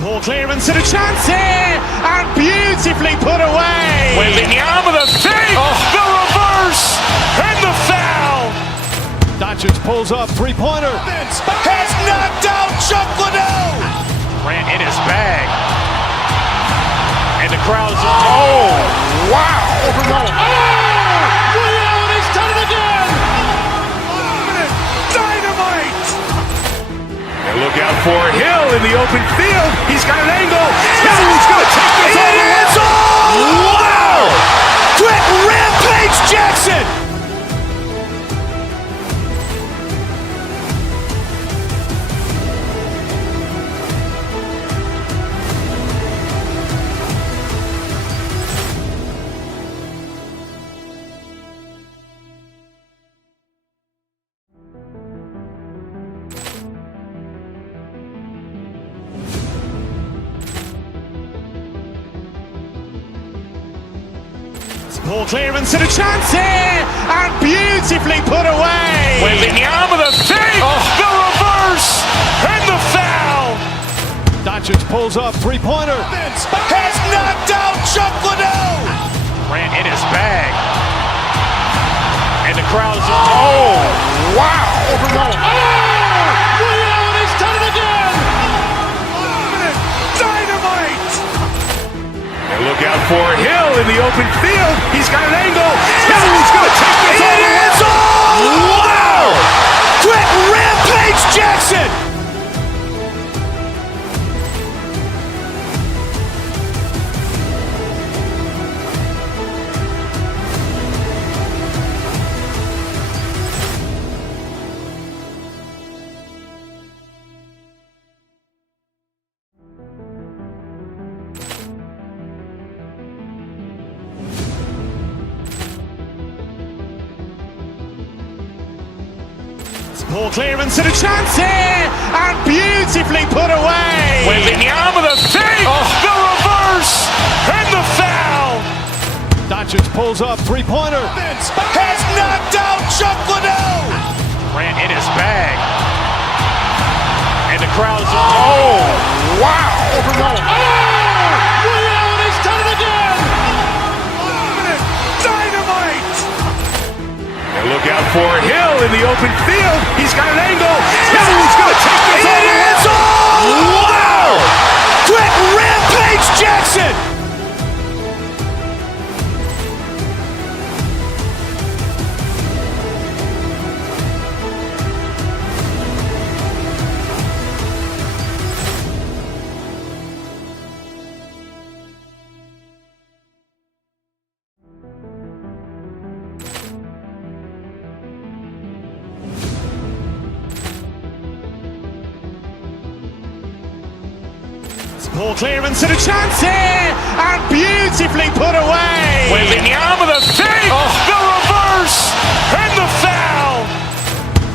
Poor clearance and a chance here, and beautifully put away. Wembanyama the fake, the reverse, and the foul. Doncic pulls up, three-pointer. Has knocked out Chuck Liddell. Ran in his bag. And the crowd's, oh, wow. He's done it again. Dynamite. And look out for Hill in the open field. He's got an angle. He's going to take this all the way. Wow. Quick Rampage Jackson. Poor clearance and a chance here, and beautifully put away. Wembanyama the fake, the reverse, and the foul. Doncic pulls up, three-pointer. Has knocked out Chuck Liddell. Ran in his bag. And the crowd's, oh, wow. He's done it again. Dynamite. And look out for Hill in the open field. He's got an angle. He's going to take this all the way. Wow. Quick Rampage Jackson. Poor clearance and a chance here, and beautifully put away. Wembanyama the fake, the reverse, and the foul. Doncic pulls up, three-pointer. Has knocked out Chuck Liddell. Ran in his bag. And the crowd's, oh, wow. He's done it again. Dynamite. And look out for Hill in the open field. He's got an angle. He's going to take this all the way. Wow. Quick Rampage Jackson. Poor clearance and a chance here, and beautifully put away. Wembanyama the fake, the reverse, and the foul.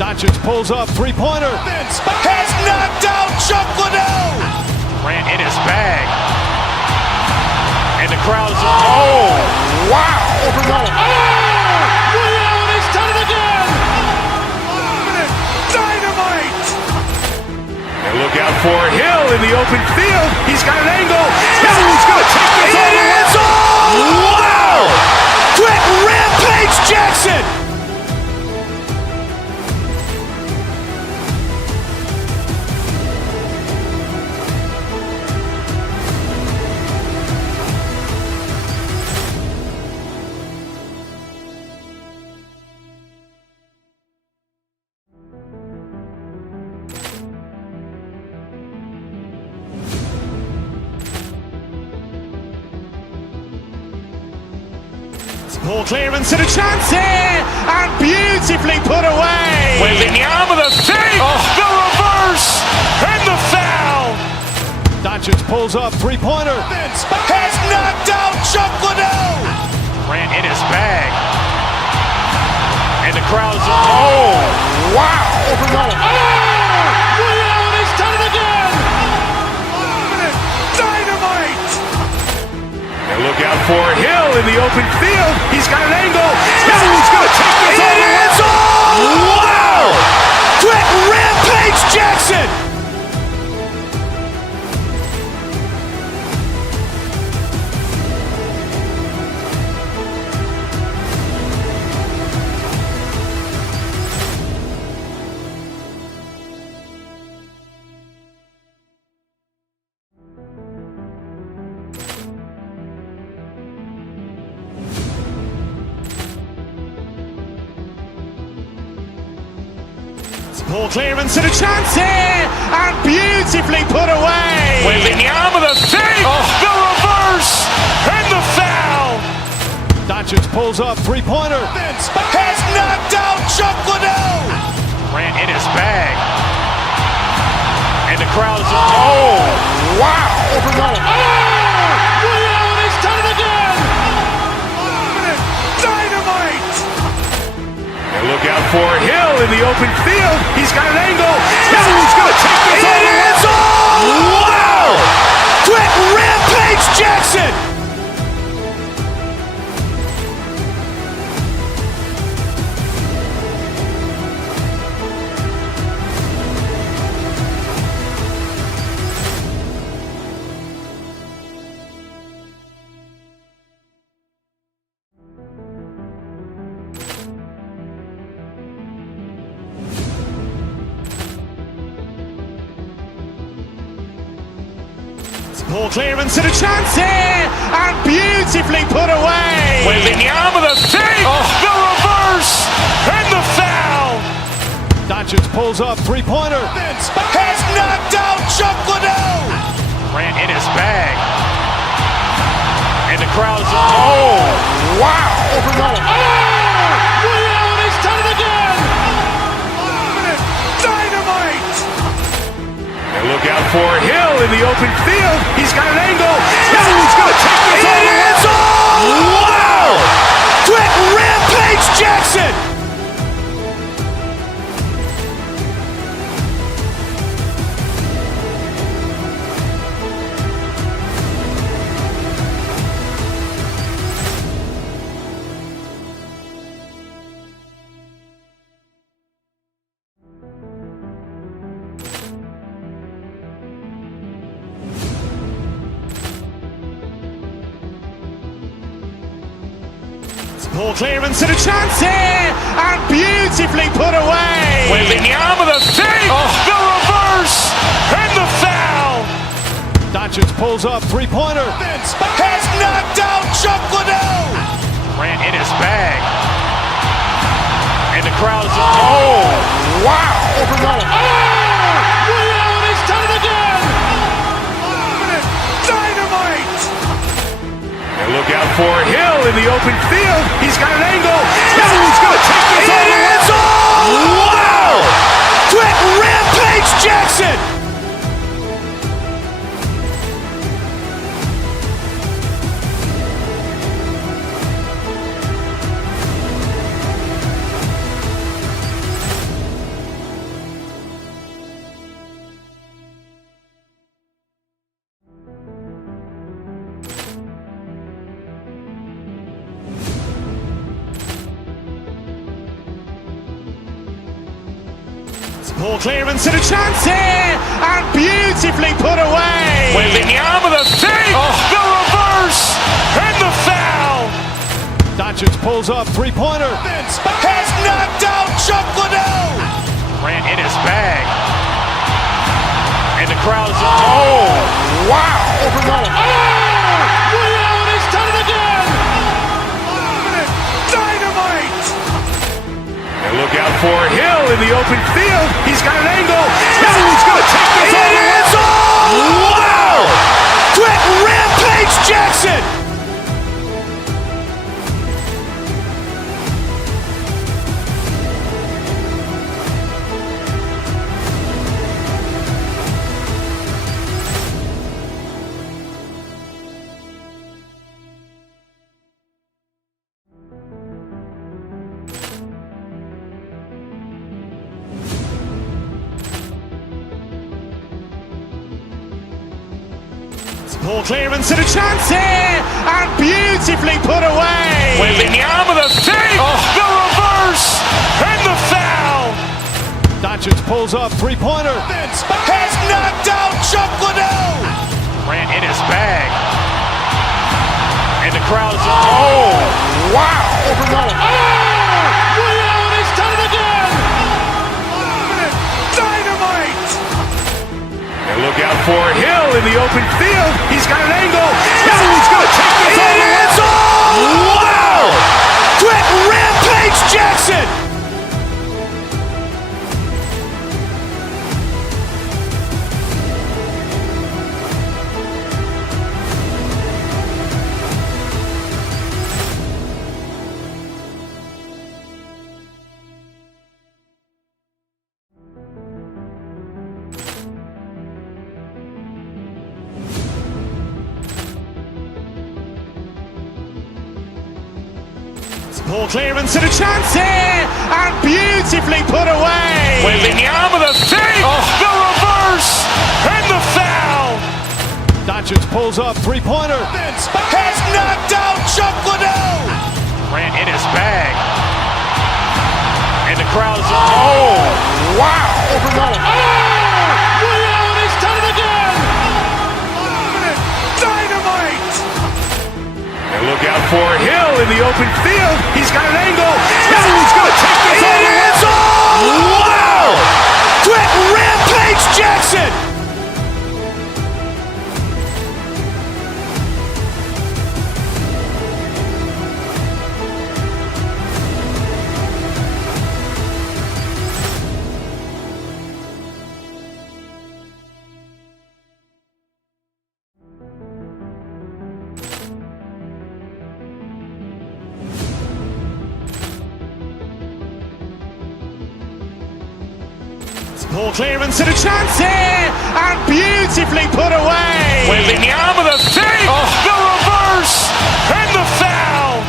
Doncic pulls up, three-pointer. Has knocked out Chuck Liddell. Ran in his bag. And the crowd's, oh, wow. He's done it again. Dynamite. And look out for Hill in the open field. He's got an angle. He's going to take this all the way. Wow. Quick Rampage Jackson. Poor clearance and a chance here, and beautifully put away. Wembanyama the fake, the reverse, and the foul. Doncic pulls up, three-pointer. Has knocked out Chuck Liddell. Ran in his bag. And the crowd's, oh, wow. He's done it again. Dynamite. And look out for Hill in the open field. He's got an angle. He's going to take this all the way. Wow. Quick Rampage Jackson. Poor clearance and a chance here, and beautifully put away. Wembanyama the fake, the reverse, and the foul. Doncic pulls up, three-pointer. Has knocked out Chuck Liddell. Ran in his bag. And the crowd is, oh, wow. Ray Allen has done it again. Dynamite. And look out for Hill in the open field. He's got an angle. Hill's going to take this all the way. Wow. Quick rampage Jackson. Poor clearance and a chance here, and beautifully put away. Wembanyama the fake, the reverse, and the foul. Doncic pulls up, three-pointer. Has knocked out Chuck Liddell. Ran in his bag. And the crowd is, oh, wow. Ray Allen has done it again. Dynamite. And look out for Hill in the open field. He's got an angle. Hill's going to take this all the way. Wow. Quick rampage Jackson. Poor clearance and a chance here, and beautifully put away. Wembanyama the fake, the reverse, and the foul. Doncic pulls up, three-pointer. Has knocked out Chuck Liddell. Ran in his bag. And the crowd is, oh, wow. Ray Allen has done it again. Dynamite. And look out for Hill in the open field. He's got an angle. Hill's going to take this all the way. Wow. Quick rampage Jackson. Poor clearance and a chance here, and beautifully put away. Wembanyama the fake, the reverse, and the foul. Doncic pulls up, three-pointer. Has knocked out Chuck Liddell. Ran in his bag. And the crowd is, oh, wow. Ray Allen has done it again. Dynamite. And look out for Hill in the open field. He's got an angle. Hill's going to take this all the way. Wow. Quick rampage Jackson. Poor clearance and a chance here, and beautifully put away. Wembanyama the fake, the reverse, and the foul. Doncic pulls up, three-pointer. Has knocked out Chuck Liddell. Ran in his bag. And the crowd is, oh, wow. Ray Allen has done it again. Dynamite. And look out for Hill in the open field. He's got an angle. Hill's going to take this all the way. Wow. Quick rampage Jackson. Ball clearance and a chance here, and beautifully put away. Wembanyama the fake, the reverse, and the foul. Doncic pulls up, three-pointer. Has knocked out Chuck Liddell. Grant in his bag. And the crowd is, oh, wow. Ray Allen has done it again. Dynamite. And look out for Hill in the open field. He's got an angle. He's going to take this all the way. Wow. Quick Rampage Jackson. Ball clearance and a chance here, and beautifully put away. Wembanyama the fake, the reverse, and the foul.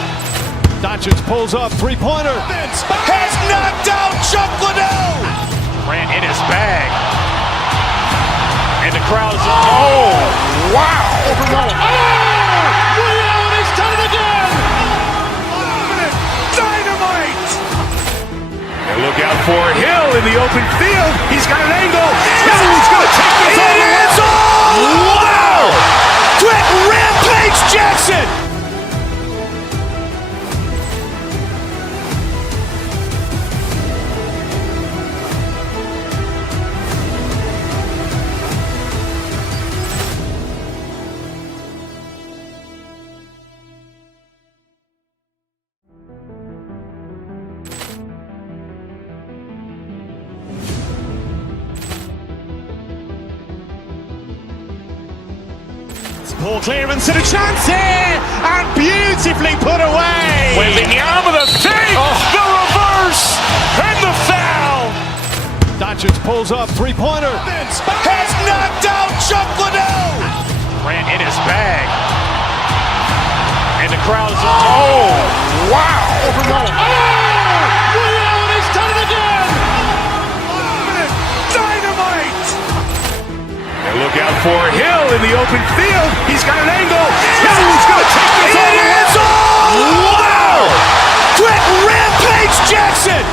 Doncic pulls up, three-pointer. Has knocked out Chuck Liddell. Grant in his bag. And the crowd is, oh, wow. Ray Allen has done it again. Dynamite. And look out for Hill in the open field. He's got an angle. He's going to take this all the way. Wow. Quick Rampage Jackson. Ball clearance and a chance here, and beautifully put away. Wembanyama the fake, the reverse, and the foul. Doncic pulls up, three-pointer. Has knocked out Chuck Liddell. Grant in his bag. And the crowd is, oh, wow. Ray Allen has done it again. Dynamite. And look out for Hill in the open field. He's got an angle. He's going to take this all the way. Wow. Quick Rampage Jackson.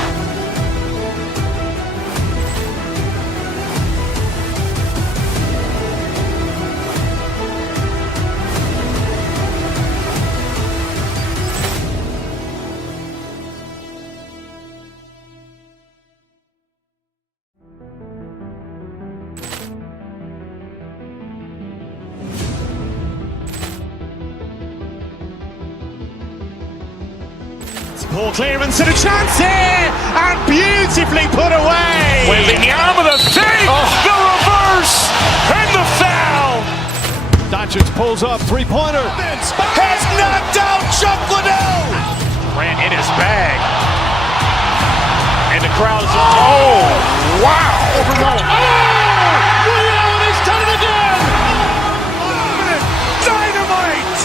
Ball clearance and a chance here, and beautifully put away. Wembanyama the fake, the reverse, and the foul. Doncic pulls up, three-pointer. Has knocked out Chuck Liddell. Grant in his bag. And the crowd is, oh, wow. Ray Allen has done it again. Dynamite.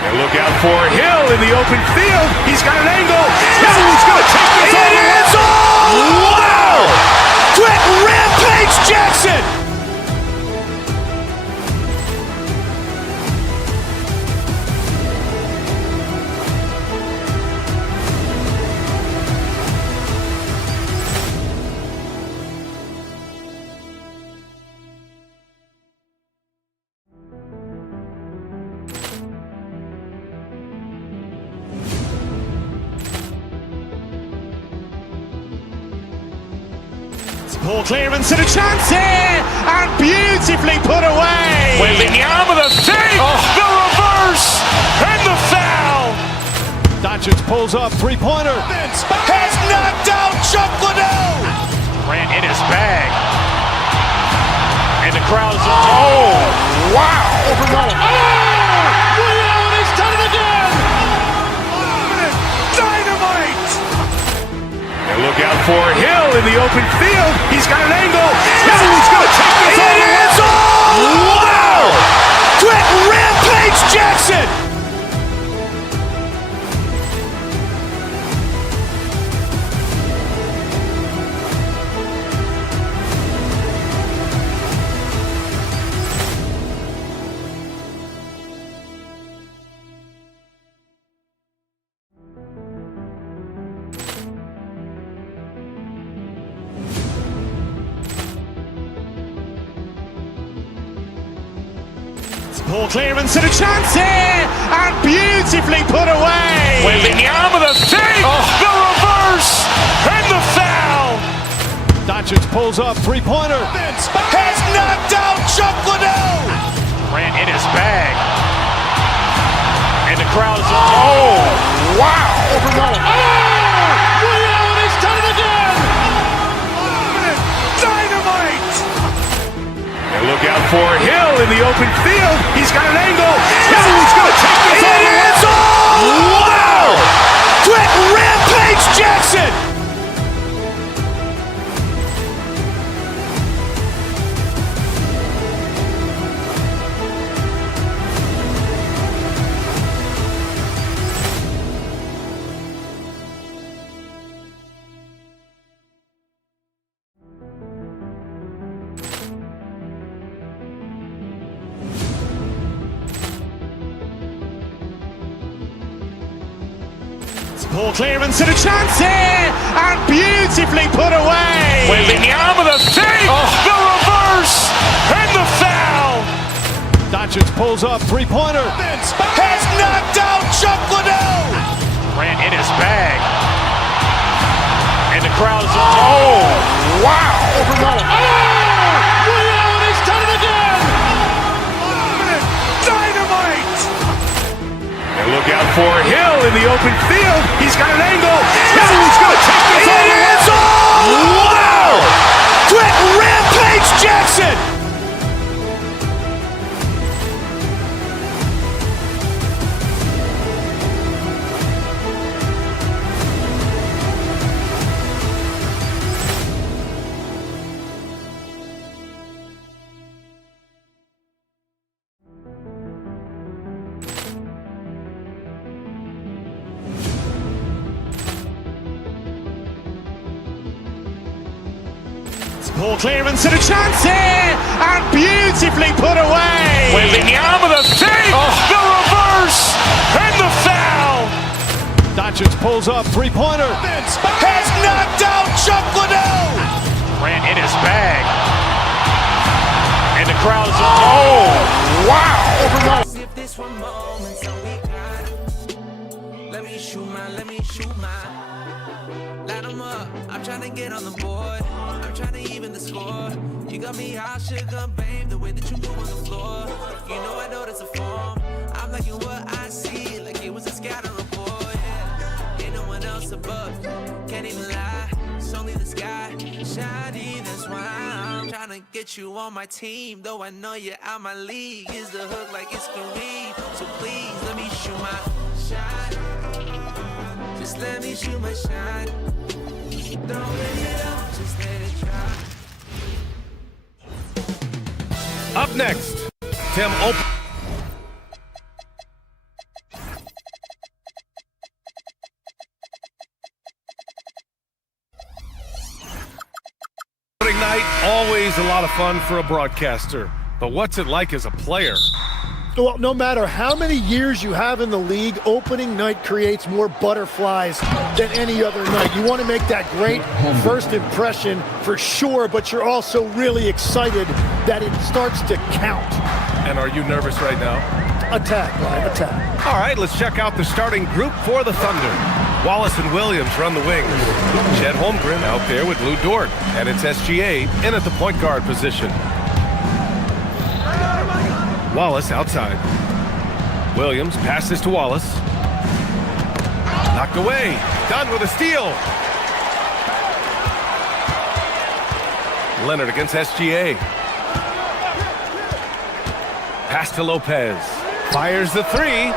And look out for Hill in the open field. He's got an angle. He's going to take this all the way. Wow. Quick Rampage Jackson. Ball clearance and a chance here, and beautifully put away. Wembanyama the fake, the reverse, and the foul. Doncic pulls up, three-pointer. Has knocked out Chuck Liddell. Grant in his bag. And the crowd is, oh, wow. Ray Allen has done it again. Dynamite. And look out for Hill in the open field. He's got an angle. He's going to take this all the way. Wow. Quick Rampage Jackson. Ball clearance and a chance here, and beautifully put away. Wembanyama the save, the reverse, and the foul. Doncic pulls up, three-pointer. Has knocked out Chuck Liddell. Ran in his bag. And the crowd is, wow. Will Allen has done it again. Dynamite. And look out for Hill in the open field. He's got an angle. Hill's going to take this all the way. Wow. Quick Rampage Jackson. Ball clearance and a chance here, and beautifully put away. Wembanyama the save, the reverse, and the foul. Doncic pulls up, three-pointer. Has knocked out Chuck Liddell. Ran in his bag. And the crowd is, wow. Will Allen has done it again. Dynamite. And look out for Hill in the open field. He's got an angle. Hill's going to take this all the way. Wow. Quick Rampage Jackson. Ball clearance and a chance here, and beautifully put away. Wembanyama the save, the reverse, and the foul. Doncic pulls up, three-pointer. Has knocked out Chuck Liddell. Ran in his bag. And the crowd is, wow. If this one moment, so we got it. Let me shoot mine. Light 'em up. I'm trying to get on the board. I'm trying to even the score. You got me hot, sugar, babe. The way that you move on the floor. You know I know that's a form. I'm liking what I see, like it was a scatter report. Yeah. Ain't no one else above. Can't even lie. It's only the sky shining. That's why I'm trying to get you on my team. Though I know you're out my league. Is the hook like it's Kareem? So please let me shoot my shot. Just let me shoot my shot. Don't let it up, just let it drop. Up next, Tim open. Night, always a lot of fun for a broadcaster. But what's it like as a player? Well, no matter how many years you have in the league, opening night creates more butterflies than any other night. You want to make that great first impression for sure, but you're also really excited that it starts to count. And are you nervous right now? Attack, Ryan, attack. All right, let's check out the starting group for the Thunder. Wallace and Williams run the wings. Chet Holmgren out there with Lou Dort. And it's SGA in at the point guard position. Wallace outside. Williams passes to Wallace. Knocked away. Done with a steal. Leonard against SGA. Pass to Lopez. Fires the three.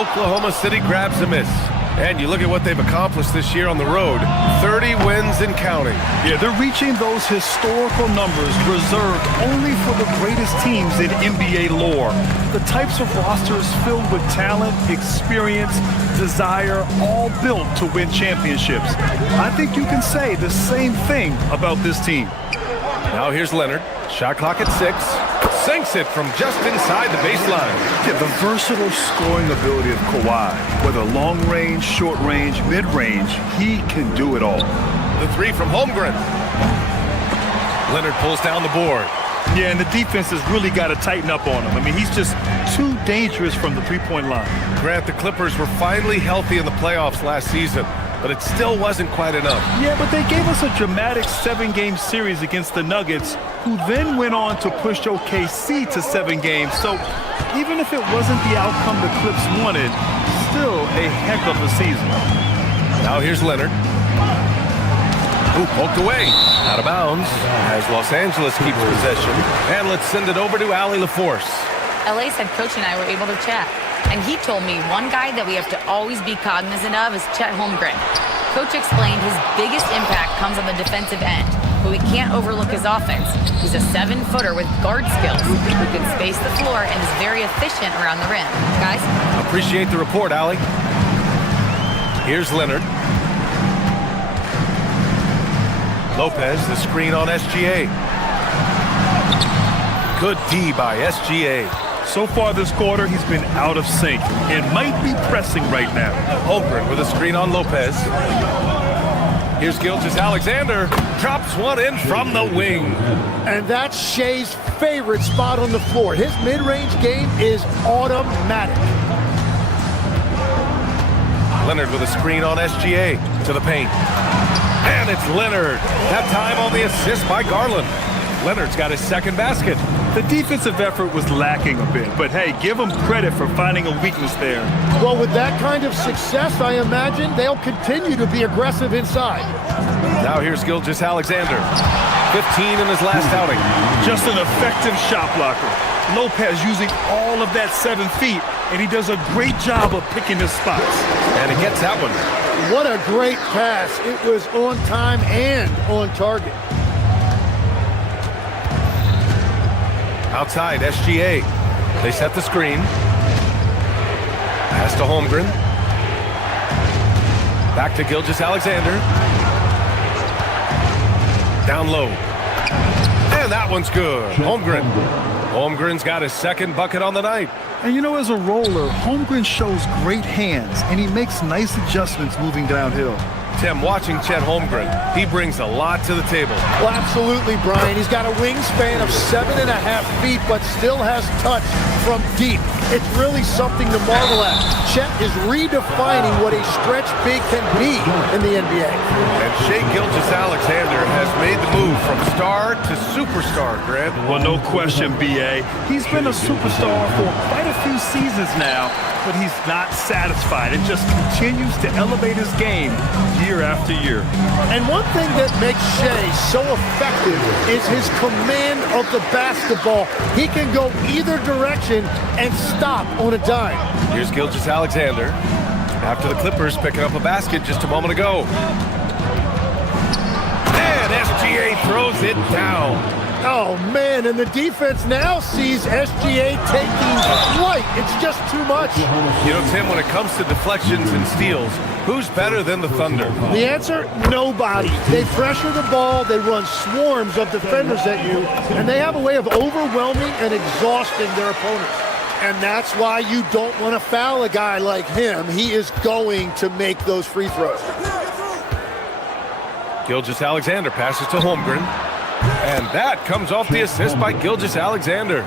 Oklahoma City grabs a miss. And you look at what they've accomplished this year on the road. 30 wins and counting. Yeah, they're reaching those historical numbers reserved only for the greatest teams in NBA lore. The types of rosters filled with talent, experience, desire, all built to win championships. I think you can say the same thing about this team. Now here's Leonard. Shot clock at 6. Sinks it from just inside the baseline. Yeah, the versatile scoring ability of Kawhi. Whether long range, short range, mid range, he can do it all. The three from Holmgren. Leonard pulls down the board. Yeah, and the defense has really got to tighten up on him. I mean, he's just too dangerous from the three-point line. Grant, the Clippers were finally healthy in the playoffs last season, but it still wasn't quite enough. Yeah, but they gave us a dramatic 7-game series against the Nuggets, who then went on to push OKC to 7 games. So even if it wasn't the outcome the Clips wanted, still a heck of a season. Now here's Leonard. Ooh, poked away. Out of bounds as Los Angeles keeps possession. And let's send it over to Allie LaForce. LA's head coach and I were able to chat. And he told me one guy that we have to always be cognizant of is Chet Holmgren. Coach explained his biggest impact comes on the defensive end, but we can't overlook his offense. He's a 7-footer with guard skills who can space the floor and is very efficient around the rim. Guys? Appreciate the report, Allie. Here's Leonard. Lopez, the screen on SGA. Good D by SGA. So far this quarter, he's been out of sync and might be pressing right now. Holmgren with a screen on Lopez. Here's Gilgeous-Alexander. Drops one in from the wing. And that's Shea's favorite spot on the floor. His mid-range game is automatic. Leonard with a screen on SGA to the paint. And it's Leonard. That time on the assist by Garland. Leonard's got his second basket. The defensive effort was lacking a bit, but hey, give them credit for finding a weakness there. Well, with that kind of success, I imagine they'll continue to be aggressive inside. Now here's Gilgeous-Alexander. 15 in his last outing. Just an effective shot blocker. Lopez using all of that 7 feet, and he does a great job of picking his spots. And he gets that one. What a great pass. It was on time and on target. Outside, SGA. They set the screen. Pass to Holmgren. Back to Gilgeous-Alexander. Down low. And that one's good. Holmgren. Holmgren's got his second bucket on the night. And you know, as a roller, Holmgren shows great hands, and he makes nice adjustments moving downhill. Tim, watching Chet Holmgren, he brings a lot to the table. Well, absolutely, Brian. He's got a wingspan of 7.5 feet, but still has touch from deep. It's really something to marvel at. Chet is redefining what a stretch big can be in the NBA. And Shai Gilgeous-Alexander has made the move from star to superstar, Grant. Well, no question, B.A. He's been a superstar for quite a few seasons now, but he's not satisfied and just continues to elevate his game year after year. And one thing that makes Shai so effective is his command of the basketball. He can go either direction and stop on a dime. Here's Gilgeous-Alexander after the Clippers picking up a basket just a moment ago. And SGA throws it down. Oh, man, and the defense now sees SGA taking flight. It's just too much. You know, Tim, when it comes to deflections and steals, who's better than the Thunder? The answer, nobody. They pressure the ball, they run swarms of defenders at you, and they have a way of overwhelming and exhausting their opponents. And that's why you don't want to foul a guy like him. He is going to make those free throws. Gilgeous-Alexander passes to Holmgren. And that comes off the assist by Gilgeous-Alexander.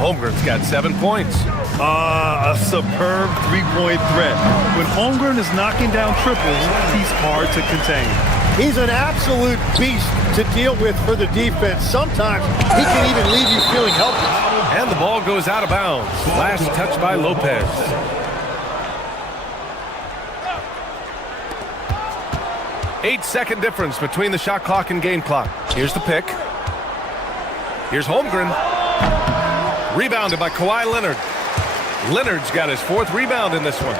Holmgren's got 7 points. A superb three-point threat. When Holmgren is knocking down triples, he's hard to contain. He's an absolute beast to deal with for the defense. Sometimes he can even leave you feeling helpless. And the ball goes out of bounds. Last touch by Lopez. Eight-second difference between the shot clock and game clock. Here's the pick. Here's Holmgren. Rebounded by Kawhi Leonard. Leonard's got his 4th rebound in this one.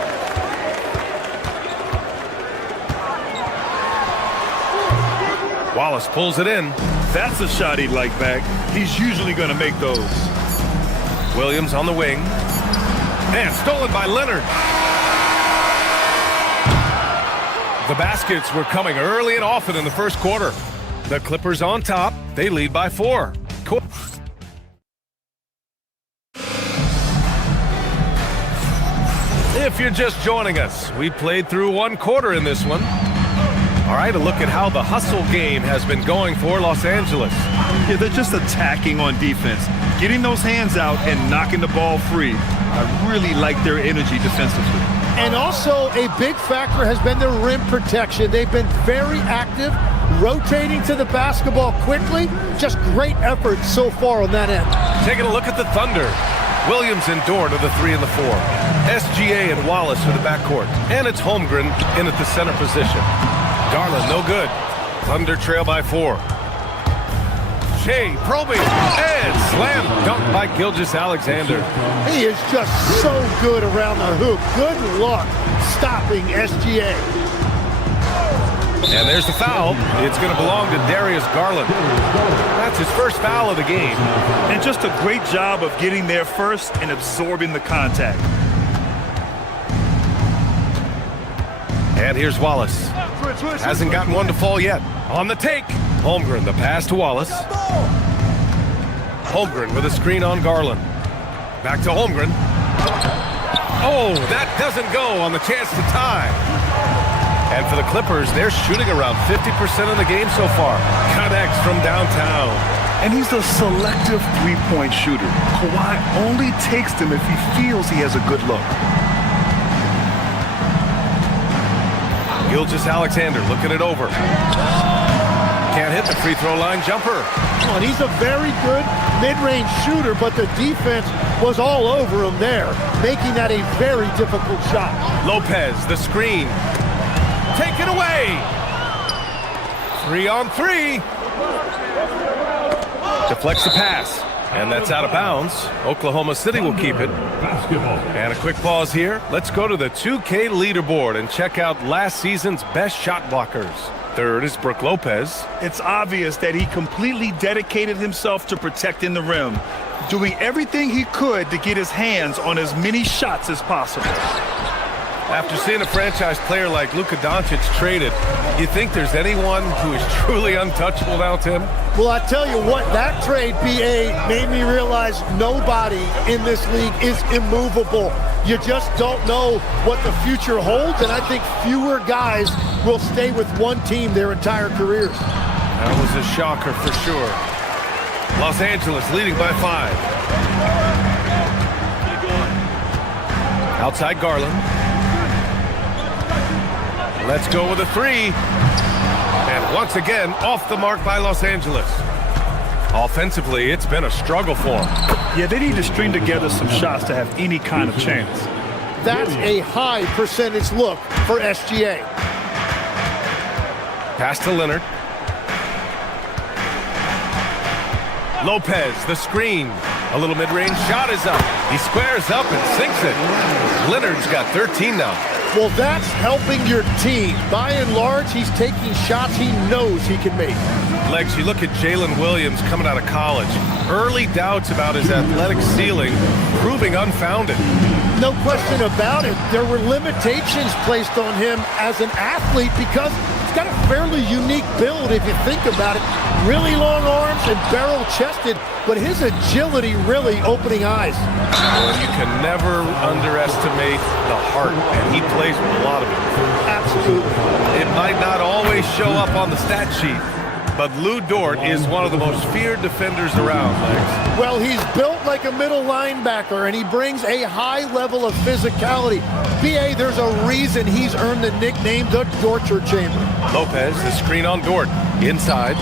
Wallace pulls it in. That's a shot he'd like back. He's usually going to make those. Williams on the wing. And stolen by Leonard. The baskets were coming early and often in the first quarter. The Clippers on top. They lead by 4. If you're just joining us, we played through 1 quarter in this one. All right, a look at how the hustle game has been going for Los Angeles. Yeah, they're just attacking on defense, getting those hands out and knocking the ball free. I really like their energy defensively. And also a big factor has been their rim protection. They've been very active, rotating to the basketball quickly. Just great effort so far on that end. Taking a look at the Thunder. Williams and Dort are the 3 and the 4. SGA and Wallace are the backcourt. And it's Holmgren in at the center position. Garland, no good. Thunder trail by 4. Shea probing and slam dunk by Gilgeous-Alexander. He is just so good around the hoop. Good luck stopping SGA. And there's the foul. It's going to belong to Darius Garland. That's his first foul of the game. And just a great job of getting there first and absorbing the contact. And here's Wallace. Hasn't gotten one to fall yet. On the take. Holmgren, the pass to Wallace. Holmgren with a screen on Garland. Back to Holmgren. Oh, that doesn't go on the chance to tie. And for the Clippers, they're shooting around 50% of the game so far. Connects from downtown. And he's a selective three-point shooter. Kawhi only takes them if he feels he has a good look. Gilgeous-Alexander looking it over. Can't hit the free throw line jumper. Oh, and he's a very good mid-range shooter, but the defense was all over him there, making that a very difficult shot. Lopez, the screen. Take it away. 3 on 3. Deflects the pass. And that's out of bounds. Oklahoma City will keep it. And a quick pause here. Let's go to the 2K leaderboard and check out last season's best shot blockers. Third is Brook Lopez. It's obvious that he completely dedicated himself to protecting the rim, doing everything he could to get his hands on as many shots as possible. After seeing a franchise player like Luka Doncic traded, you think there's anyone who is truly untouchable now, Tim? Well, I tell you what, that trade, BA, made me realize nobody in this league is immovable. You just don't know what the future holds, and I think fewer guys will stay with one team their entire careers. That was a shocker for sure. Los Angeles leading by 5. Outside Garland. Let's go with a 3. And once again, off the mark by Los Angeles. Offensively, it's been a struggle for them. Yeah, they need to string together some shots to have any kind of chance. That's a high percentage look for SGA. Pass to Leonard. Lopez, the screen. A little mid-range shot is up. He squares up and sinks it. Leonard's got 13 now. Well, that's helping your team. By and large, he's taking shots he knows he can make. Legs, you look at Jalen Williams coming out of college. Early doubts about his athletic ceiling proving unfounded. No question about it. There were limitations placed on him as an athlete because he's got a fairly unique build if you think about it. Really long arms and barrel-chested, but his agility really opening eyes. Well, you can never underestimate the heart, and he plays with a lot of it. Absolutely. It might not always show up on the stat sheet, but Lou Dort is one of the most feared defenders around, Legs. Well, he's built like a middle linebacker, and he brings a high level of physicality. BA, there's a reason he's earned the nickname the Torture Chamber. Lopez, the screen on Dort. Inside.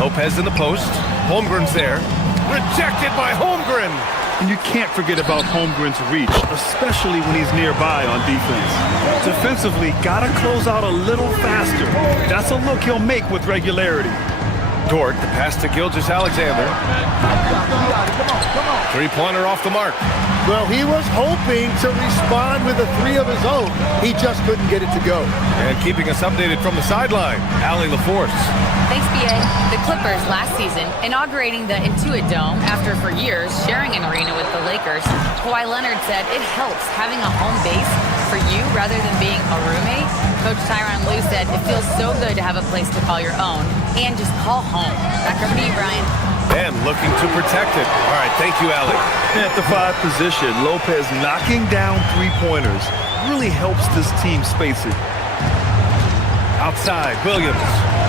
Lopez in the post. Holmgren's there. Rejected by Holmgren. And you can't forget about Holmgren's reach, especially when he's nearby on defense. Defensively, gotta close out a little faster. That's a look he'll make with regularity. Dort, the pass to Gilgeous-Alexander. Three-pointer off the mark. Well, he was hoping to respond with a 3 of his own. He just couldn't get it to go. And keeping us updated from the sideline, Allie LaForce. Thanks, BA. The Clippers last season inaugurating the Intuit Dome after for years sharing an arena with the Lakers. Kawhi Leonard said it helps having a home base for you rather than being a roommate. Coach Tyronn Lue said it feels so good to have a place to call your own and just call home. Back over to you, Brian. And looking to protect it. All right, thank you, Allie. At the 5 position, Lopez knocking down three-pointers. really helps this team space it. Outside, Williams.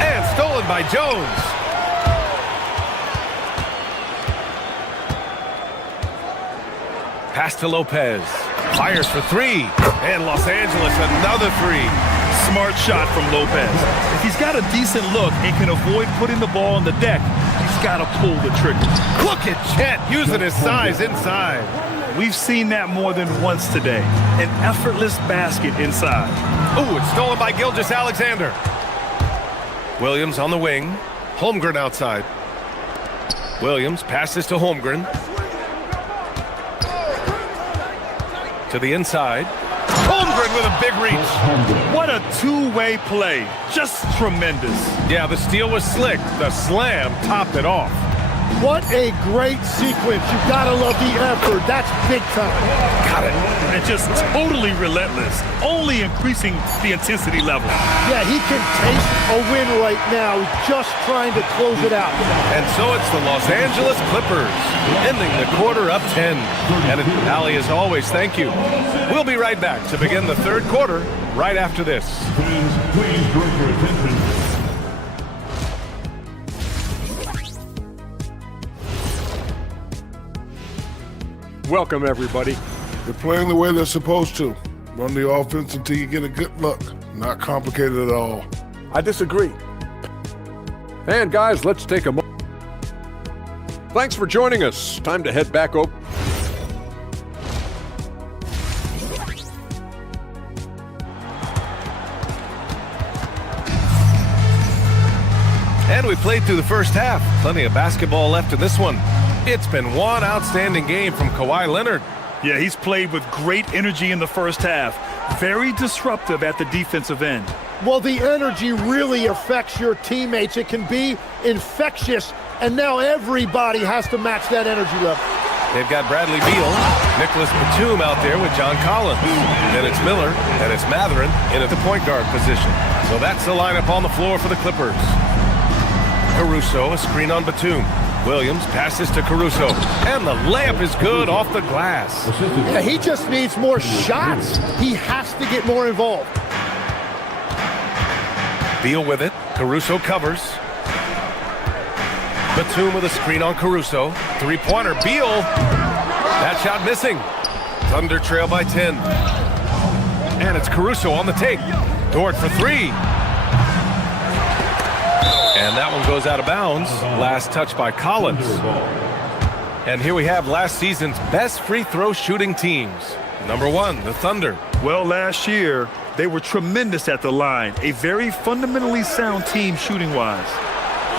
And stolen by Jones. Pass to Lopez. Fires for three. And Los Angeles, another three. Smart shot from Lopez. If he's got a decent look and can avoid putting the ball on the deck, he's got to pull the trigger. Look at Chet using his size inside. We've seen that more than once today. An effortless basket inside. Ooh, it's stolen by Gilgeous-Alexander. Williams on the wing. Holmgren outside. Williams passes to Holmgren. To the inside. Holmgren with a big reach. What a two-way play. Just tremendous. Yeah, the steal was slick. The slam topped it off. What a great sequence. You've got to love the effort. That's big time. Got it. And just totally relentless. Only increasing the intensity level. Yeah, he can taste a win right now. Just trying to close it out. And so it's the Los Angeles Clippers, ending the quarter up 10. And Ali, as always, thank you. We'll be right back to begin the third quarter right after this. Please direct your attention. Welcome, everybody. They're playing the way they're supposed to. Run the offense until you get a good look. Not complicated at all. I disagree. And guys, let's take a moment. Thanks for joining us. Time to head back over. And we played through the first half. Plenty of basketball left in this one. It's been one outstanding game from Kawhi Leonard. Yeah, he's played with great energy in the first half. Very disruptive at the defensive end. Well, the energy really affects your teammates. It can be infectious, and now everybody has to match that energy level. They've got Bradley Beal, Nicholas Batum out there with John Collins. Then it's Miller, and it's Mathurin in at the point guard position. So that's the lineup on the floor for the Clippers. Caruso, a screen on Batum. Williams passes to Caruso, and the layup is good off the glass. Yeah, he just needs more shots. He has to get more involved. Beal with it. Caruso covers. Batum with a screen on Caruso. Three-pointer. Beal. That shot missing. Thunder trail by 10. And it's Caruso on the take. Dort for three. And that one goes out of bounds. Last touch by Collins. And here we have last season's best free throw shooting teams. Number one, the Thunder. Well, last year, they were tremendous at the line. A very fundamentally sound team shooting-wise.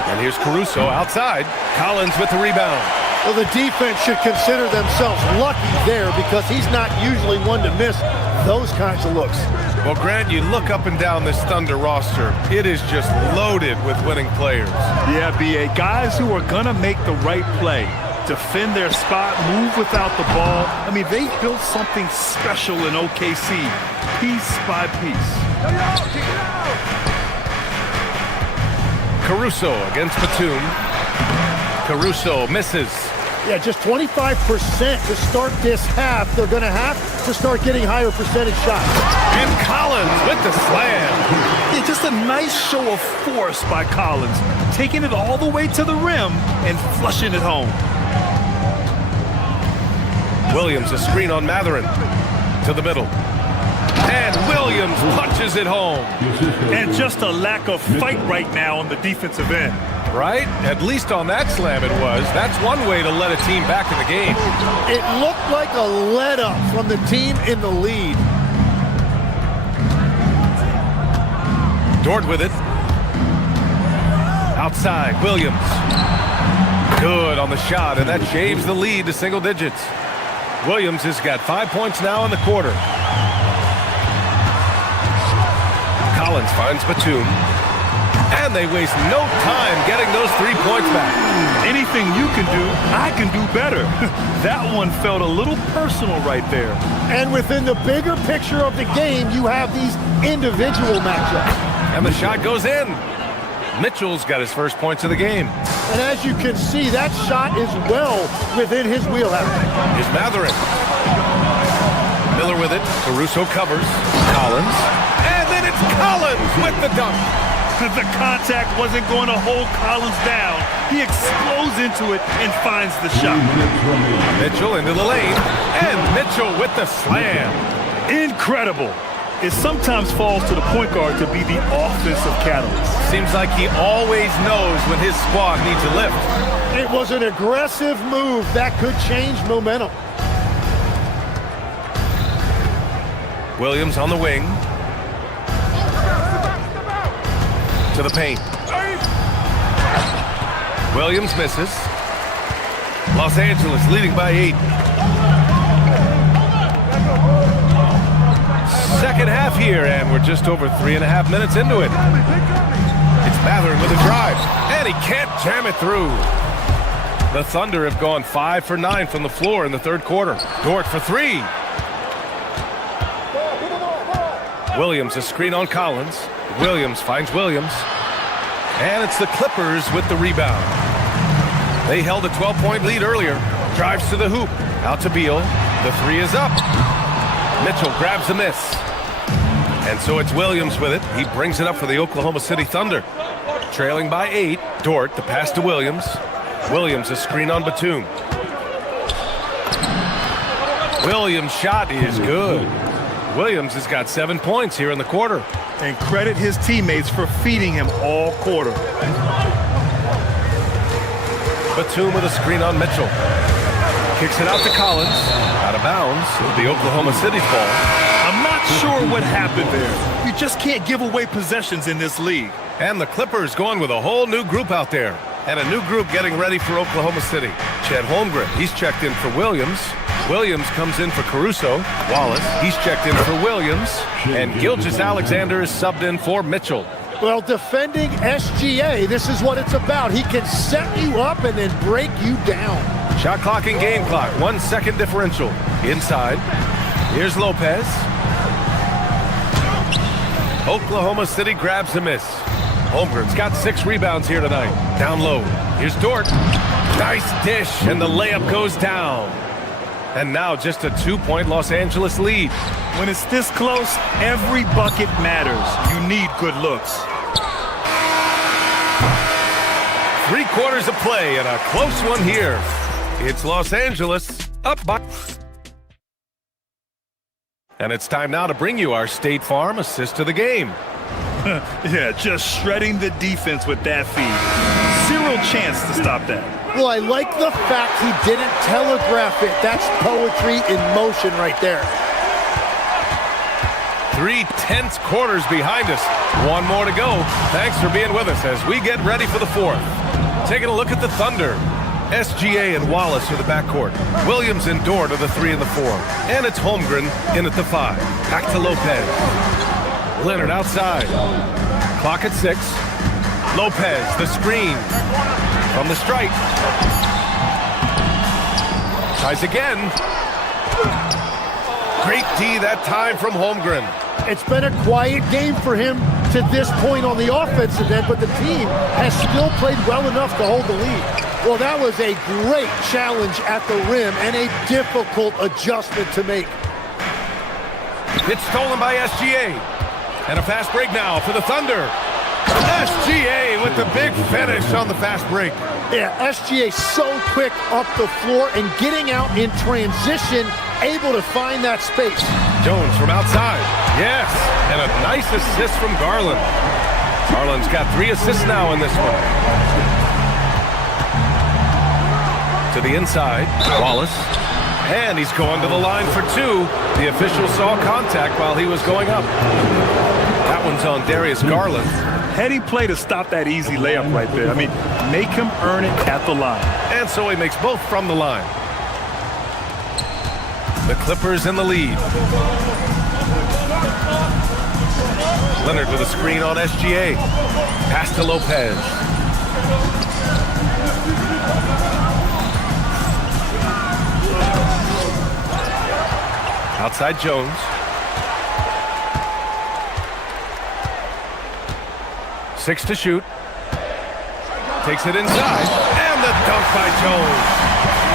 And here's Caruso outside. Collins with the rebound. Well, the defense should consider themselves lucky there because he's not usually one to miss those kinds of looks. Well, Grant, you look up and down this Thunder roster. It is just loaded with winning players. Yeah, B.A. Guys who are going to make the right play. Defend their spot, move without the ball. I mean, they built something special in OKC, piece by piece. Caruso against Batum. Caruso misses. Yeah, just 25% to start this half. They're going to have to start getting higher percentage shots. And Collins with the slam. Yeah, just a nice show of force by Collins, taking it all the way to the rim and flushing it home. Williams, a screen on Mathurin. To the middle. And Williams punches it home. And just a lack of fight right now on the defensive end. Right? At least on that slam it was. That's one way to let a team back in the game. It looked like a let-up from the team in the lead. Dort with it. Outside, Williams. Good on the shot, and that shaves the lead to single digits. Williams has got 5 points now in the quarter. Collins finds Batum. And they waste no time getting those 3 points back. Anything you can do, I can do better. That one felt a little personal right there. And within the bigger picture of the game, you have these individual matchups. And the shot goes in. Mitchell's got his first points of the game. And as you can see, that shot is well within his wheelhouse. Here's Mathurin. Miller with it. Caruso covers. Collins. And then it's Collins with the dunk. The contact wasn't going to hold Collins down. He explodes into it and finds the shot. Mitchell into the lane. And Mitchell with the slam. Incredible. It sometimes falls to the point guard to be the offensive catalyst. Seems like he always knows when his squad needs a lift. It was an aggressive move that could change momentum. Williams on the wing. To the paint. Williams misses. Los Angeles leading by 8. Second half here, and we're just over 3.5 minutes into it. It's Mathurin with a drive, and he can't jam it through. The Thunder have gone 5 for 9 from the floor in the third quarter. Dort for 3. Williams, a screen on Collins. Williams finds Williams. And it's the Clippers with the rebound. They held a 12-point lead earlier. Drives to the hoop. Out to Beal. The 3 is up. Mitchell grabs a miss. And so it's Williams with it. He brings it up for the Oklahoma City Thunder. Trailing by 8. Dort, the pass to Williams. Williams, a screen on Batum. Williams' shot is good. Williams has got 7 points here in the quarter. And credit his teammates for feeding him all quarter. Batum with a screen on Mitchell. Kicks it out to Collins. Out of bounds. It'll be Oklahoma City's ball. I'm not sure what happened there. You just can't give away possessions in this league. And the Clippers going with a whole new group out there. And a new group getting ready for Oklahoma City. Chet Holmgren, he's checked in for Williams. Williams comes in for Caruso. Wallace, he's checked in for Williams. And Gilgeous-Alexander is subbed in for Mitchell. Well, defending SGA, this is what it's about. He can set you up and then break you down. Shot clock and game clock, 1 second differential. Inside, here's Lopez. Oklahoma City grabs a miss. Holmgren's got 6 rebounds here tonight. Down low, here's Dort. Nice dish, and the layup goes down. And now just a 2-point Los Angeles lead. When it's this close, every bucket matters. You need good looks. 3 quarters of play and a close one here. It's Los Angeles up by... And it's time now to bring you our State Farm assist of the game. Yeah, just shredding the defense with that feed. Zero chance to stop that. Well, I like the fact he didn't telegraph it. That's poetry in motion right there. 3 tense quarters behind us. 1 more to go. Thanks for being with us as we get ready for the 4th. Taking a look at the Thunder. SGA and Wallace are the backcourt. Williams and Dort are the 3 and the 4. And it's Holmgren in at the 5. Back to Lopez. Leonard outside. Clock at 6. Lopez, the screen. From the stripe. Tries again. Great D that time from Holmgren. It's been a quiet game for him to this point on the offensive end, but the team has still played well enough to hold the lead. Well, that was a great challenge at the rim and a difficult adjustment to make. It's stolen by SGA. And a fast break now for the Thunder. SGA with the big finish on the fast break. Yeah, SGA so quick up the floor and getting out in transition, able to find that space. Jones from outside. Yes, and a nice assist from Garland. Garland's got 3 assists now in this one. To the inside, Wallace. And he's going to the line for 2. The official saw contact while he was going up. That one's on Darius Garland. Heady play to stop that easy layup right there. I mean, make him earn it at the line. And so he makes both from the line. The Clippers in the lead. Leonard with a screen on SGA. Pass to Lopez. Outside Jones. 6 to shoot. Takes it inside. And the dunk by Jones.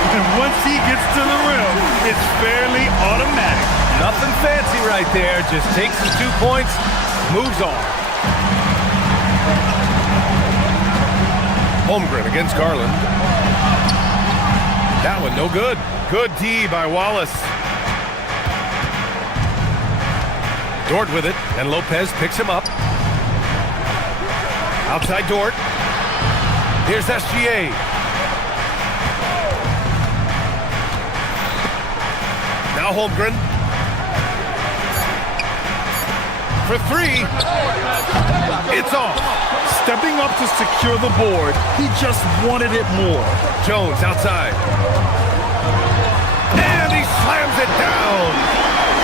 And once he gets to the rim, it's fairly automatic. Nothing fancy right there. Just takes the 2 points, moves on. Holmgren against Garland. That one no good. Good D by Wallace. Dort with it, and Lopez picks him up. Outside Dort. Here's SGA. Now Holmgren. For three. It's off. Stepping up to secure the board, he just wanted it more. Jones outside. And he slams it down.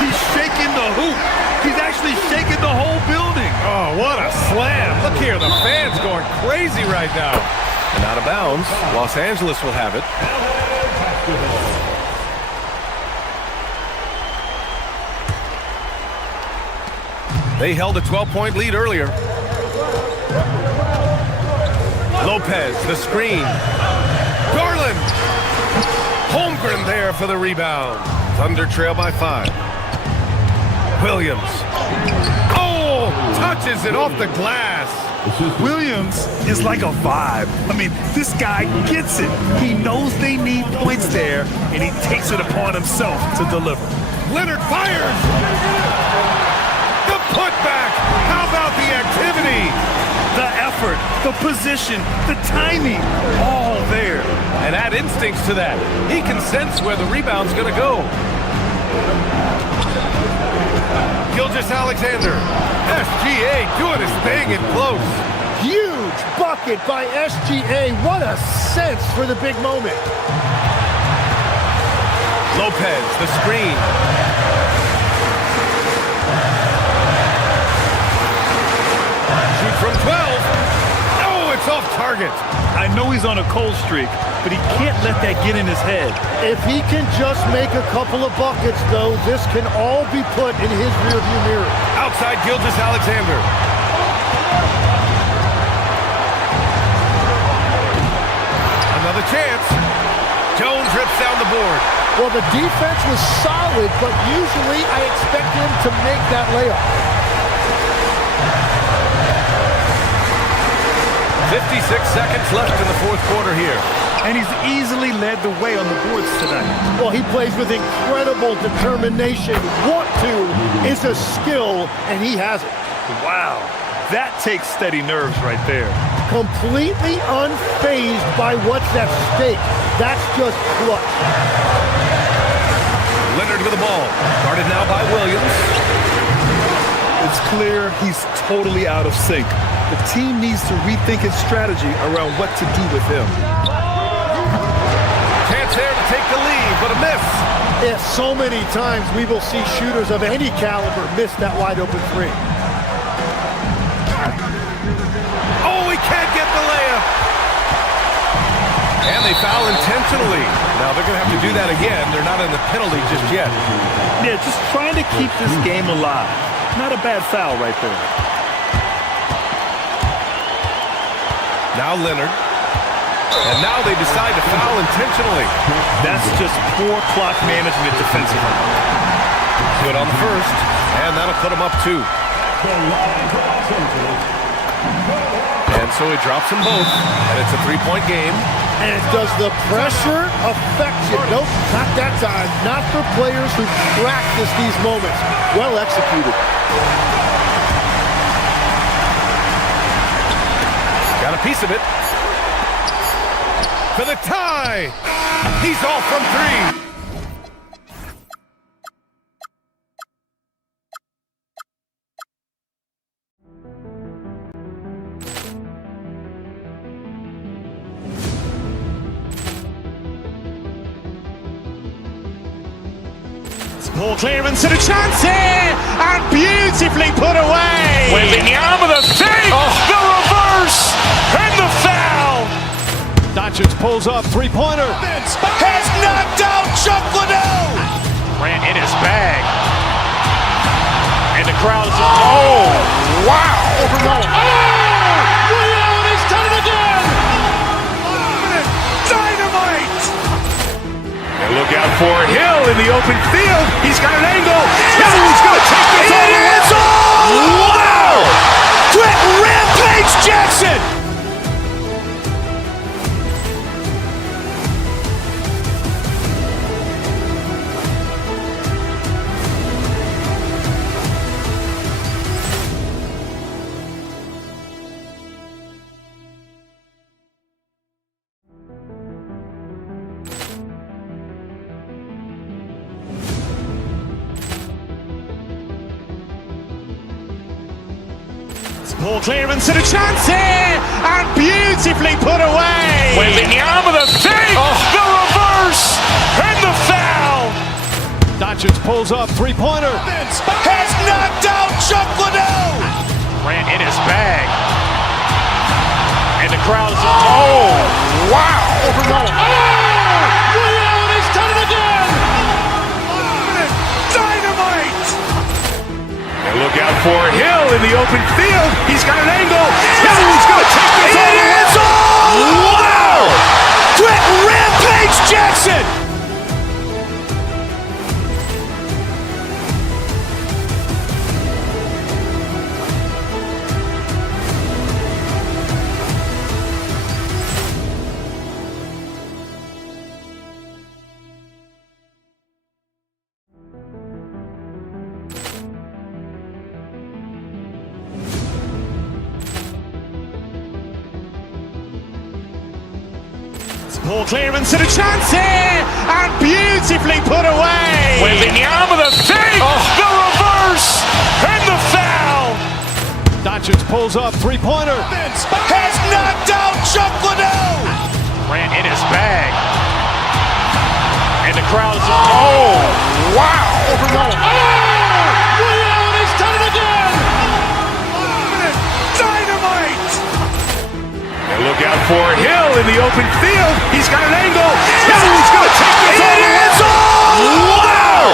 He's shaking the hoop. He's actually shaking the whole building. Oh, what a slam. Look here, the fans going crazy right now. And out of bounds, Los Angeles will have it. They held a 12-point lead earlier. Lopez, the screen. Garland. Holmgren there for the rebound. Thunder trail by 5. Williams. Oh, touches it off the glass. Williams is like a vibe. I mean, this guy gets it. He knows they need points there, and he takes it upon himself to deliver. Leonard fires. The putback. How about the activity? The effort, the position, the timing, all there. And add instincts to that. He can sense where the rebound's going to go. Gilgeous-Alexander. SGA doing his thing in close. Huge bucket by SGA. What a sense for the big moment. Lopez, the screen. Shoot from 12. Oh, it's off target. I know he's on a cold streak, but he can't let that get in his head. If he can just make a couple of buckets, though, this can all be put in his rearview mirror. Outside Gilgeous-Alexander. Another chance. Jones rips down the board. Well, the defense was solid, but usually I expect him to make that layup. 56 seconds left in the fourth quarter here. And he's easily led the way on the boards tonight. Well, he plays with incredible determination. Want to is a skill, and he has it. Wow. That takes steady nerves right there. Completely unfazed by what's at stake. That's just clutch. Leonard with the ball. Guarded now by Williams. It's clear he's totally out of sync. The team needs to rethink its strategy around what to do with him. Chance there to take the lead, but a miss. Yeah, so many times we will see shooters of any caliber miss that wide open three. Oh, he can't get the layup. And they foul intentionally. Now they're going to have to do that again. They're not in the penalty just yet. Yeah, just trying to keep this game alive. Not a bad foul right there. Now Leonard. And now they decide to foul intentionally. That's just poor clock management defensively. Good on the first. And that'll put him up 2. And so he drops them both. And it's a 3-point game. And does the pressure affect you? Nope, not that time. Not for players who practice these moments. Well executed. Got a piece of it. For the tie. He's off from 3. Ball clearance and a chance here, and beautifully put away. Wembanyama the fake, the reverse, and the foul. Doncic pulls up, three-pointer. Has knocked out Chuck Liddell. Ran in his bag. And the crowd is, oh, wow. Oh, Liddell, and he's done it again. Dynamite. And Look out for Hill in the open field. He's got an angle. He's going to take this all the way. Wow! Quick rampage Jackson! Ball clearance and a chance here, and beautifully put away. Wembanyama the fake, the reverse, and the foul. Doncic pulls up, three-pointer. Has knocked out Chuck Liddell. Ran in his bag. And the crowd is, oh, wow. He's done it again. Dynamite. And look out for Hill in the open field. He's got an angle. He's going to take this all the way. Wow. Quick rampage Jackson. Ball clearance and a chance here, and beautifully put away. Wembanyama the fake, the reverse, and the foul. Doncic pulls up, three-pointer. Has knocked out Chuck Liddell. Ran in his bag. And the crowd is, oh, wow. He's done it again. Dynamite. And look out for Hill in the open field. He's got an angle. He's going to take this all the way. Wow.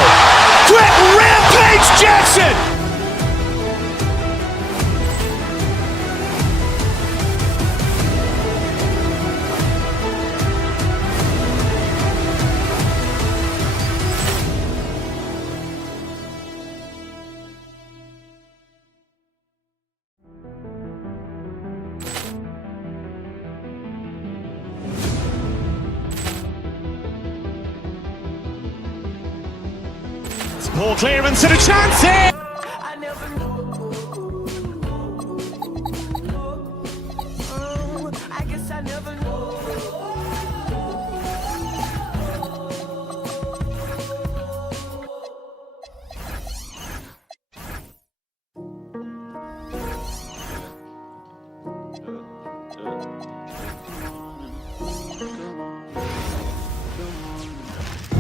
Quick rampage Jackson. Ball clearance and a chance here.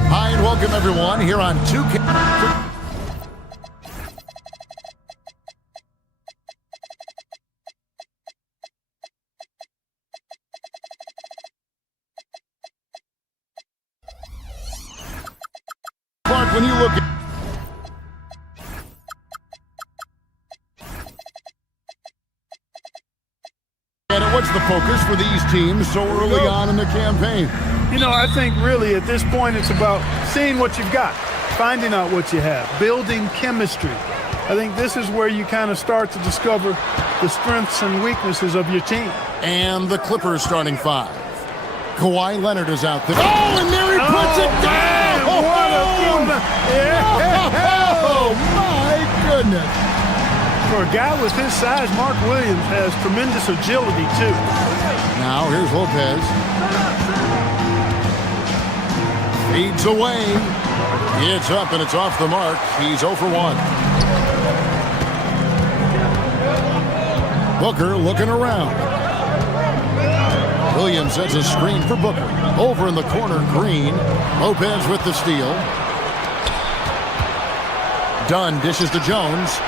Hi, and welcome everyone here on 2K. Clark, when you look at what's the focus for these teams so early on in the campaign? You know, I think really at this point it's about seeing what you've got, finding out what you have, building chemistry. I think this is where you kind of start to discover the strengths and weaknesses of your team. And the Clippers starting five. Kawhi Leonard is out there. Oh, and there he puts it down! Oh, my goodness. For a guy with his size, Mark Williams has tremendous agility, too. Now, here's Lopez. Fades away. It's up, and it's off the mark. He's 0 for 1. Booker looking around. Williams sets a screen for Booker. Over in the corner, Green. Lopez with the steal. Dunn dishes to Jones.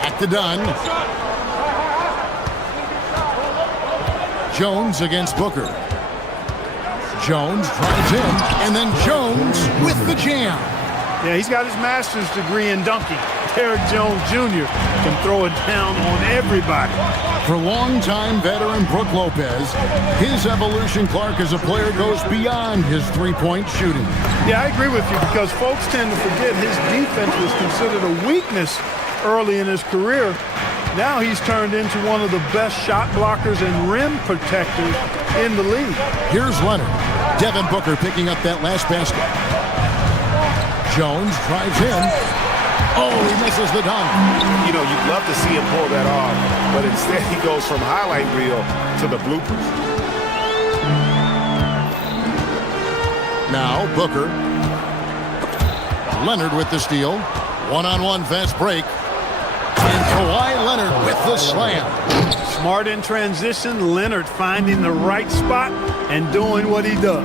Back to Dunn. Jones against Booker. Jones drives in, and then Jones with the jam. Yeah, he's got his master's degree in dunking. Derrick Jones Jr. can throw it down on everybody. For longtime veteran Brook Lopez, his evolution, Clark, as a player goes beyond his three-point shooting. Yeah, I agree with you because folks tend to forget his defense was considered a weakness early in his career. Now he's turned into one of the best shot blockers and rim protectors in the league. Here's Leonard. Devin Booker picking up that last basket. Jones drives in. Oh, he misses the dunk. You know, you'd love to see him pull that off, but instead he goes from highlight reel to the bloopers. Now Booker. Leonard with the steal. One-on-one fast break. And Kawhi Leonard with the slam. Smart in transition. Leonard finding the right spot and doing what he does.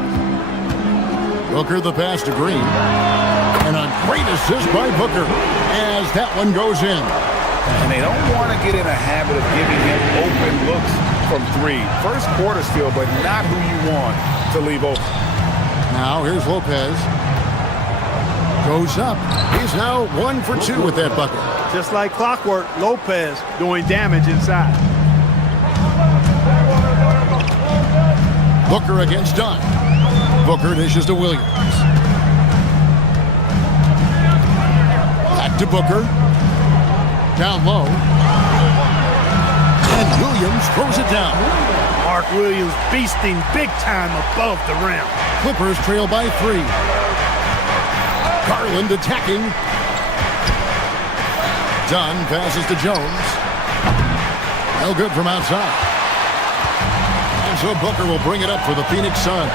Booker the pass to Green. And a great assist by Booker as that one goes in. And they don't want to get in a habit of giving him open looks from three. First quarter steal, but not who you want to leave open. Now here's Lopez. Goes up. He's now 1 for 2 with that bucket. Just like clockwork, Lopez doing damage inside. Booker against Dunn. Booker dishes to Williams. Back to Booker. Down low. And Williams throws it down. Mark Williams beasting big time above the rim. Clippers trail by 3. Garland attacking. Dunn passes to Jones. No good from outside. And so Booker will bring it up for the Phoenix Suns.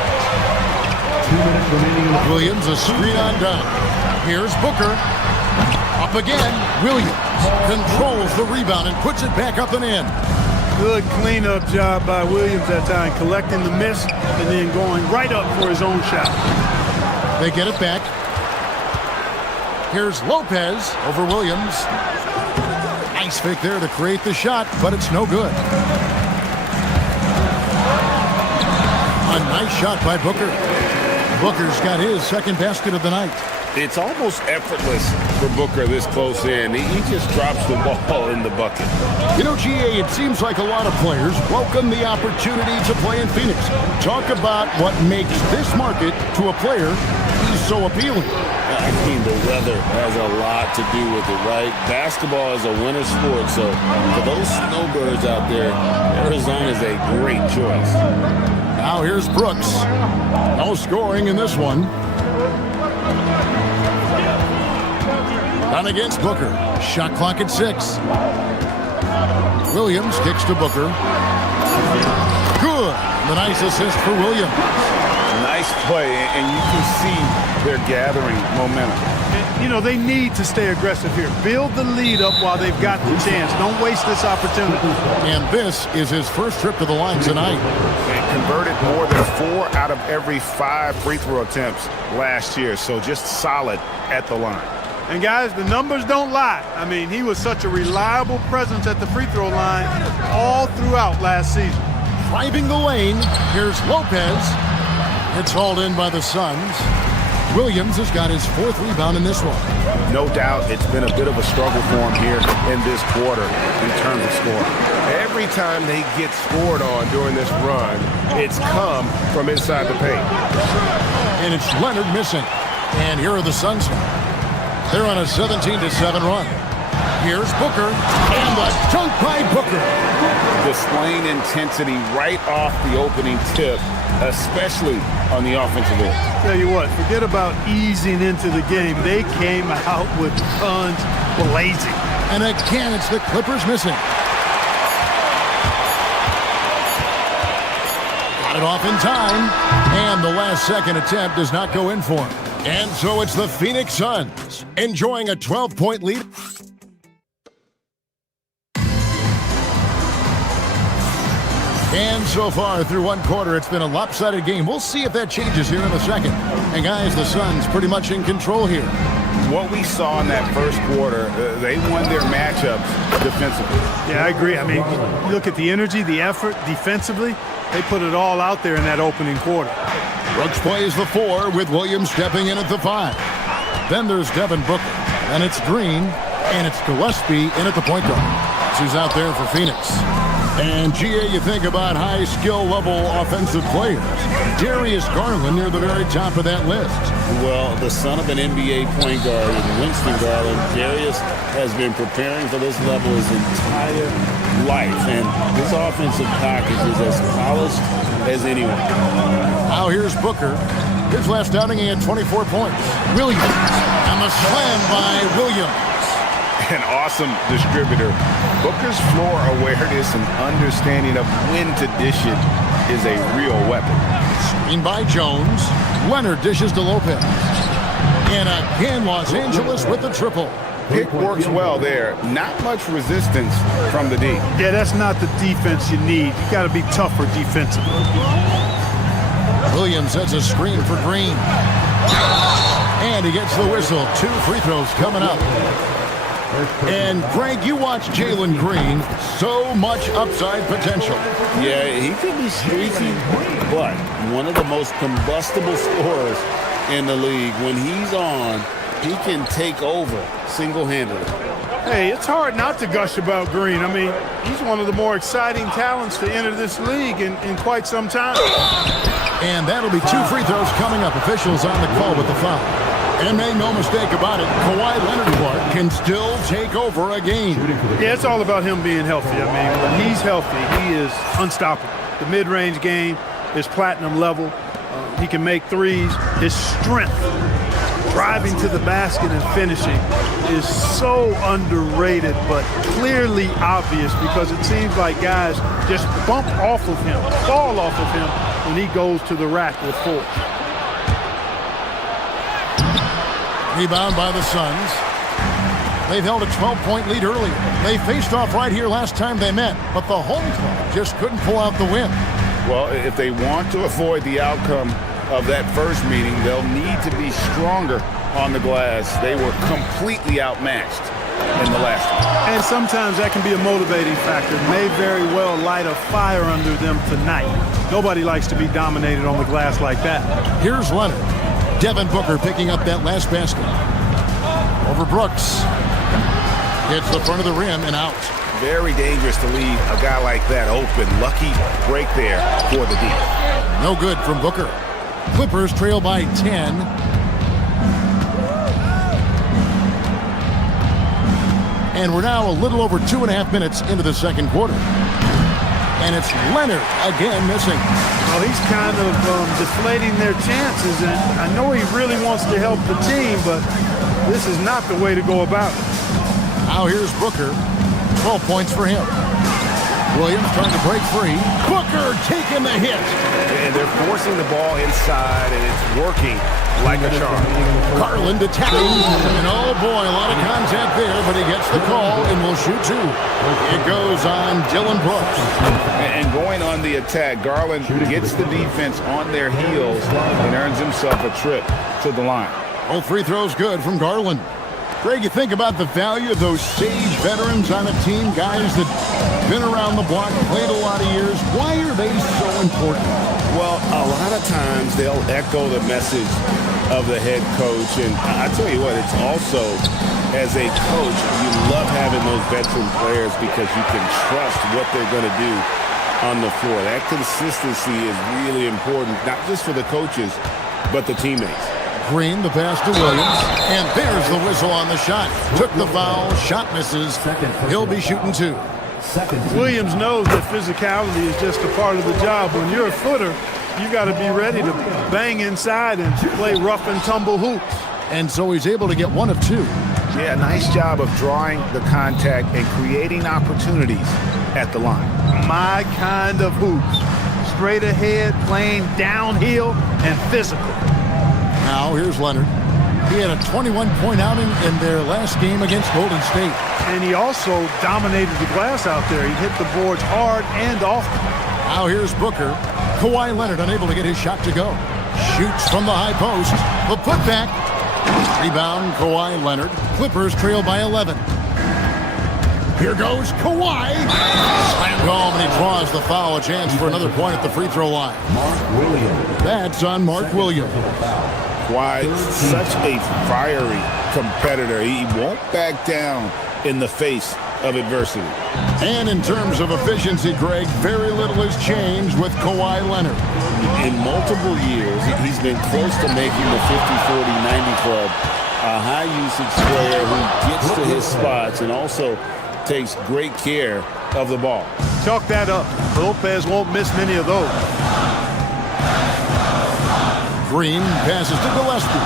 2 minutes remaining. Williams a screen on Dunn. Here's Booker. Up again. Williams controls the rebound and puts it back up and in. Good cleanup job by Williams that time, collecting the miss and then going right up for his own shot. They get it back. Here's Lopez over Williams. Nice fake there to create the shot, but it's no good. A nice shot by Booker. Booker's got his second basket of the night. It's almost effortless for Booker this close in. He just drops the ball in the bucket. You know, GA, it seems like a lot of players welcome the opportunity to play in Phoenix. Talk about what makes this market to a player so appealing. I mean, the weather has a lot to do with it, right? Basketball is a winter sport, so for those snowbirds out there, Arizona is a great choice. Now here's Brooks. No scoring in this one. Down against Booker. Shot clock at 6. Williams kicks to Booker. Good. The nice assist for Williams. Nice play, and you can see they're gathering momentum. And, you know, they need to stay aggressive here. Build the lead up while they've got the chance. Don't waste this opportunity. And this is his first trip to the line tonight. And converted more than 4 out of every 5 free throw attempts last year, so just solid at the line. And guys, the numbers don't lie. I mean, he was such a reliable presence at the free throw line all throughout last season. Driving the lane, here's Lopez. It's hauled in by the Suns. Williams has got his 4th rebound in this one. No doubt it's been a bit of a struggle for him here in this quarter in terms of scoring. Every time they get scored on during this run, it's come from inside the paint. And it's Leonard missing. And here are the Suns. They're on a 17-7 run. Here's Booker, and the dunk by Booker. Displaying intensity right off the opening tip, especially on the offensive end. Tell you what, forget about easing into the game. They came out with guns blazing. And again, it's the Clippers missing. Got it off in time, and the last second attempt does not go in for him. And so it's the Phoenix Suns enjoying a 12-point lead. And so far through one quarter, it's been a lopsided game. We'll see if that changes here in a second. And guys, the Suns pretty much in control here. What we saw in that first quarter, they won their matchups defensively. Yeah, I agree. I mean, look at the energy, the effort defensively. They put it all out there in that opening quarter. Brooks plays the 4 with Williams stepping in at the 5. Then there's Devin Booker. And it's Green. And it's Gillespie in at the point guard. Who's out there for Phoenix. And, GA, you think about high skill level offensive players. Darius Garland near the very top of that list. Well, the son of an NBA point guard, Winston Garland, Darius has been preparing for this level his entire life. And this offensive package is as polished as anyone. Now here's Booker. His last outing, he had 24 points. Williams. And the slam by Williams. An awesome distributor. Booker's floor awareness and understanding of when to dish it is a real weapon. Screen by Jones. Leonard dishes to Lopez. And again, Los Angeles with the triple. Pick works well there. Not much resistance from the D. Yeah, that's not the defense you need. You got to be tougher defensively. Williams sets a screen for Green. And he gets the whistle. 2 free throws coming up. And, Greg, you watch Jalen Green. So much upside potential. Yeah, he could be streaky, but one of the most combustible scorers in the league. When he's on, he can take over single-handedly. Hey, it's hard not to gush about Green. I mean, he's one of the more exciting talents to enter this league in quite some time. And that'll be 2 free throws coming up. Officials on the call with the foul. And make no mistake about it, Kawhi Leonard Clark can still take over a game. Yeah, it's all about him being healthy. I mean, when he's healthy, he is unstoppable. The mid-range game is platinum level. He can make threes. His strength, driving to the basket and finishing, is so underrated, but clearly obvious because it seems like guys just bump off of him, fall off of him when he goes to the rack with force. Rebound by the Suns. They've held a 12-point lead earlier. They faced off right here last time they met, but the home club just couldn't pull out the win. Well, if they want to avoid the outcome of that first meeting, they'll need to be stronger on the glass. They were completely outmatched in the last one. And sometimes that can be a motivating factor. May very well light a fire under them tonight. Nobody likes to be dominated on the glass like that. Here's Leonard. Devin Booker picking up that last basket. Over Brooks. Hits the front of the rim and out. Very dangerous to leave a guy like that open. Lucky break there for the D. No good from Booker. Clippers trail by 10. And we're now a little over 2.5 minutes into the second quarter. And it's Leonard again missing. Well, he's kind of deflating their chances, and I know he really wants to help the team, but this is not the way to go about it. Now here's Booker. 12 points for him. Williams trying to break free. Booker taking the hit. And they're forcing the ball inside, and it's working like a charm. Garland attacking. And oh boy, a lot of contact there, but he gets the call and will shoot 2. It goes on Dylan Brooks. And going on the attack, Garland gets the defense on their heels and earns himself a trip to the line. All free throws good from Garland. Greg, you think about the value of those sage veterans on a team, guys that been around the block, played a lot of years. Why are they so important? Well, a lot of times they'll echo the message of the head coach. And I tell you what, it's also, as a coach, you love having those veteran players because you can trust what they're going to do on the floor. That consistency is really important, not just for the coaches, but the teammates. Green, the pass to Williams, and there's the whistle on the shot. Took the foul, shot misses. He'll be shooting 2. Williams knows that physicality is just a part of the job. When you're a footer, you got to be ready to bang inside and play rough and tumble hoops. And so he's able to get 1 of 2. Yeah, nice job of drawing the contact and creating opportunities at the line. My kind of hoops. Straight ahead, playing downhill, and physical. Now here's Leonard. He had a 21-point outing in their last game against Golden State. And he also dominated the glass out there. He hit the boards hard and often. Now here's Booker. Kawhi Leonard unable to get his shot to go. Shoots from the high post. The putback. Rebound, Kawhi Leonard. Clippers trail by 11. Here goes Kawhi. Slammed home, and he draws the foul. A chance for another point at the free throw line. Mark Williams. That's on Mark Williams. Why, such a fiery competitor. He won't back down in the face of adversity. And in terms of efficiency, Greg, very little has changed with Kawhi Leonard. In multiple years, he's been close to making the 50-40-90 club. A high-usage player who gets to his spots and also takes great care of the ball. Chalk that up. Lopez won't miss many of those. Green passes to Gillespie.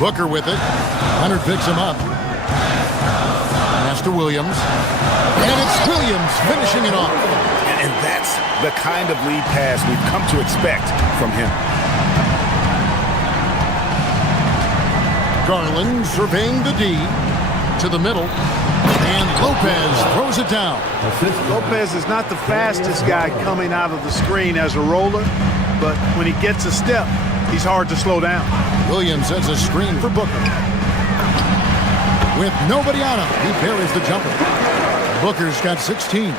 Booker with it. Leonard picks him up. Pass to Williams. And it's Williams finishing it off. And that's the kind of lead pass we've come to expect from him. Garland surveying the D to the middle. And Lopez throws it down. Lopez is not the fastest guy coming out of the screen as a roller, but when he gets a step, he's hard to slow down. Williams sets a screen for Booker. With nobody on him, he parries the jumper. Booker's got 16.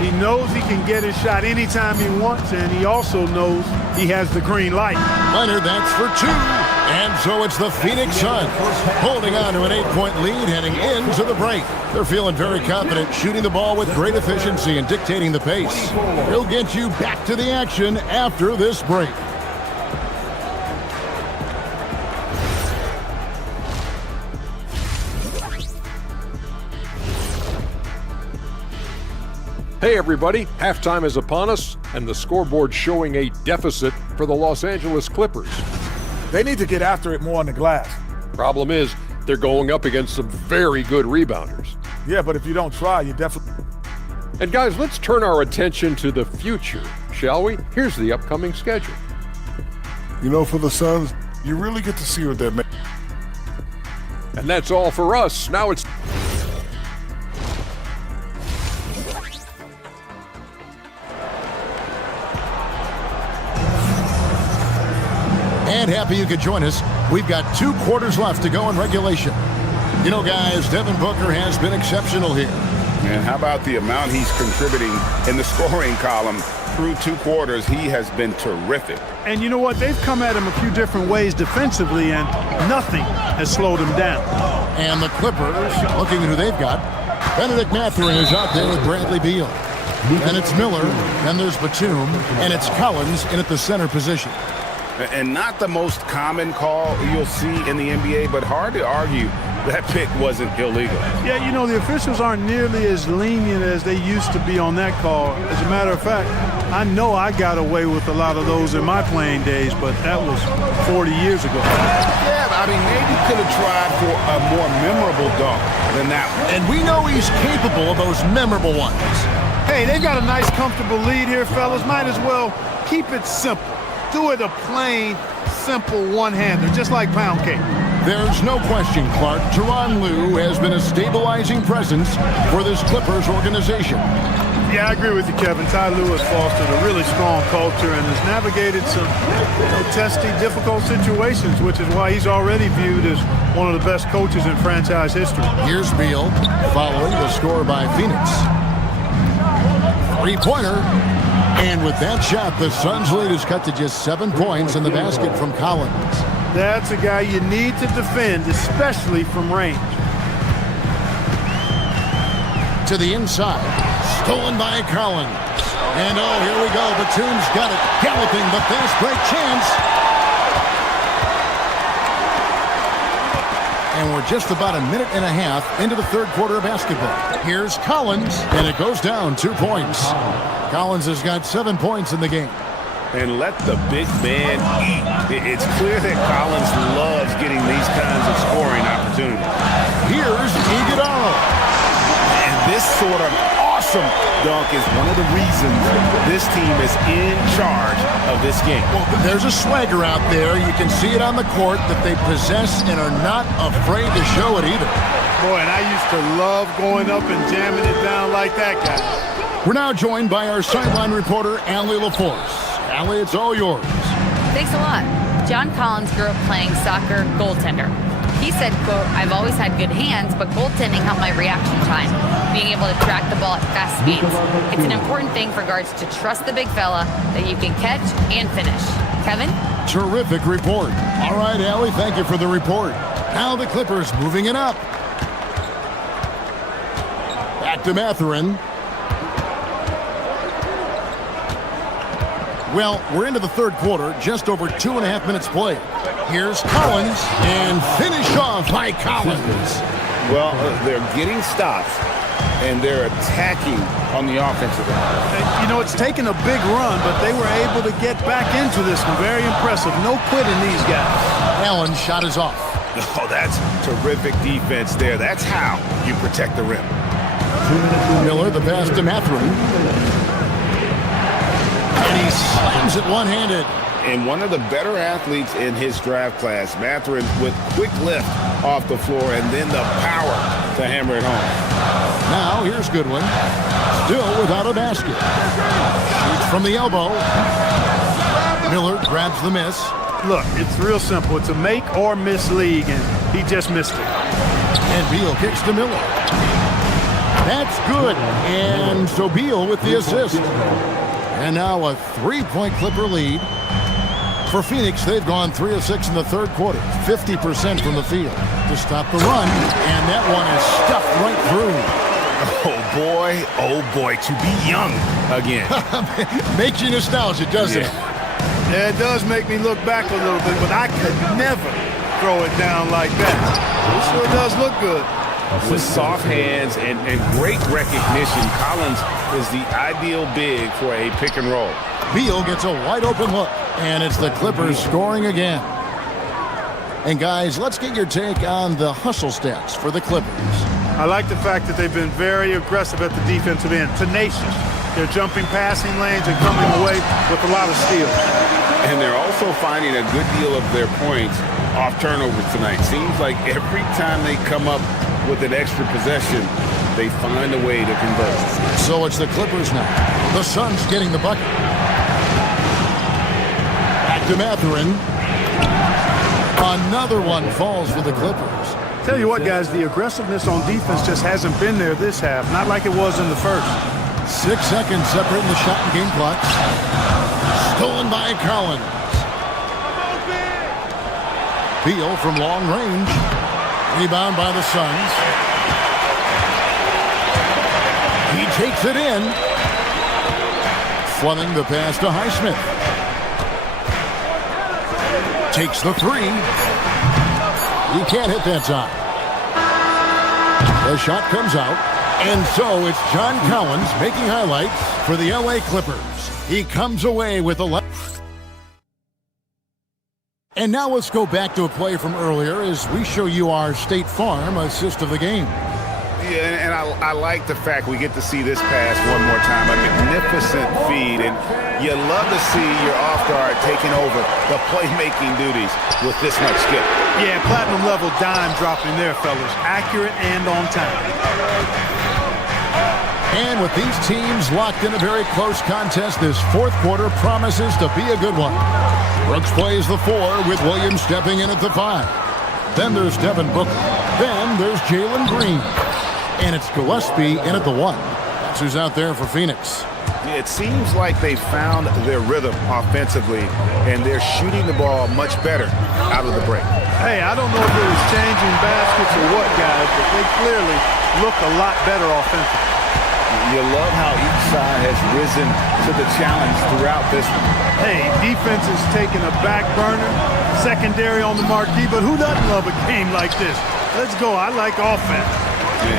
He knows he can get his shot anytime he wants, and he also knows he has the green light. Leonard, that's for 2. And so it's the Phoenix Suns holding on to an 8-point lead heading into the break. They're feeling very confident, shooting the ball with great efficiency and dictating the pace. We'll get you back to the action after this break. Hey everybody, halftime is upon us, and the scoreboard showing a deficit for the Los Angeles Clippers. They need to get after it more on the glass. Problem is, they're going up against some very good rebounders. Yeah, but if you don't try, you definitely... And guys, let's turn our attention to the future, shall we? Here's the upcoming schedule. You know, for the Suns, you really get to see what they're making. And that's all for us. Now it's... And happy you could join us. We've got 2 quarters left to go in regulation. You know, guys, Devin Booker has been exceptional here. And how about the amount he's contributing in the scoring column? Through 2 quarters, he has been terrific. And you know what? They've come at him a few different ways defensively, and nothing has slowed him down. And the Clippers, looking at who they've got, Benedict Mathurin is out there with Bradley Beal. And it's Miller, then there's Batum, and it's Collins in at the center position. And not the most common call you'll see in the NBA, but hard to argue that pick wasn't illegal. Yeah, you know, the officials aren't nearly as lenient as they used to be on that call. As a matter of fact, I know I got away with a lot of those in my playing days, but that was 40 years ago. Yeah, I mean, maybe could have tried for a more memorable dunk than that one. And we know he's capable of those memorable ones. Hey, they've got a nice, comfortable lead here, fellas. Might as well keep it simple. Do it a plain, simple one-hander, just like pound cake. There's no question, Clark. Tyronn Lue has been a stabilizing presence for this Clippers organization. Yeah, I agree with you, Kevin. Ty Lue has fostered a really strong culture and has navigated some testy, difficult situations, which is why he's already viewed as one of the best coaches in franchise history. Here's Beal, following the score by Phoenix. 3-pointer. And with that shot, the Suns' lead is cut to just 7 points in the basket from Collins. That's a guy you need to defend, especially from range. To the inside, stolen by Collins. And oh, here we go. Batum's got it. Galloping the fast break chance. And we're just about a minute and a half into the 3rd quarter of basketball. Here's Collins, and it goes down 2 points. Collins has got 7 points in the game. And let the big man eat. It's clear that Collins loves getting these kinds of scoring opportunities. Here's Iguodala. And this sort of awesome dunk is one of the reasons this team is in charge of this game. Well, there's a swagger out there. You can see it on the court that they possess and are not afraid to show it either. Boy, and I used to love going up and jamming it down like that guy. We're now joined by our sideline reporter, Allie LaForce. Allie, it's all yours. Thanks a lot. John Collins grew up playing soccer goaltender. He said, quote, "I've always had good hands, but goaltending helped my reaction time, being able to track the ball at fast speeds. It's an important thing for guards to trust the big fella that you can catch and finish." Kevin? Terrific report. All right, Allie, thank you for the report. Now the Clippers moving it up. Back to Mathurin. Well, we're into the third quarter, just over 2.5 minutes played. Here's Collins, and finish off by Collins. Well, they're getting stops, and they're attacking on the offensive end. You know, it's taken a big run, but they were able to get back into this one. Very impressive. No quitting these guys. Allen's shot is off. Oh, that's terrific defense there. That's how you protect the rim. Miller, the pass to Mathurin. And he slams it one-handed. And one of the better athletes in his draft class, Mathurin, with quick lift off the floor and then the power to hammer it home. Now, here's Goodwin. Still without a basket. Shoots from the elbow. Miller grabs the miss. Look, it's real simple. It's a make or miss league, and he just missed it. And Beal kicks to Miller. That's good. And so Beal with the assist. And now a 3-point Clipper lead. For Phoenix, they've gone 3 of 6 in the third quarter, 50% from the field to stop the run, and that one is stuffed right through. Oh boy, to be young again. Makes you nostalgic, doesn't it? Yeah, it does make me look back a little bit, but I could never throw it down like that. It sure does look good. With soft hands and great recognition, Collins is the ideal big for a pick and roll. Beal gets a wide open look, and it's the Clippers scoring again. And guys, let's get your take on the hustle stats for the Clippers. I like the fact that they've been very aggressive at the defensive end, tenacious. They're jumping passing lanes and coming away with a lot of steals. And they're also finding a good deal of their points off turnovers tonight. Seems like every time they come up with an extra possession, they find a way to convert. So it's the Clippers now. The Suns getting the bucket. Back to Mathurin. Another one falls for the Clippers. Tell you what, guys, the aggressiveness on defense just hasn't been there this half. Not like it was in the first. 6 seconds separating the shot and game clocks. Stolen by Collins. Beal from long range. Rebound by the Suns. He takes it in. Fleming the pass to Highsmith. Takes the three. He can't hit that time. The shot comes out. And so it's John Collins making highlights for the LA Clippers. He comes away with 11. And now let's go back to a play from earlier as we show you our State Farm assist of the game. Yeah, and I like the fact we get to see this pass one more time. A magnificent feed, and you love to see your off guard taking over the playmaking duties with this much skill. Yeah, platinum level dime dropping there, fellas. Accurate and on time. And with these teams locked in a very close contest, this fourth quarter promises to be a good one. Brooks plays the 4 with Williams stepping in at the 5. Then there's Devin Booker. Then there's Jalen Green. And it's Gillespie in at the 1. That's who's out there for Phoenix. It seems like they found their rhythm offensively, and they're shooting the ball much better out of the break. Hey, I don't know if it was changing baskets or what, guys, but they clearly look a lot better offensively. You love how each side has risen to the challenge throughout this one. Hey, defense is taking a back burner, secondary on the marquee, but who doesn't love a game like this? Let's go. I like offense.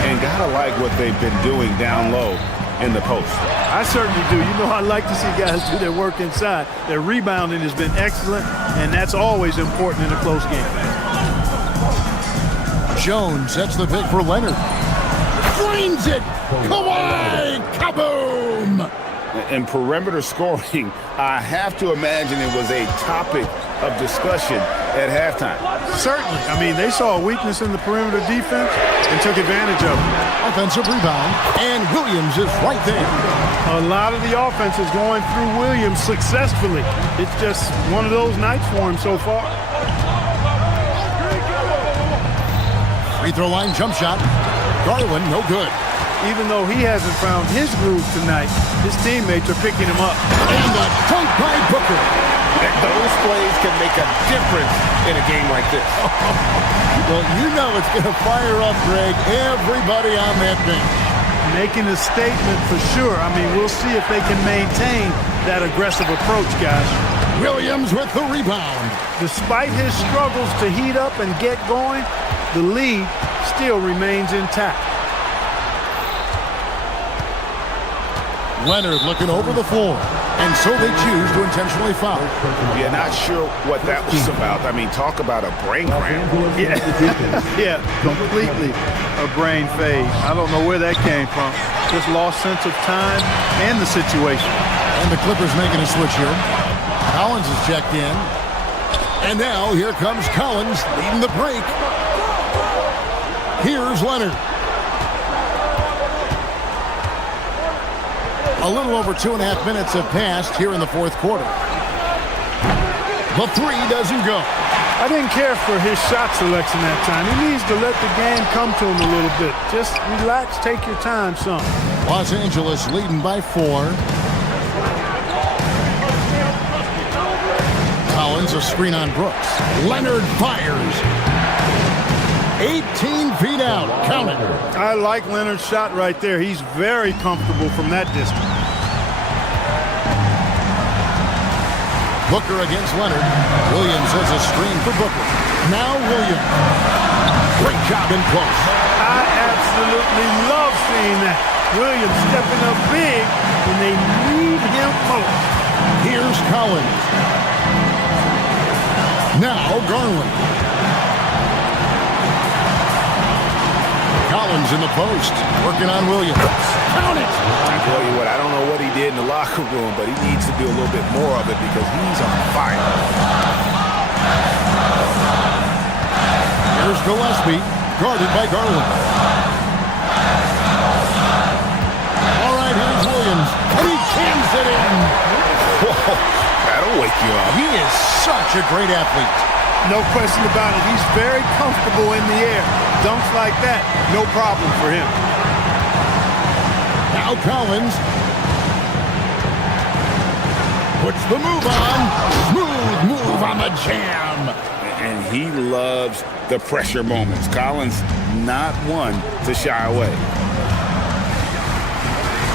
And gotta like what they've been doing down low in the post. I certainly do. You know, I like to see guys do their work inside. Their rebounding has been excellent, and that's always important in a close game. Jones sets the pick for Leonard. Frames it! Kawhi! Kaboom! And perimeter scoring, I have to imagine it was a topic of discussion at halftime. Certainly. I mean, they saw a weakness in the perimeter defense and took advantage of it. Offensive rebound, and Williams is right there. A lot of the offense is going through Williams successfully. It's just one of those nights for him so far. Free throw line jump shot. Garland, no good. Even though he hasn't found his groove tonight, his teammates are picking him up. And the dunk by Booker. Those plays can make a difference in a game like this. Well, you know it's going to fire up, Greg, everybody on that bench. making a statement for sure. I mean, we'll see if they can maintain that aggressive approach, guys. Williams with the rebound. Despite his struggles to heat up and get going, the lead still remains intact. Leonard looking over the floor, and so they choose to intentionally foul. Yeah, not sure what that was about. I mean, talk about a brain cramp. Yeah, completely a brain fade. I don't know where that came from. Just lost sense of time and the situation. And the Clippers making a switch here. Collins is checked in. And now here comes Collins leading the break. Here's Leonard. A little over 2.5 minutes have passed here in the fourth quarter. The three doesn't go. I didn't care for his shot selection that time. He needs to let the game come to him a little bit. Just relax, take your time some. Los Angeles leading by 4. Collins, a screen on Brooks. Leonard fires. 18 feet out. Count it. I like Leonard's shot right there. He's very comfortable from that distance. Booker against Leonard. Williams has a screen for Booker. Now Williams. Great job in close. I absolutely love seeing that. Williams stepping up big when they need him most. Here's Collins. Now Garland. Collins in the post, working on Williams. Count it! I tell you what, I don't know what he did in the locker room, but he needs to do a little bit more of it because he's on fire. Here's Gillespie, guarded by Garland. All right, here's Williams, and he cans it in. Whoa, that'll wake you up. He is such a great athlete. No question about it. He's very comfortable in the air. Dunks like that, no problem for him. Now Collins puts the move on. Smooth move on the jam. And he loves the pressure moments. Collins, not one to shy away.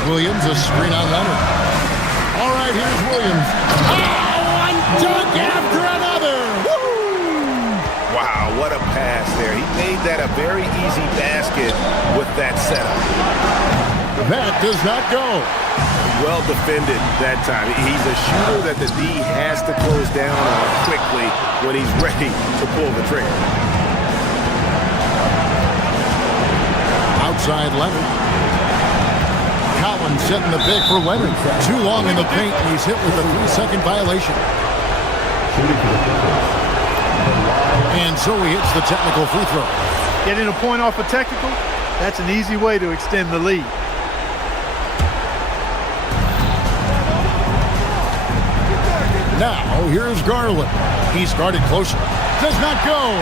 Williams, a screen on Leonard. All right, here's Williams. Oh, one dunk after another. Wow, what a pass there. He made that a very easy basket with that setup. That does not go. Well defended that time. He's a shooter that the D has to close down on quickly when he's ready to pull the trigger. Outside Leonard. Collins setting the pick for Leonard. Too long in the paint, and he's hit with a 3-second violation. And so he hits the technical free throw. Getting a point off a technical, that's an easy way to extend the lead. Now, here's Garland. He's guarded closer. Does not go.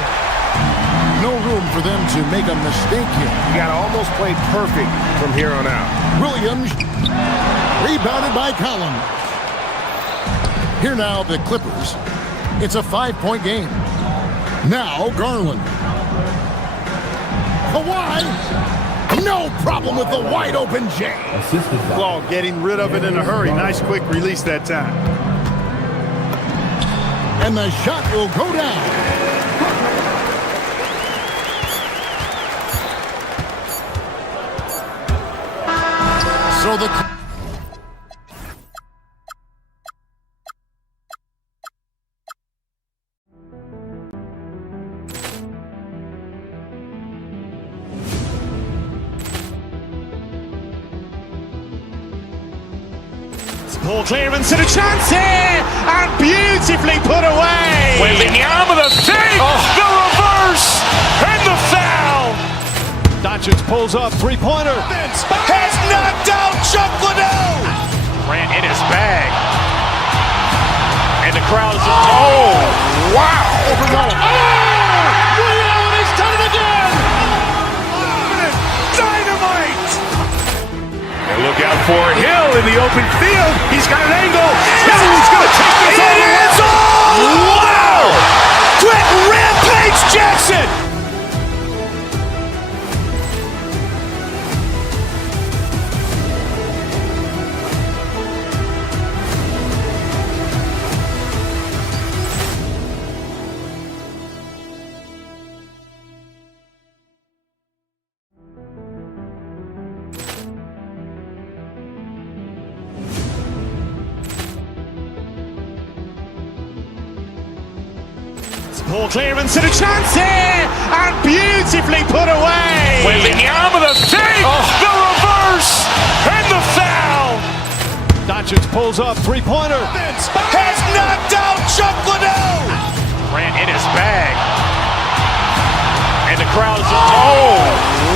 No room for them to make a mistake here. You got to almost play perfect from here on out. Williams, rebounded by Collins. Here now, the Clippers. It's a 5-point game. Now, Garland. Kawhi. No problem with the wide-open jam. Ball getting rid of it in a hurry. Nice quick release that time. And the shot will go down. So the... Ball clearance and a chance here, and beautifully put away. Wembanyama the save, the reverse, and the foul. Doncic pulls up, three-pointer. Has knocked out Chuck Liddell. Ran in his bag. And the crowd is... Oh, wow. He's done it again. Dynamite. And look out for Hill in the open field. He's got an angle. Hill's going to take this all the way. Wow! Quick Rampage Jackson. Poor clearance and a chance here, and beautifully put away. Wembanyama the save, the reverse, and the foul. Doncic pulls up, three-pointer. Has knocked out Chuck Liddell. Grant in his bag. And the crowd is, oh,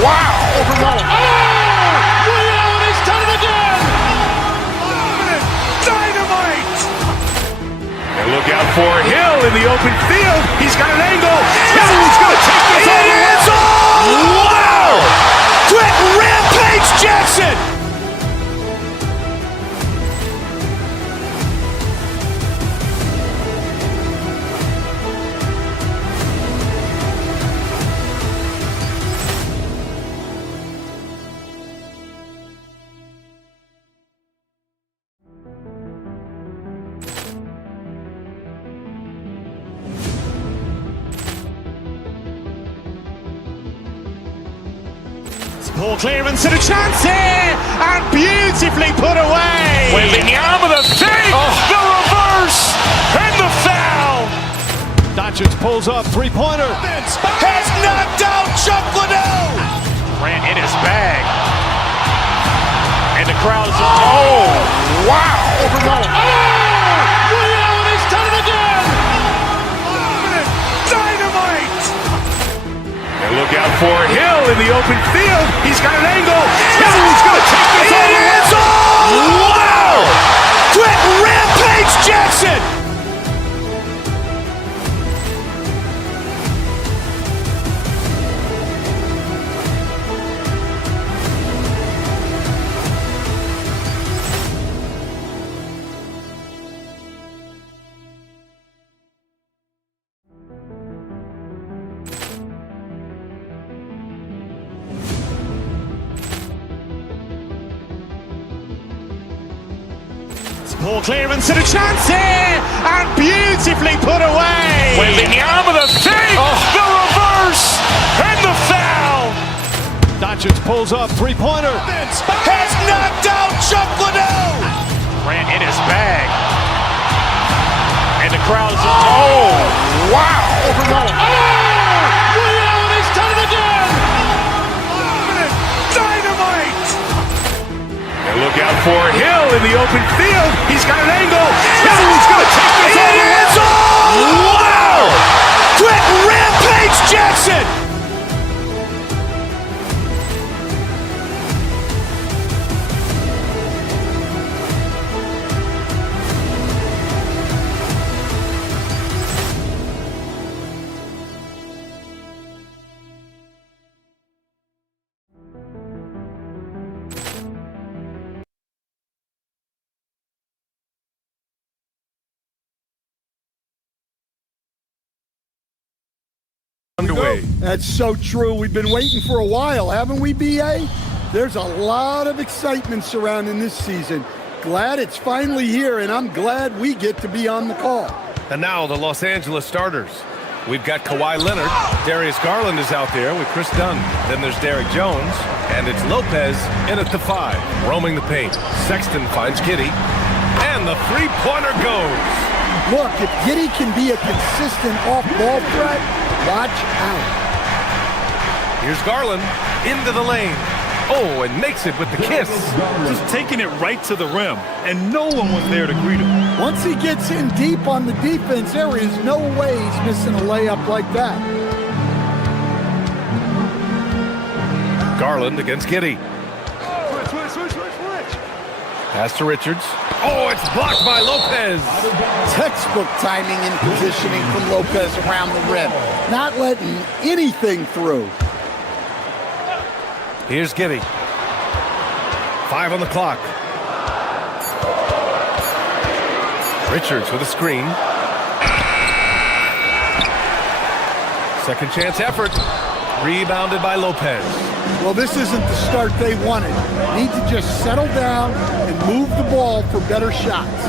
wow. Allen has done it again! Dynamite. And look out for Hill in the open field. He's got an angle. Hill's going to take this all the way. Wow. Quick Rampage Jackson. Poor clearance and a chance here, and beautifully put away. Wembanyama the save, the reverse, and the foul. Doncic pulls up, three-pointer. Has knocked out Chuck Liddell. Grant in his bag. And the crowd is, oh, wow. Allen has done it again! Dynamite. And look out for Hill in the open field. He's got an angle. Hill's going to take this all the way. Wow. Quick Rampage Jackson. Poor clearance and a chance here, and beautifully put away. Wembanyama the save, the reverse, and the foul. Doncic pulls up, three-pointer. Has knocked out Chuck Liddell. Grant in his bag. And the crowd is, oh, wow. Allen has done it again! Dynamite. And look out for Hill in the open field. He's got an angle. Hill's going to take this all the way. Wow. Quick Rampage Jackson. Underway. That's so true. We've been waiting for a while, haven't we, B.A.? There's a lot of excitement surrounding this season. Glad it's finally here, and I'm glad we get to be on the call. And now the Los Angeles starters. We've got Kawhi Leonard. Darius Garland is out there with Chris Dunn. Then there's Derek Jones. And it's Lopez in at the 5, roaming the paint. Sexton finds Giddey. And the three-pointer goes. Look, if Giddey can be a consistent off-ball threat, watch out. Here's Garland into the lane. Oh, and makes it with the kiss. Just taking it right to the rim, and no one was there to greet him. Once he gets in deep on the defense, there is no way he's missing a layup like that. Garland against Giddey. Pass to Richards. Oh, it's blocked by Lopez. Textbook timing and positioning from Lopez around the rim. Not letting anything through. Here's Giddey. 5 on the clock. Richards with a screen. Second chance effort. Rebounded by Lopez. Well, this isn't the start they wanted. Need to just settle down and move the ball for better shots.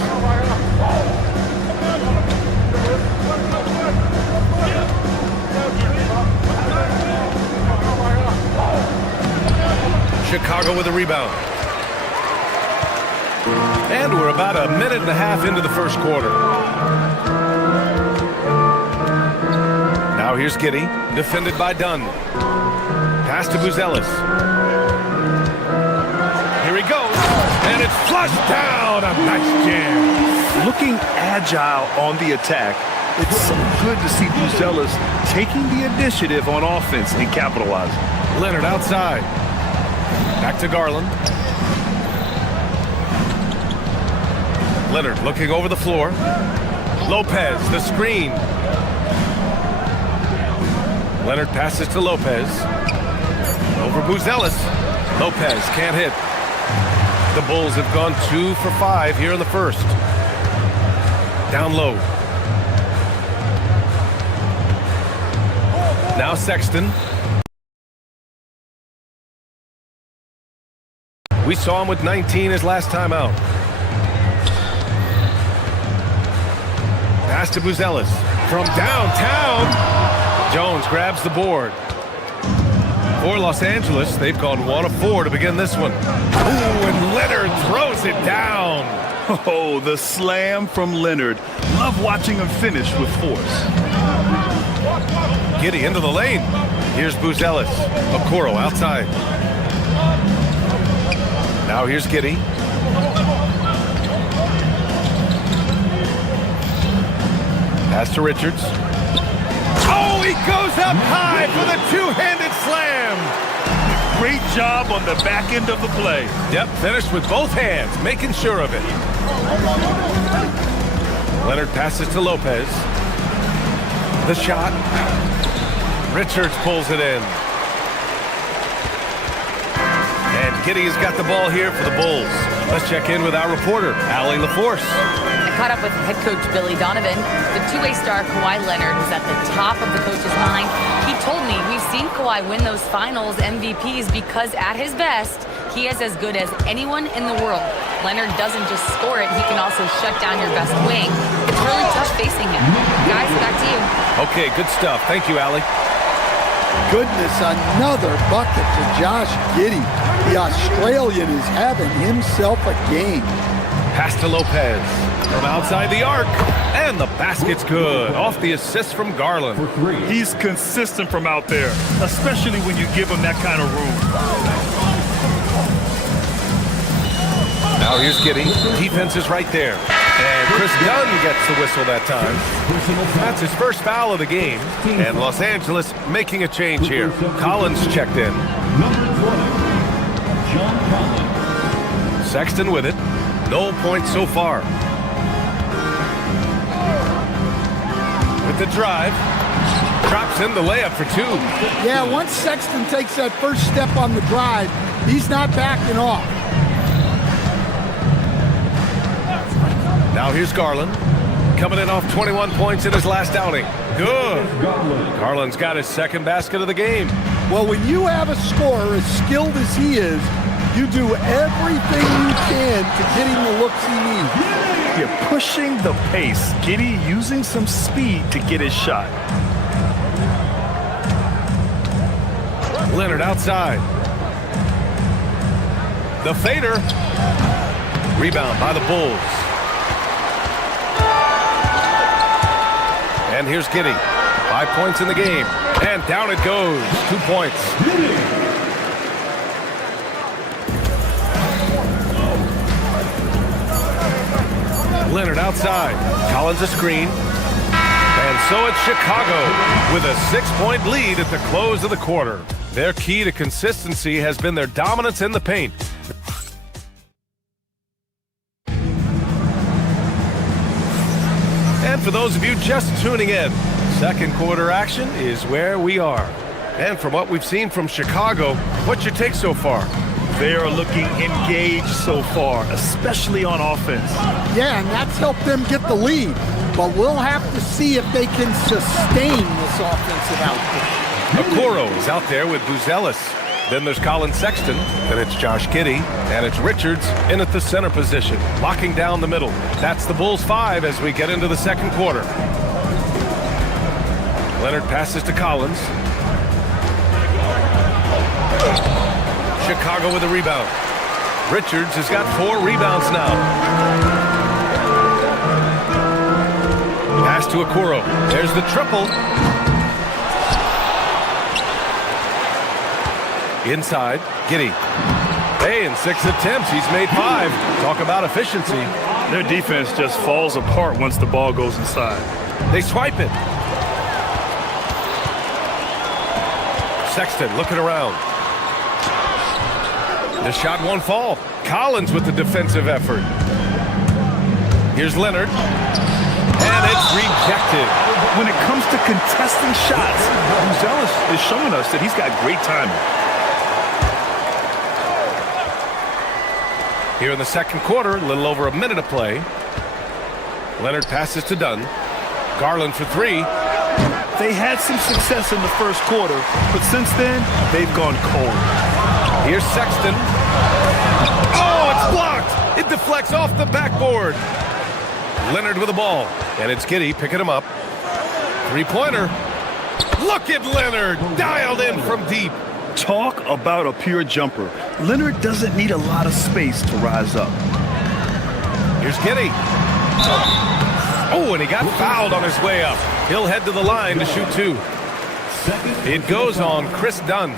Chicago with a rebound. And we're about a minute and a half into the first quarter. Now here's Giddey, defended by Dunn. Pass to Buzelis. Here he goes, and it's flushed down. A nice jam. Looking agile on the attack, it's so good to see Buzelis taking the initiative on offense and capitalizing. Leonard outside. Back to Garland. Leonard looking over the floor. Lopez, the screen. Leonard passes to Lopez. Over Buzelis. Lopez can't hit. The Bulls have gone 2 for 5 here in the first. Down low. Now Sexton. We saw him with 19 his last time out. Pass to Buzelis. From downtown, Jones grabs the board. For Los Angeles, they've gone 1 of 4 to begin this one. Ooh, and Leonard throws it down. Oh, the slam from Leonard. Love watching him finish with force. Giddey into the lane. Here's Buzelis. Okoro outside. Now here's Giddey. Pass to Richards. Oh, he goes up high for the two-handed slam. Great job on the back end of the play. Yep, finished with both hands, making sure of it. Leonard passes to Lopez. The shot. Richards pulls it in. And Giddey's got the ball here for the Bulls. Let's check in with our reporter, Allie LaForce. I caught up with head coach Billy Donovan. The two-way star Kawhi Leonard was at the top of the coach's mind. He told me we've seen Kawhi win those finals MVPs because at his best, he is as good as anyone in the world. Leonard doesn't just score it, he can also shut down your best wing. It's really tough facing him. Guys, back to you. Okay, good stuff. Thank you, Allie. Goodness, another bucket to Josh Giddey. The Australian is having himself a game. Pass to Lopez from outside the arc, and the basket's good. Off the assist from Garland. He's consistent from out there, especially when you give him that kind of room. Now here's Giddey. Defense is right there. And Chris Dunn gets the whistle that time. That's his first foul of the game. And Los Angeles making a change here. Collins checked in. Sexton with it. No points so far. With the drive. Drops in the layup for 2. Yeah, once Sexton takes that first step on the drive, he's not backing off. Now here's Garland. Coming in off 21 points in his last outing. Good. Garland's got his second basket of the game. Well, when you have a scorer as skilled as he is, you do everything you can to get him the looks he needs. You're pushing the pace. Giddey using some speed to get his shot. Leonard outside. The fader. Rebound by the Bulls. And here's Giddey. 5 points in the game. And down it goes. 2 points. Leonard outside. Collins a screen. And so it's Chicago with a 6-point lead at the close of the quarter. Their key to consistency has been their dominance in the paint. And for those of you just tuning in, second quarter action is where we are. And from what we've seen from Chicago, what's your take so far? They are looking engaged so far, especially on offense. Yeah, and that's helped them get the lead. But we'll have to see if they can sustain this offensive output. Okoro is out there with Buzelis. Then there's Colin Sexton. Then it's Josh Giddey. And it's Richards in at the center position, locking down the middle. That's the Bulls 5 as we get into the second quarter. Leonard passes to Collins. Chicago with a rebound. Richards has got 4 rebounds now. Pass to Okoro. There's the triple. Inside, Giddey. Hey, in 6 attempts, he's made 5. Talk about efficiency. Their defense just falls apart once the ball goes inside. They swipe it. Sexton looking around. The shot won't fall. Collins with the defensive effort. Here's Leonard. And it's rejected. When it comes to contesting shots, Buzelis is showing us that he's got great timing. Here in the second quarter, a little over a minute of play. Leonard passes to Dunn. Garland for 3. They had some success in the first quarter, but since then, they've gone cold. Here's Sexton. Oh, it's blocked! It deflects off the backboard. Leonard with the ball, and it's Giddey picking him up. 3-pointer. Look at Leonard, dialed in from deep. Talk about a pure jumper. Leonard doesn't need a lot of space to rise up. Here's Giddey. Oh, and he got fouled on his way up. He'll head to the line to shoot 2. It goes on Chris Dunn.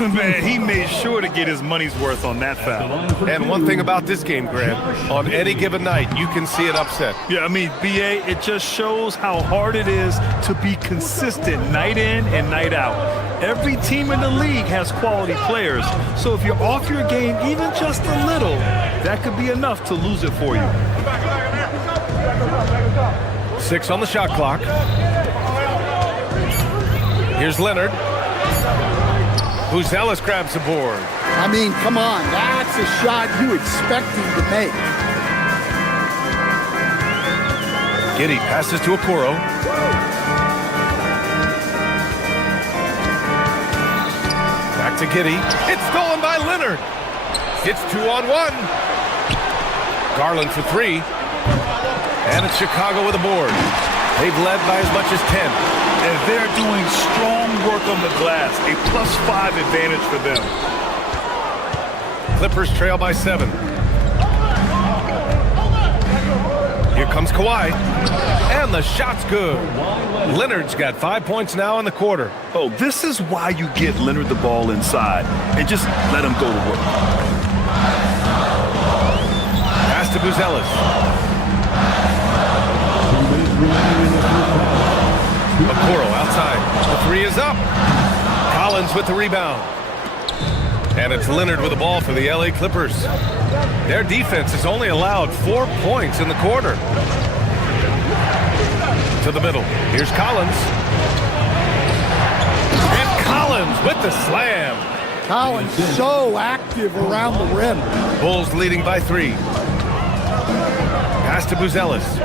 Man, he made sure to get his money's worth on that foul. And one thing about this game, Grant, on any given night, you can see an upset. Yeah, I mean, BA, it just shows how hard it is to be consistent night in and night out. Every team in the league has quality players, so if you're off your game even just a little, that could be enough to lose it for you. 6 on the shot clock. Here's Leonard. Buzelis grabs the board. I mean, come on. That's a shot you expect him to make. Giddey passes to Okoro. Back to Giddey. It's stolen by Leonard. It's 2-on-1. Garland for 3. And it's Chicago with a board. They've led by as much as 10. And they're doing strong work on the glass. A +5 advantage for them. Clippers trail by 7. Here comes Kawhi. And the shot's good. Leonard's got 5 points now in the quarter. Oh, this is why you get Leonard the ball inside and just let him go to work. Pass to Buzelis. Okoro outside. The 3 is up. Collins with the rebound. And it's Leonard with the ball for the LA Clippers. Their defense has only allowed 4 points in the quarter. To the middle. Here's Collins. And Collins with the slam. Collins so active around the rim. Bulls leading by 3. Pass to Buzelis.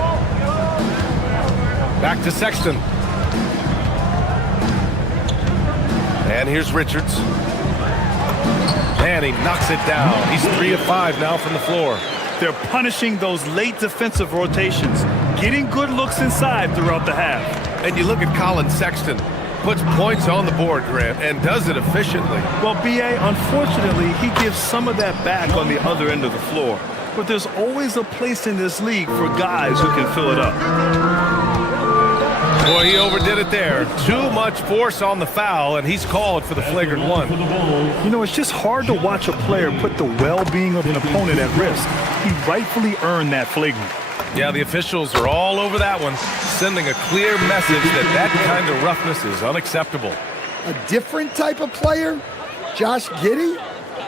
Back to Sexton. And here's Richards. And he knocks it down. He's 3 of 5 now from the floor. They're punishing those late defensive rotations, getting good looks inside throughout the half. And you look at Colin Sexton, puts points on the board, Grant, and does it efficiently. Well, BA, unfortunately, he gives some of that back on the other end of the floor. But there's always a place in this league for guys who can fill it up. Boy, he overdid it there. Too much force on the foul, and he's called for the flagrant 1. You know, it's just hard to watch a player put the well-being of an opponent at risk. He rightfully earned that flagrant. Yeah, the officials are all over that one, sending a clear message that that kind of roughness is unacceptable. A different type of player? Josh Giddey?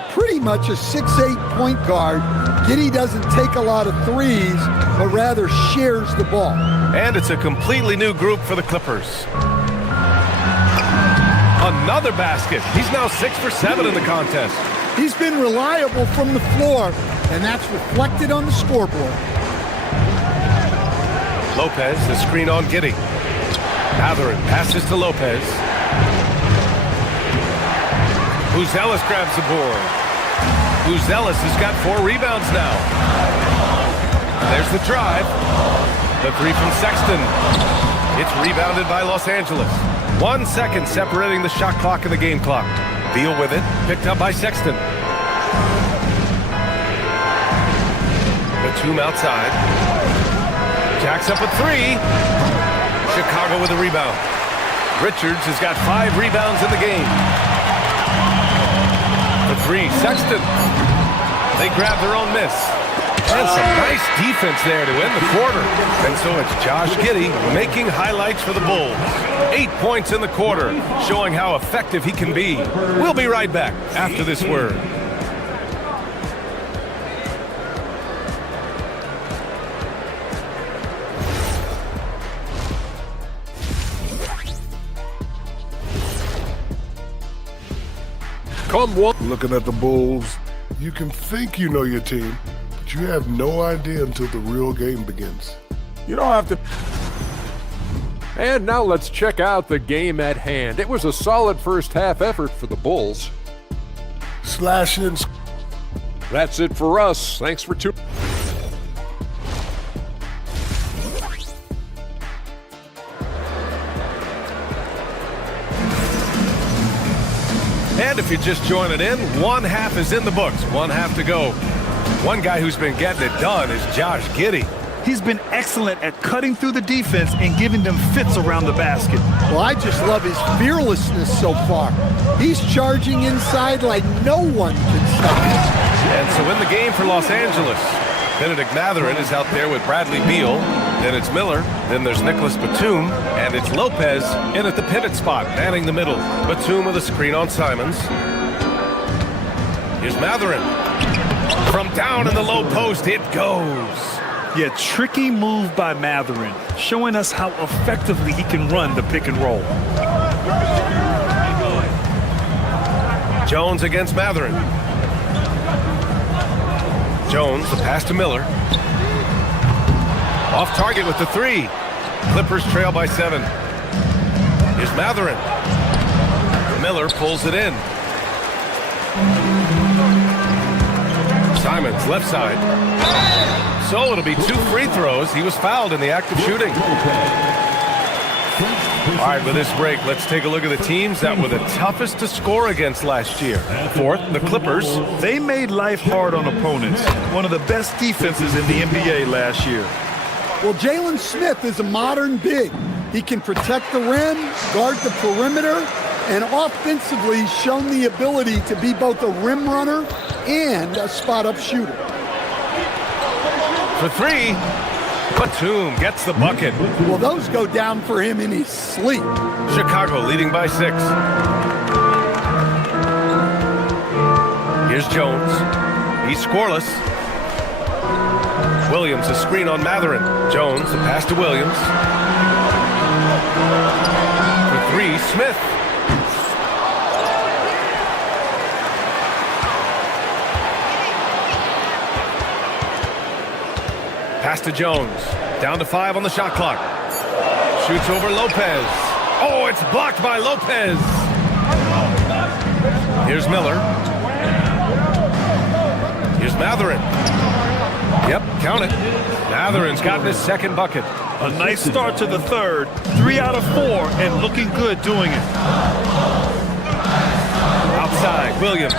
Pretty much a 6'8" point guard. Giddey doesn't take a lot of threes, but rather shares the ball. And it's a completely new group for the Clippers. Another basket. He's now 6 for 7 in the contest. He's been reliable from the floor, and that's reflected on the scoreboard. Lopez, the screen on Giddey. Mathurin passes to Lopez. Buzelis grabs the board. Buzelis has got 4 rebounds now. There's the drive. The 3 from Sexton. It's rebounded by Los Angeles. 1 second separating the shot clock and the game clock. Deal with it. Picked up by Sexton. Batum outside. Jacks up a 3. Chicago with a rebound. Richards has got 5 rebounds in the game. three. Sexton. They grab their own miss. And some nice defense there to end the quarter. And so it's Josh Giddey making highlights for the Bulls. 8 points in the quarter, showing how effective he can be. We'll be right back after this word. Looking at the Bulls, you can think you know your team, but you have no idea until the real game begins. You don't have to. And now let's check out the game at hand. It was a solid first half effort for the Bulls. Slash-ins. That's it for us. Thanks for tuning. And if you're just joining in, one half is in the books, one half to go. One guy who's been getting it done is Josh Giddey. He's been excellent at cutting through the defense and giving them fits around the basket. Well, I just love his fearlessness so far. He's charging inside like no one can stop him. And so in the game for Los Angeles, Benedict Mathurin is out there with Bradley Beal. Then it's Miller. Then there's Nicholas Batum. And it's Lopez in at the pivot spot, manning the middle. Batum with a screen on Simons. Here's Mathurin. From down in the low post, it goes. Yeah, tricky move by Mathurin, showing us how effectively he can run the pick and roll. Jones against Mathurin. Jones, the pass to Miller. Off target with the three. Clippers trail by 7. Here's Mathurin. Miller pulls it in. Simons, left side. So it'll be 2 free throws. He was fouled in the act of shooting. All right, with this break, let's take a look at the teams that were the toughest to score against last year. Fourth, the Clippers. They made life hard on opponents. One of the best defenses in the NBA last year. Well, Jalen Smith is a modern big. He can protect the rim, guard the perimeter, and offensively shown the ability to be both a rim runner and a spot-up shooter. For 3, Batum gets the bucket. Well, those go down for him in his sleep. Chicago leading by 6. Here's Jones. He's scoreless. Williams, a screen on Mathurin. Jones, the pass to Williams. For 3, Smith. Pass to Jones. Down to 5 on the shot clock. Shoots over Lopez. Oh, it's blocked by Lopez. Here's Miller. Here's Mathurin. Yep, count it. Mathurin's gotten his second bucket. A nice start to the third. 3 out of 4 and looking good doing it. Outside, Williams.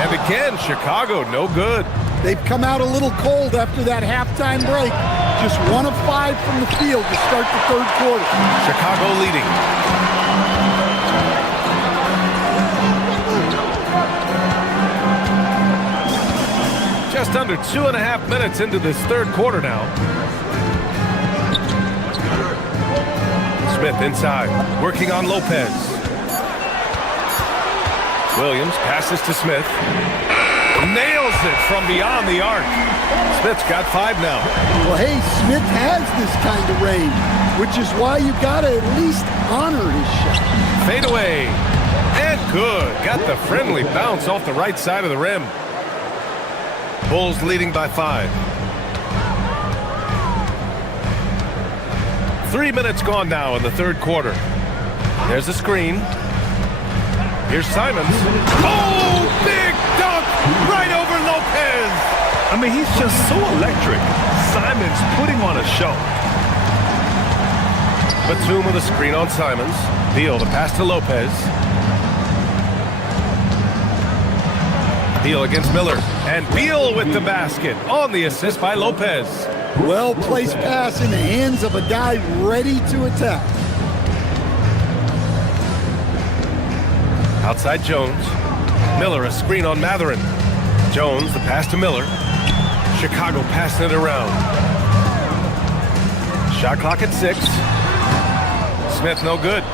And again, Chicago, no good. They've come out a little cold after that halftime break. Just 1 of 5 from the field to start the third quarter. Chicago leading. Just under 2.5 minutes into this third quarter now. Smith inside, working on Lopez. Williams passes to Smith. Nails it from beyond the arc. Smith's got 5 now. Well, hey, Smith has this kind of range, which is why you got to at least honor his shot. Fade away. And good. Got the friendly bounce off the right side of the rim. Bulls leading by 5. 3 minutes gone now in the third quarter. There's a screen. Here's Simons. Oh, big dunk right over Lopez. I mean, he's just so electric. Simons putting on a show. Batum with a screen on Simons. Beal, the pass to Lopez. Beal against Miller. And Beal with the basket on the assist by Lopez. Well-placed pass in the hands of a guy ready to attack. Outside Jones. Miller, a screen on Matherin. Jones, the pass to Miller. Chicago passing it around. Shot clock at 6. Smith, no good.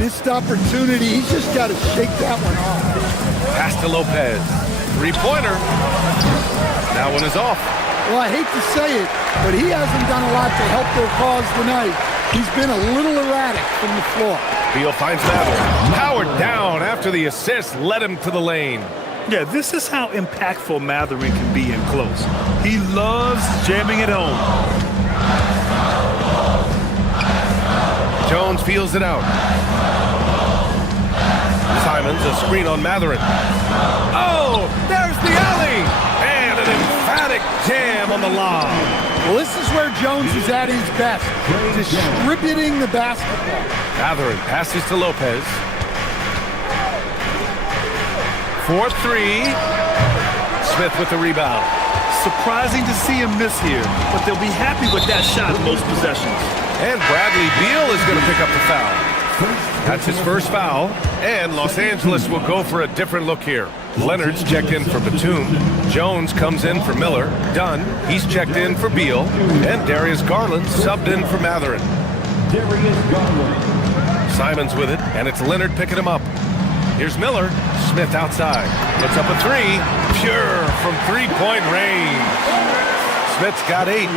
Missed opportunity. He's just got to shake that one off. Pass to Lopez. Three-pointer. That one is off. Well, I hate to say it, but he hasn't done a lot to help their cause tonight. He's been a little erratic from the floor. Beal finds Matherin. Powered down after the assist led him to the lane. Yeah, this is how impactful Matherin can be in close. He loves jamming it home. Jones feels it out. Simons, a screen on Matherin. Oh, there's the alley! And an emphatic jam on the lob. Well, this is where Jones is at his best, distributing the basketball. Matherin passes to Lopez. 4-3. Smith with the rebound. Surprising to see him miss here, but they'll be happy with that shot most possessions. And Bradley Beal is going to pick up the foul. That's his first foul, and Los Angeles will go for a different look here. Leonard's checked in for Batum. Jones comes in for Miller. Dunn, he's checked in for Beal. And Darius Garland subbed in for Matherin. Simons with it, and it's Leonard picking him up. Here's Miller. Smith outside. Puts up a three. Pure from three-point range. Smith's got 8.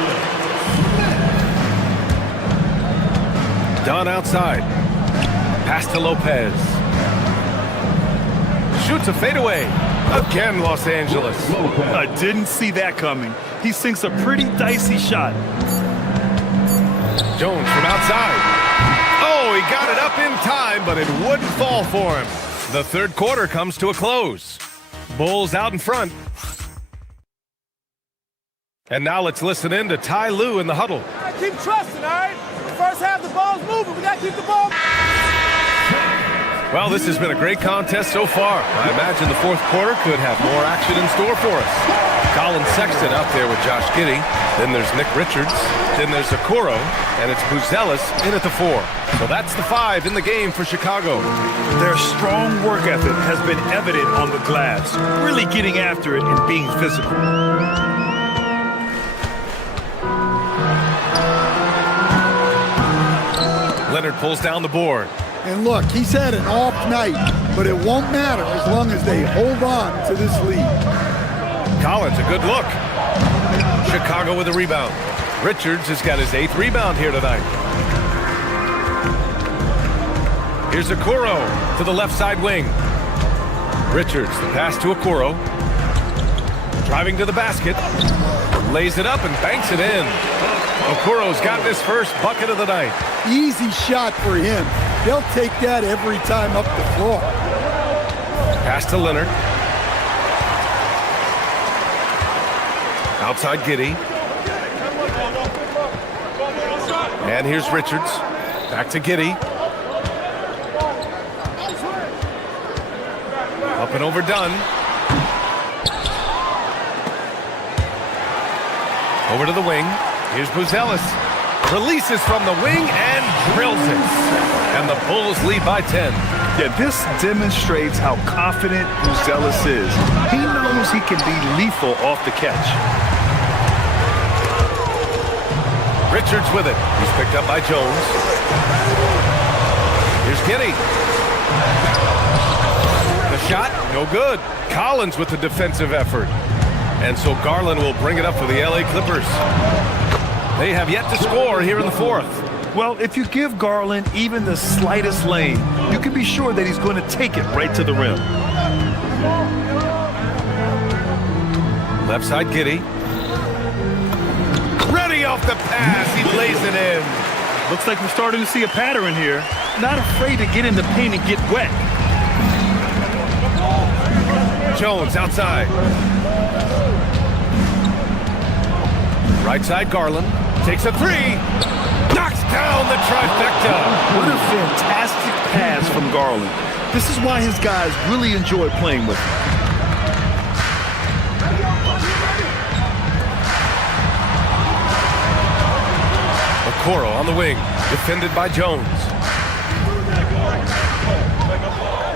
Dunn outside. Pass to Lopez. Shoots a fadeaway. Again, Los Angeles. I didn't see that coming. He sinks a pretty dicey shot. Jones from outside. Oh, he got it up in time, but it wouldn't fall for him. The third quarter comes to a close. Bulls out in front. And now let's listen in to Ty Lue in the huddle. Keep trusting, all right? First half, the ball's moving. We got to keep the ball. Well, this has been a great contest so far. I imagine the fourth quarter could have more action in store for us. Colin Sexton out there with Josh Giddey. Then there's Nick Richards. Then there's Okoro. And it's Buzelis in at the 4. So that's the 5 in the game for Chicago. Their strong work ethic has been evident on the glass, really getting after it and being physical. Leonard pulls down the board. And look, he's had an off night, but it won't matter as long as they hold on to this lead. Collins, a good look. Chicago with a rebound. Richards has got his 8th rebound here tonight. Here's Okoro to the left side wing. Richards, the pass to Okoro. Driving to the basket. Lays it up and banks it in. Okoro's got his first bucket of the night. Easy shot for him. They'll take that every time up the floor. Pass to Leonard. Outside Giddey. And here's Richards. Back to Giddey. Up and over Dunn. Over to the wing. Here's Buzelis. Releases from the wing and drills it. And the Bulls lead by 10. Yeah, this demonstrates how confident Buzelis is. He knows he can be lethal off the catch. Richards with it. He's picked up by Jones. Here's Giddey. The shot, no good. Collins with the defensive effort. And so Garland will bring it up for the LA Clippers. They have yet to score here in the fourth. Well, if you give Garland even the slightest lane, you can be sure that he's going to take it right to the rim. Left side, Giddey. Ready off the pass. He lays it in. Looks like we're starting to see a pattern here. Not afraid to get in the paint and get wet. Jones outside. Right side, Garland. Takes a 3. Knocks down the trifecta. What a fantastic pass from Garland. This is why his guys really enjoy playing with him. Okoro on the wing. Defended by Jones.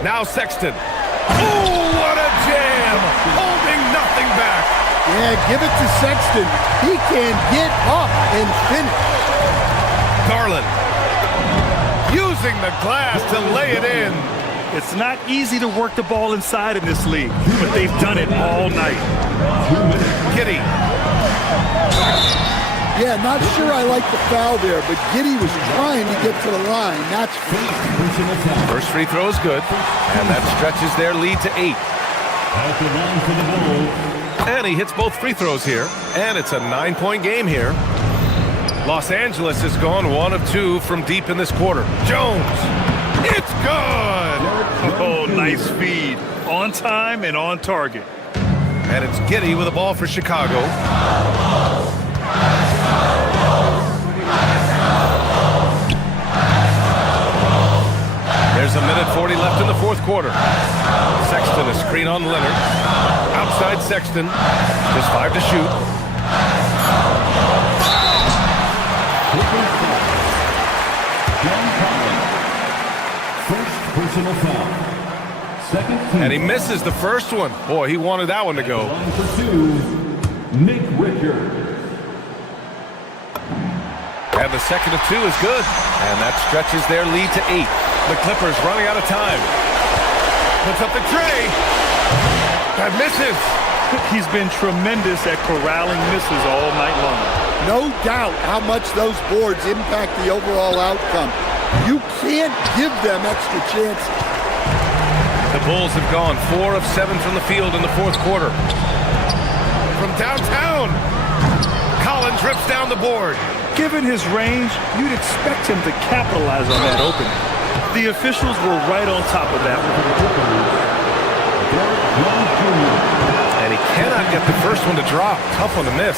Now Sexton. Oh, what a jam! Holding nothing back. Yeah, give it to Sexton. He can get up and finish. Garland using the glass to lay it in. It's not easy to work the ball inside in this league, but they've done it all night. Giddey. Yeah, not sure I like the foul there, but Giddey was trying to get to the line. That's First free throw is good, and that stretches their lead to 8. And he hits both free throws here, and it's a 9-point game here. Los Angeles has gone 1 of 2 from deep in this quarter. Jones, it's good! Oh, nice feed. On time and on target. And it's Giddey with the ball for Chicago. There's a minute 40 left in the fourth quarter. Sexton, a screen on Leonard. Outside Sexton. Just 5 to shoot. First personal foul. Second team. And he misses the first one. Boy, he wanted that one to go. Line for 2, Nick Richards. And the second of 2 is good. And that stretches their lead to 8. The Clippers running out of time. Puts up the tray. That misses. He's been tremendous at corralling misses all night long. no doubt how much those boards impact the overall outcome. You can't give them extra chances. The Bulls have gone 4 of 7 from the field in the fourth quarter. From downtown, Collins rips down the board. Given his range, you'd expect him to capitalize on that opening. The officials were right on top of that one. And he cannot get the first one to drop. Tough one to miss.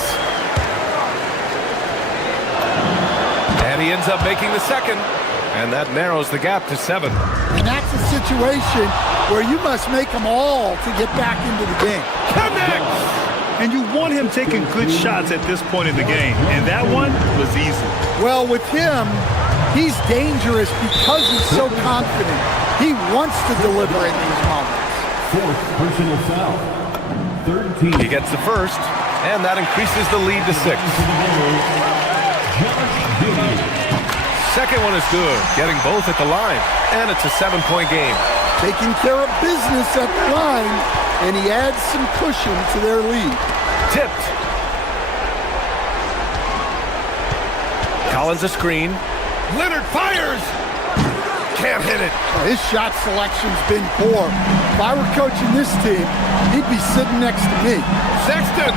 And he ends up making the second. And that narrows the gap to 7. And that's a situation where you must make them all to get back into the game. Connects! And you want him taking good shots at this point in the game. And that one was easy. Well, with him, he's dangerous because he's so confident. He wants to deliver in these moments. Fourth personal foul. Third team. He gets the first, and that increases the lead to 6. Second one is good, getting both at the line, and it's a 7-point game. Taking care of business at the line, and he adds some cushion to their lead. Tipped. Collins a screen. Leonard fires! Can't hit it. His shot selection's been poor. If I were coaching this team, he'd be sitting next to me. Sexton!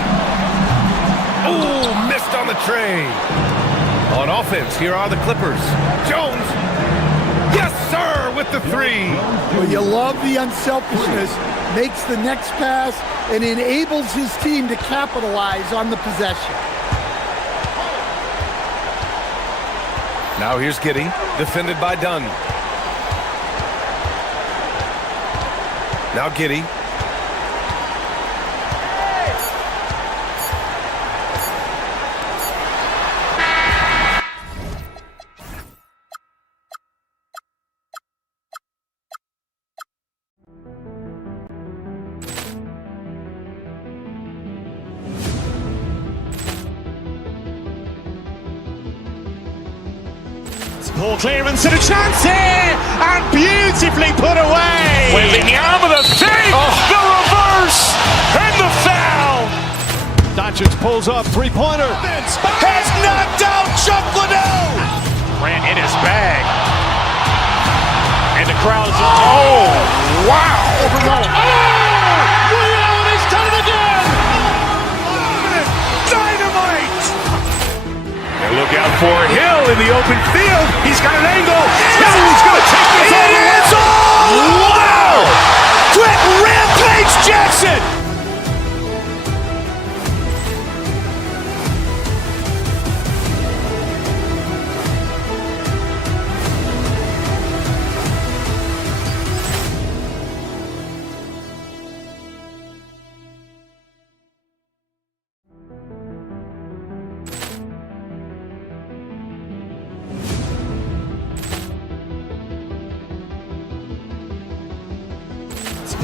Oh, missed on the tray. On offense, here are the Clippers. Jones! Yes, sir, with the 3. Well, you love the unselfishness. Makes the next pass and enables his team to capitalize on the possession. Now here's Giddey, defended by Dunn. Now Giddey. Poor clearance and a chance here, and beautifully put away. With the arm of the fake, the reverse, and the foul. Doncic pulls up, three-pointer. Has knocked out Chuck Liddell. Ran in his bag. And the crowd is, oh, wow. Leon has done it again. Dynamite. And look out for Hill in the open field. He's got an angle. Hill's going to take this all the way. Wow! Quick Rampage Jackson.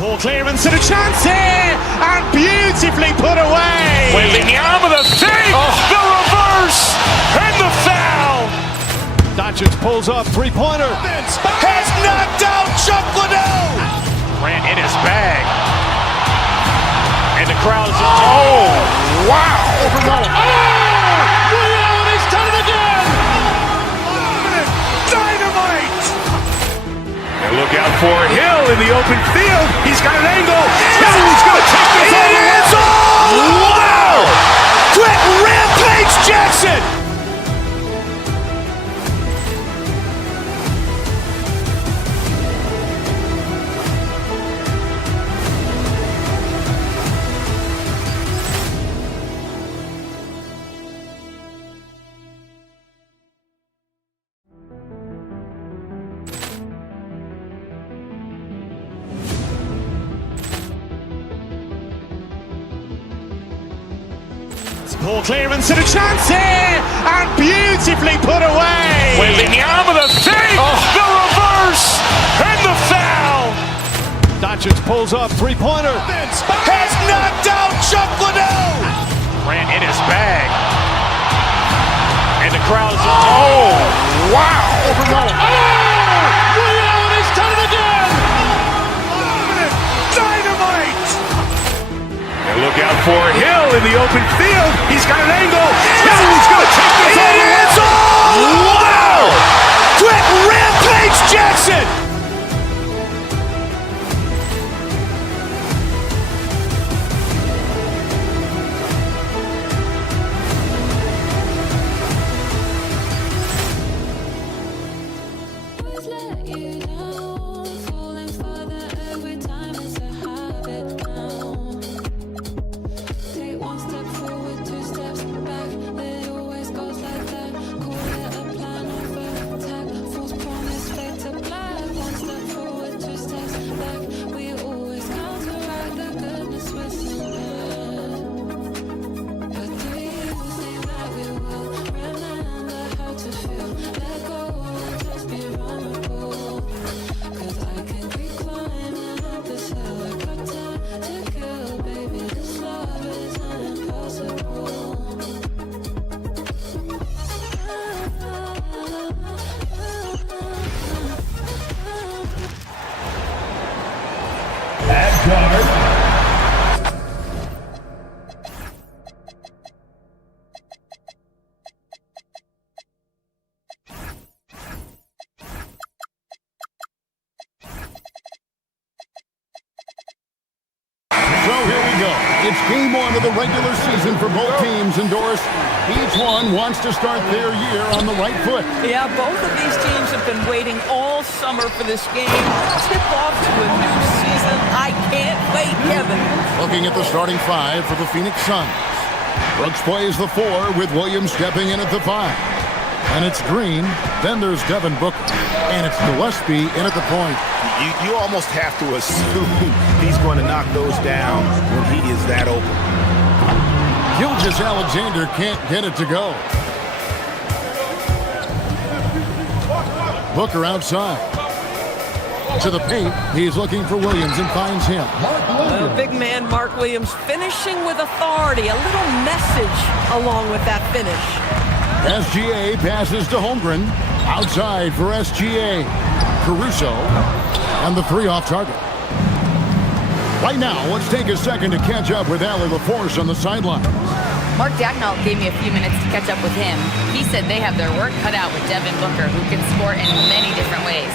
Ball clearance and a chance here, and beautifully put away. Wembanyama the fake, the reverse, and the foul. Doncic pulls up, three-pointer. Has knocked out Chuck Liddell. Grant in his bag. And the crowd is, oh, wow. He's done it again! Dynamite! And look out for Hill in the open field. He's got an angle. Hill's going to take this all the way. Wow! Quick Rampage Jackson! Ball clearance and a chance here, and beautifully put away. Wembanyama the fake, the reverse, and the foul. Doncic pulls up, three-pointer. Has knocked out Chuck Liddell. Grant in his bag. And the crowd is, oh, wow. He's done it again! Dynamite! And look out for Hill in the open field. He's got an angle. Hill's going to take this all the way. Wow! Quick Rampage Jackson! So here we go. It's game one of the regular season for both teams, and Doris, each one wants to start their year on the right foot. Yeah, both of these teams have been waiting all summer for this game. Tip off to a new season. I can't wait, Kevin. Looking at the starting five for the Phoenix Suns. Brooks plays the 4 with Williams stepping in at the 5. And it's Green, then there's Devin Booker, and it's Gillespie in at the point. You almost have to assume he's going to knock those down when he is that open. Gilgeous-Alexander can't get it to go. Booker outside. To the paint, he's looking for Williams and finds him. Big man Mark Williams finishing with authority. A little message along with that finish. SGA passes to Holmgren. Outside for SGA. Caruso. And the 3 off target. Right now, let's take a second to catch up with Allie LaForce on the sideline. Mark Dagnall gave me a few minutes to catch up with him. He said they have their work cut out with Devin Booker, who can score in many different ways.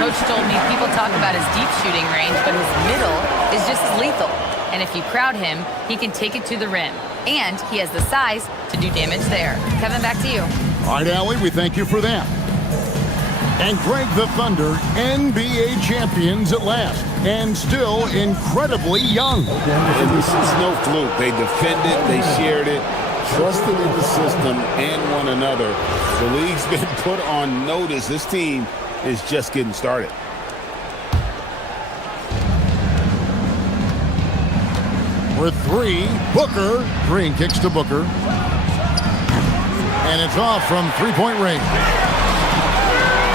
Coach told me people talk about his deep shooting range, but his middle is just as lethal. And if you crowd him, he can take it to the rim. And he has the size to do damage there. Kevin, back to you. All right, Allie, we thank you for that. And Greg, the Thunder, NBA champions at last, and still incredibly young. And this is no fluke. They defended, they shared it, trusted in the system and one another. The league's been put on notice. This team is just getting started. With 3, Booker. Green kicks to Booker. And it's off from three-point range.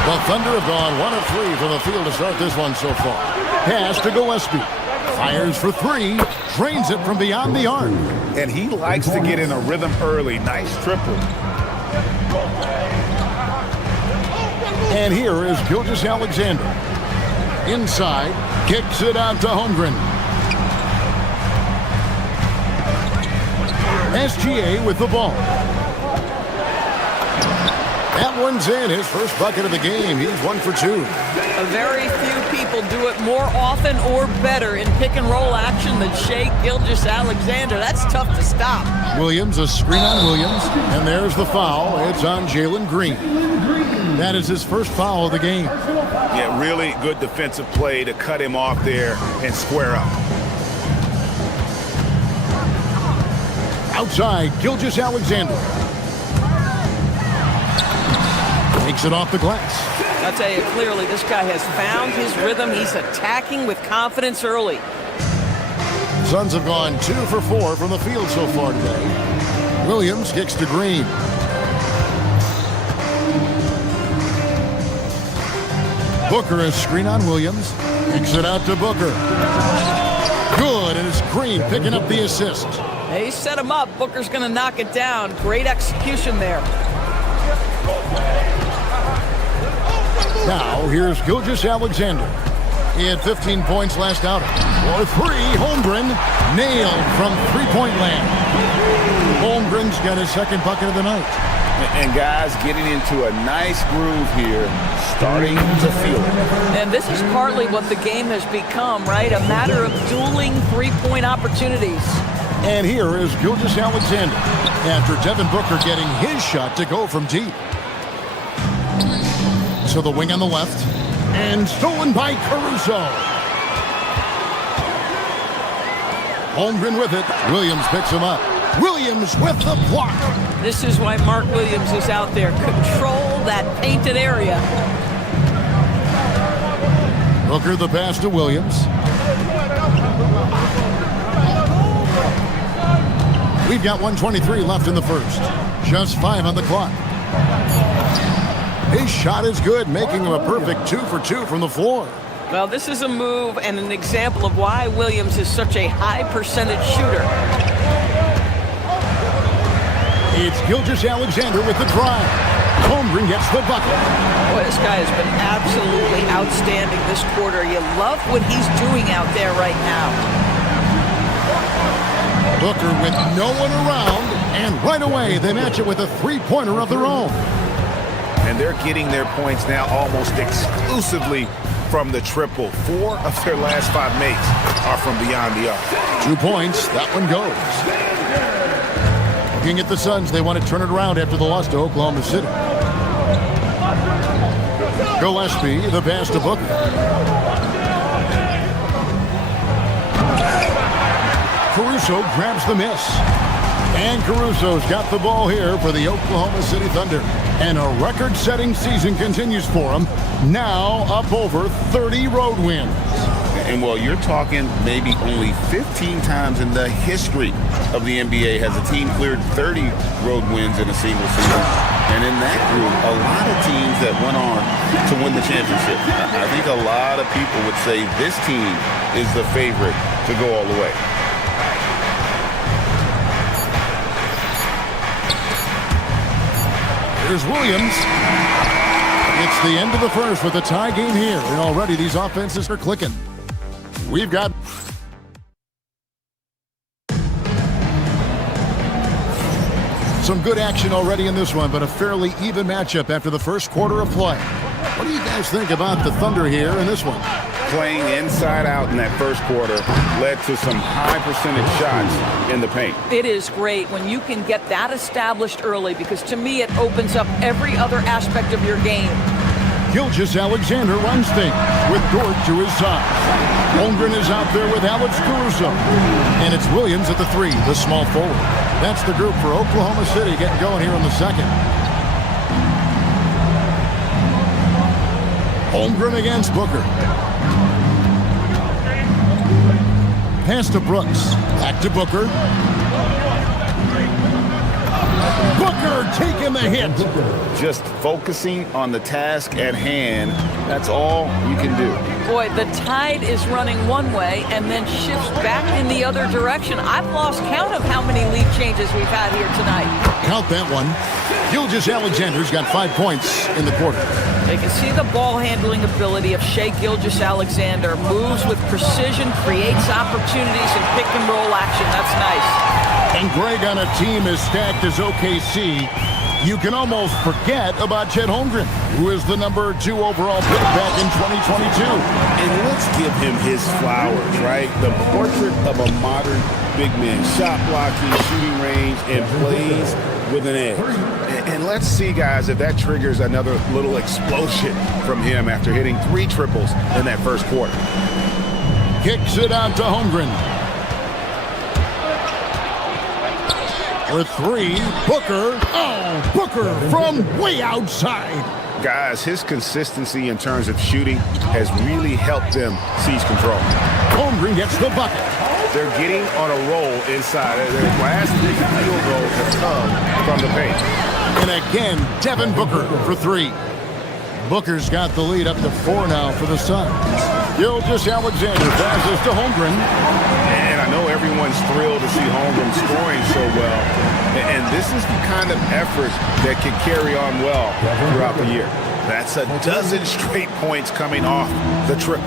The Thunder have gone 1 of 3 from the field to start this one so far. Pass to Gillespie. Fires for three. Drains it from beyond the arc. And he likes to get in a rhythm early. Nice triple. And here is Gilgeous-Alexander. Inside, kicks it out to Holmgren. SGA with the ball. That one's in, his first bucket of the game. He's 1 for 2. A very few people do it more often or better in pick-and-roll action than Shai Gilgeous-Alexander. That's tough to stop. Williams, a screen on Williams, and there's the foul. It's on Jalen Green. That is his first foul of the game. Yeah, really good defensive play to cut him off there and square up. Outside, Gilgeous-Alexander. Takes it off the glass. I'll tell you clearly, this guy has found his rhythm. He's attacking with confidence early. Suns have gone 2 for 4 from the field so far today. Williams kicks to Green. Booker is screen on Williams. Kicks it out to Booker. Good, and it's Green picking up the assist. He set him up. Booker's going to knock it down. Great execution there. Now, here's Gilgeous-Alexander. He had 15 points last outing. For three, Holmgren nailed from three-point land. Holmgren's got his second bucket of the night. And guys getting into a nice groove here, starting to feel it. And this is partly what the game has become, right? A matter of dueling three-point opportunities. And here is Gilgeous-Alexander after Devin Booker getting his shot to go from deep. To the wing on the left, and stolen by Caruso. Holmgren with it. Williams picks him up. Williams with the block. This is why Mark Williams is out there. Control that painted area. Booker the pass to Williams. We've got 1:23 left in the first. Just 5 on the clock. His shot is good, making him a perfect 2 for 2 from the floor. Well, this is a move and an example of why Williams is such a high percentage shooter. It's Gilgeous-Alexander with the drive. Holmgren gets the bucket. Boy, this guy has been absolutely outstanding this quarter. You love what he's doing out there right now. Booker with no one around, and right away they match it with a three-pointer of their own. And they're getting their points now almost exclusively from the triple. 4 of their last 5 makes are from beyond the arc. 2 points, that one goes. Looking at the Suns, they want to turn it around after the loss to Oklahoma City. Gillespie, the pass to Booker. Caruso grabs the miss. And Caruso's got the ball here for the Oklahoma City Thunder. And a record-setting season continues for him. Now up over 30 road wins. And well, you're talking maybe only 15 times in the history of the NBA has a team cleared 30 road wins in a single season. And in that group, a lot of teams that went on to win the championship. I think a lot of people would say this team is the favorite to go all the way. Here's Williams. It's the end of the first with a tie game here. And already these offenses are clicking. We've got some good action already in this one, but a fairly even matchup after the first quarter of play. What do you guys think about the Thunder here in this one? Playing inside out in that first quarter led to some high percentage shots in the paint. It is great when you can get that established early, because to me it opens up every other aspect of your game. Gilgeous-Alexander runs things with Dort to his side. Holmgren is out there with Alex Caruso. And it's Williams at the 3, the small forward. That's the group for Oklahoma City getting going here in the second. Holmgren against Booker. Pass to Brooks. Back to Booker. Booker taking the hit. Just focusing on the task at hand, that's all you can do. Boy, the tide is running one way and then shifts back in the other direction. I've lost count of how many lead changes we've had here tonight. Count that one. Gilgeous-Alexander's got 5 points in the quarter. They can see the ball handling ability of Shai Gilgeous-Alexander. Moves with precision, creates opportunities in pick and roll action. That's nice. And Greg, on a team as stacked as OKC, you can almost forget about Chet Holmgren, who is the number 2 overall pick back in 2022. And let's give him his flowers, right? The portrait of a modern big man. Shot blocking, shooting range, and plays with an edge. And let's see, guys, if that triggers another little explosion from him after hitting 3 triples in that first quarter. Kicks it out to Holmgren. For 3, Booker. Oh, Booker from way outside. Guys, his consistency in terms of shooting has really helped them seize control. Holmgren gets the bucket. They're getting on a roll inside. Their last 3 field goals have come from the paint. And again, Devin Booker for 3. Booker's got the lead up to 4 now for the Suns. Gilgeous-Alexander passes to Holmgren. And I know everyone's thrilled to see Holmgren scoring so well. And this is the kind of effort that can carry on well throughout the year. That's a dozen straight points coming off the triple.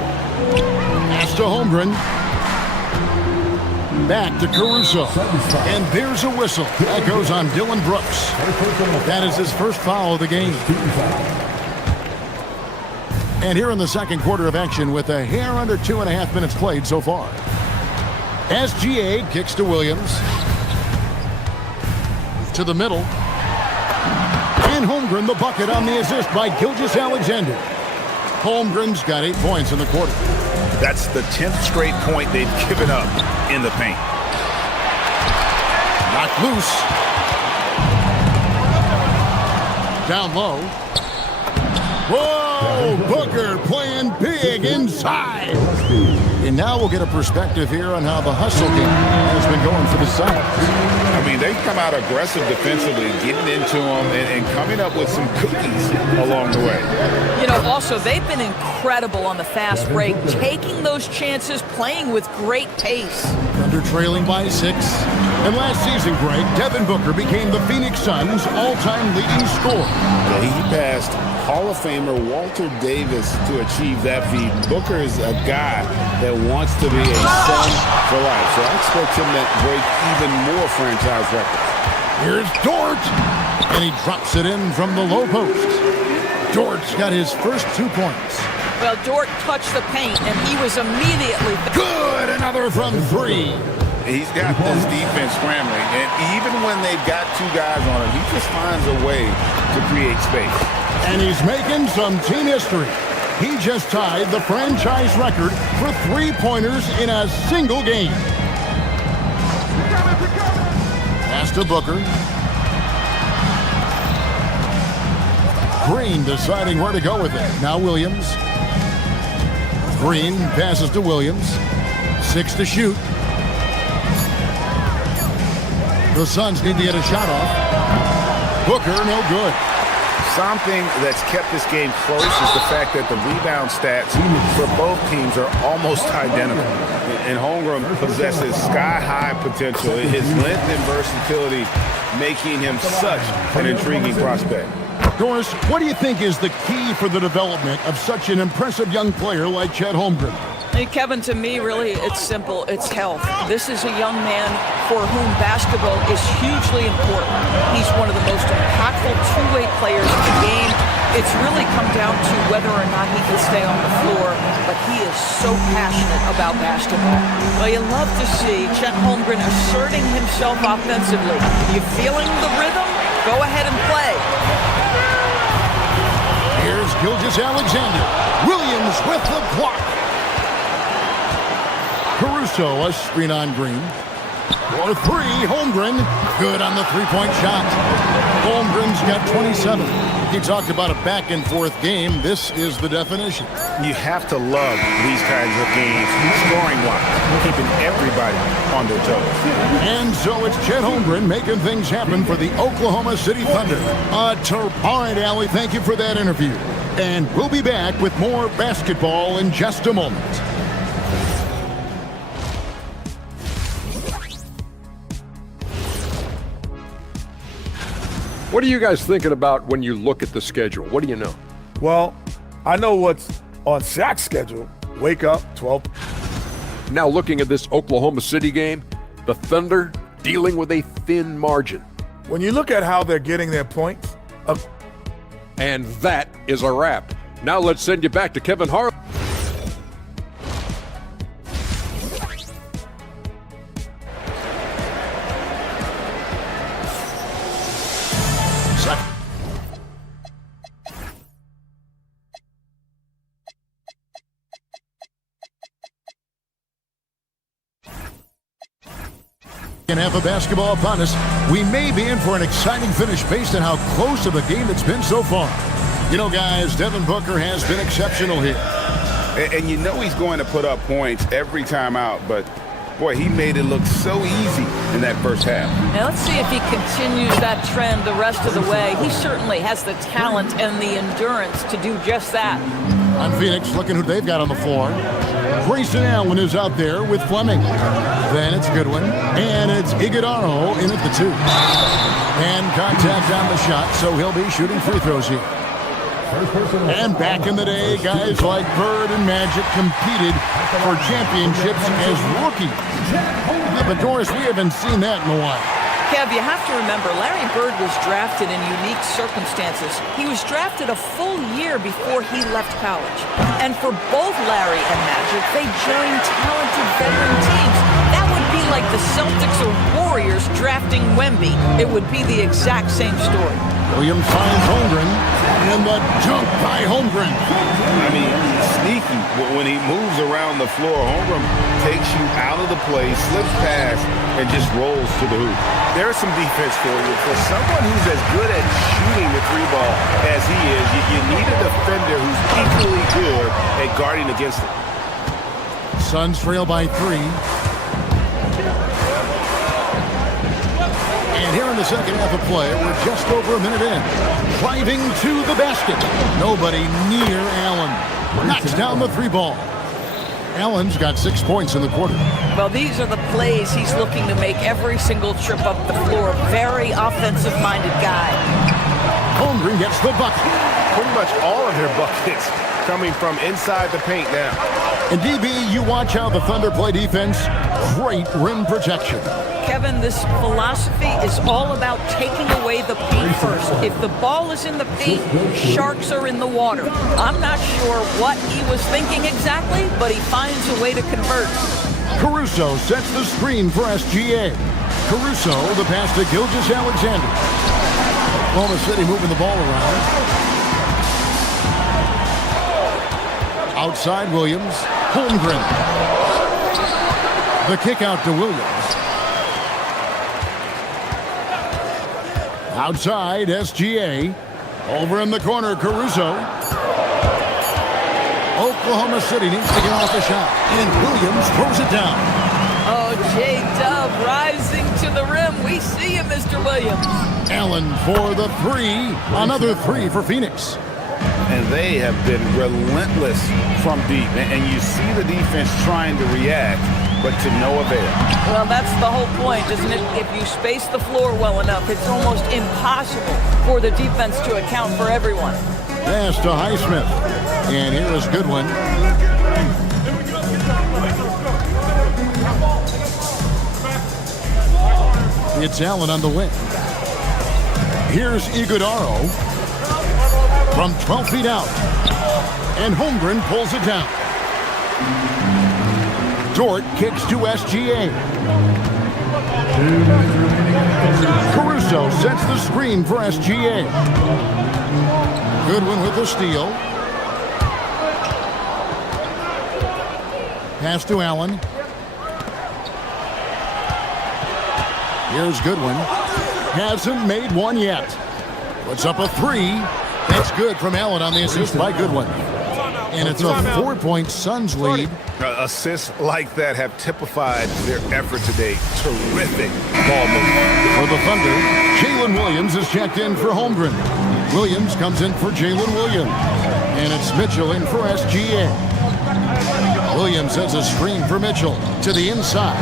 Pass to Holmgren. Back to Caruso. And there's a whistle. That goes on Dylan Brooks. That is his first foul of the game. And here in the second quarter of action with a hair under 2.5 minutes played so far. SGA kicks to Williams. To the middle. And Holmgren the bucket on the assist by Gilgeous-Alexander. Holmgren's got 8 points in the quarter. That's the 10th straight point they've given up in the paint. Knocked loose. Down low. Whoa! Booker playing big inside. And now we'll get a perspective here on how the hustle game has been going for the Suns. I mean, they've come out aggressive defensively, getting into them and coming up with some cookies along the way. You know, also, they've been incredible on the fast break, taking those chances, playing with great pace. Thunder trailing by 6. And last season, Greg, Devin Booker became the Phoenix Suns' all-time leading scorer. He passed Hall of Famer Walter Davis to achieve that feat. Booker is a guy that wants to be a Sun for life, so I expect him to break even more franchise records. Here's Dort, and he drops it in from the low post. Dort's got his first 2 points. Well, Dort touched the paint, and he was immediately good. Another from 3. He's got this defense scrambling, and even when they've got 2 guys on him, he just finds a way to create space. And he's making some team history. He just tied the franchise record for 3-pointers in a single game. Pass to Booker. Green deciding where to go with it. Now Williams. Green passes to Williams. 6 to shoot. The Suns need to get a shot off. Booker, no good. Something that's kept this game close is the fact that the rebound stats for both teams are almost identical. And Holmgren possesses sky-high potential. His length and versatility making him such an intriguing prospect. Doris, what do you think is the key for the development of such an impressive young player like Chet Holmgren? Hey, Kevin, to me, really, it's simple. It's health. This is a young man for whom basketball is hugely important. He's one of the most impactful two-way players in the game. It's really come down to whether or not he can stay on the floor, but he is so passionate about basketball. Well, you love to see Chet Holmgren asserting himself offensively. You feeling the rhythm? Go ahead and play. Here's Gilgeous-Alexander. Williams with the block. Caruso, a screen on Green. For 3, Holmgren. Good on the three-point shot. Holmgren's got 27. He talked about a back-and-forth game. This is the definition. You have to love these kinds of games, scoring-wise, keeping everybody on their toes. And so it's Chet Holmgren making things happen for the Oklahoma City Thunder. All right, Allie, thank you for that interview. And we'll be back with more basketball in just a moment. What are you guys thinking about when you look at the schedule? What do you know? Well, I know what's on Shaq's schedule. Wake up, 12. Now looking at this Oklahoma City game, the Thunder dealing with a thin margin. When you look at how they're getting their points. And that is a wrap. Now let's send you back to Kevin Hart. And have a basketball upon us. We may be in for an exciting finish based on how close of a game it's been so far. You know, guys, Devin Booker has been exceptional here. And you know he's going to put up points every time out, but boy, he made it look so easy in that first half. Now let's see if he continues that trend the rest of the way. He certainly has the talent and the endurance to do just that. On Phoenix, looking who they've got on the floor. Grayson Allen is out there with Fleming. Then it's Goodwin. And it's Iguodaro in at the 2. And contact on the shot, so he'll be shooting free throws here. And back in the day, guys like Bird and Magic competed for championships as rookies. Yeah, but Doris, we haven't seen that in a while. Kev, you have to remember, Larry Bird was drafted in unique circumstances. He was drafted a full year before he left college. And for both Larry and Magic, they joined talented veteran teams. That would be like the Celtics or Warriors drafting Wemby. It would be the exact same story. Williams finds Holmgren, and the dunk by Holmgren. I mean, sneaky. When he moves around the floor, Holmgren takes you out of the play, slips past, and just rolls to the hoop. There's some defense for you. For someone who's as good at shooting the 3-ball as he is, you need a defender who's equally good at guarding against it. Suns trail by 3. And here in the second half of play, we're just over a minute in. Driving to the basket. Nobody near Allen. Knocks down the 3-ball. Allen's got 6 points in the quarter. Well, these are the plays he's looking to make every single trip up the floor. Very offensive-minded guy. Holmgren gets the bucket. Pretty much all of their buckets coming from inside the paint now. And DB, you watch how the Thunder play defense. Great rim protection. Kevin, this philosophy is all about taking away the paint first. If the ball is in the paint, sharks are in the water. I'm not sure what he was thinking exactly, but he finds a way to convert. Caruso sets the screen for SGA. Caruso, the pass to Gilgeous-Alexander. Oklahoma City moving the ball around. Outside Williams. Holmgren. The kick out to Williams. Outside SGA. Over in the corner, Caruso. Oklahoma City needs to get off the shot. And Williams throws it down. Oh, J-Dub rising to the rim. We see him, Mr. Williams. Allen for the 3. Another 3 for Phoenix. And they have been relentless from deep. And you see the defense trying to react, but to no avail. Well, that's the whole point, isn't it? If you space the floor well enough, it's almost impossible for the defense to account for everyone. Pass to Highsmith. And here is Goodwin. It's Allen on the wing. Here's Iguodaro from 12 feet out. And Holmgren pulls it down. Dort kicks to SGA. Caruso sets the screen for SGA. Goodwin with the steal. Pass to Allen. Here's Goodwin. Hasn't made one yet. Puts up a 3. That's good from Allen on the assist by Goodwin. And it's a 4-point Suns lead. Assists like that have typified their effort today. Terrific ball movement. For the Thunder, Jalen Williams is checked in for Holmgren. Williams comes in for Jalen Williams. And it's Mitchell in for SGA. Williams has a screen for Mitchell to the inside.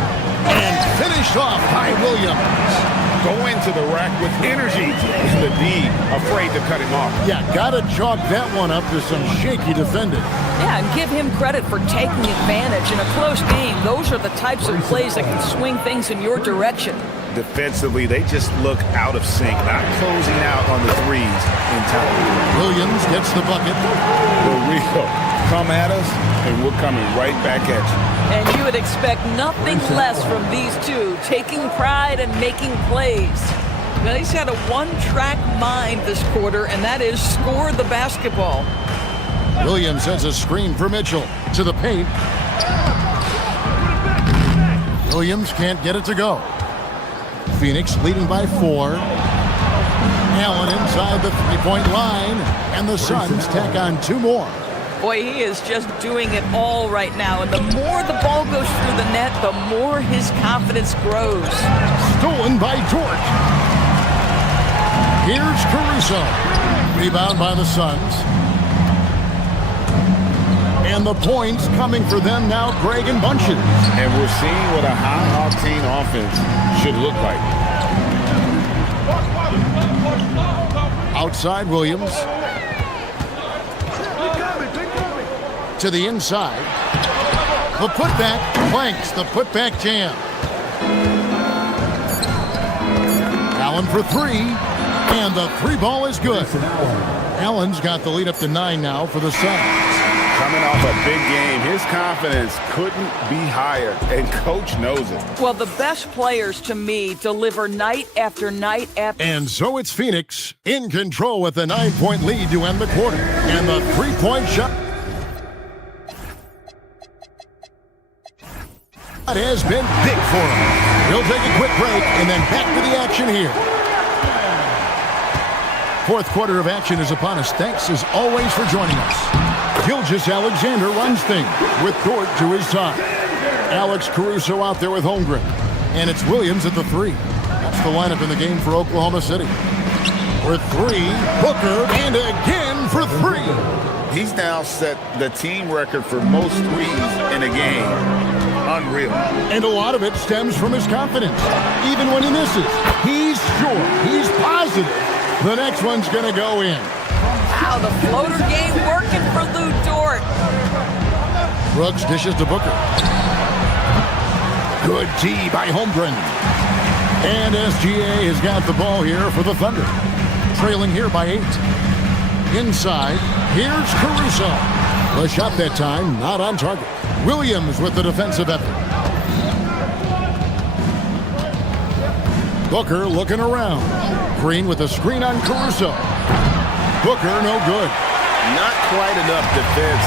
And finished off by Williams. Go into the rack with energy. The D afraid to cut him off. Yeah, gotta chalk that one up to some shaky defending. Yeah, and give him credit for taking advantage in a close game. Those are the types of plays that can swing things in your direction. Defensively, they just look out of sync, not closing out on the threes in time. Williams gets the bucket. Rico, come at us, and we're coming right back at you. And you would expect nothing less from these two, taking pride and making plays. Now, he's had a one-track mind this quarter, and that is score the basketball. Williams has a screen for Mitchell to the paint. Williams can't get it to go. Phoenix leading by 4. Allen inside the three-point line, and the Suns tack on 2 more. Boy, he is just doing it all right now, and the more the ball goes through the net, the more his confidence grows. Stolen by Dort. Here's Caruso. Rebound by the Suns. And the points coming for them now, Greg and Bunches. And we're seeing what a high-octane offense should look like. Outside Williams. To the inside. The putback planks, the putback jam. Allen for 3. And the 3 ball is good. Allen's got the lead up to 9 now for the Suns. Coming off a big game, his confidence couldn't be higher, and Coach knows it. Well, the best players, to me, deliver night after night after... And so it's Phoenix in control with a 9-point lead to end the quarter. And the 3-point shot. That has been big for him. He'll take a quick break and then back to the action here. Fourth quarter of action is upon us. Thanks, as always, for joining us. Gilgeous Alexander runs things with Dort to his side. Alex Caruso out there with Holmgren. And it's Williams at the 3. That's the lineup in the game for Oklahoma City. For 3, Booker, and again for 3. He's now set the team record for most threes in a game. Unreal. And a lot of it stems from his confidence. Even when he misses, he's sure, he's positive the next one's going to go in. Wow, the floater game working for Lou Dort. Brooks dishes to Booker. Good D by Holmgren. And SGA has got the ball here for the Thunder. Trailing here by 8. Inside, here's Caruso. The shot that time, not on target. Williams with the defensive effort. Booker looking around. Green with a screen on Caruso. Booker, no good. Not quite enough defense.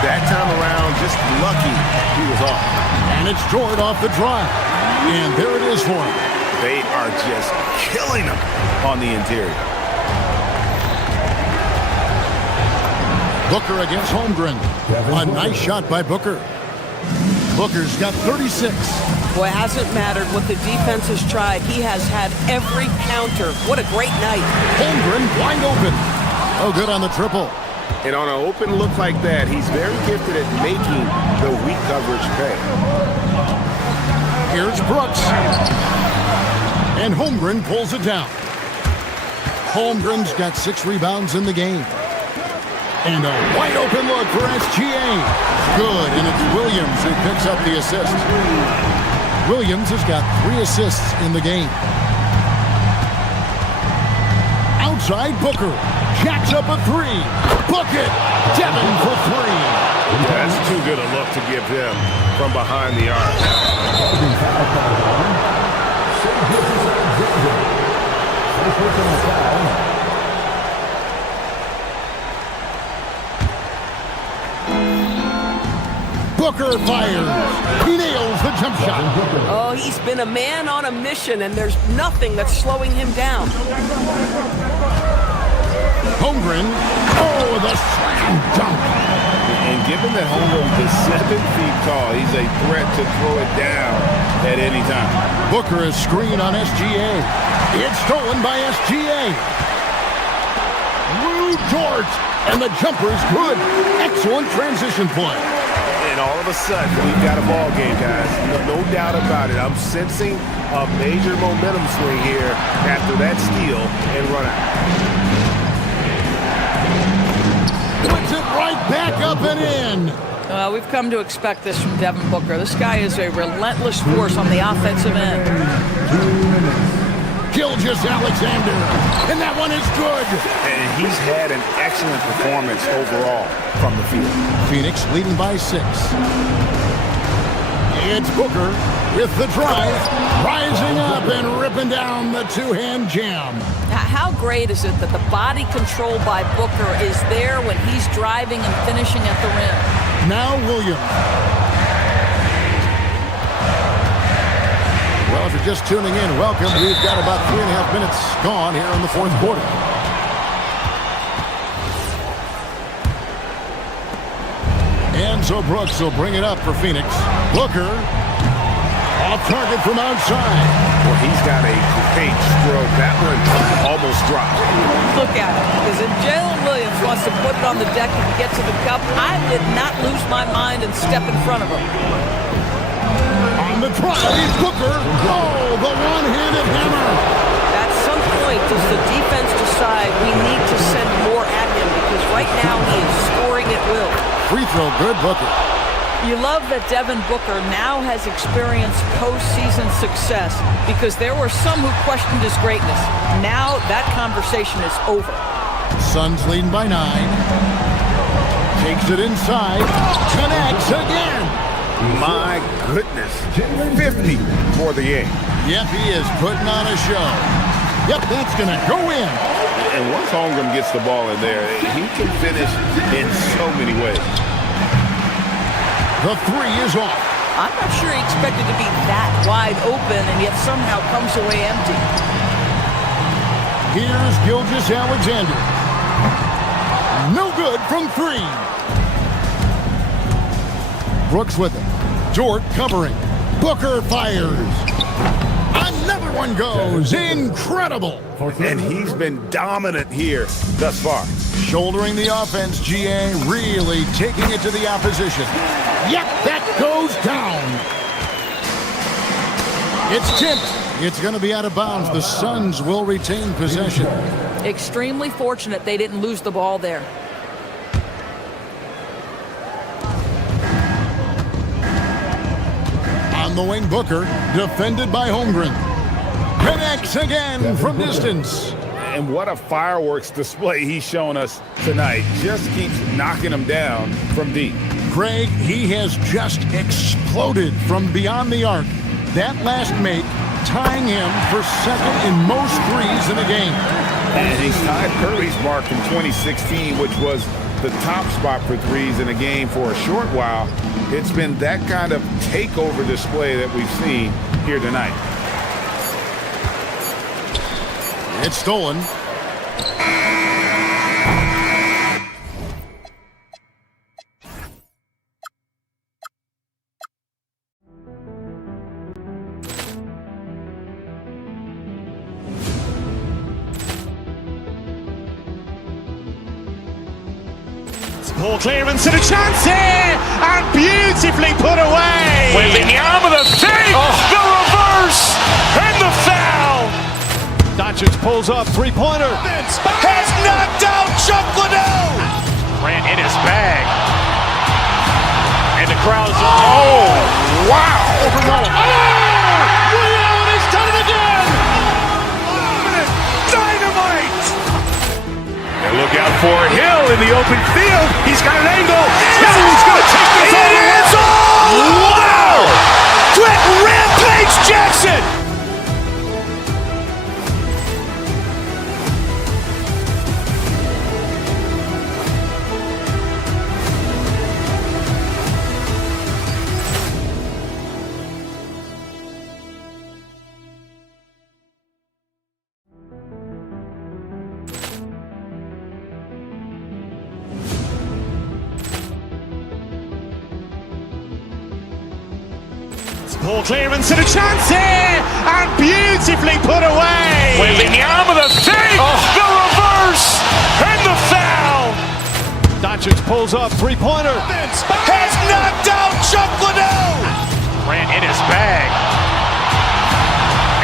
That time around, just lucky he was off. And it's Dort off the drive. And there it is for him. They are just killing him on the interior. Booker against Holmgren. A nice shot by Booker. Booker's got 36. Well, it hasn't mattered what the defense has tried. He has had every counter. What a great night. Holmgren wide open. Oh, good on the triple. And on an open look like that, he's very gifted at making the weak coverage pay. Here's Brooks. And Holmgren pulls it down. Holmgren's got 6 rebounds in the game. And a wide open look for SGA. Good, and it's Williams who picks up the assist. Williams has got 3 assists in the game. Outside Booker. Jacks up a 3. Bucket. Devin for 3. That's too good a look to give him from behind the arc. Booker fires. He nails the jump shot. Oh, he's been a man on a mission, and there's nothing that's slowing him down. Holmgren. Oh, the slam dunk. And given that Holmgren is 7 feet tall, he's a threat to throw it down at any time. Booker is screen on SGA. It's stolen by SGA. George. And the jumper's good. Excellent transition play. And all of a sudden, we've got a ball game, guys. No doubt about it. I'm sensing a major momentum swing here after that steal and run out. Puts it right back up and in. We've come to expect this from Devin Booker. This guy is a relentless force on the offensive end. Gilgeous-Alexander, and that one is good. And he's had an excellent performance overall from the field. Phoenix leading by 6. It's Booker with the drive, rising up and ripping down the two-hand jam. How great is it that the body control by Booker is there when he's driving and finishing at the rim? Now Williams. Well, if you're just tuning in, welcome. We've got about 3.5 minutes gone here in the fourth quarter. And so Brooks will bring it up for Phoenix. Booker, off target from outside. Well, he's got a great stroke. That one almost dropped. Look at it. Because if Jalen Williams wants to put it on the deck and get to the cup, I did not lose my mind and step in front of him. On the drive, Booker. Oh, the one-handed hammer. At some point, does the defense decide we need to send more at him? Because right now he is scoring at will. Free throw, good, Booker. You love that Devin Booker now has experienced postseason success because there were some who questioned his greatness. Now that conversation is over. Suns leading by 9. Takes it inside. Connects again. My goodness. 50 for the game. Yep, he is putting on a show. Yep, that's going to go in. And once Holmgren gets the ball in there, he can finish in so many ways. The three is off. I'm not sure he expected to be that wide open and yet somehow comes away empty. Here's Gilgeous-Alexander. No good from 3. Brooks with it. Dort covering. Booker fires. Another one goes. Incredible. And he's been dominant here thus far. Shouldering the offense, GA really taking it to the opposition. Yep, that goes down. It's tipped. It's going to be out of bounds. The Suns will retain possession. Extremely fortunate they didn't lose the ball there. On the wing, Booker, defended by Holmgren. Connects again from distance. And what a fireworks display he's shown us tonight. Just keeps knocking them down from deep. Greg, he has just exploded from beyond the arc. That last make tying him for second in most threes in a game. And he's tied Curry's mark from 2016, which was the top spot for threes in a game for a short while. It's been that kind of takeover display that we've seen here tonight. It's stolen. Ball clearance and a chance here, and beautifully put away. Wembanyama the fake, the reverse, and the foul. Doncic pulls up, three-pointer. Has knocked out Chuck Liddell. Grant in his bag. And the crowd's, oh, wow. Ray Allen has done it again. Dynamite. And look out for Hill in the open field. He's got an angle. He's going to take this all the way. Wow. Quick Rampage Jackson. Ball clearance and a chance here, and beautifully put away. Wembanyama the fake, the reverse, and the foul. Doncic pulls up, three-pointer. Vince has knocked out Chuck Liddell. Ran in his bag.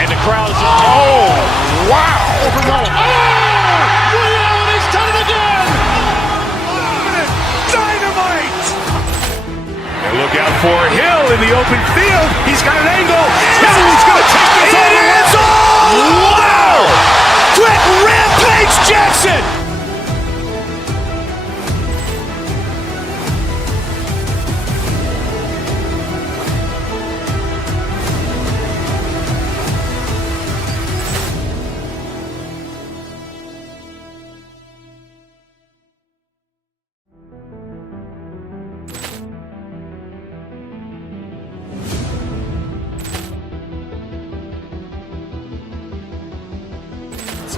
And the crowd's... Oh, wow! He's done it again. Dynamite. And look out for Hill in the open field. He's got an angle. Hill's going to take this all the way. Wow! Quick Rampage Jackson.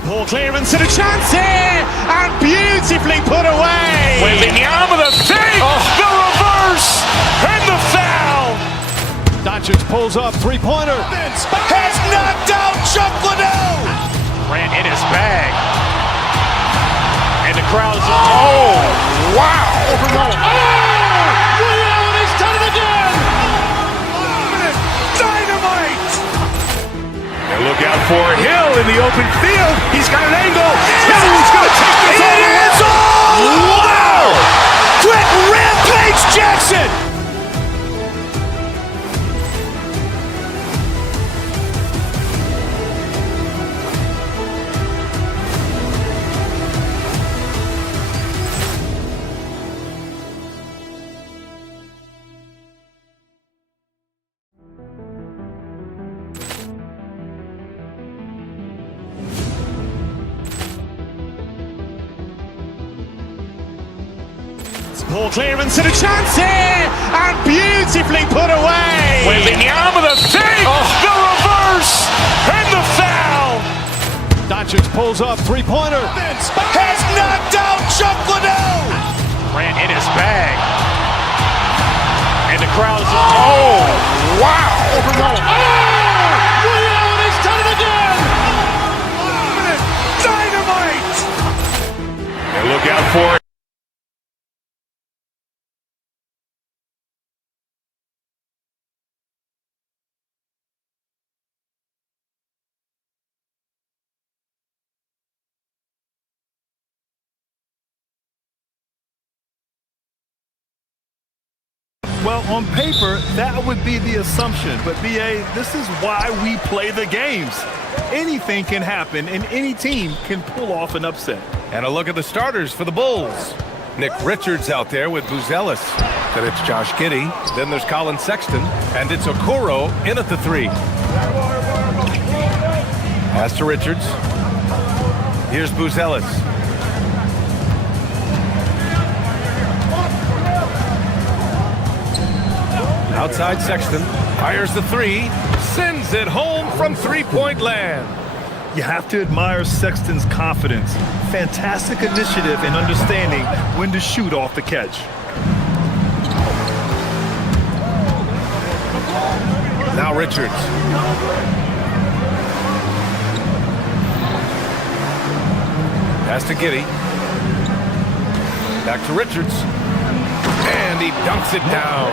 Ball clearance and a chance here, and beautifully put away. Wembanyama the fake, the reverse, and the foul. Doncic pulls up, three-pointer. Vince has knocked out Chuck Liddell. Ran in his bag. And the crowd's... Oh, wow! He's done it again. Dynamite. And look out for Hill in the open field. He's got an angle. Hill's going to take this all the way. Wow! Quick Rampage Jackson. Ball clearance and a chance here, and beautifully put away. Wembanyama the fake, the reverse, and the foul. Doncic pulls up, three-pointer. Vince has knocked out Chuck Liddell. Ran in his bag. And the crowd's... Oh, wow! He's done it again. Dynamite. And look out for it. Well, on paper, that would be the assumption. But, B.A., this is why we play the games. Anything can happen, and any team can pull off an upset. And a look at the starters for the Bulls. Nick Richards out there with Buzelis. Then it's Josh Giddey. Then there's Colin Sexton. And it's Okoro in at the three. Pass to Richards. Here's Buzelis. Outside Sexton. Fires the three. Sends it home from three-point land. You have to admire Sexton's confidence. Fantastic initiative and understanding when to shoot off the catch. Now Richards. Pass to Giddey. Back to Richards. And he dunks it down.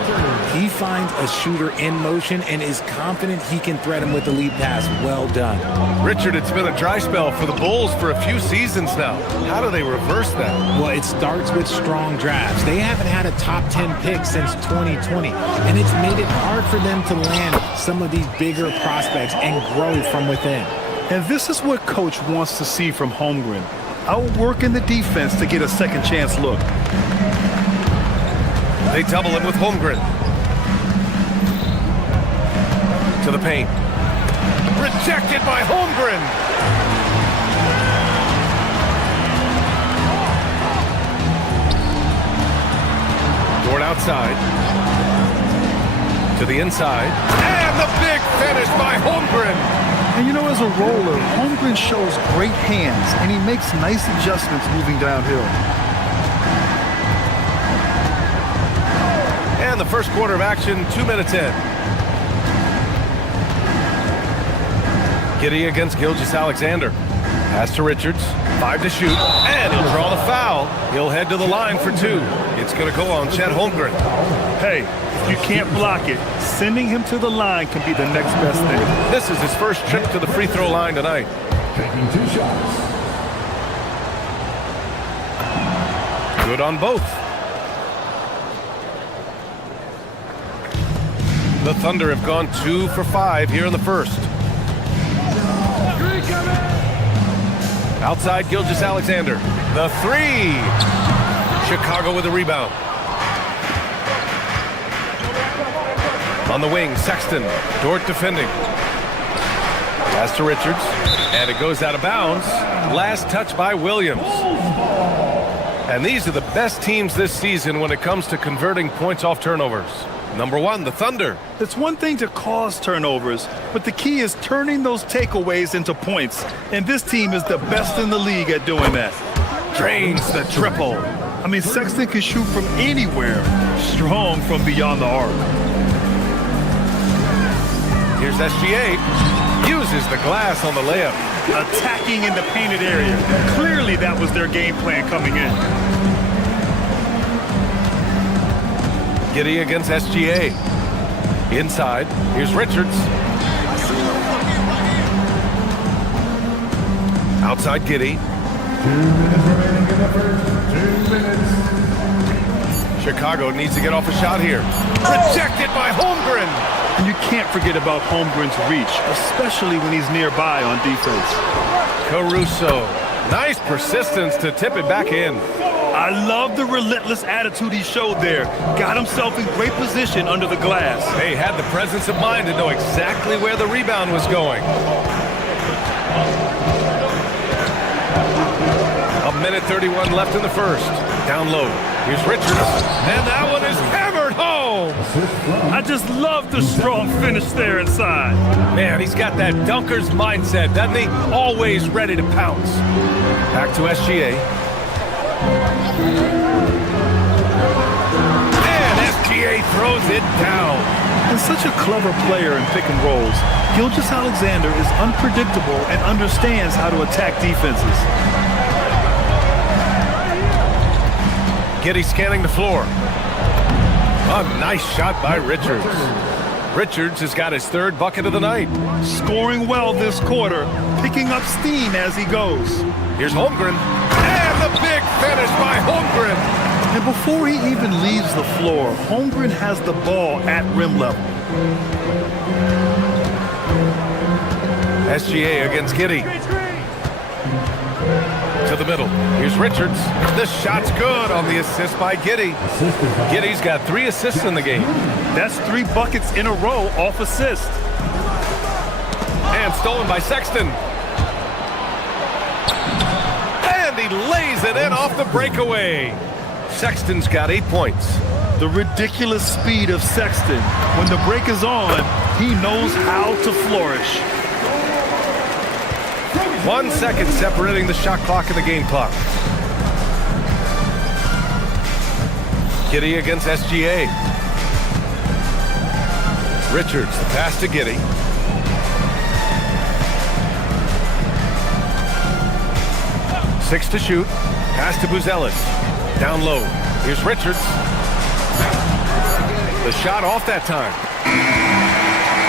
He finds a shooter in motion and is confident he can threat him with the lead pass. Well done. Richard, it's been a dry spell for the Bulls for a few seasons now. How do they reverse that? Well, it starts with strong drafts. They haven't had a top 10 pick since 2020, and it's made it hard for them to land some of these bigger prospects and grow from within. And this is what Coach wants to see from Holmgren. Outworking the defense to get a second chance look. They double him with Holmgren. To the paint. Rejected by Holmgren. Dort outside. To the inside. And the big finish by Holmgren. And you know, as a roller, Holmgren shows great hands, and he makes nice adjustments moving downhill. And the first quarter of action, 2 minutes in. Giddey against Gilgeous-Alexander. Pass to Richards. 5 to shoot. And he'll draw the foul. He'll head to the line for 2. It's going to go on Chet Holmgren. Hey, if you can't block it, sending him to the line can be the next best thing. This is his first trip to the free throw line tonight. Taking 2 shots. Good on both. The Thunder have gone 2 for 5 here in the first. Outside Gilgeous-Alexander. The 3. Chicago with a rebound. On the wing, Sexton. Dort defending. Pass to Richards. And it goes out of bounds. Last touch by Williams. And these are the best teams this season when it comes to converting points off turnovers. Number 1, the Thunder. It's one thing to cause turnovers, but the key is turning those takeaways into points. And this team is the best in the league at doing that. Drains the triple. I mean, Sexton can shoot from anywhere. Strong from beyond the arc. Here's SGA. Uses the glass on the layup. Attacking in the painted area. Clearly that was their game plan coming in. Giddey against SGA. Inside. Here's Richards. Outside Giddey. 2 minutes remaining in the first. 2 minutes. Chicago needs to get off a shot here. Rejected by Holmgren. And you can't forget about Holmgren's reach, especially when he's nearby on defense. Caruso. Nice persistence to tip it back in. I love the relentless attitude he showed there. Got himself in great position under the glass. They had the presence of mind to know exactly where the rebound was going. 1:31 left in the first. Down low. Here's Richards. And that one is hammered home. I just love the strong finish there inside. Man, he's got that dunker's mindset, doesn't he? Always ready to pounce. Back to SGA. And SGA throws it down. And such a clever player in pick and rolls, Gilgeous-Alexander is unpredictable and understands how to attack defenses. Giddey scanning the floor. A nice shot by Richards. Richards has got his 3rd bucket of the night. Scoring well this quarter, picking up steam as he goes. Here's Holmgren. And the big finish by Holmgren. And before he even leaves the floor, Holmgren has the ball at rim level. SGA against Giddey. To the middle. Here's Richards. The shot's good on the assist by Giddey. Giddey's got 3 assists in the game. That's 3 buckets in a row off assist. And stolen by Sexton. And he lays it in off the breakaway. Sexton's got 8 points. The ridiculous speed of Sexton. When the break is on, he knows how to flourish. 1 second separating the shot clock and the game clock. Giddey against SGA. Richards, the pass to Giddey. Six to shoot. Pass to Buzelis. Down low. Here's Richards. The shot off that time.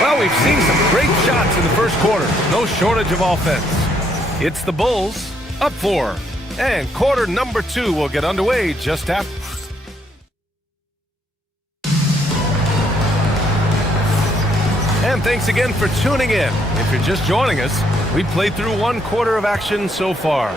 Well, we've seen some great shots in the first quarter. No shortage of offense. It's the Bulls up 4. And quarter number 2 will get underway just after. And thanks again for tuning in. If you're just joining us, we played through 1 quarter of action so far.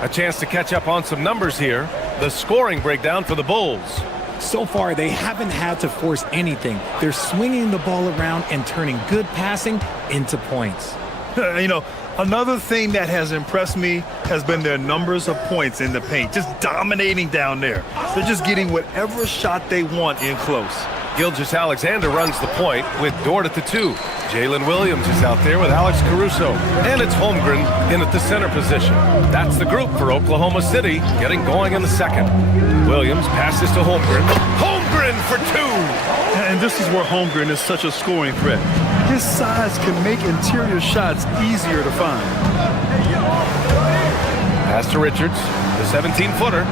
A chance to catch up on some numbers here. The scoring breakdown for the Bulls. So far, they haven't had to force anything. They're swinging the ball around and turning good passing into points. You know, another thing that has impressed me has been their numbers of points in the paint, just dominating down there. They're just getting whatever shot they want in close. Gilgeous-Alexander runs the point with Dort at the 2. Jalen Williams is out there with Alex Caruso. And it's Holmgren in at the center position. That's the group for Oklahoma City getting going in the second. Williams passes to Holmgren. Holmgren for 2! and this is where Holmgren is such a scoring threat. His size can make interior shots easier to find. Pass to Richards, the 17-footer.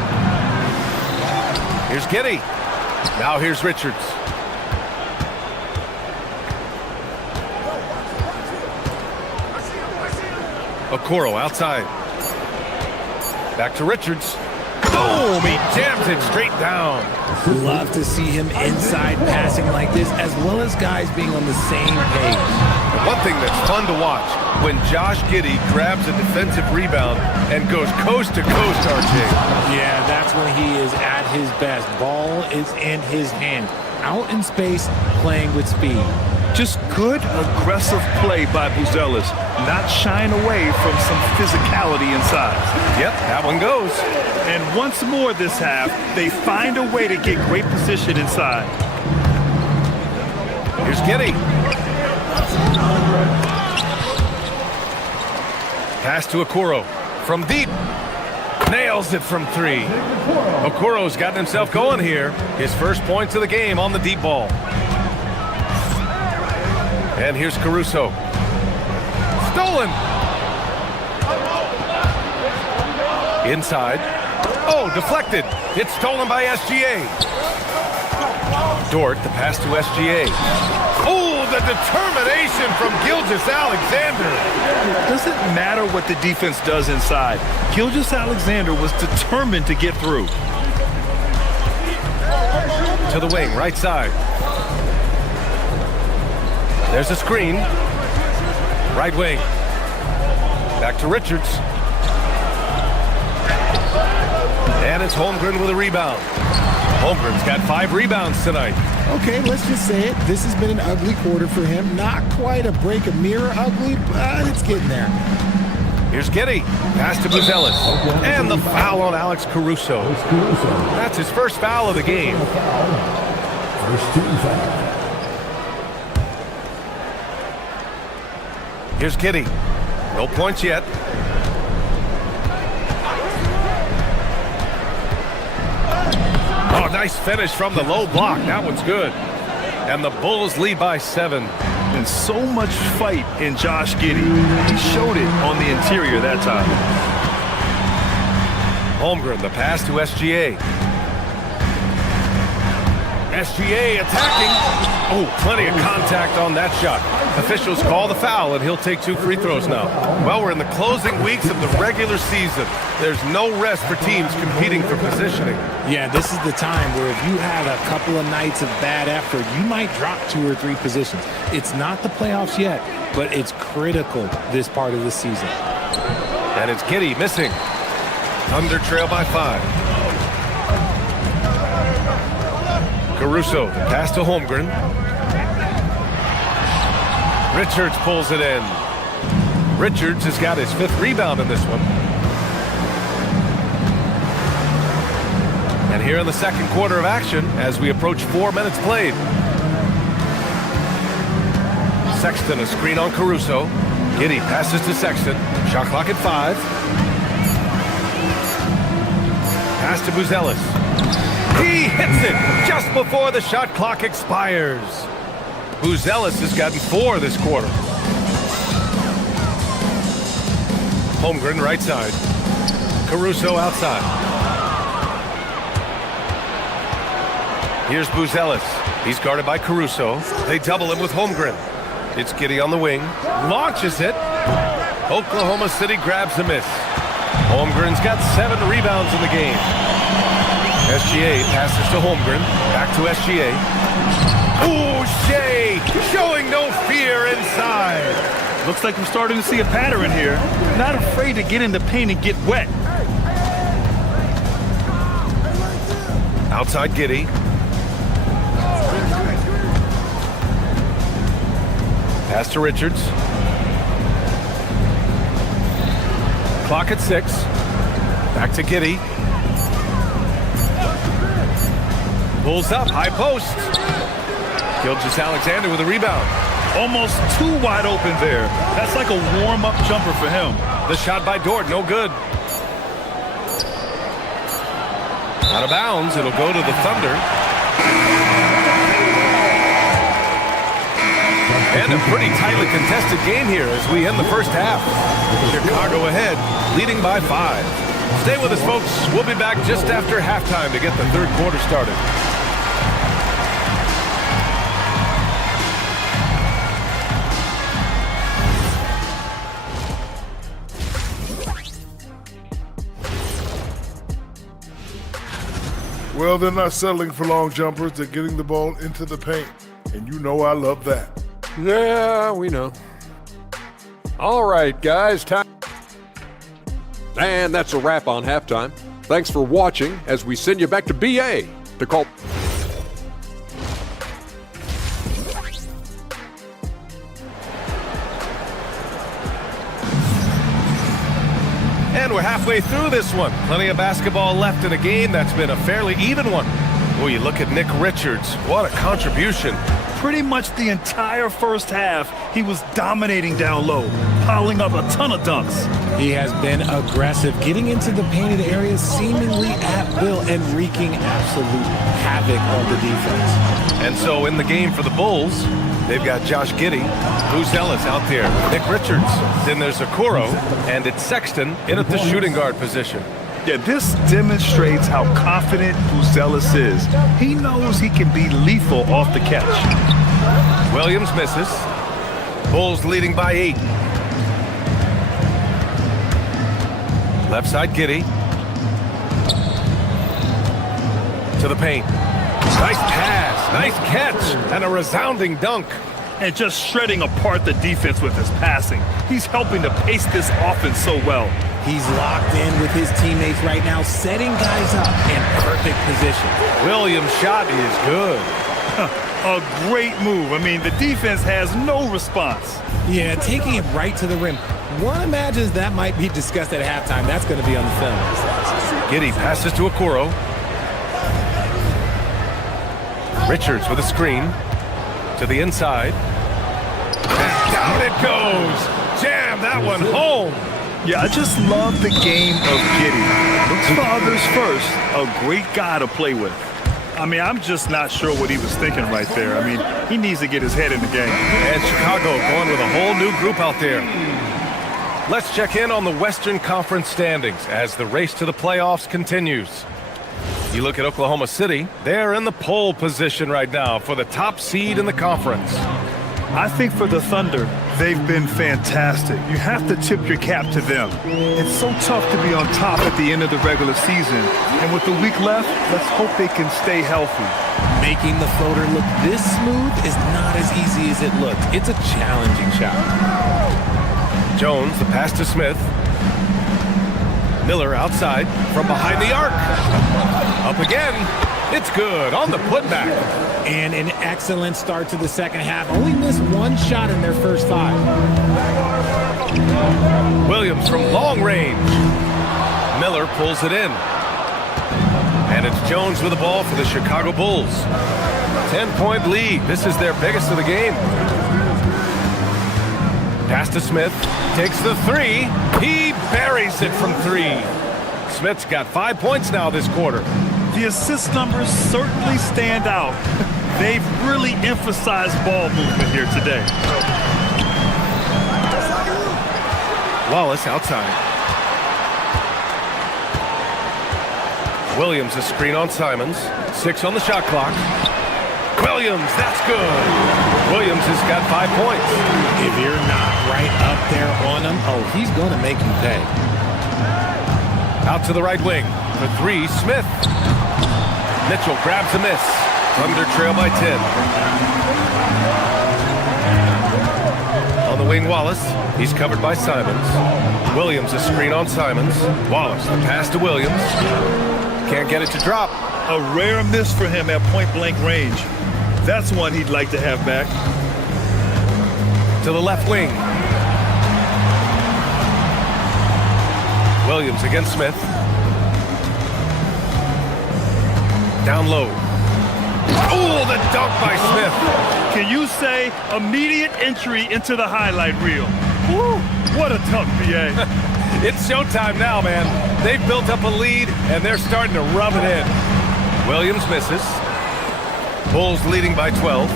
Here's Giddey. Now here's Richards. Okoro outside. Back to Richards. Boom! He jams it straight down. Love to see him inside passing like this, as well as guys being on the same page. And one thing that's fun to watch, when Josh Giddey grabs a defensive rebound and goes coast to coast, RJ. Yeah, that's when he is at his best. Ball is in his hand. Out in space, playing with speed. Just good, aggressive play by Buzelis, not shying away from some physicality inside. Yep, that one goes. And once more this half, they find a way to get great position inside. Here's Giddey. Pass to Okoro from deep. Nails it from three. Okoro's gotten himself going here. His first points of the game on the deep ball. And here's Caruso. Stolen. Inside. Oh, deflected. It's stolen by SGA. Dort, the pass to SGA. Oh, the determination from Gilgeous-Alexander. It doesn't matter what the defense does inside. Gilgeous-Alexander was determined to get through. To the wing, right side. There's a screen. Right wing. Back to Richards. And it's Holmgren with a rebound. Holmgren's got 5 rebounds tonight. Okay, let's just say it. This has been an ugly quarter for him. Not quite a break a mirror ugly, but it's getting there. Here's Giddey. Pass to Buzelis. And the foul on Alex Caruso. That's his first foul of the game. First team foul. Here's Giddey. No points yet. Oh, nice finish from the low block. That one's good. And the Bulls lead by 7. And so much fight in Josh Giddey. He showed it on the interior that time. Holmgren, the pass to SGA. SGA attacking. Oh, plenty of contact on that shot. Officials call the foul, and he'll take 2 free throws now. Well, we're in the closing weeks of the regular season. There's no rest for teams competing for positioning. Yeah, this is the time where if you have a couple of nights of bad effort, you might drop 2 or 3 positions. It's not the playoffs yet, but it's critical this part of the season. And it's Giddey missing. Thunder trail by 5. Caruso, pass to Holmgren. Richards pulls it in. Richards has got his 5th rebound in this one. And here in the second quarter of action, as we approach 4 minutes played. Sexton, a screen on Caruso. Giddey passes to Sexton. Shot clock at 5. Pass to Buzelis. He hits it just before the shot clock expires. Buzelis has gotten 4 this quarter. Holmgren right side. Caruso outside. Here's Buzelis. He's guarded by Caruso. They double him with Holmgren. It's Giddey on the wing. Launches it. Oklahoma City grabs the miss. Holmgren's got 7 rebounds in the game. SGA passes to Holmgren. Back to SGA. Ooh, Shea showing no fear inside. Looks like we're starting to see a pattern here. Not afraid to get in the paint and get wet. Outside Giddey. Pass to Richards. Clock at 6. Back to Giddey. Pulls up, high post. Gilgeous-Alexander with a rebound. Almost 2 wide open there. That's like a warm-up jumper for him. The shot by Dort, no good. Out of bounds, it'll go to the Thunder. And a pretty tightly contested game here as we end the first half. Chicago ahead, leading by 5. Stay with us, folks. We'll be back just after halftime to get the third quarter started. Well, they're not settling for long jumpers. They're getting the ball into the paint. And you know I love that. Yeah, we know. All right, guys, time. And that's a wrap on halftime. Thanks for watching as we send you back to BA to call. And we're halfway through this one. Plenty of basketball left in a game that's been a fairly even one. Oh, you look at Nick Richards. What a contribution. Pretty much the entire first half, he was dominating down low, piling up a ton of dunks. He has been aggressive, getting into the painted areas seemingly at will and wreaking absolute havoc on the defense. And so in the game for the Bulls, they've got Josh Giddey, Buzelis out there, Nick Richards. Then there's Okoro, and it's Sexton in at the shooting guard position. Yeah, this demonstrates how confident Buzelis is. He knows he can be lethal off the catch. Williams misses. Bulls leading by 8. Left side Giddey. To the paint. Nice pass, nice catch, and a resounding dunk. And just shredding apart the defense with his passing. He's helping to pace this offense so well. He's locked in with his teammates right now, setting guys up in perfect position. Williams' shot is good. A great move. I mean, the defense has no response. Yeah, taking it right to the rim. One imagines that might be discussed at halftime. That's going to be on the film. Giddey passes to Okoro. Richards with a screen to the inside. And down it goes. Jam that one home. Yeah, I just love the game of Giddey. Looks for others first. A great guy to play with. I mean, I'm just not sure what he was thinking right there. I mean, he needs to get his head in the game. And Chicago going with a whole new group out there. Let's check in on the Western Conference standings as the race to the playoffs continues. You look at Oklahoma City, they're in the pole position right now for the top seed in the conference. I think for the Thunder, they've been fantastic. You have to tip your cap to them. It's so tough to be on top at the end of the regular season. And with the week left, let's hope they can stay healthy. Making the floater look this smooth is not as easy as it looked. It's a challenging shot. Jones, the pass to Smith. Miller outside from behind the arc. Up again. It's good on the putback. And an excellent start to the second half. Only missed one shot in their first 5. Williams from long range. Miller pulls it in. And it's Jones with the ball for the Chicago Bulls. 10-point lead. This is their biggest of the game. Pass to Smith. Takes the 3. He buries it from 3. Smith's got 5 points now this quarter. The assist numbers certainly stand out. They've really emphasized ball movement here today. Wallace outside. Williams a screen on Simons. 6 on the shot clock. Williams, that's good. Williams has got 5 points. If you're not right up there on him, oh, he's going to make you pay. Out to the right wing. For 3, Smith. Mitchell grabs a miss. Thunder trail by 10. On the wing, Wallace. He's covered by Simons. Williams a screen on Simons. Wallace, the pass to Williams. Can't get it to drop. A rare miss for him at point-blank range. That's one he'd like to have back. To the left wing. Williams against Smith. Down low. Oh, the dunk by Smith. Can you say immediate entry into the highlight reel? Woo, what a dunk, BA. It's showtime now, man. They've built up a lead, and they're starting to rub it in. Williams misses. Bulls leading by 12.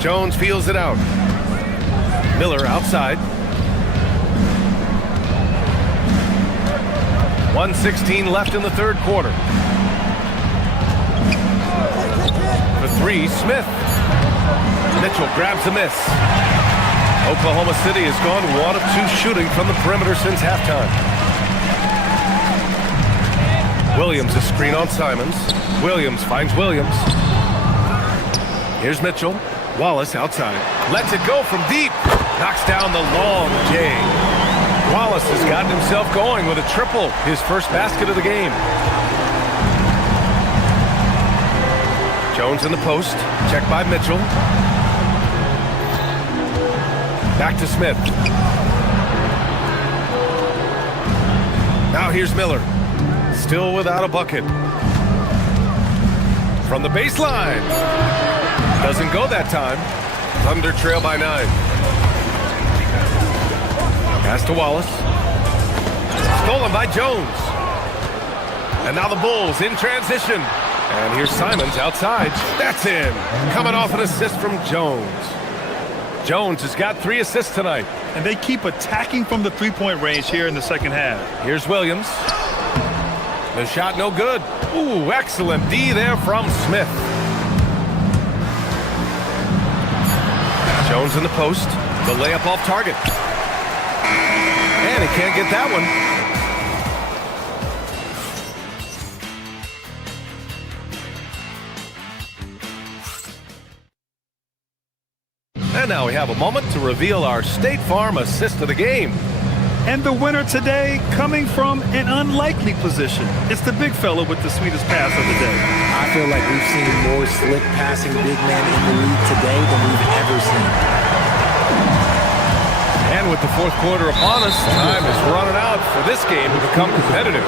Jones feels it out. Miller outside. 1:16 left in the third quarter. For three, Smith. Mitchell grabs the miss. Oklahoma City has gone 1 of 2 shooting from the perimeter since halftime. Williams a screen on Simons. Williams finds Williams. Here's Mitchell. Wallace outside. Lets it go from deep. Knocks down the long J. Wallace has gotten himself going with a triple. His first basket of the game. Jones in the post. Checked by Mitchell. Back to Smith. Now here's Miller. Still without a bucket. From the baseline. Doesn't go that time. Thunder trail by 9. Pass to Wallace. Stolen by Jones. And now the Bulls in transition. And here's Simons outside. That's in. Coming off an assist from Jones. Jones has got 3 assists tonight. And they keep attacking from the three-point range here in the second half. Here's Williams. The shot no good. Ooh, excellent D there from Smith. Jones in the post. The layup off target. And he can't get that one. And now we have a moment to reveal our State Farm assist of the game. And the winner today coming from an unlikely position. It's the big fella with the sweetest pass of the day. I feel like we've seen more slick passing big men in the league today than we've ever seen. And with the fourth quarter upon us, time is running out for this game to become competitive.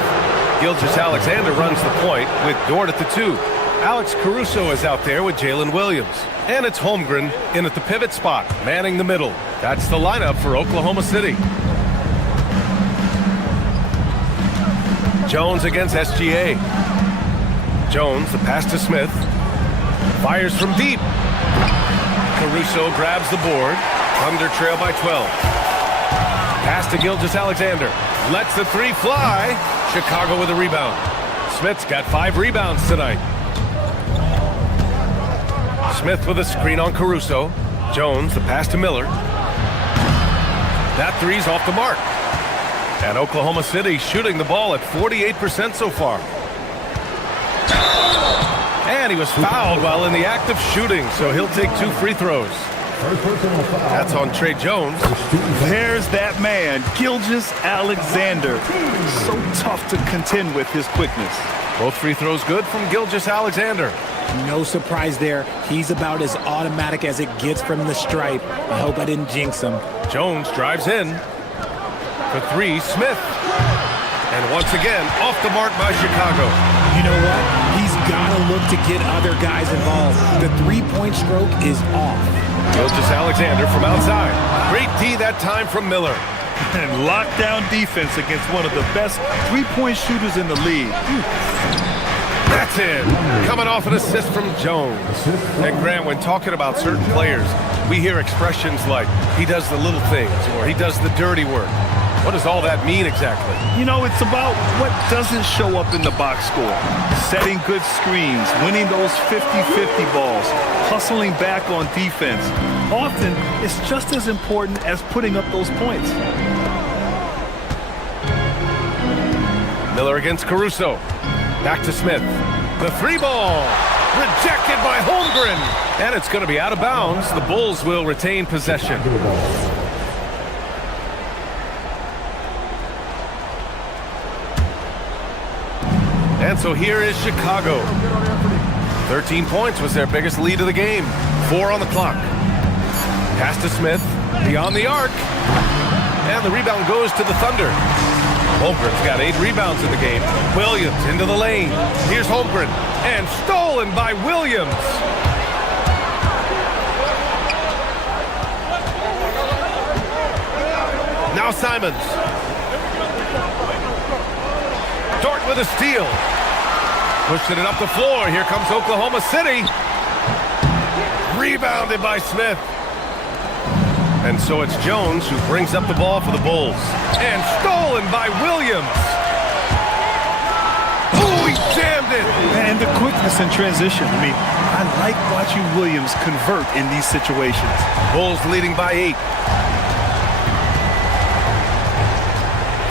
Gilgeous-Alexander runs the point with Dort at the 2. Alex Caruso is out there with Jalen Williams. And it's Holmgren in at the pivot spot, manning the middle. That's the lineup for Oklahoma City. Jones against SGA. Jones, the pass to Smith. Fires from deep. Caruso grabs the board. Thunder trail by 12. Pass to Gilgeous-Alexander. Lets the 3 fly. Chicago with a rebound. Smith's got 5 rebounds tonight. Smith with a screen on Caruso. Jones, the pass to Miller. That 3's off the mark. And Oklahoma City shooting the ball at 48% so far. And he was fouled while in the act of shooting, so he'll take 2 free throws. That's on Trey Jones. There's that man, Gilgeous-Alexander. So tough to contend with his quickness. Both free throws good from Gilgeous-Alexander. No surprise there. He's about as automatic as it gets from the stripe. I hope I didn't jinx him. Jones drives in. For 3, Smith. And once again, off the mark by Chicago. You know what? He's got to look to get other guys involved. The 3-point stroke is off. Gilgeous-Alexander from outside. Great D that time from Miller. And lockdown defense against one of the best 3-point shooters in the league. That's in. Coming off an assist from Jones. And Grant, when talking about certain players, we hear expressions like, he does the little things, or he does the dirty work. What does all that mean exactly? You know, it's about what doesn't show up in the box score. Setting good screens, winning those 50-50 balls, hustling back on defense. Often, it's just as important as putting up those points. Miller against Caruso. Back to Smith. The 3 ball. Rejected by Holmgren. And it's going to be out of bounds. The Bulls will retain possession. And so here is Chicago. 13 points was their biggest lead of the game. 4 on the clock. Pass to Smith. Beyond the arc. And the rebound goes to the Thunder. Holmgren's got 8 rebounds in the game. Williams into the lane. Here's Holmgren. And stolen by Williams. Now Simons. Dort with a steal. Pushing it up the floor. Here comes Oklahoma City. Rebounded by Smith. And so it's Jones who brings up the ball for the Bulls. And stolen by Williams. Oh, he jammed it. And the quickness in transition. I mean, I like watching Williams convert in these situations. Bulls leading by 8.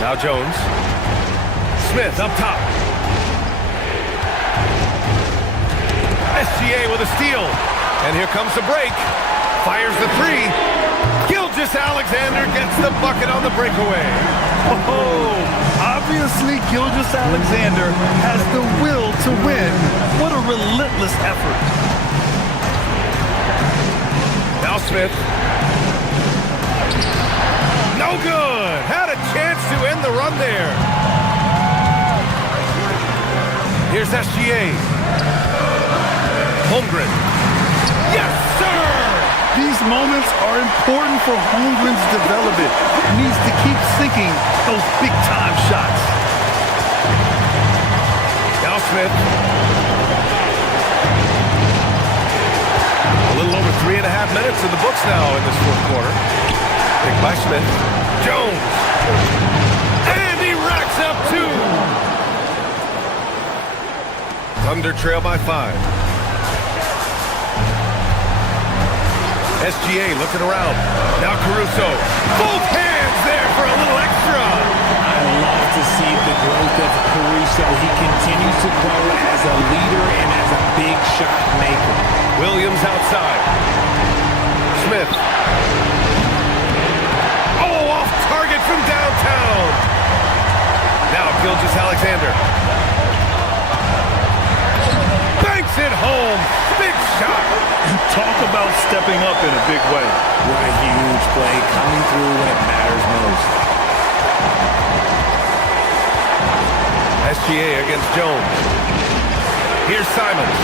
Now Jones. Smith up top. SGA with a steal. And here comes the break. Fires the three. Gilgeous-Alexander gets the bucket on the breakaway. Oh, obviously Gilgeous-Alexander has the will to win. What a relentless effort. Now Smith. No good. Had a chance to end the run there. Here's SGA. Holmgren. Yes, sir! These moments are important for Holmgren's development. He needs to keep sinking those big-time shots. Now Smith. A little over 3.5 minutes in the books now in this fourth quarter. Picked by Smith. Jones. And he racks up 2. Thunder trail by 5. SGA looking around. Now Caruso. Both hands there for a little extra. I love to see the growth of Caruso. He continues to grow as a leader and as a big shot maker. Williams outside. Smith. Oh, off target from downtown. Now Gilgeous-Alexander. Banks it home. Big shot. Talk about stepping up in a big way. What a huge play, coming through when it matters most. SGA against Jones. Here's Simons.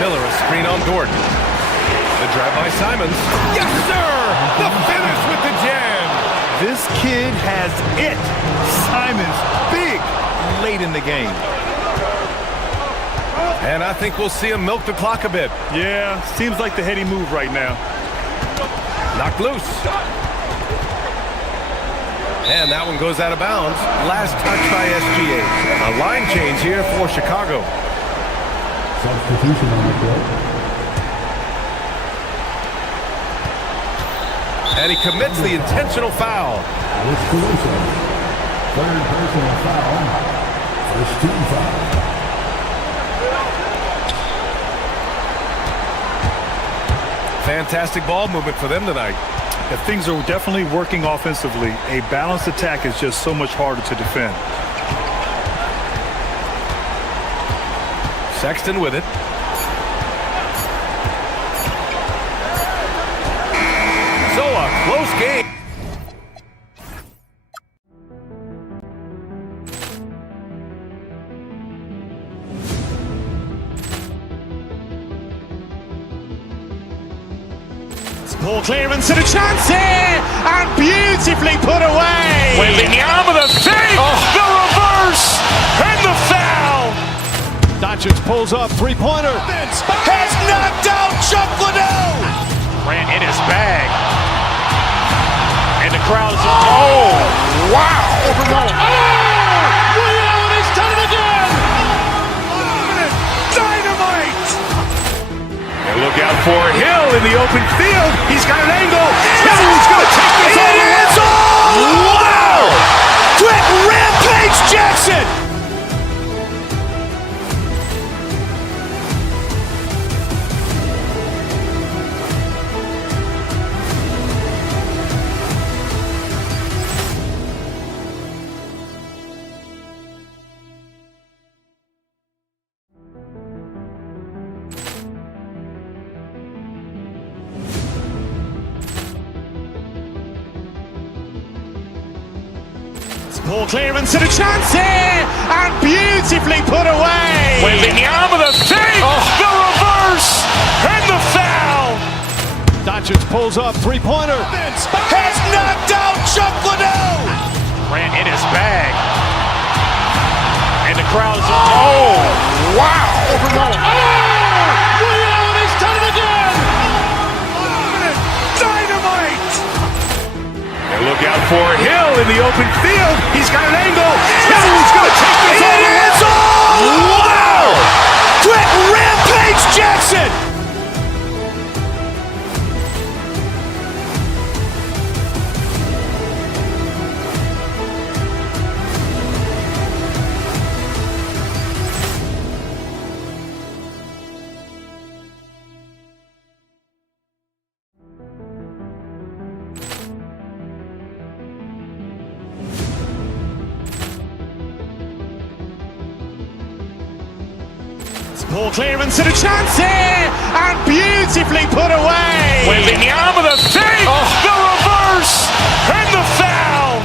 Miller a screen on Gordon. The drive by Simons. Yes, sir! The finish with the jam. This kid has it. Simons, big, late in the game. And I think we'll see him milk the clock a bit. Yeah, seems like the heady move right now. Knocked loose. And that one goes out of bounds. Last touch by SGA. A line change here for Chicago. Substitution on the court. And he commits the intentional foul. It's Caruso. Third personal foul. First team foul. Fantastic ball movement for them tonight. If things are definitely working offensively, a balanced attack is just so much harder to defend. Sexton with it. So a close game. Ball clearance and a chance here, and beautifully put away. Wembanyama the save, the reverse, and the foul. Doncic pulls up, three-pointer. Has knocked out Chuck Liddell. Ran in his bag. And the crowd is, oh, wow. Willie Allen has done it again. Dynamite. And look out for Hill in the open field. He's got an angle. Hill's going to take this all the way. Wow! Quick rampage Jackson. Ball clearance and a chance here, and beautifully put away. Wembanyama the save, the reverse, and the foul. Doncic pulls up, three-pointer. Has knocked out Chuck Liddell. Ran in his bag. And the crowd is, oh, wow. for Hill in the open field. He's got an angle. Hill's going to take this all the way. It is all! Wow! Quick Rampage Jackson! Ball clearance and a chance here, and beautifully put away. Wembanyama the fake, the reverse, and the foul.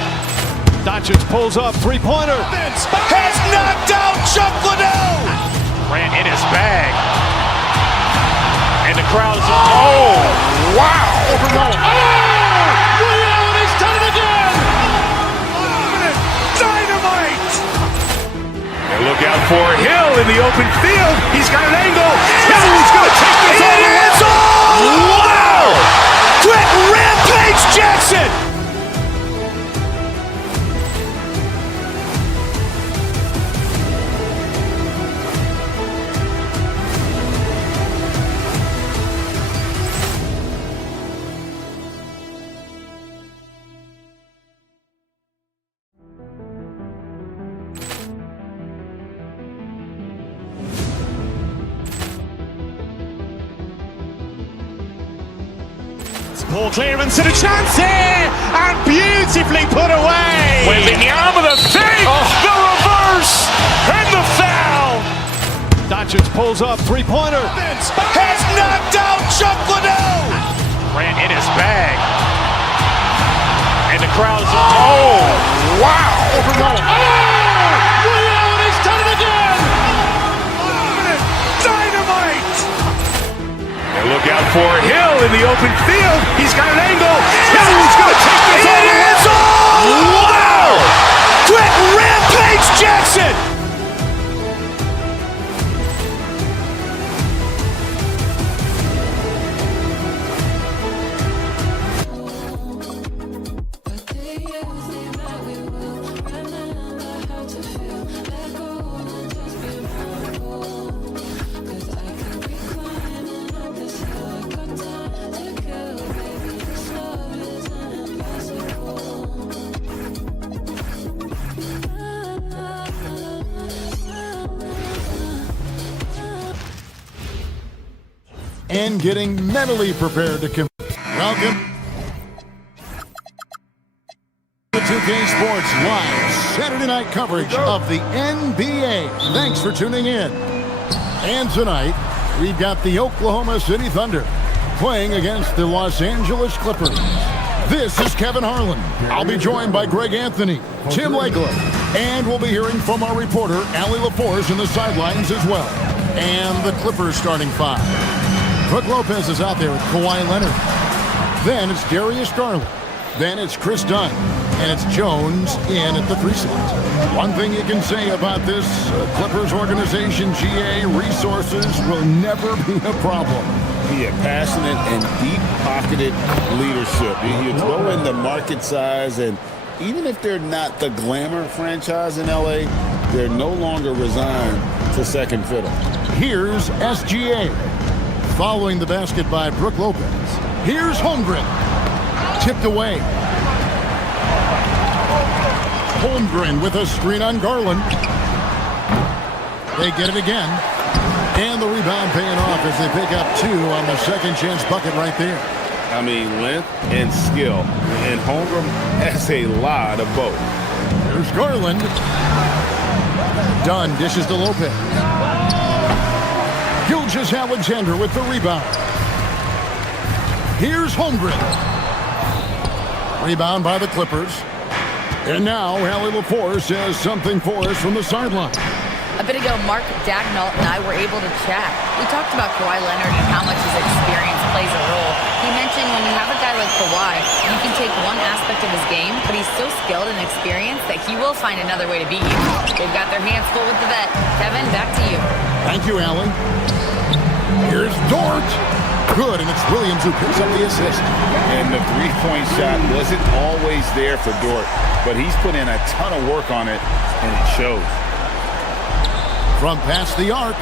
Doncic pulls up, three-pointer. Has knocked out Chuck Liddell. Grant in his bag. And the crowd is, oh, wow. He's done it again. Dynamite. And look out for Hill in the open field. He's got an angle. Hill's going to take this all the way. It is all! Wow! Quick Rampage Jackson! Ball clearance and a chance here, and beautifully put away. Wembanyama the fake, the reverse, and the foul. Doncic pulls up, three-pointer. Has knocked out Chuck Liddell. Grant in his bag. And the crowd is, oh, wow. He's done it again. Dynamite. And look out for Hill in the open field. He's got an angle. Hill's going to take this all the way. It is all! Wow! Quick Rampage Jackson! And getting mentally prepared to compete. Welcome to 2K Sports Live Saturday night coverage of the NBA. Thanks for tuning in. And tonight, we've got the Oklahoma City Thunder playing against the Los Angeles Clippers. This is Kevin Harlan. I'll be joined by Greg Anthony, Tim Legler, and we'll be hearing from our reporter, Allie LaForce, in the sidelines as well. And the Clippers starting five. Brook Lopez is out there with Kawhi Leonard. Then it's Darius Garland. Then it's Chris Dunn. And it's Jones in at the 3 slot. One thing you can say about this Clippers organization, GA, resources will never be a problem. Yeah, passionate and deep-pocketed leadership. You throw in the market size, and even if they're not the glamour franchise in LA, they're no longer resigned to second fiddle. Here's SGA. Following the basket by Brook Lopez. Here's Holmgren. Tipped away. Holmgren with a screen on Garland. They get it again. And the rebound paying off as they pick up 2 on the second chance bucket right there. I mean, length and skill. And Holmgren has a lot of both. There's Garland. Dunn dishes to Lopez. Gilgeous-Alexander with the rebound. Here's Holmgren. Rebound by the Clippers. And now Allie LaForce has something for us from the sideline. A bit ago, Mark Dagnall and I were able to chat. We talked about Kawhi Leonard and how much his experience plays a role. He mentioned when you have a guy like Kawhi, you can take one aspect of his game, but he's so skilled and experienced that he will find another way to beat you. They've got their hands full with the vet. Kevin, back to you. Thank you, Allie. Here's Dort. Good, and it's Williams who picks up the assist. And the three-point shot wasn't always there for Dort, but he's put in a ton of work on it, and it shows. From past the arc,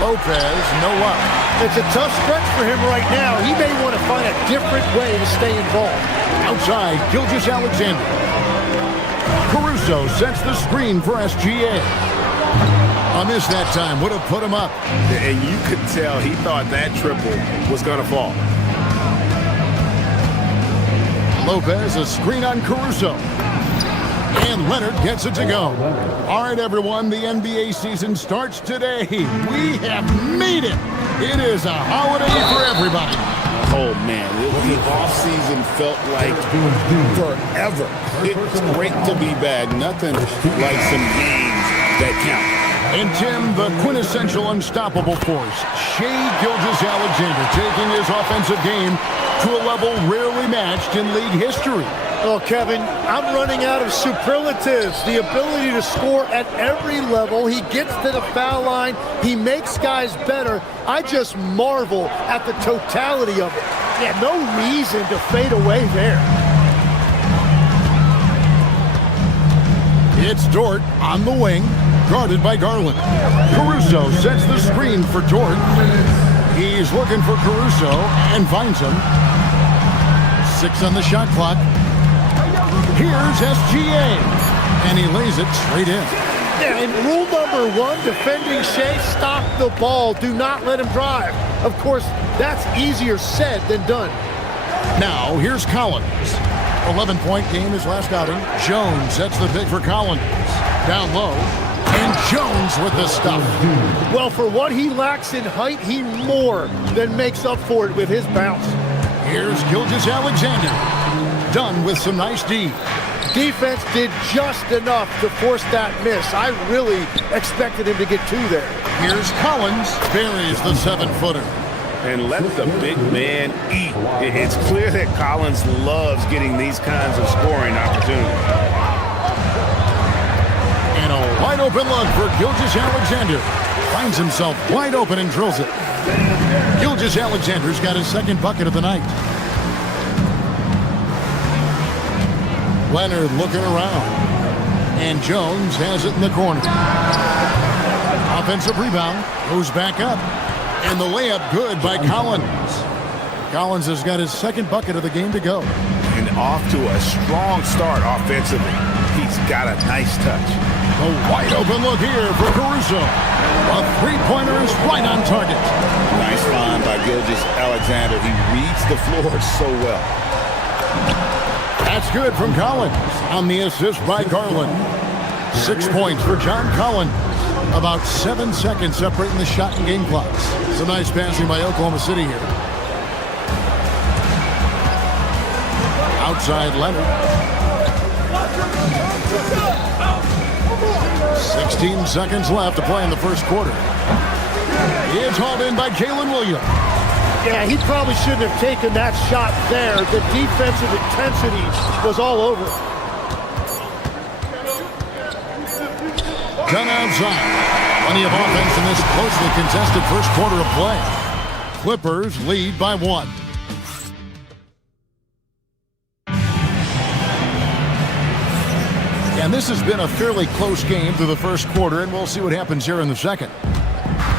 Lopez, no luck. It's a tough stretch for him right now. He may want to find a different way to stay involved. Outside, Gilgeous-Alexander. Caruso sets the screen for SGA. A miss that time would have put him up. And you could tell he thought that triple was going to fall. Lopez, a screen on Caruso. And Leonard gets it to go. All right, everyone, the NBA season starts today. We have made it. It is a holiday for everybody. Oh, man, the offseason felt like forever. It's great to be back. Nothing like some games that count. And Tim, the quintessential unstoppable force, Shai Gilgeous-Alexander, taking his offensive game to a level rarely matched in league history. Oh, Kevin, I'm running out of superlatives. The ability to score at every level. He gets to the foul line. He makes guys better. I just marvel at the totality of it. Yeah, no reason to fade away there. It's Dort on the wing, guarded by Garland. Caruso sets the screen for Dort. He's looking for Caruso and finds him. 6 on the shot clock. Here's SGA, and he lays it straight in. Yeah, and rule number 1, defending Shai, stop the ball. Do not let him drive. Of course, that's easier said than done. Now, here's Collins. 11-point game his last outing. Jones sets the pick for Collins. Down low, and Jones with the stuff. Well, for what he lacks in height, he more than makes up for it with his bounce. Here's Gilgeous-Alexander. Done with some nice D. Defense did just enough to force that miss. I really expected him to get 2 there. Here's Collins. Buries the 7-footer. And let the big man eat. It's clear that Collins loves getting these kinds of scoring opportunities. And a wide open look for Gilgeous-Alexander. Finds himself wide open and drills it. Gilgeous-Alexander's got his second bucket of the night. Leonard looking around. And Jones has it in the corner. Offensive rebound. Goes back up. And the layup good by Collins. Collins has got his second bucket of the game to go. And off to a strong start offensively. He's got a nice touch. A wide open look here for Caruso. A three-pointer is right on target. Nice find by Gilgeous-Alexander. He reads the floor so well. That's good from Collins on the assist by Garland. 6 points for John Collins. About 7 seconds separating the shot and game clocks. Some nice passing by Oklahoma City here. Outside Leonard. 16 seconds left to play in the first quarter. It's hauled in by Jalen Williams. Yeah, he probably shouldn't have taken that shot there. The defensive intensity was all over. Done outside. Plenty of offense in this closely contested first quarter of play. Clippers lead by 1. And this has been a fairly close game through the first quarter, and we'll see what happens here in the second.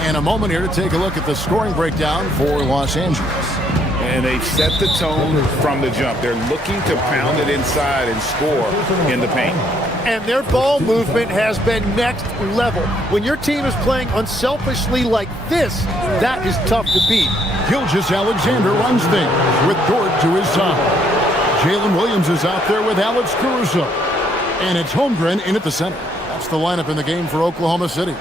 And a moment here to take a look at the scoring breakdown for Los Angeles. And they've set the tone from the jump. They're looking to pound it inside and score in the paint. And their ball movement has been next level. When your team is playing unselfishly like this, that is tough to beat. Gilgeous-Alexander runs things with Dort to his side. Jalen Williams is out there with Alex Caruso. And it's Holmgren in at the center. That's the lineup in the game for Oklahoma City.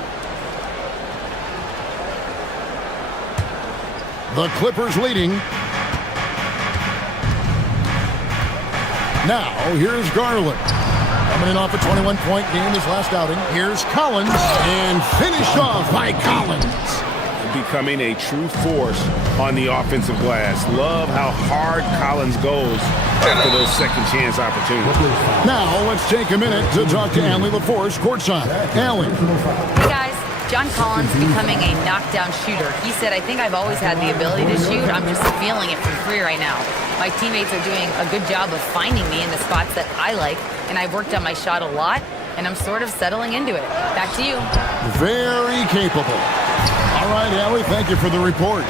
The Clippers leading. Now, here's Garland. Coming in off a 21-point game his last outing. Here's Collins, and finished off by Collins. Becoming a true force on the offensive glass. Love how hard Collins goes after those second chance opportunities. Now, let's take a minute to talk to Allie LaForce courtside. Allie. Hey, guys. John Collins becoming a knockdown shooter. He said, I think I've always had the ability to shoot. I'm just feeling it from free right now. My teammates are doing a good job of finding me in the spots that I like, and I've worked on my shot a lot, and I'm sort of settling into it. Back to you. Very capable. All right, Allie, thank you for the report.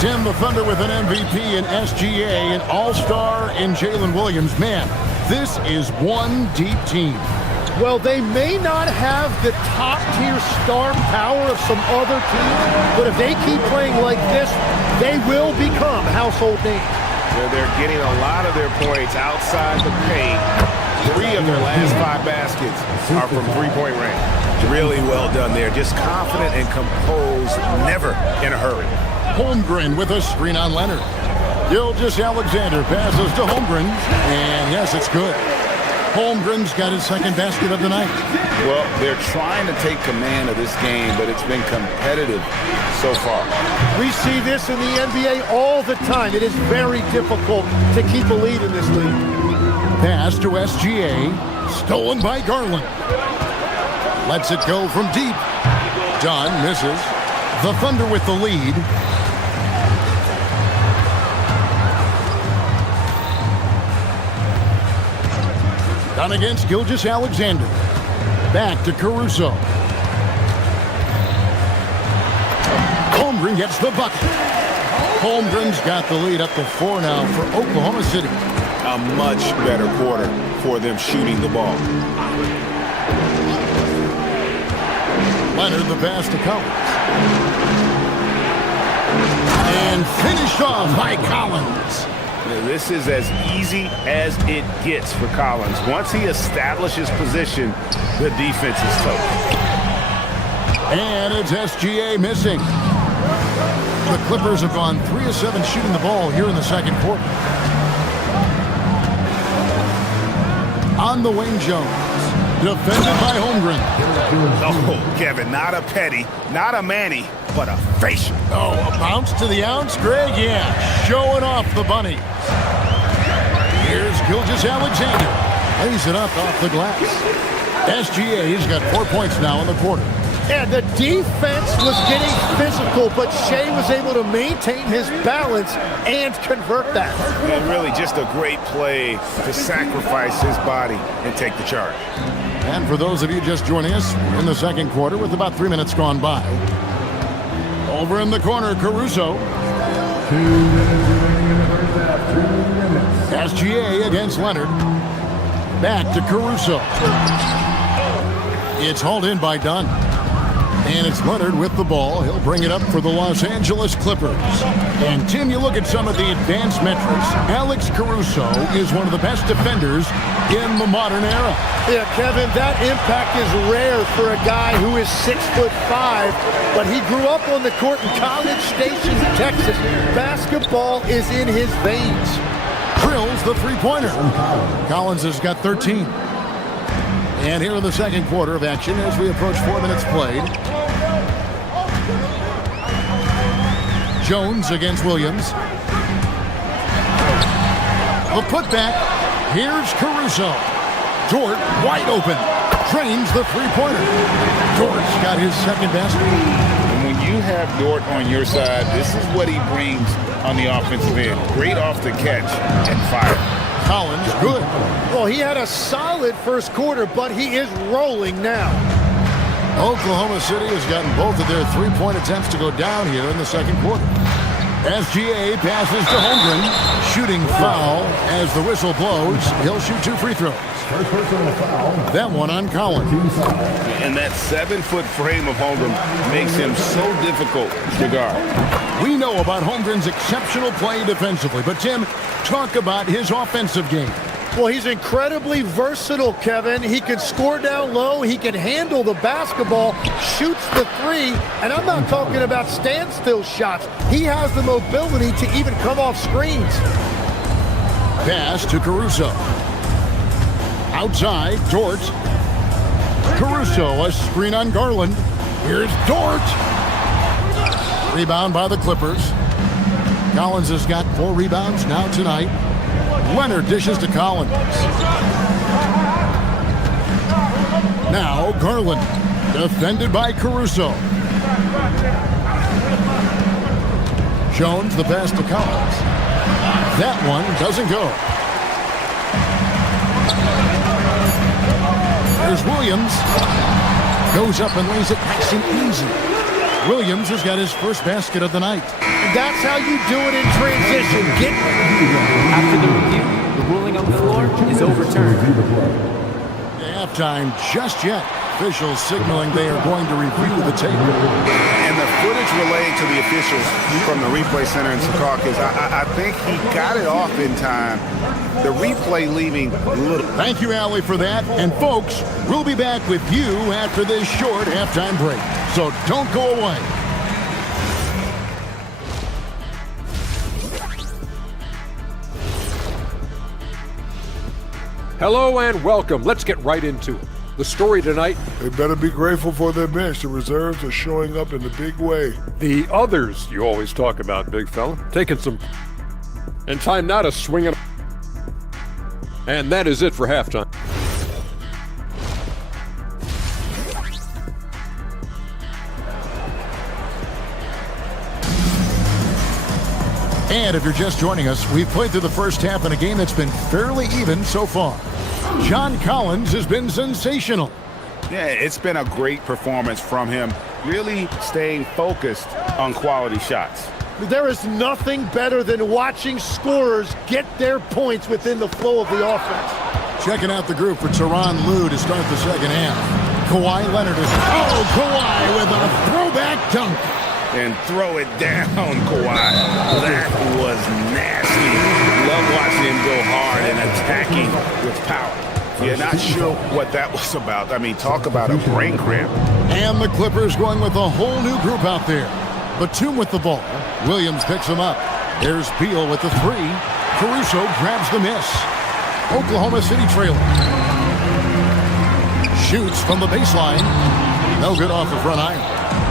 Tim, the Thunder with an MVP in SGA, an all-star in Jalen Williams. Man, this is one deep team. Well, they may not have the top-tier star power of some other teams, but if they keep playing like this, they will become household names. They're getting a lot of their points outside the paint. 3 of their last 5 baskets are from three-point range. Really well done there. Just confident and composed, never in a hurry. Holmgren with a screen on Leonard. Gilgeous-Alexander passes to Holmgren, and yes, it's good. Holmgren's got his second basket of the night. Well, they're trying to take command of this game, but it's been competitive so far. We see this in the NBA all the time. It is very difficult to keep a lead in this league. Pass to SGA, stolen by Garland. Lets it go from deep. Dunn misses. The Thunder with the lead. Done against Gilgeous-Alexander. Back to Caruso. Holmgren gets the bucket. Holmgren's got the lead up to 4 now for Oklahoma City. A much better quarter for them shooting the ball. Leonard the pass to Collins. And finished off by Collins. This is as easy as it gets for Collins. Once he establishes position, the defense is tough. And it's SGA missing. The Clippers have gone 3 of 7 shooting the ball here in the second quarter. On the wing, Jones. Defended by Holmgren. Oh, Kevin, not a petty, not a Manny, but a facial. Oh, a bounce to the ounce, Greg? Yeah, showing off the bunny. Here's Gilgeous-Alexander. Lays it up off the glass. SGA's got 4 points now in the quarter. And the defense was getting physical, but Shea was able to maintain his balance and convert that. And really just a great play to sacrifice his body and take the charge. And for those of you just joining us, we're in the second quarter with about 3 minutes gone by. Over in the corner, Caruso. 2 minutes remaining in the first half. 2 minutes. SGA against Leonard. Back to Caruso. It's hauled in by Dunn. And it's Leonard with the ball. He'll bring it up for the Los Angeles Clippers. And Tim, you look at some of the advanced metrics. Alex Caruso is one of the best defenders in the modern era. Yeah, Kevin, that impact is rare for a guy who is 6'5", but he grew up on the court in College Station, Texas. Basketball is in his veins. Drills the three-pointer. Collins has got 13. And here in the second quarter of action as we approach 4 minutes played. Jones against Williams. The putback. Here's Caruso. Dort wide open. Trains the three-pointer. Dort's got his second basket. And when you have Dort on your side, this is what he brings on the offensive end. Great off the catch and fire. Collins, good. Well, he had a solid first quarter, but he is rolling now. Oklahoma City has gotten both of their three-point attempts to go down here in the second quarter. SGA passes to Holmgren. Shooting foul as the whistle blows. He'll shoot 2 free throws. First personal foul. That one on Collins. And that 7-foot frame of Holmgren makes him so difficult to guard. We know about Holmgren's exceptional play defensively, but Tim, talk about his offensive game. Well, he's incredibly versatile, Kevin. He can score down low. He can handle the basketball, shoots the three, and I'm not talking about standstill shots. He has the mobility to even come off screens. Pass to Caruso. Outside, Dort. Caruso, a screen on Garland. Here's Dort. Rebound by the Clippers. Collins has got 4 rebounds now tonight. Leonard dishes to Collins. Now Garland, defended by Caruso. Jones, the pass to Collins. That one doesn't go. There's Williams. Goes up and lays it nice and easy. Williams has got his first basket of the night. And that's how you do it in transition. After the review, the ruling on the floor is overturned. Halftime just yet. Officials signaling they are going to review the tape. And the footage relayed to the officials from the replay center in Secaucus, I think he got it off in time. The replay leaving little. Thank you, Allie, for that. And folks, we'll be back with you after this short halftime break. So don't go away. Hello and welcome. Let's get right into it. The story tonight. They better be grateful for their bench. The reserves are showing up in a big way. The others you always talk about, big fella. Taking some. And time now to swing it. And that is it for halftime. And if you're just joining us, we've played through the first half in a game that's been fairly even so far. John Collins has been sensational. Yeah, it's been a great performance from him, really staying focused on quality shots. There is nothing better than watching scorers get their points within the flow of the offense. Checking out the group for Tyronn Lue to start the second half. Kawhi Leonard is... Oh, Kawhi with a throwback dunk. And throw it down, Kawhi. That was nasty. Love watching him go hard and attacking with power. Yeah, not sure what that was about. I mean, talk about a brain cramp. And the Clippers going with a whole new group out there. Batum with the ball. Williams picks him up. There's Beal with the three. Caruso grabs the miss. Oklahoma City trailing. Shoots from the baseline. No good off the front iron.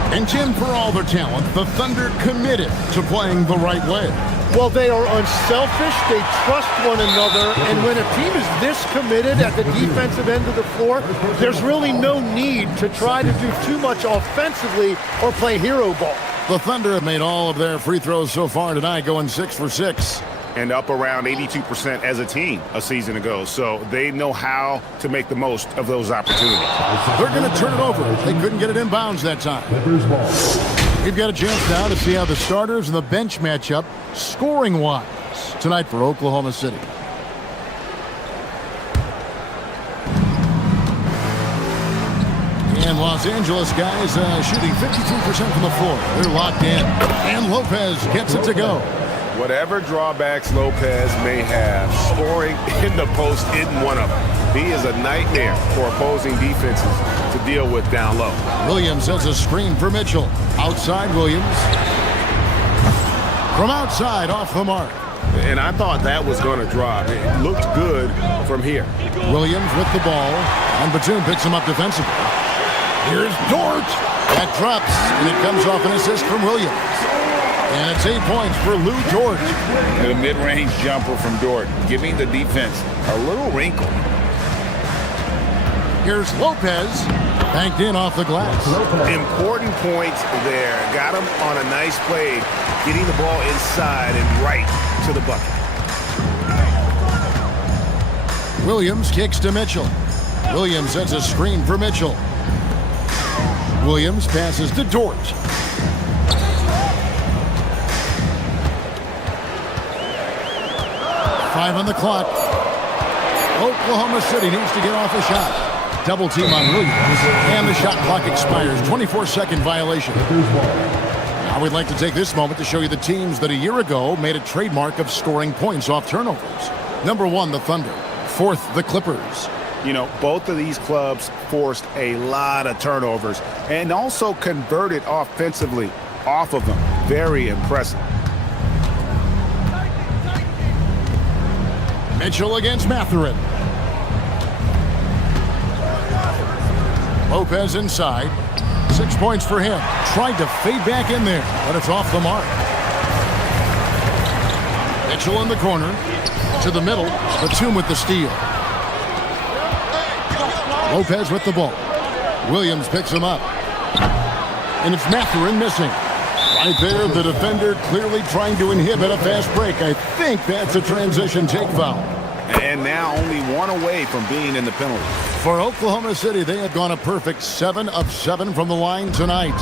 And Tim, for all their talent, the Thunder committed to playing the right way. Well, they are unselfish, they trust one another, and when a team is this committed at the defensive end of the floor, there's really no need to try to do too much offensively or play hero ball. The Thunder have made all of their free throws so far tonight, going 6 for 6. And up around 82% as a team a season ago. So they know how to make the most of those opportunities. They're going to turn it over. They couldn't get it in bounds that time. We've got a chance now to see how the starters and the bench match up scoring-wise tonight for Oklahoma City. And Los Angeles guys shooting 53% from the floor. They're locked in. And Lopez gets it to go. Whatever drawbacks Lopez may have, scoring in the post isn't one of them. He is a nightmare for opposing defenses to deal with down low. Williams has a screen for Mitchell. Outside Williams. From outside, off the mark. And I thought that was going to drop. It looked good from here. Williams with the ball. And Batum picks him up defensively. Here's Dort. That drops, and it comes off an assist from Williams. And it's 8 points for Lou Dort. The mid-range jumper from Dort, giving the defense a little wrinkle. Here's Lopez, banked in off the glass. Important points there. Got him on a nice play, getting the ball inside and right to the bucket. Williams kicks to Mitchell. Williams sets a screen for Mitchell. Williams passes to Dort. Five on the clock. Oklahoma City needs to get off a shot. Double team on Williams. And the shot clock expires. 24-second violation. Now we'd like to take this moment to show you the teams that a year ago made a trademark of scoring points off turnovers. Number 1, the Thunder. 4th, the Clippers. You know, both of these clubs forced a lot of turnovers and also converted offensively off of them. Very impressive. Mitchell against Mathurin. Lopez inside. 6 points for him. Tried to fade back in there, but it's off the mark. Mitchell in the corner. To the middle. Batum with the steal. Lopez with the ball. Williams picks him up. And it's Mathurin missing. Right there, the defender clearly trying to inhibit a fast break. I think that's a transition take foul. And now only one away from being in the penalty. For Oklahoma City, they have gone a perfect 7 of 7 from the line tonight.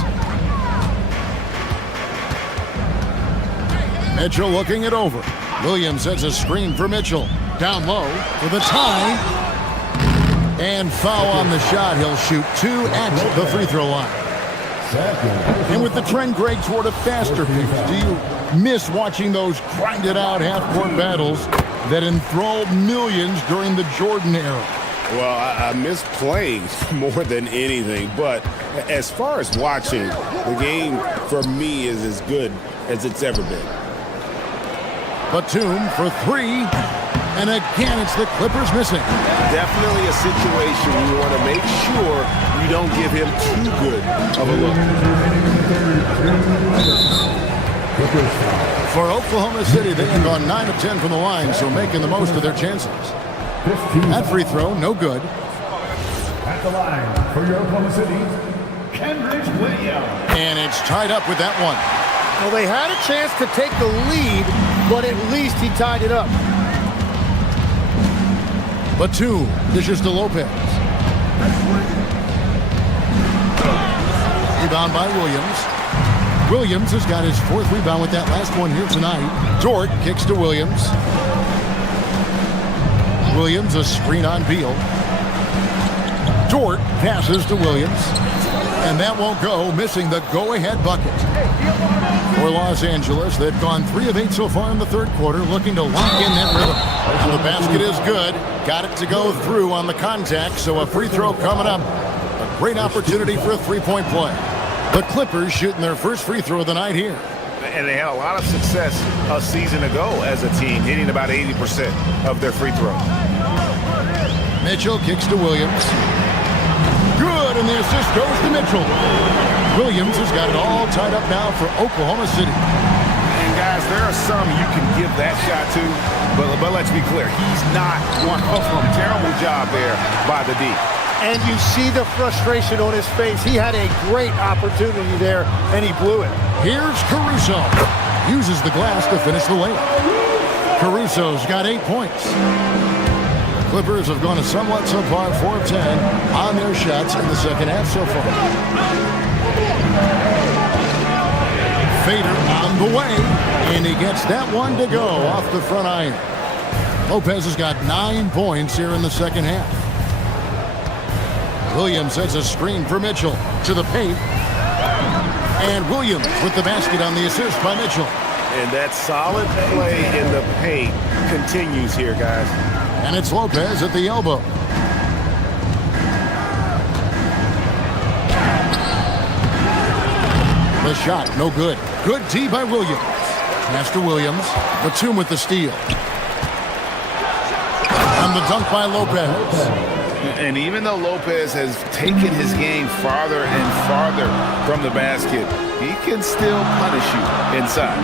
Mitchell looking it over. Williams sets a screen for Mitchell. Down low for the tie. And foul on the shot. He'll shoot 2 at the free throw line. And with the trend, Greg, toward a faster pace, do you miss watching those grinded-out half-court battles that enthralled millions during the Jordan era? Well, I miss playing more than anything, but as far as watching, the game for me is as good as it's ever been. Batum for 3, and again it's the Clippers missing. Definitely a situation you want to make sure you don't give him too good of a look. For Oklahoma City, they have gone 9 of 10 from the line, so making the most of their chances. That free throw, no good. At the line for your Oklahoma City, Kendrick Williams. And it's tied up with that one. Well, they had a chance to take the lead, but at least he tied it up. Batum dishes to Lopez. Rebound by Williams. Williams has got his 4th rebound with that last one here tonight. Dort kicks to Williams. Williams a screen on Beal. Dort passes to Williams. And that won't go, missing the go-ahead bucket. For Los Angeles, they've gone 3 of 8 so far in the third quarter, looking to lock in that rhythm. And the basket is good. Got it to go through on the contact, so a free throw coming up. A great opportunity for a three-point play. The Clippers shooting their first free throw of the night here. And they had a lot of success a season ago as a team, hitting about 80% of their free throw. Mitchell kicks to Williams. Good, and the assist goes to Mitchell. Williams has got it all tied up now for Oklahoma City. And guys, there are some you can give that shot to, but let's be clear, he's not one of them. Terrible job there by the D. And you see the frustration on his face. He had a great opportunity there, and he blew it. Here's Caruso. Uses the glass to finish the layup. Caruso's got 8 points. The Clippers have gone a somewhat subpar 4 of 10 on their shots in the second half so far. Fader on the way, and he gets that one to go off the front iron. Lopez has got 9 points here in the second half. Williams sets a screen for Mitchell to the paint. And Williams with the basket on the assist by Mitchell. And that solid play in the paint continues here, guys. And it's Lopez at the elbow. The shot, no good. Good tee by Williams. Pass to Williams. Batum with the steal. And the dunk by Lopez. And even though Lopez has taken his game farther and farther from the basket, he can still punish you inside.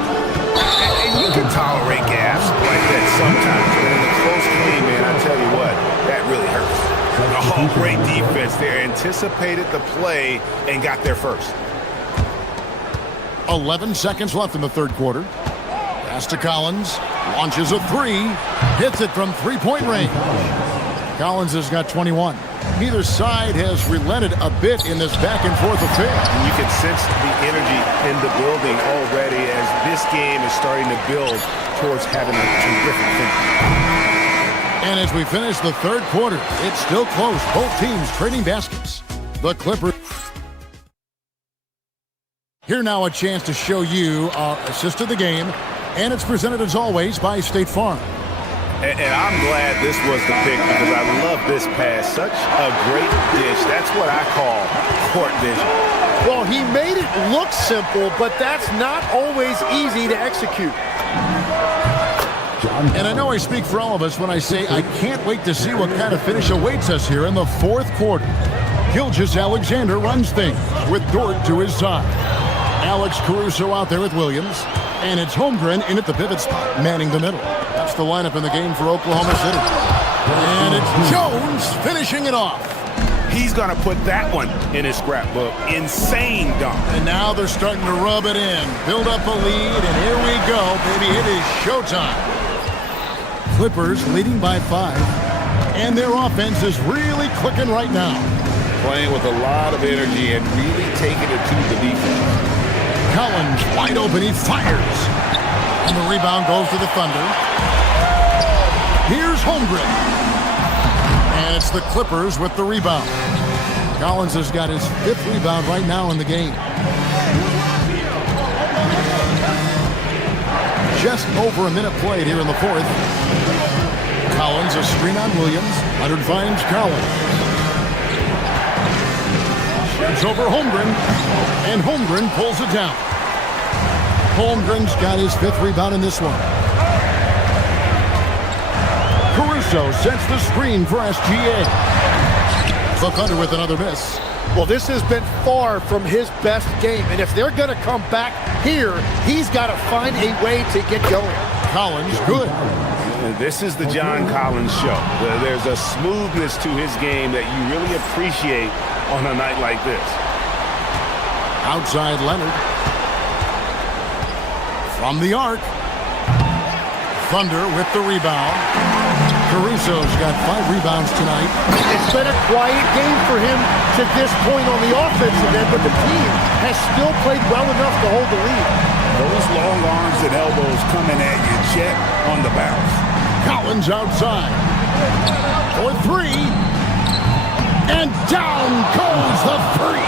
And you can tolerate gaps like that sometimes. But in a close game, man, I tell you what, that really hurts. Oh, great defense there. Anticipated the play and got there first. 11 seconds left in the third quarter. Pass to Collins. Launches a 3. Hits it from three-point range. Collins has got 21. Neither side has relented a bit in this back-and-forth affair. And you can sense the energy in the building already as this game is starting to build towards having a terrific finish. And as we finish the third quarter, it's still close. Both teams trading baskets. The Clippers. Here now a chance to show you our assist of the game. And it's presented as always by State Farm. And I'm glad this was the pick because I love this pass. Such a great dish. That's what I call court vision. Well, he made it look simple, but that's not always easy to execute. And I know I speak for all of us when I say I can't wait to see what kind of finish awaits us here in the fourth quarter. Gilgeous-Alexander runs things with Dort to his side. Alex Caruso out there with Williams. And it's Holmgren in at the pivot spot, manning the middle. That's the lineup in the game for Oklahoma City. And it's Jones finishing it off. he's going to put that one in his scrapbook. Insane dunk. And now they're starting to rub it in. Build up a lead, and here we go, baby. It is showtime. Clippers leading by 5, and their offense is really clicking right now. Playing with a lot of energy and really taking it to the defense. Collins wide open, he fires. And the rebound goes to the Thunder. Here's Holmgren. And it's the Clippers with the rebound. Collins has got his 5th rebound right now in the game. Just over a minute played here in the 4th. Collins a screen on Williams. Leonard finds Collins. Shoots over Holmgren. And Holmgren pulls it down. Holmgren's got his 5th rebound in this one. Caruso sets the screen for SGA. The Thunder with another miss. Well, this has been far from his best game, and if they're going to come back here, he's got to find a way to get going. Collins, good. This is the John Collins show. There's a smoothness to his game that you really appreciate on a night like this. Outside Leonard. From the arc. Thunder with the rebound. Caruso's got 5 rebounds tonight. It's been a quiet game for him to this point on the offensive end, but the team has still played well enough to hold the lead. Those long arms and elbows coming at you, Chet, on the bounce. Collins outside. For 3. And down goes the 3.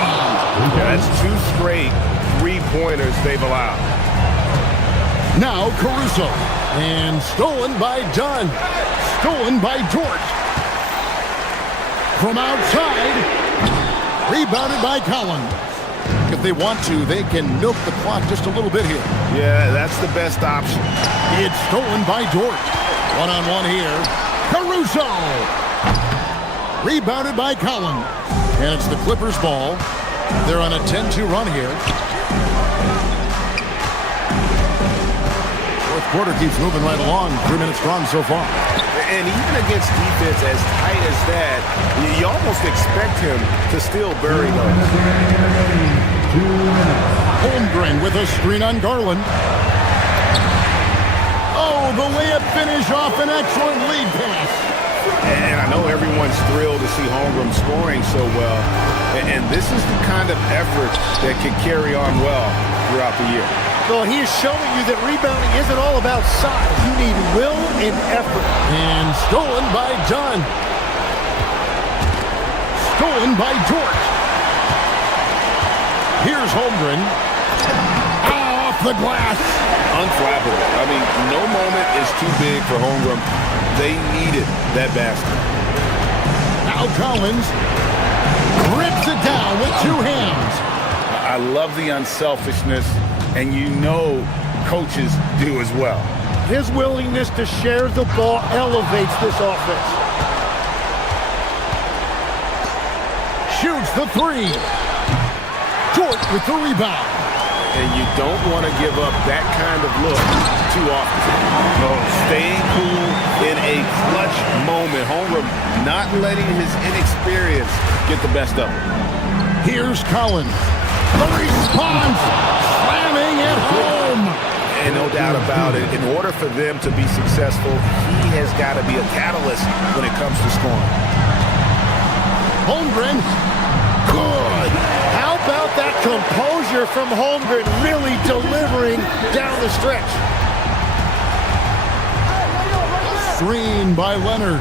Yeah, that's 2 straight 3-pointers they've allowed. Now Caruso. And stolen by Dunn. Stolen by George. From outside. Rebounded by Collins. If they want to, they can milk the clock just a little bit here. Yeah, that's the best option. It's stolen by George. One-on-one here. Caruso. Rebounded by Collins. And it's the Clippers' ball. They're on a 10-2 run here. Fourth quarter keeps moving right along. 3 minutes strong so far. And even against defense as tight as that, you almost expect him to still bury those. Holmgren with a screen on Garland. Oh, the layup finish off an excellent lead pass. And I know everyone's thrilled to see Holmgren scoring so well. And this is the kind of effort that can carry on well throughout the year. Well, he is showing you that rebounding isn't all about size. You need will and effort. And stolen by Dunn. Stolen by George. Here's Holmgren. Off the glass. Unflappable. I mean, no moment is too big for Holmgren. They needed that basket. Now Collins grips it down with 2 hands. I love the unselfishness, and you know coaches do as well. His willingness to share the ball elevates this offense. Shoots the 3. George with the rebound. And you don't want to give up that kind of look too often. So staying cool in a clutch moment. Holmgren not letting his inexperience get the best of him. Here's Collins. The response. Slamming it home. And no doubt about it, in order for them to be successful, he has got to be a catalyst when it comes to scoring. Holmgren. Good. How about that composure from Holmgren, really delivering down the stretch? Screen by Leonard.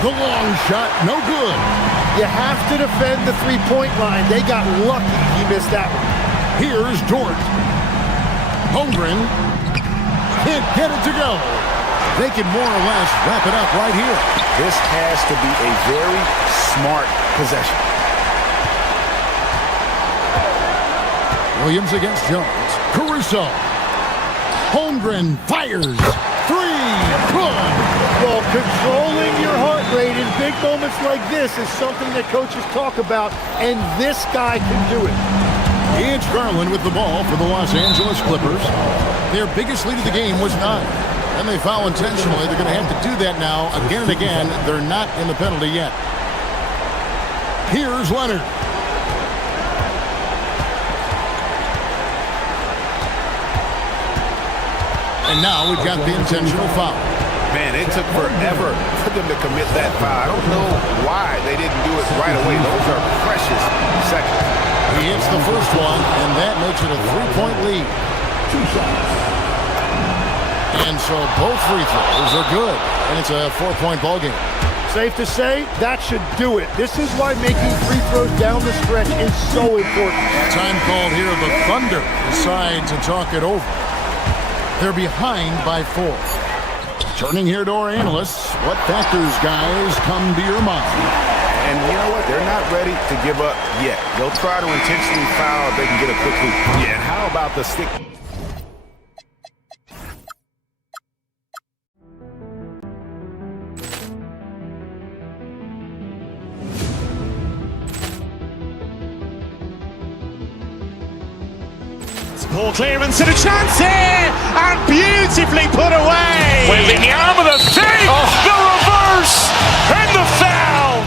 The long shot, no good. You have to defend the 3-point line. They got lucky he missed that one. Here's George. Holmgren can't get it to go. They can more or less wrap it up right here. This has to be a very smart possession. Williams against Jones. Caruso. Holmgren fires. 3. Good. Well, controlling your heart rate in big moments like this is something that coaches talk about, and this guy can do it. It's Garland with the ball for the Los Angeles Clippers. Their biggest lead of the game was 9. And they foul intentionally. They're going to have to do that now again and again. They're not in the penalty yet. Here's Leonard. And now we've got the intentional foul. Man, it took forever for them to commit that foul. I don't know why they didn't do it right away. Those are precious seconds. He hits the first one, and that makes it a 3-point lead. 2 shots. And so both free throws are good, and it's a 4-point ball game. Safe to say, that should do it. This is why making free throws down the stretch is so important. Time called here. The Thunder decide to talk it over. They're behind by 4. Turning here to our analysts, what factors, guys, come to your mind? And you know what? They're not ready to give up yet. They'll try to intentionally foul if they can get a quick hoop. Yeah, and how about the stick? Poor clearance and a chance here, and beautifully put away. Waving the arm of the thing, the reverse, and the foul.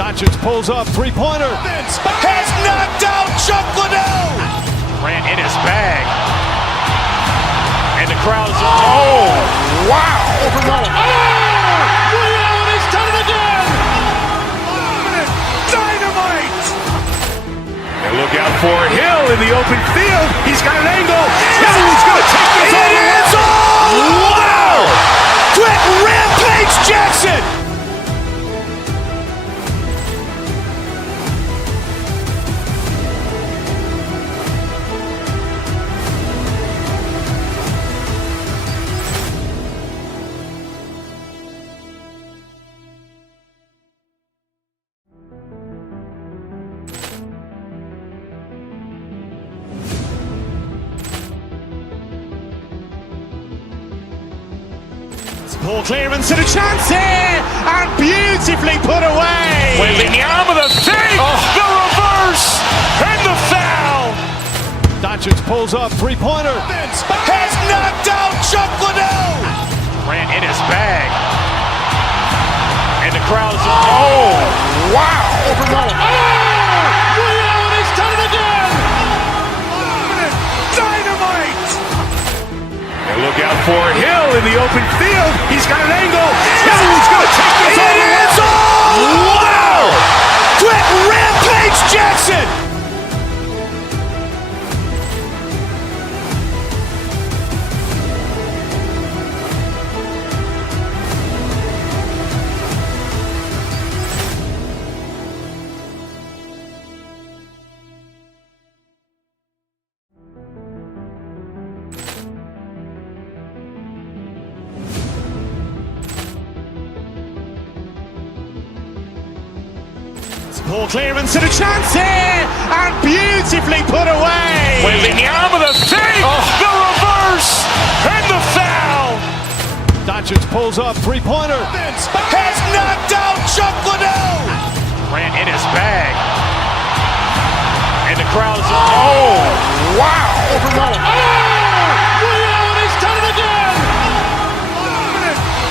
Doncic pulls up, three-pointer. Has knocked out Chuck Liddell. Grant in his bag. And the crowd is... Oh, wow. Ray Allen has done it again. Dynamite. And look out for Hill in the open field. He's got an angle. He's going to take this all the way. Wow. Quick Rampage Jackson. Poor clearance and a chance here, and beautifully put away. Waving the arm of the thing, the reverse, and the foul. Doncic pulls up, three-pointer. Has knocked out Chuck Liddell. Grant in his bag. And the crowd is... Oh, wow. Ray Allen has done it again. Dynamite. And look out for Hill in the open field. He's got an angle. He's going to take this all the way. Wow. Quick Rampage Jackson. Poor clearance and a chance here, and beautifully put away. Waving the arm of the thing, the reverse, and the foul. Doncic pulls up, three-pointer. Has knocked out Chuck Liddell. Grant in his bag. And the crowd is... Oh, wow. Ray Allen has done it again.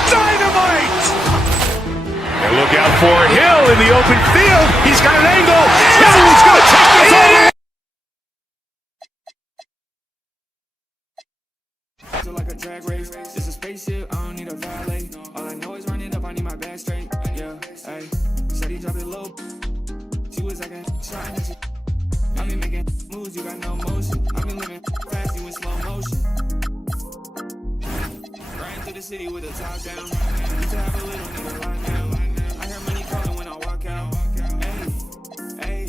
Dynamite. And look out for Hill in the open field. He's got an angle. He's going to take this all the way. Like a drag race, this is a spaceship, I don't need a valet. All I know is run it up, I need my bag straight. Yeah, ayy, said he dropped it low. She was acting shy, I been making moves, you got no motion. I been living fast, you in slow motion. Riding through the city with the top down. Used to have a little nigga locked down. I hear money calling when I walk out. Ayy,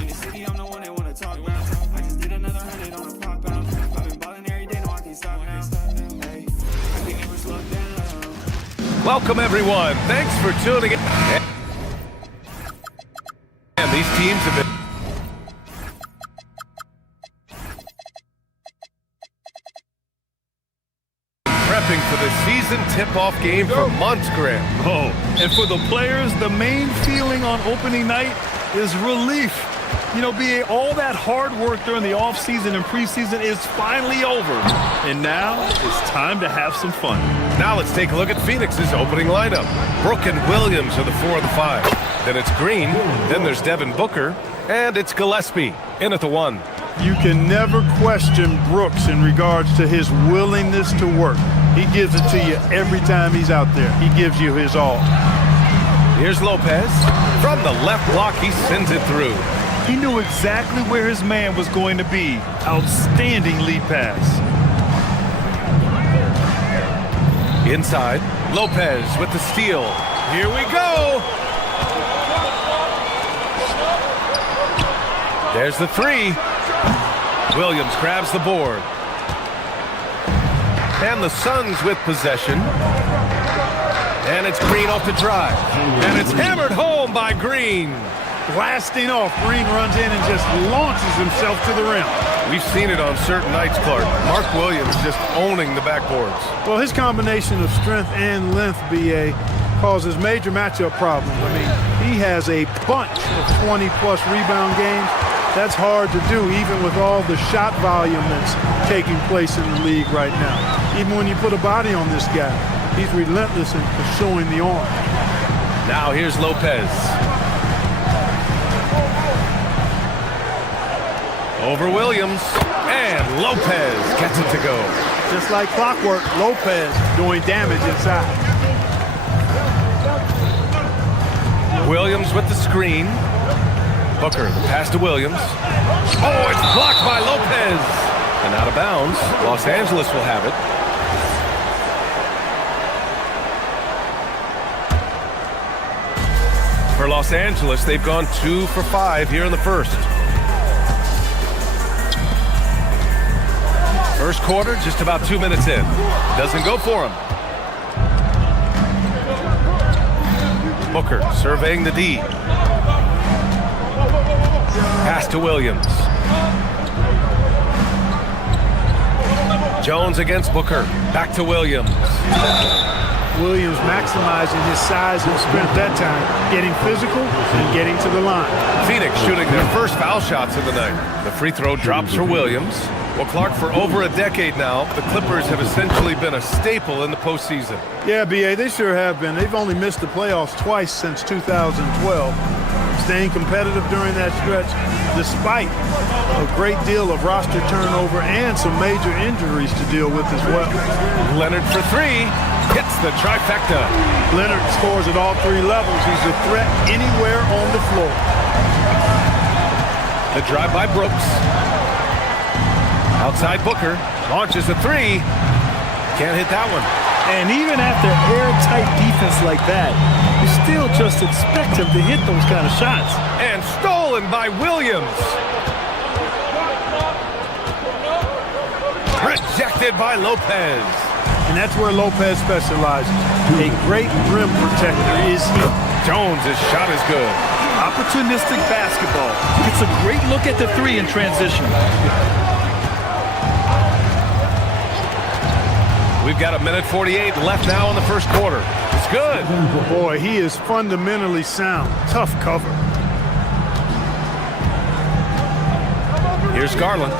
in the city, I'm the one they wanna talk about. I just did another 100 on a pop out. I've been balling every day, no, I can't stop now. Ayy, I can never slow down. Welcome, everyone. Thanks for tuning in. And these teams have been... prepping for the season tip-off game for months, Graham. Oh, and for the players, the main feeling on opening night is relief. You know, BA, all that hard work during the offseason and preseason is finally over. And now it's time to have some fun. Now let's take a look at Phoenix's opening lineup. Brooke and Williams are the 4 of the 5. Then it's Green. Then there's Devin Booker. And it's Gillespie in at the 1. You can never question Brooks in regards to his willingness to work. He gives it to you every time he's out there. He gives you his all. Here's Lopez. From the left block, he sends it through. He knew exactly where his man was going to be. Outstanding lead pass. Inside, Lopez with the steal. Here we go. There's the 3. Williams grabs the board. And the Suns with possession. And it's Green off the drive. And it's hammered home by Green. Blasting off, Green runs in and just launches himself to the rim. We've seen it on certain nights, Clark. Mark Williams just owning the backboards. Well, his combination of strength and length, BA, causes major matchup problems. I mean, he has a bunch of 20-plus rebound games. That's hard to do, even with all the shot volume that's taking place in the league right now. Even when you put a body on this guy, he's relentless in pursuing the arm. Now here's Lopez. Over Williams, and Lopez gets it to go. Just like clockwork, Lopez doing damage inside. Williams with the screen. Booker, the pass to Williams. Oh, it's blocked by Lopez. And out of bounds, Los Angeles will have it. For Los Angeles, they've gone 2 for 5 here in the first. First quarter, just about 2 minutes in. Doesn't go for him. Booker surveying the D. Pass to Williams. Jones against Booker. Back to Williams. Williams maximizing his size and strength that time, getting physical and getting to the line. Phoenix shooting their first foul shots of the night. The free throw drops for Williams. Well, Clark, for over a decade now, the Clippers have essentially been a staple in the postseason. Yeah, BA, they sure have been. They've only missed the playoffs twice since 2012. Staying competitive during that stretch, despite a great deal of roster turnover and some major injuries to deal with as well. Leonard for 3. Hits the trifecta. Leonard scores at all 3 levels. He's a threat anywhere on the floor. The drive by Brooks. Outside Booker. Launches a 3. Can't hit that one. And even after airtight defense like that, you still just expect him to hit those kind of shots. And stolen by Williams. Rejected by Lopez. And that's where Lopez specializes. A great rim protector is he. Jones' shot is good. Opportunistic basketball. Gets a great look at the 3 in transition. We've got 1:48 left now in the first quarter. It's good. Boy, he is fundamentally sound. Tough cover. Here's Garland.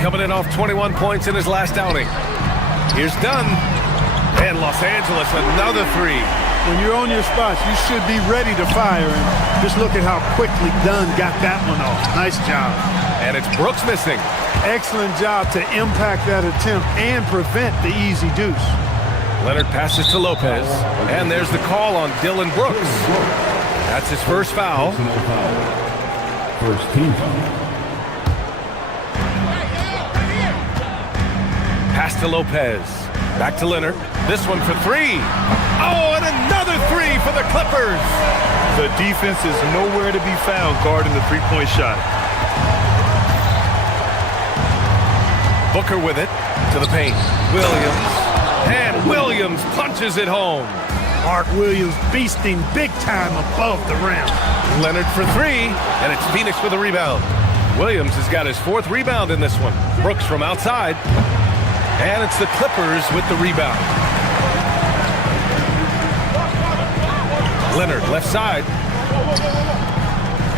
Coming in off 21 points in his last outing. Here's Dunn. And Los Angeles, another 3. When you're on your spots, you should be ready to fire. And just look at how quickly Dunn got that one off. Nice job. And it's Brooks missing. Excellent job to impact that attempt and prevent the easy deuce. Leonard passes to Lopez. And there's the call on Dylan Brooks. That's his first foul. First team. Pass to Lopez. Back to Leonard. This one for 3. Oh, and another 3 for the Clippers. The defense is nowhere to be found guarding the three-point shot. Booker with it to the paint. Williams. And Williams punches it home. Mark Williams beasting big time above the rim. Leonard for 3. And it's Phoenix with a rebound. Williams has got his 4th rebound in this one. Brooks from outside. And it's the Clippers with the rebound. Leonard left side.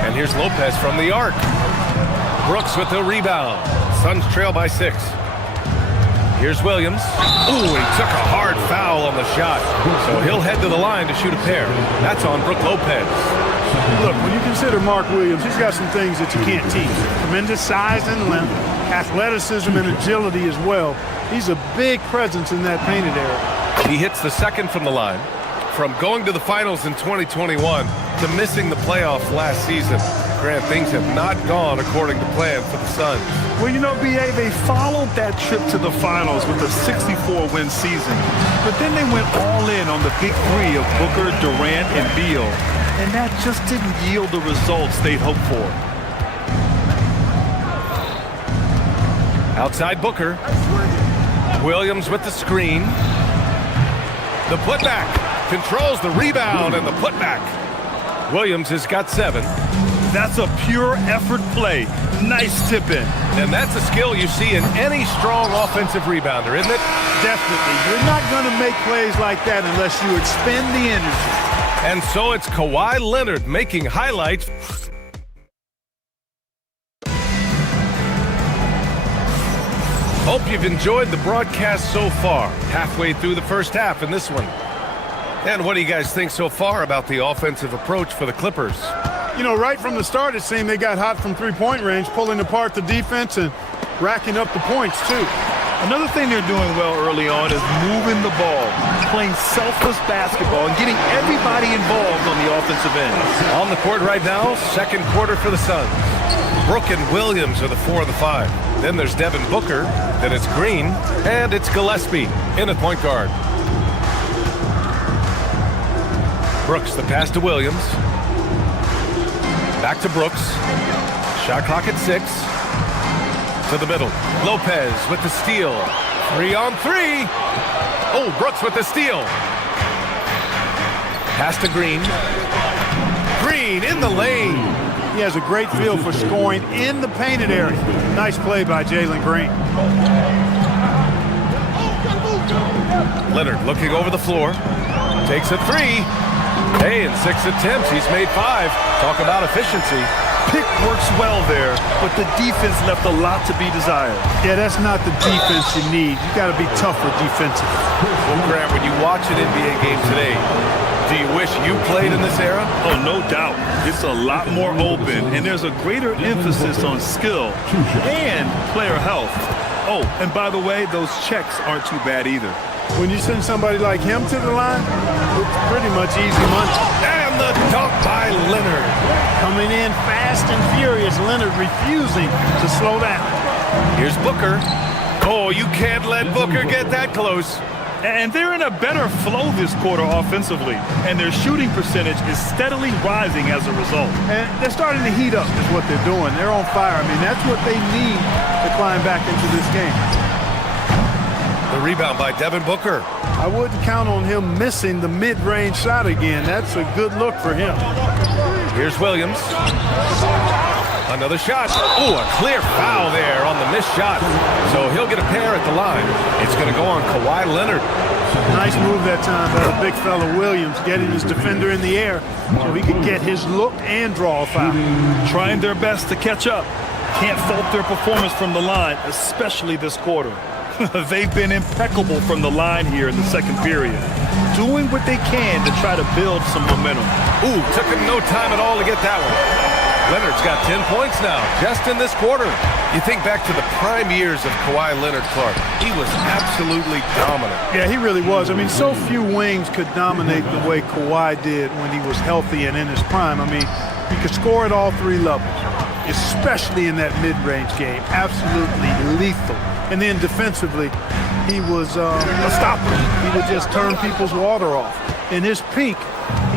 And here's Lopez from the arc. Brooks with the rebound. Suns trail by 6. Here's Williams. Ooh, he took a hard foul on the shot. So he'll head to the line to shoot a pair. That's on Brook Lopez. Look, when you consider Mark Williams, he's got some things that you can't teach. Tremendous size and length, athleticism and agility as well. He's a big presence in that painted area. He hits the second from the line. From going to the finals in 2021 to missing the playoffs last season, Grant, things have not gone according to plan for the Suns. Well, you know, B.A., they followed that trip to the finals with a 64-win season. But then they went all in on the big three of Booker, Durant, and Beal. And that just didn't yield the results they'd hoped for. Outside Booker. Williams with the screen. The putback. Controls the rebound and the putback. Williams has got 7. That's a pure effort play. Nice tip-in. And that's a skill you see in any strong offensive rebounder, isn't it? Definitely. You're not going to make plays like that unless you expend the energy. And so it's Kawhi Leonard making highlights. Hope you've enjoyed the broadcast so far. Halfway through the first half in this one. And what do you guys think so far about the offensive approach for the Clippers? You know, right from the start, it seemed they got hot from three-point range, pulling apart the defense and racking up the points, too. Another thing they're doing well early on is moving the ball, playing selfless basketball, and getting everybody involved on the offensive end. On the court right now, second quarter for the Suns. Brook and Williams are the 4 of the 5. Then there's Devin Booker, then it's Green, and it's Gillespie in at point guard. Brooks, the pass to Williams. Back to Brooks. Shot clock at 6. To the middle. Lopez with the steal. 3 on 3. Oh, Brooks with the steal. Pass to Green. Green in the lane. He has a great feel for scoring in the painted area. Nice play by Jalen Green. Leonard looking over the floor. Takes a 3. Hey, in 6 attempts, he's made 5. Talk about efficiency. Pick works well there, but the defense left a lot to be desired. Yeah, that's not the defense you need. You got to be tougher defensively. Well, Grant, when you watch an NBA game today, do you wish you played in this era? Oh, no doubt. It's a lot more open, and there's a greater emphasis on skill and player health. Oh, and by the way, those checks aren't too bad either. When you send somebody like him to the line, it's pretty much easy money. And the dunk by Leonard. Coming in fast and furious, Leonard refusing to slow down. Here's Booker. Oh, you can't let Booker get that close. And they're in a better flow this quarter offensively, and their shooting percentage is steadily rising as a result. And they're starting to heat up is what they're doing. They're on fire. I mean, that's what they need to climb back into this game. The rebound by Devin Booker. I wouldn't count on him missing the mid-range shot again. That's a good look for him. Here's Williams. Another shot. Oh, a clear foul there on the missed shot. So he'll get a pair at the line. It's going to go on Kawhi Leonard. Nice move that time by the big fella Williams, getting his defender in the air so he could get his look and draw a foul. Trying their best to catch up. Can't fault their performance from the line, especially this quarter. They've been impeccable from the line here in the second period, doing what they can to try to build some momentum. Ooh, took him no time at all to get that one. Leonard's got 10 points now, just in this quarter. You think back to the prime years of Kawhi Leonard, Clark. He was absolutely dominant. Yeah, he really was. I mean, so few wings could dominate the way Kawhi did when he was healthy and in his prime. I mean, he could score at all 3 levels, especially in that mid-range game. Absolutely lethal. And then defensively, he was a stopper. He would just turn people's water off. In his peak,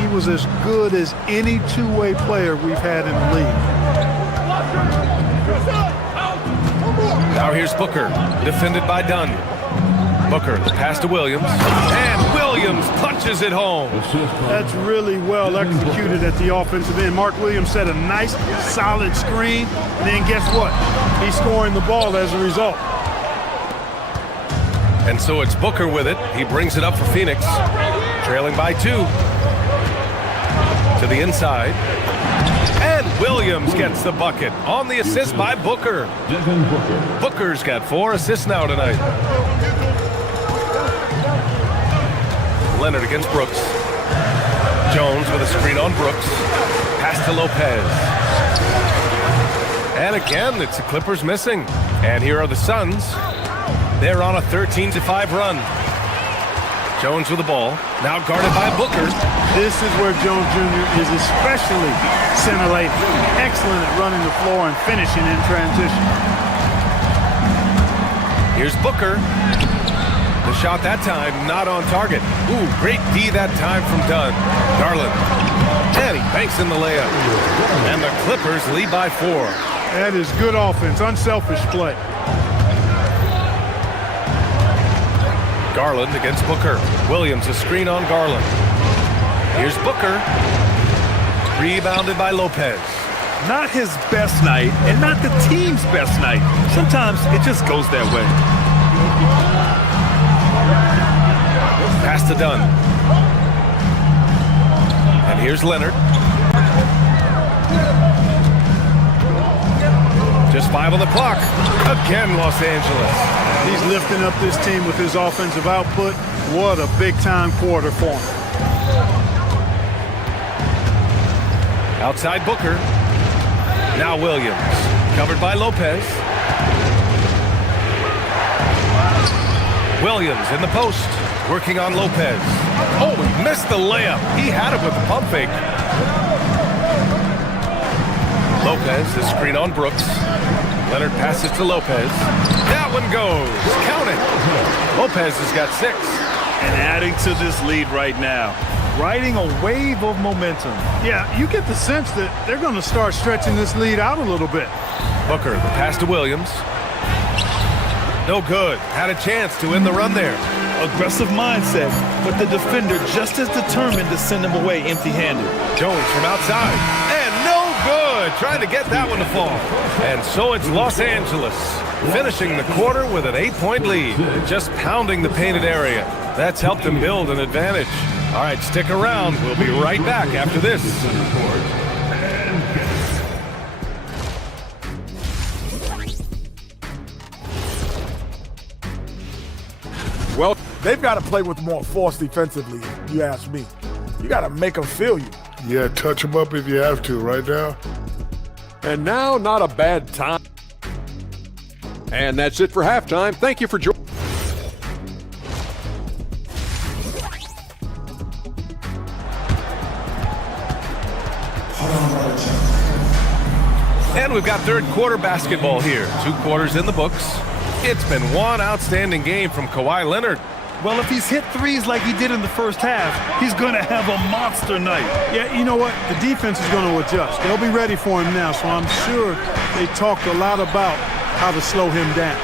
he was as good as any two-way player we've had in the league. Now here's Booker, defended by Dunn. Booker, the pass to Williams, and Williams punches it home. That's really well executed at the offensive end. Mark Williams set a nice, solid screen, and then guess what? He's scoring the ball as a result. And so it's Booker with it. He brings it up for Phoenix, trailing by 2. To the inside. And Williams gets the bucket on the assist by Booker. Booker's got 4 assists now tonight. Leonard against Brooks. Jones with a screen on Brooks. Pass to Lopez. And again, it's the Clippers missing. And here are the Suns. They're on a 13-5 run. Jones with the ball. Now guarded by Booker. This is where Jones Jr. is especially scintillating. Excellent at running the floor and finishing in transition. Here's Booker. The shot that time not on target. Ooh, great D that time from Dunn. Garland. And he banks in the layup. And the Clippers lead by 4. That is good offense, unselfish play. Garland against Booker. Williams, a screen on Garland. Here's Booker. Rebounded by Lopez. Not his best night, and not the team's best night. Sometimes it just goes that way. Pass to Dunn. And here's Leonard. Just 5 on the clock. Again, Los Angeles. He's lifting up this team with his offensive output. What a big-time quarter for him. Outside Booker. Now Williams. Covered by Lopez. Williams in the post. Working on Lopez. Oh, he missed the layup. He had it with the pump fake. Lopez, the screen on Brooks. Leonard passes to Lopez. That one goes. Count it. Lopez has got 6. And adding to this lead right now. Riding a wave of momentum. Yeah, you get the sense that they're going to start stretching this lead out a little bit. Booker, the pass to Williams. No good. Had a chance to win the run there. Aggressive mindset, but the defender just as determined to send him away empty-handed. Jones from outside. And no good. Trying to get that one to fall. And so it's Los Angeles finishing the quarter with an 8-point lead. Just pounding the painted area. That's helped them build an advantage. All right, stick around. We'll be right back after this. Well, they've got to play with more force defensively, you ask me. You got to make them feel you. Yeah, touch them up if you have to right now. And now, not a bad time. And that's it for halftime. Thank you for joining. And we've got third quarter basketball here. 2 quarters in the books. It's been one outstanding game from Kawhi Leonard. Well, if he's hit threes like he did in the first half, he's going to have a monster night. Yeah, you know what? The defense is going to adjust. They'll be ready for him now, so I'm sure they talked a lot about how to slow him down.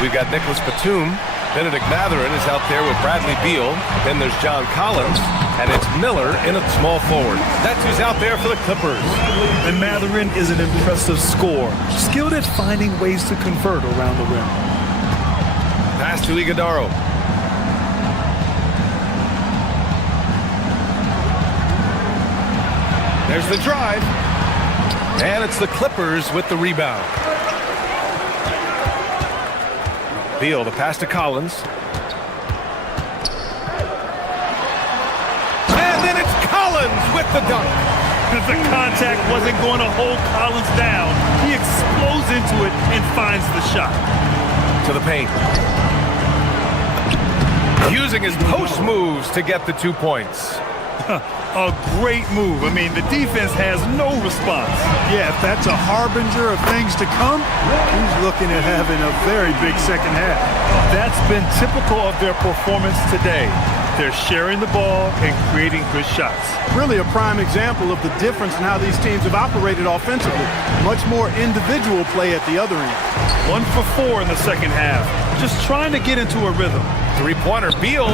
We've got Nicholas Batum. Benedict Mathurin is out there with Bradley Beal. Then there's John Collins. And it's Miller in at small forward. That's who's out there for the Clippers. And Mathurin is an impressive scorer, skilled at finding ways to convert around the rim. Pass to Iguodala. There's the drive. And it's the Clippers with the rebound. Beal, the pass to Collins. With the dunk. If the contact wasn't going to hold Collins down, he explodes into it and finds the shot. To the paint. Using his post moves to get the 2 points. A great move. I mean, the defense has no response. Yeah, if that's a harbinger of things to come, he's looking at having a very big second half. That's been typical of their performance today. They're sharing the ball and creating good shots. Really a prime example of the difference in how these teams have operated offensively. Much more individual play at the other end. 1 for 4 in the second half. Just trying to get into a rhythm. 3-pointer, Beal.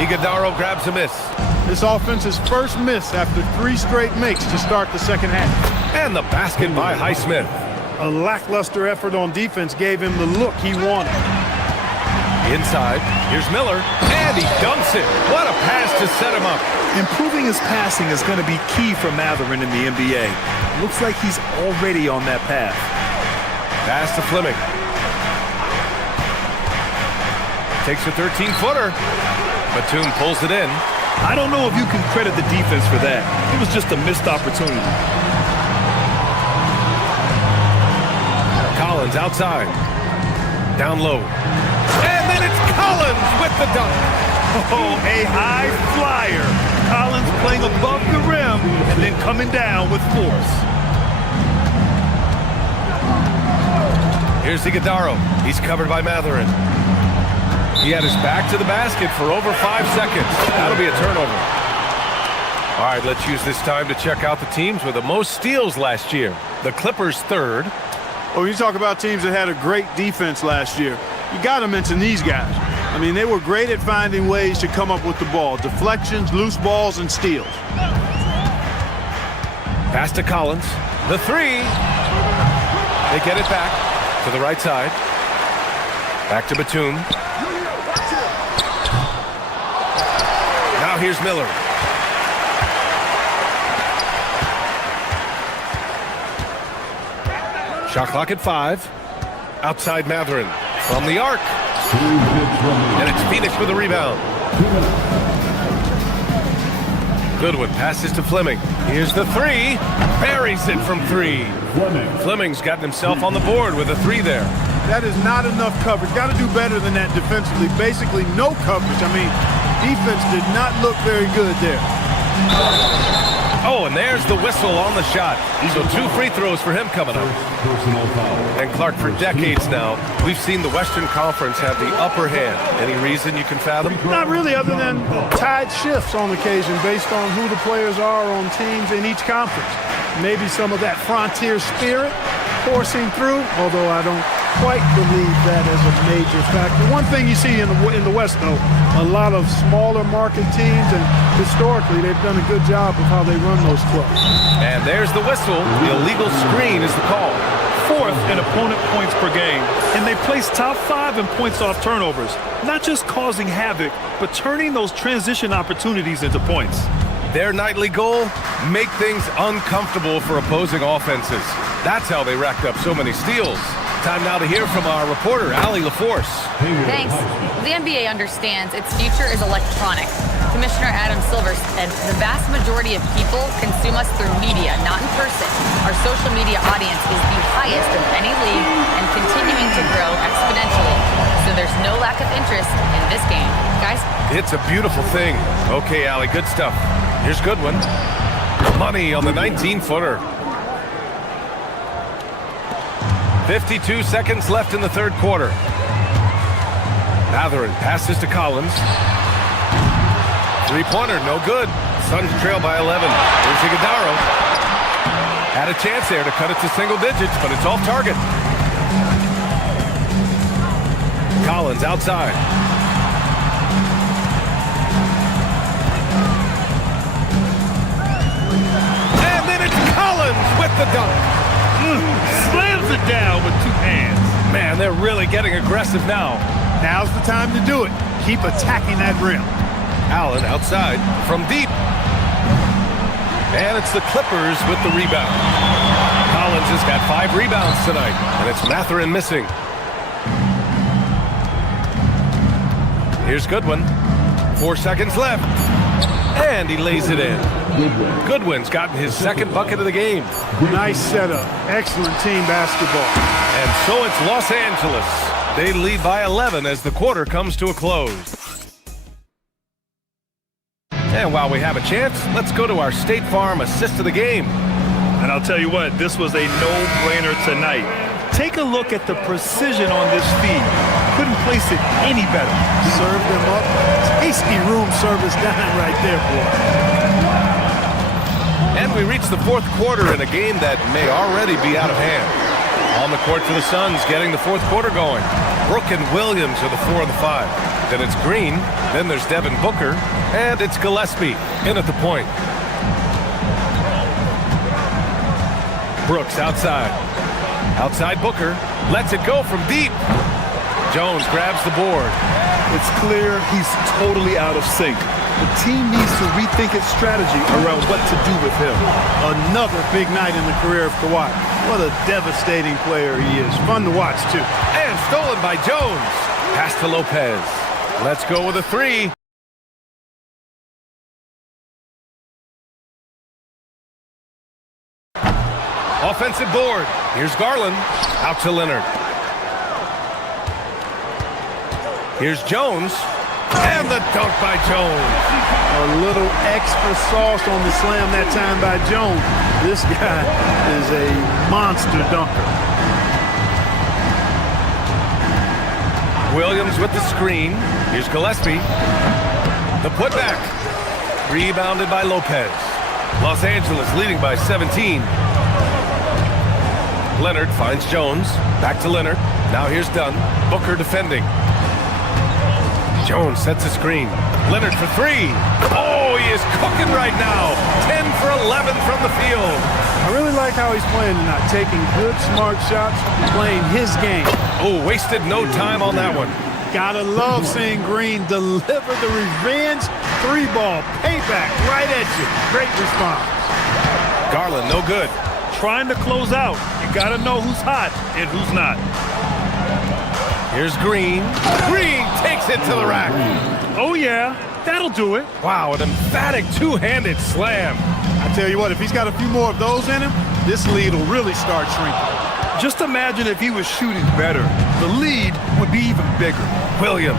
Iguodala grabs a miss. This offense's first miss after 3 straight makes to start the second half. And the basket by Highsmith. A lackluster effort on defense gave him the look he wanted. Inside, here's Miller, and he dunks it. What a pass to set him up. Improving his passing is going to be key for Mathurin in the NBA. Looks like he's already on that path. Pass to Fleming. Takes a 13-footer. Batum pulls it in. I don't know if you can credit the defense for that. It was just a missed opportunity. Collins outside. Down low. And then it's Collins with the dunk. Oh, a high flyer. Collins playing above the rim and then coming down with force. Here's Iguodala. He's covered by Matherin. He had his back to the basket for over 5 seconds. That'll be a turnover. All right, let's use this time to check out the teams with the most steals last year. The Clippers third. Oh, you talk about teams that had a great defense last year. You got to mention these guys. I mean, they were great at finding ways to come up with the ball. Deflections, loose balls, and steals. Pass to Collins. The three. They get it back to the right side. Back to Batum. Now here's Miller. Shot clock at 5. Outside Matherin from the arc. And it's Phoenix with a rebound. Goodwin passes to Fleming. Here's the three. Buries it from 3. Fleming's gotten himself on the board with a 3 there. That is not enough coverage. Got to do better than that defensively. Basically no coverage. I mean, defense did not look very good there. Oh, and there's the whistle on the shot. So 2 free throws for him coming up. And Clark, for decades now, we've seen the Western Conference have the upper hand. Any reason you can fathom? Not really, other than tide shifts on occasion based on who the players are on teams in each conference. Maybe some of that frontier spirit coursing through, although I don't quite believe that as a major factor. One thing you see in the West, though, a lot of smaller market teams, and historically they've done a good job of how they run those clubs. And there's the whistle. The illegal screen is the call. 4th in opponent points per game, and they place top 5 in points off turnovers. Not just causing havoc, but turning those transition opportunities into points. Their nightly goal, make things uncomfortable for opposing offenses. That's how they racked up so many steals. Time now to hear from our reporter, Allie LaForce. Thanks. The NBA understands its future is electronic. Commissioner Adam Silver said the vast majority of people consume us through media, not in person. Our social media audience is the highest of any league and continuing to grow exponentially. So there's no lack of interest in this game. Guys? It's a beautiful thing. Okay, Allie, good stuff. Here's Goodwin. Money on the 19-footer. 52 seconds left in the third quarter. Matherin passes to Collins. Three-pointer, no good. Suns trail by 11. Here's Iguodala. Had a chance there to cut it to single digits, but it's off target. Collins outside. And then it's Collins with the dunk. Slams it down with 2 hands. Man, they're really getting aggressive now. Now's the time to do it. Keep attacking that rim. Allen outside from deep. And it's the Clippers with the rebound. Collins has got 5 rebounds tonight, and it's Matherin missing. Here's Goodwin. 4 seconds left. And he lays it in. Goodwin's gotten his 2nd bucket of the game. Nice setup. Excellent team basketball. And so it's Los Angeles. They lead by 11 as the quarter comes to a close. And while we have a chance, let's go to our State Farm assist of the game. And I'll tell you what, this was a no-brainer tonight. Take a look at the precision on this feed. Couldn't place it any better. Served them up. Tasty room service dime right there, boy. And we reach the 4th quarter in a game that may already be out of hand. On the court for the Suns, getting the 4th quarter going. Brooke and Williams are the 4 and the 5. Then it's Green, then there's Devin Booker, and it's Gillespie in at the point. Brooks outside. Outside Booker, lets it go from deep. Jones grabs the board. It's clear he's totally out of sync. The team needs to rethink its strategy around what to do with him. Another big night in the career of Kawhi. What a devastating player he is. Fun to watch, too. And stolen by Jones. Pass to Lopez. Let's go with a 3. Offensive board. Here's Garland. Out to Leonard. Here's Jones. And the dunk by Jones. A little extra sauce on the slam that time by Jones. This guy is a monster dunker. Williams with the screen. Here's Gillespie. The putback. Rebounded by Lopez. Los Angeles leading by 17. Leonard finds Jones. Back to Leonard. Now here's Dunn. Booker defending. Jones sets a screen. Leonard for three. Oh, he is cooking right now. 10 for 11 from the field. I really like how he's playing tonight, taking good, smart shots, playing his game. Oh, wasted no time on that one. Gotta love seeing Green deliver the revenge three-ball payback right at you. Great response. Garland, no good. Trying to close out. You got to know who's hot and who's not. Here's Green. Green takes it to the rack. Oh, yeah. That'll do it. Wow, an emphatic two-handed slam. I tell you what, if he's got a few more of those in him, this lead will really start shrinking. Just imagine if he was shooting better. The lead would be even bigger. Williams.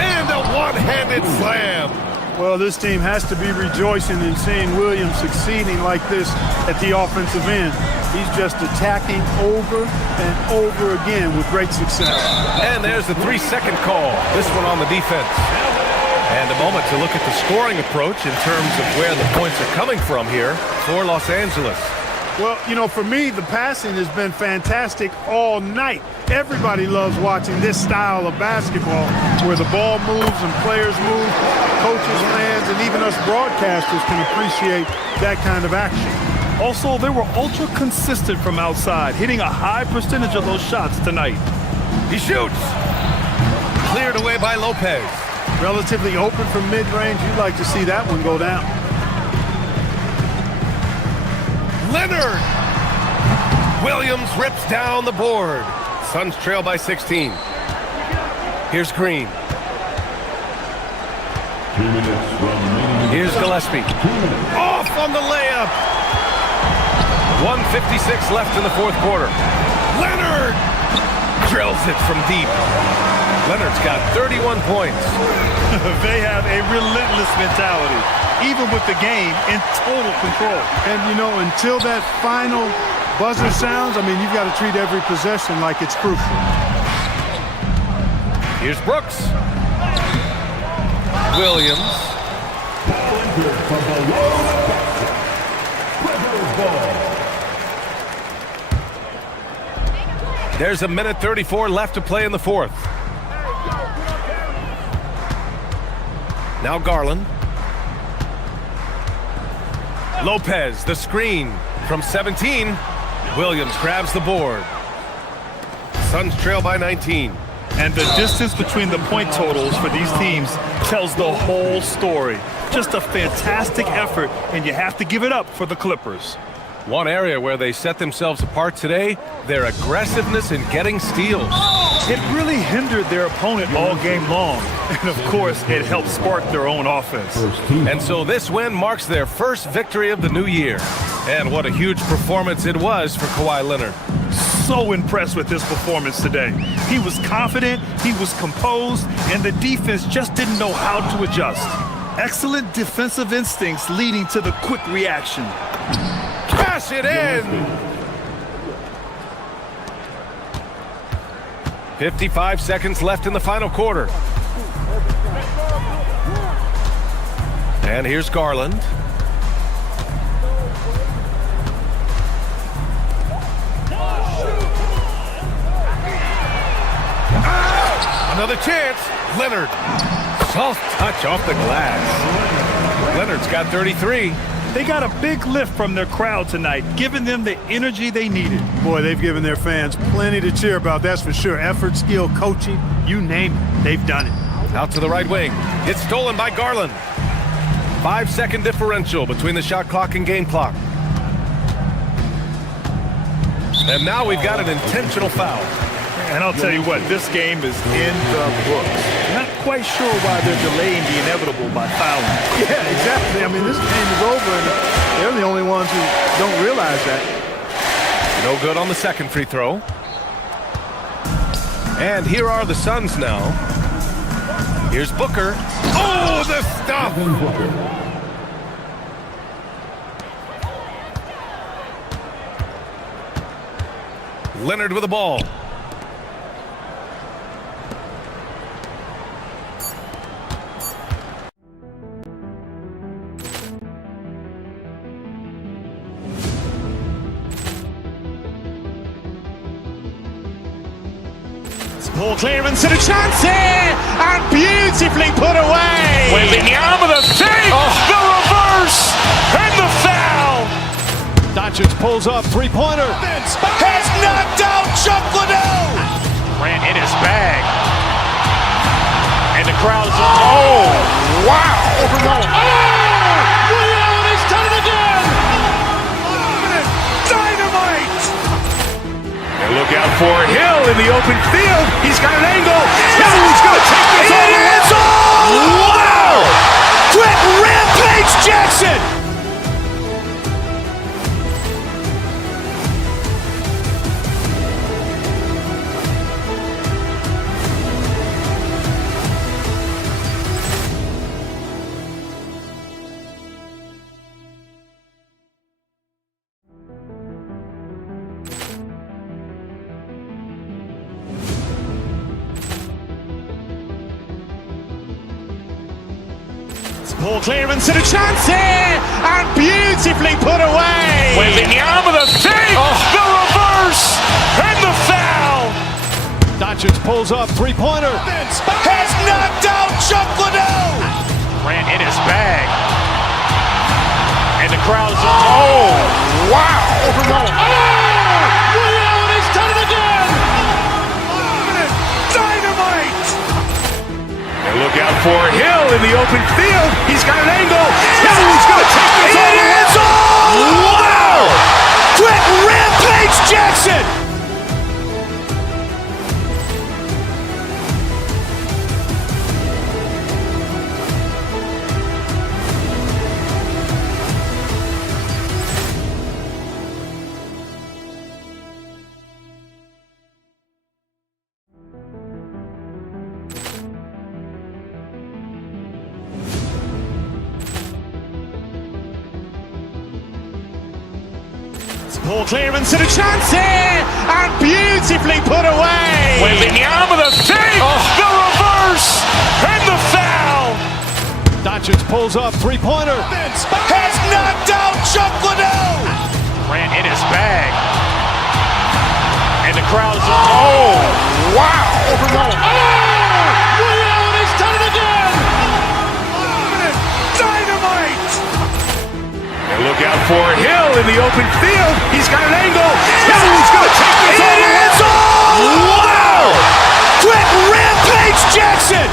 And a one-handed slam. Well, this team has to be rejoicing in seeing Williams succeeding like this at the offensive end. He's just attacking over and over again with great success. And there's the 3-second call. This one on the defense. And a moment to look at the scoring approach in terms of where the points are coming from here for Los Angeles. Well, you know, for me, the passing has been fantastic all night. Everybody loves watching this style of basketball where the ball moves and players move. Coaches, fans, and even us broadcasters can appreciate that kind of action. Also, they were ultra consistent from outside, hitting a high percentage of those shots tonight. He shoots. Cleared away by Lopez. Relatively open from mid-range. You'd like to see that one go down. Leonard! Williams rips down the board. Suns trail by 16. Here's Green. 2 minutes remaining. Here's Gillespie. Off on the layup. 1:56 left in the fourth quarter. Leonard drills it from deep. Leonard's got 31 points. They have a relentless mentality, even with the game in total control. And, you know, until that final buzzer sounds, I mean, you've got to treat every possession like it's crucial. Here's Brooks. Williams. There's a minute 34 left to play in the fourth. Now Garland. Lopez, the screen from 17. Williams grabs the board. Suns trail by 19. And the distance between the point totals for these teams tells the whole story. Just a fantastic effort, and you have to give it up for the Clippers. One area where they set themselves apart today, their aggressiveness in getting steals. It really hindered their opponent all game long. And of course, it helped spark their own offense. And so this win marks their first victory of the new year. And what a huge performance it was for Kawhi Leonard. So impressed with his performance today. He was confident, he was composed, and the defense just didn't know how to adjust. Excellent defensive instincts leading to the quick reaction. Cash it in! 55 seconds left in the final quarter. And here's Garland. Another chance. Leonard. Soft touch off the glass. Leonard's got 33. They got a big lift from their crowd tonight, giving them the energy they needed. Boy, they've given their fans plenty to cheer about, that's for sure. Effort, skill, coaching, you name it, they've done it. Out to the right wing. It's stolen by Garland. 5-second differential between the shot clock and game clock. And now we've got an intentional foul. And I'll tell you what, this game is in the books. Not quite sure why they're delaying the inevitable by fouling. Yeah, exactly. I mean, this game is over, and they're the only ones who don't realize that. No good on the second free throw. And here are the Suns now. Here's Booker. Oh, the stuff! Leonard with the ball. Ball clearance and a chance here, and beautifully put away. Wembanyama the save, the reverse, and the foul. Doncic pulls up, three-pointer. Has knocked out Chuck Liddell. Ran in his bag. And the crowd is, oh, wow. Overrun. Allen has done it again. Dynamite. And look out for Hill in the open field. He's got an angle. He's going to take this all the way. Wow. Quick Rampage Jackson. Ball clearance and a chance here, and beautifully put away. Wembanyama the save, the reverse, and the foul. Doncic pulls up, three-pointer. Has knocked out Chuck Liddell. Ran in his bag. And the crowd is, oh, wow. Overrun. Allen has done it again. Dynamite. And look out for Hill in the open field. He's got an angle. He's going to take this all the way. Wow. Quick Rampage Jackson. Ball clearance and a chance here, and beautifully put away. Wembanyama the save, the reverse, and the foul. Doncic pulls up, three-pointer. Has knocked out Chuck Liddell. Ran in his bag. And the crowd is, oh, wow. Overrun. Allen has done it again. Dynamite. And look out for Hill in the open field. He's got an angle. He's going to take this all the way. Wow. Quick Rampage Jackson.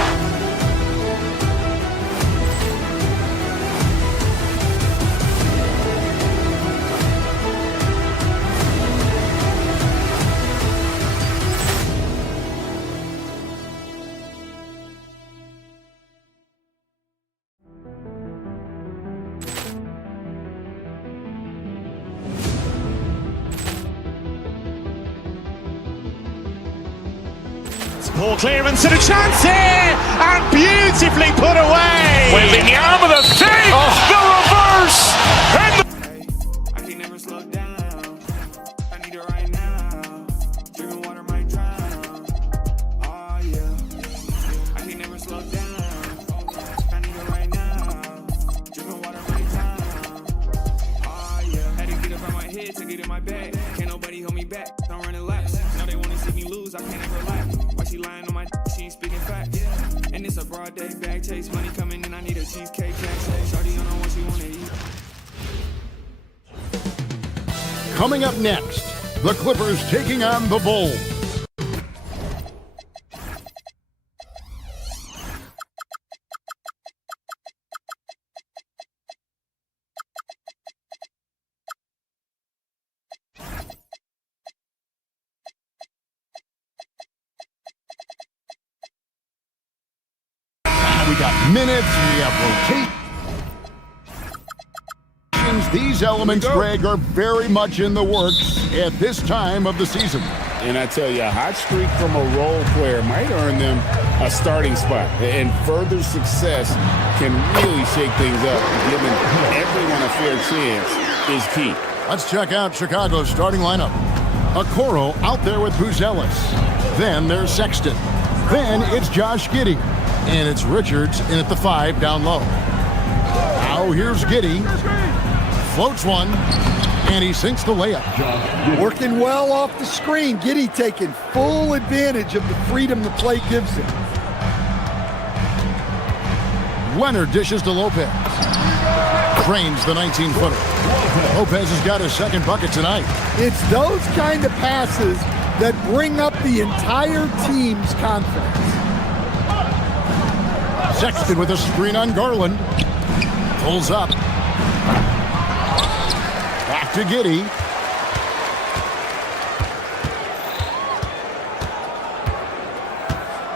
Ball clearance and a chance here, and beautifully put away. Wembanyama the save, the reverse, and the I can never slow down. I need it right now. Drinking water might drown. Oh yeah. I can never slow down. I need it right now. Drinking water might drown. Oh yeah. Had to get up out my head, take it in my bag. Can't nobody hold me back. Don't run in laps. Now they wanna see me lose. I can't ever laugh. Why she lying on my she ain't speaking facts. And it's a broad day bag chase. Money coming in, I need a cheesecake cash. Shorty don't know what she wanna eat. Coming up next, the Clippers taking on the Bulls. We got minutes, we have rotation, means these elements, Greg, are very much in the works at this time of the season. And I tell you, a hot streak from a role player might earn them a starting spot. And further success can really shake things up. Giving everyone a fair chance is key. Let's check out Chicago's starting lineup. Okoro out there with Buzelis. Then there's Sexton. Then it's Josh Giddey. And it's Richards in at the 5 down low. Now here's Giddey. Floats one. And he sinks the layup. Working well off the screen. Giddey taking full advantage of the freedom the play gives him. Leonard dishes to Lopez. Drains the 19-footer. Lopez has got his second bucket tonight. It's those kind of passes that bring up the entire team's confidence. Sexton with a screen on Garland. Pulls up. Back to Giddey.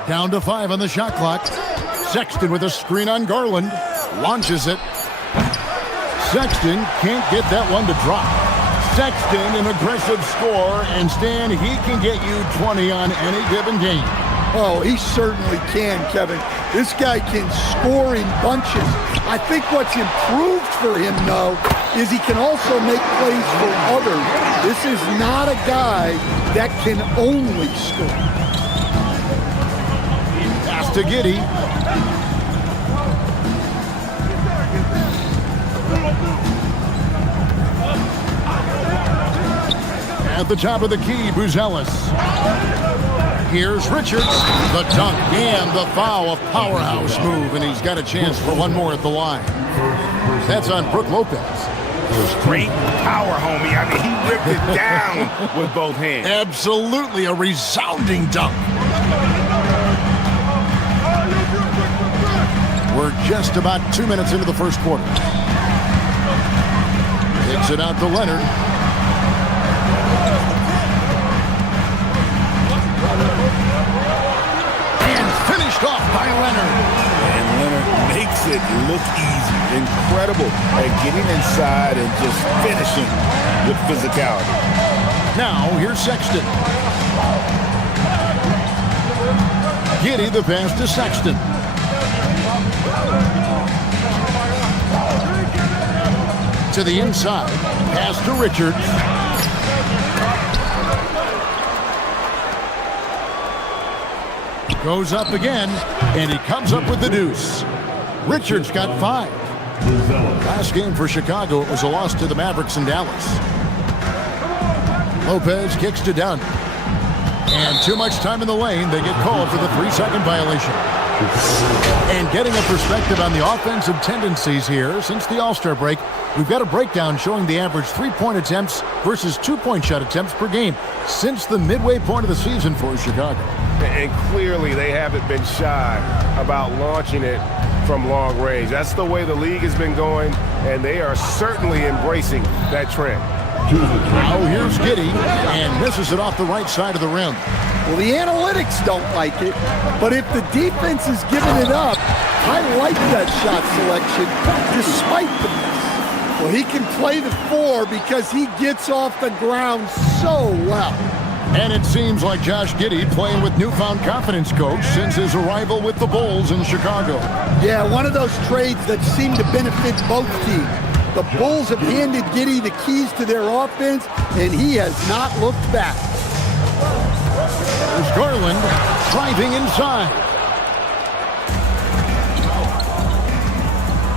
Down to 5 on the shot clock. Sexton with a screen on Garland. Launches it. Sexton can't get that one to drop. Sexton, an aggressive scorer, and Stan, he can get you 20 on any given game. Oh, he certainly can, Kevin. This guy can score in bunches. I think what's improved for him, though, is he can also make plays for others. This is not a guy that can only score. Pass to Giddey. At the top of the key, Buzelis. Here's Richards, the dunk and the foul, a powerhouse move, and he's got a chance for one more at the line. That's on Brook Lopez. Great power, homie. I mean, he ripped it down with both hands. Absolutely a resounding dunk. We're just about 2 minutes into the first quarter. Takes it out to Leonard. Off by Leonard. And Leonard makes it look easy. Incredible at getting inside and just finishing with physicality. Now here's Sexton. Giddey the pass to Sexton. To the inside. Pass to Richards. Goes up again, and he comes up with the deuce. Richards got 5. Last game for Chicago, it was a loss to the Mavericks in Dallas. Lopez kicks to Dunn. And too much time in the lane, they get called for the 3-second violation. And getting a perspective on the offensive tendencies here since the All-Star break, we've got a breakdown showing the average 3-point attempts versus 2-point shot attempts per game since the midway point of the season for Chicago. And clearly they haven't been shy about launching it from long range. That's the way the league has been going, and they are certainly embracing that trend. Now here's Giddey, and misses it off the right side of the rim. Well, the analytics don't like it, but if the defense is giving it up, I like that shot selection despite the miss. Well, he can play the 4 because he gets off the ground so well. And it seems like Josh Giddey playing with newfound confidence, Coach, since his arrival with the Bulls in Chicago. Yeah, one of those trades that seem to benefit both teams. The Bulls have handed Giddey the keys to their offense, and he has not looked back. There's Garland driving inside.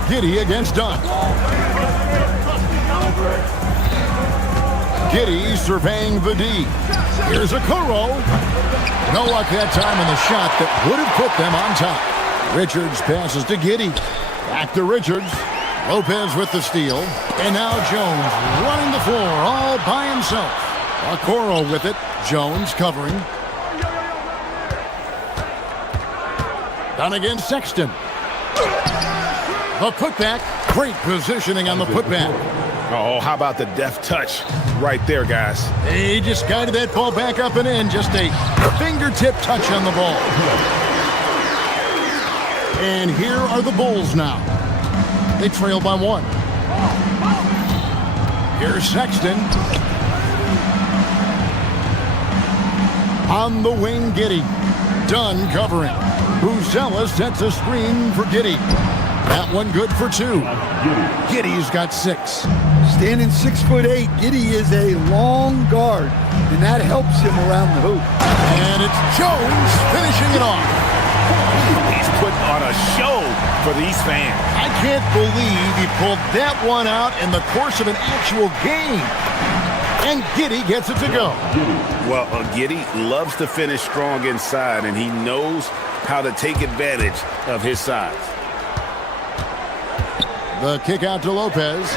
Giddey against Dunn. Giddey surveying the D. Here's Okoro. No luck that time on the shot that would have put them on top. Richards passes to Giddey. Back to Richards. Lopez with the steal. And now Jones running the floor all by himself. Okoro with it. Jones covering. Done against Sexton. The putback. Great positioning on the putback. Oh, how about the deft touch right there, guys? He just guided that ball back up and in. Just a fingertip touch on the ball. And here are the Bulls now. They trail by 1. Here's Sexton. On the wing, Giddey. Dunn covering. Buzelis sets a screen for Giddey. That one good for 2. Giddey's got 6. Standing 6'8", Giddey is a long guard, and that helps him around the hoop. And it's Jones finishing it off. He's putting on a show for these fans. I can't believe he pulled that one out in the course of an actual game. And Giddey gets it to go. Well, Giddey loves to finish strong inside, and he knows how to take advantage of his size. The kick out to Lopez.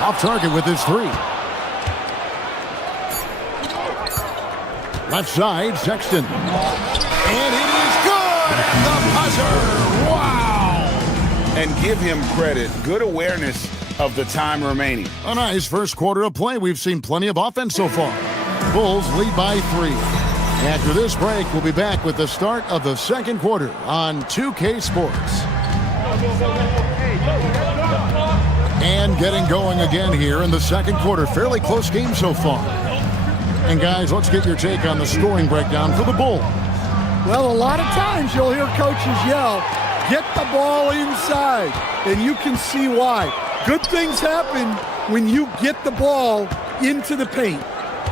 Off target with his 3. Left side, Sexton. And it is good! The buzzer! Wow! And give him credit. Good awareness of the time remaining. A nice first quarter of play. We've seen plenty of offense so far. Bulls lead by 3. After this break, we'll be back with the start of the second quarter on 2K Sports. And getting going again here in the second quarter. Fairly close game so far. And guys, let's get your take on the scoring breakdown for the Bulls. Well, a lot of times you'll hear coaches yell, get the ball inside, and you can see why. Good things happen when you get the ball into the paint.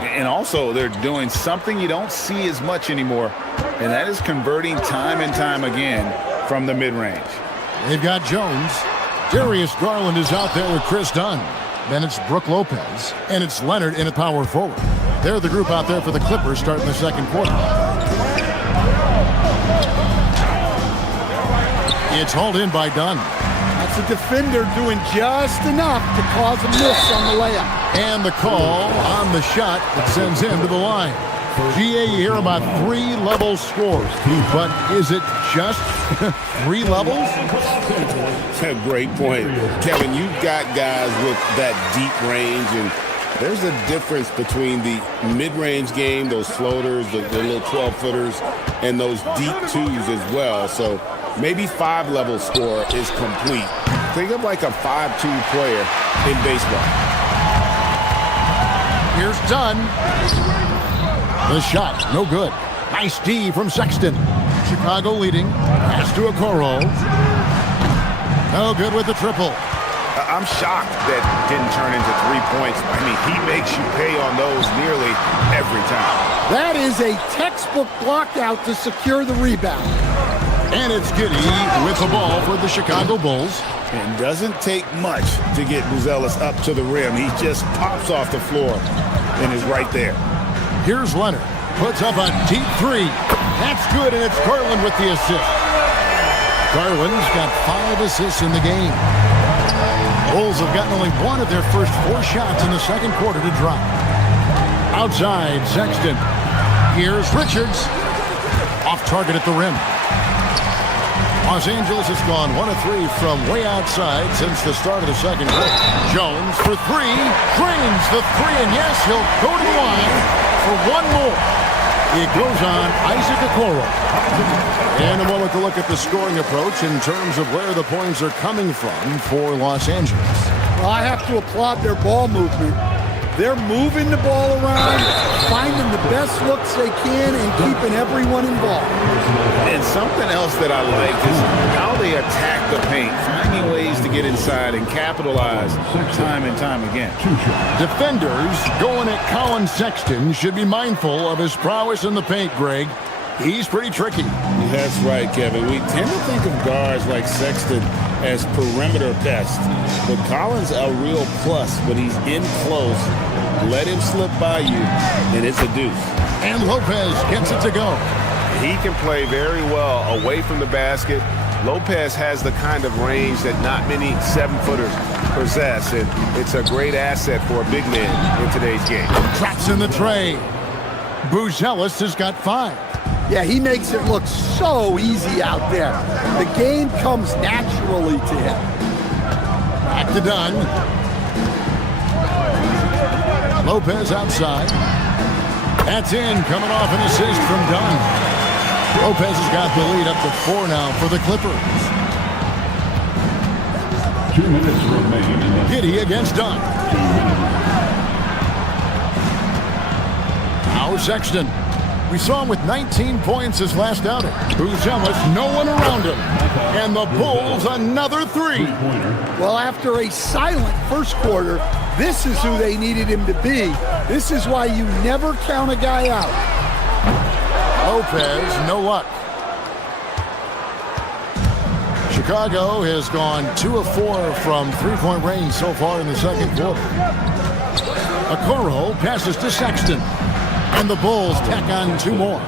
And also, they're doing something you don't see as much anymore, and that is converting time and time again from the mid-range. They've got Jones. Darius Garland is out there with Chris Dunn. Then it's Brook Lopez, and it's Leonard in a power forward. They're the group out there for the Clippers starting the second quarter. It's hauled in by Dunn. That's a defender doing just enough to cause a miss on the layup. And the call on the shot that sends him to the line. GA, you hear about 3-level scores, but is it just 3 levels? Great point. Kevin, you've got guys with that deep range, and there's a difference between the mid-range game, those floaters, the little 12-footers, and those deep 2s as well. So maybe 5-level score is complete. Think of like a 5-2 player in baseball. Here's Dunn. The shot, no good. Nice D from Sexton. Chicago leading. Pass to Okoro. No good with the triple. I'm shocked that didn't turn into 3 points. I mean, he makes you pay on those nearly every time. That is a textbook blockout to secure the rebound. And it's Giddey with the ball for the Chicago Bulls. And doesn't take much to get Buzelis up to the rim. He just pops off the floor and is right there. Here's Leonard. Puts up a deep 3. That's good, and it's Garland with the assist. Garland's got 5 assists in the game. Bulls have gotten only 1 of their first 4 shots in the second quarter to drop. Outside, Sexton. Here's Richards. Off target at the rim. Los Angeles has gone 1 of 3 from way outside since the start of the second quarter. Jones for 3. Drains the 3, and yes, he'll go to the line for 1 more. It goes on Isaac Okoro. And a moment to look at the scoring approach in terms of where the points are coming from for Los Angeles. Well, I have to applaud their ball movement. They're moving the ball around, finding the best looks they can, and keeping everyone involved. And something else that I like is how they attack the paint, finding ways to get inside and capitalize time and time again. Defenders going at Colin Sexton should be mindful of his prowess in the paint, Greg. He's pretty tricky. That's right, Kevin. We tend to think of guards like Sexton as perimeter pests, but Collins a real plus when he's in close. Let him slip by you, and it's a deuce. And Lopez gets it to go. He can play very well away from the basket. Lopez has the kind of range that not many 7-footers possess, and it's a great asset for a big man in today's game. Traps in the tray. Buzelis has got 5. Yeah, he makes it look so easy out there. The game comes naturally to him. Back to Dunn. Lopez outside. That's in, coming off an assist from Dunn. Lopez has got the lead up to 4 now for the Clippers. 2 minutes remain. Giddy against Dunn. Now Sexton. We saw him with 19 points his last outing. Buzelis, no one around him. And the Bulls another 3. Well, after a silent first quarter, this is who they needed him to be. This is why you never count a guy out. Lopez, no luck. Chicago has gone 2 of 4 from three-point range so far in the second quarter. Okoro passes to Sexton. And the Bulls tack on 2 more.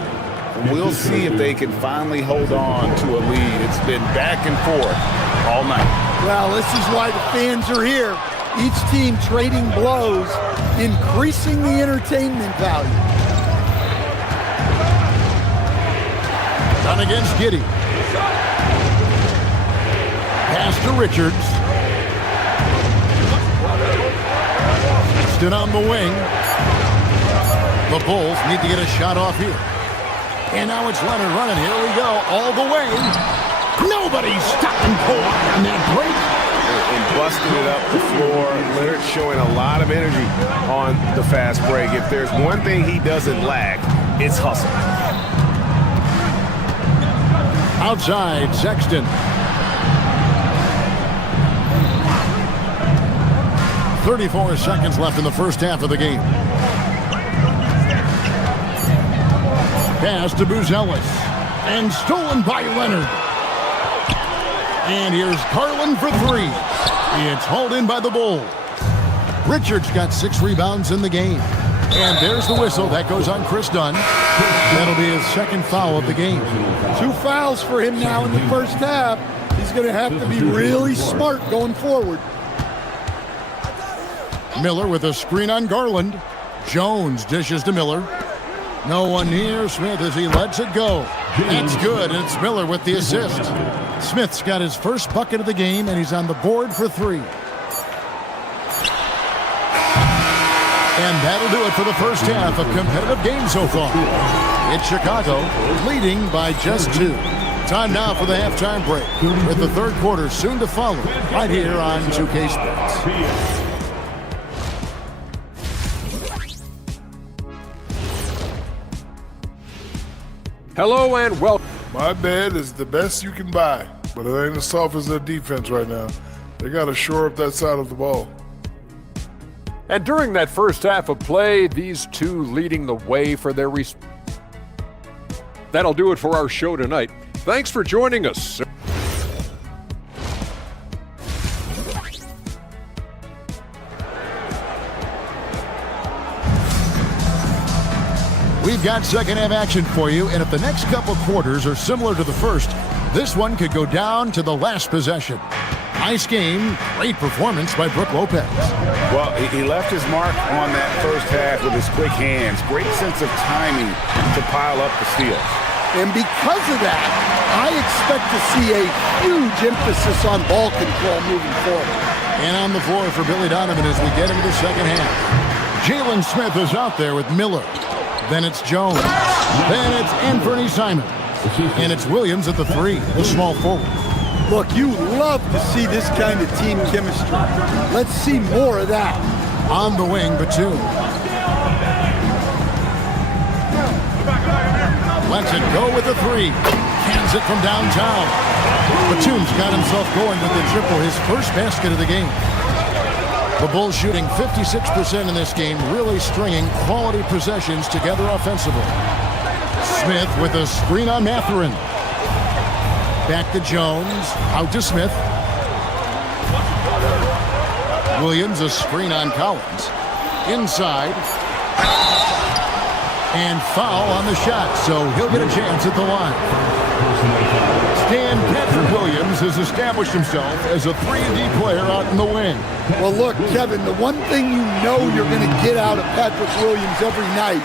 We'll see if they can finally hold on to a lead. It's been back and forth all night. Well, this is why the fans are here. Each team trading blows, increasing the entertainment value. Done against Giddy. Pass to Richards. Sexton on the wing. The Bulls need to get a shot off here. And now it's Leonard running. Here we go, all the way. Nobody's stopping Kawhi on that break. And busting it up the floor. Leonard showing a lot of energy on the fast break. If there's one thing he doesn't lack, it's hustle. Outside, Sexton. 34 seconds left in the first half of the game. Pass to Buzelis. And stolen by Leonard. And here's Garland for 3. It's hauled in by the Bulls. Richards got 6 rebounds in the game. And there's the whistle. That goes on Chris Dunn. That'll be his second foul of the game. 2 fouls for him now in the first half. He's going to have to be really smart going forward. Miller with a screen on Garland. Jones dishes to Miller. No one near Smith as he lets it go. That's good, and it's Miller with the assist. Smith's got his first bucket of the game, and he's on the board for 3. And that'll do it for the first half of competitive games so far. It's Chicago leading by just 2. Time now for the halftime break, with the third quarter soon to follow, right here on 2K Sports. Hello and welcome. My bed is the best you can buy, but it ain't as soft as their defense right now. They got to shore up that side of the ball. And during that first half of play, these two leading the way for their That'll do it for our show tonight. Thanks for joining us. We've got second half action for you, and if the next couple quarters are similar to the first, this one could go down to the last possession. Nice game, great performance by Brook Lopez. Well, he left his mark on that first half with his quick hands. Great sense of timing to pile up the steals. And because of that, I expect to see a huge emphasis on ball control moving forward. And on the floor for Billy Donovan as we get into the second half. Jalen Smith is out there with Miller. Then it's Jones. Then it's Anthony Simons. And it's Williams at the 3, the small forward. Look, you love to see this kind of team chemistry. Let's see more of that. On the wing, Batum. Lets it go with the 3. Cans it from downtown. Batum's got himself going with the triple, his first basket of the game. The Bulls shooting 56% in this game, really stringing quality possessions together offensively. Smith with a screen on Mathurin. Back to Jones, out to Smith. Williams, a screen on Collins. Inside. And foul on the shot, so he'll get a chance at the line. Stan Patrick Williams has established himself as a 3-and-D player out in the wing. Well, look, Kevin, the one thing you know you're going to get out of Patrick Williams every night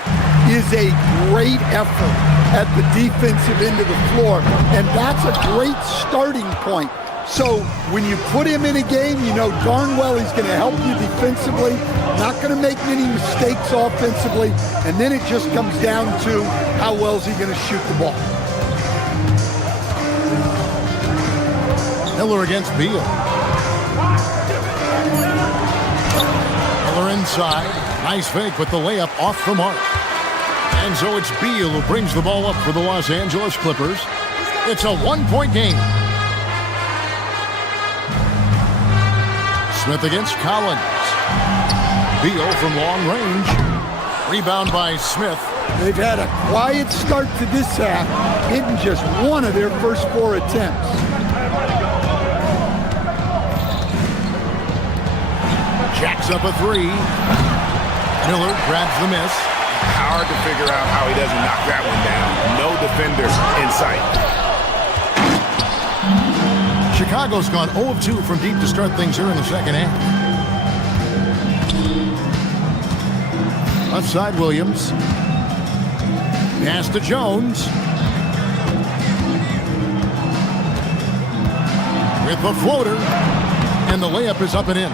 is a great effort at the defensive end of the floor, and that's a great starting point. So when you put him in a game, you know darn well he's going to help you defensively, not going to make many mistakes offensively, and then it just comes down to how well is he going to shoot the ball. Miller against Beal. outside. Nice fake, but the layup off the mark. And so it's Beal who brings the ball up for the Los Angeles Clippers. It's a one-point game. Smith against Collins. Beal from long range. Rebound by Smith. They've had a quiet start to this half, hitting just one of their first 4 attempts. Jacks up a 3. Miller grabs the miss. Hard to figure out how he doesn't knock that one down. No defender in sight. Chicago's gone 0 of 2 from deep to start things here in the second half. Left side, Williams. Pass to Jones. With the floater. And the layup is up and in.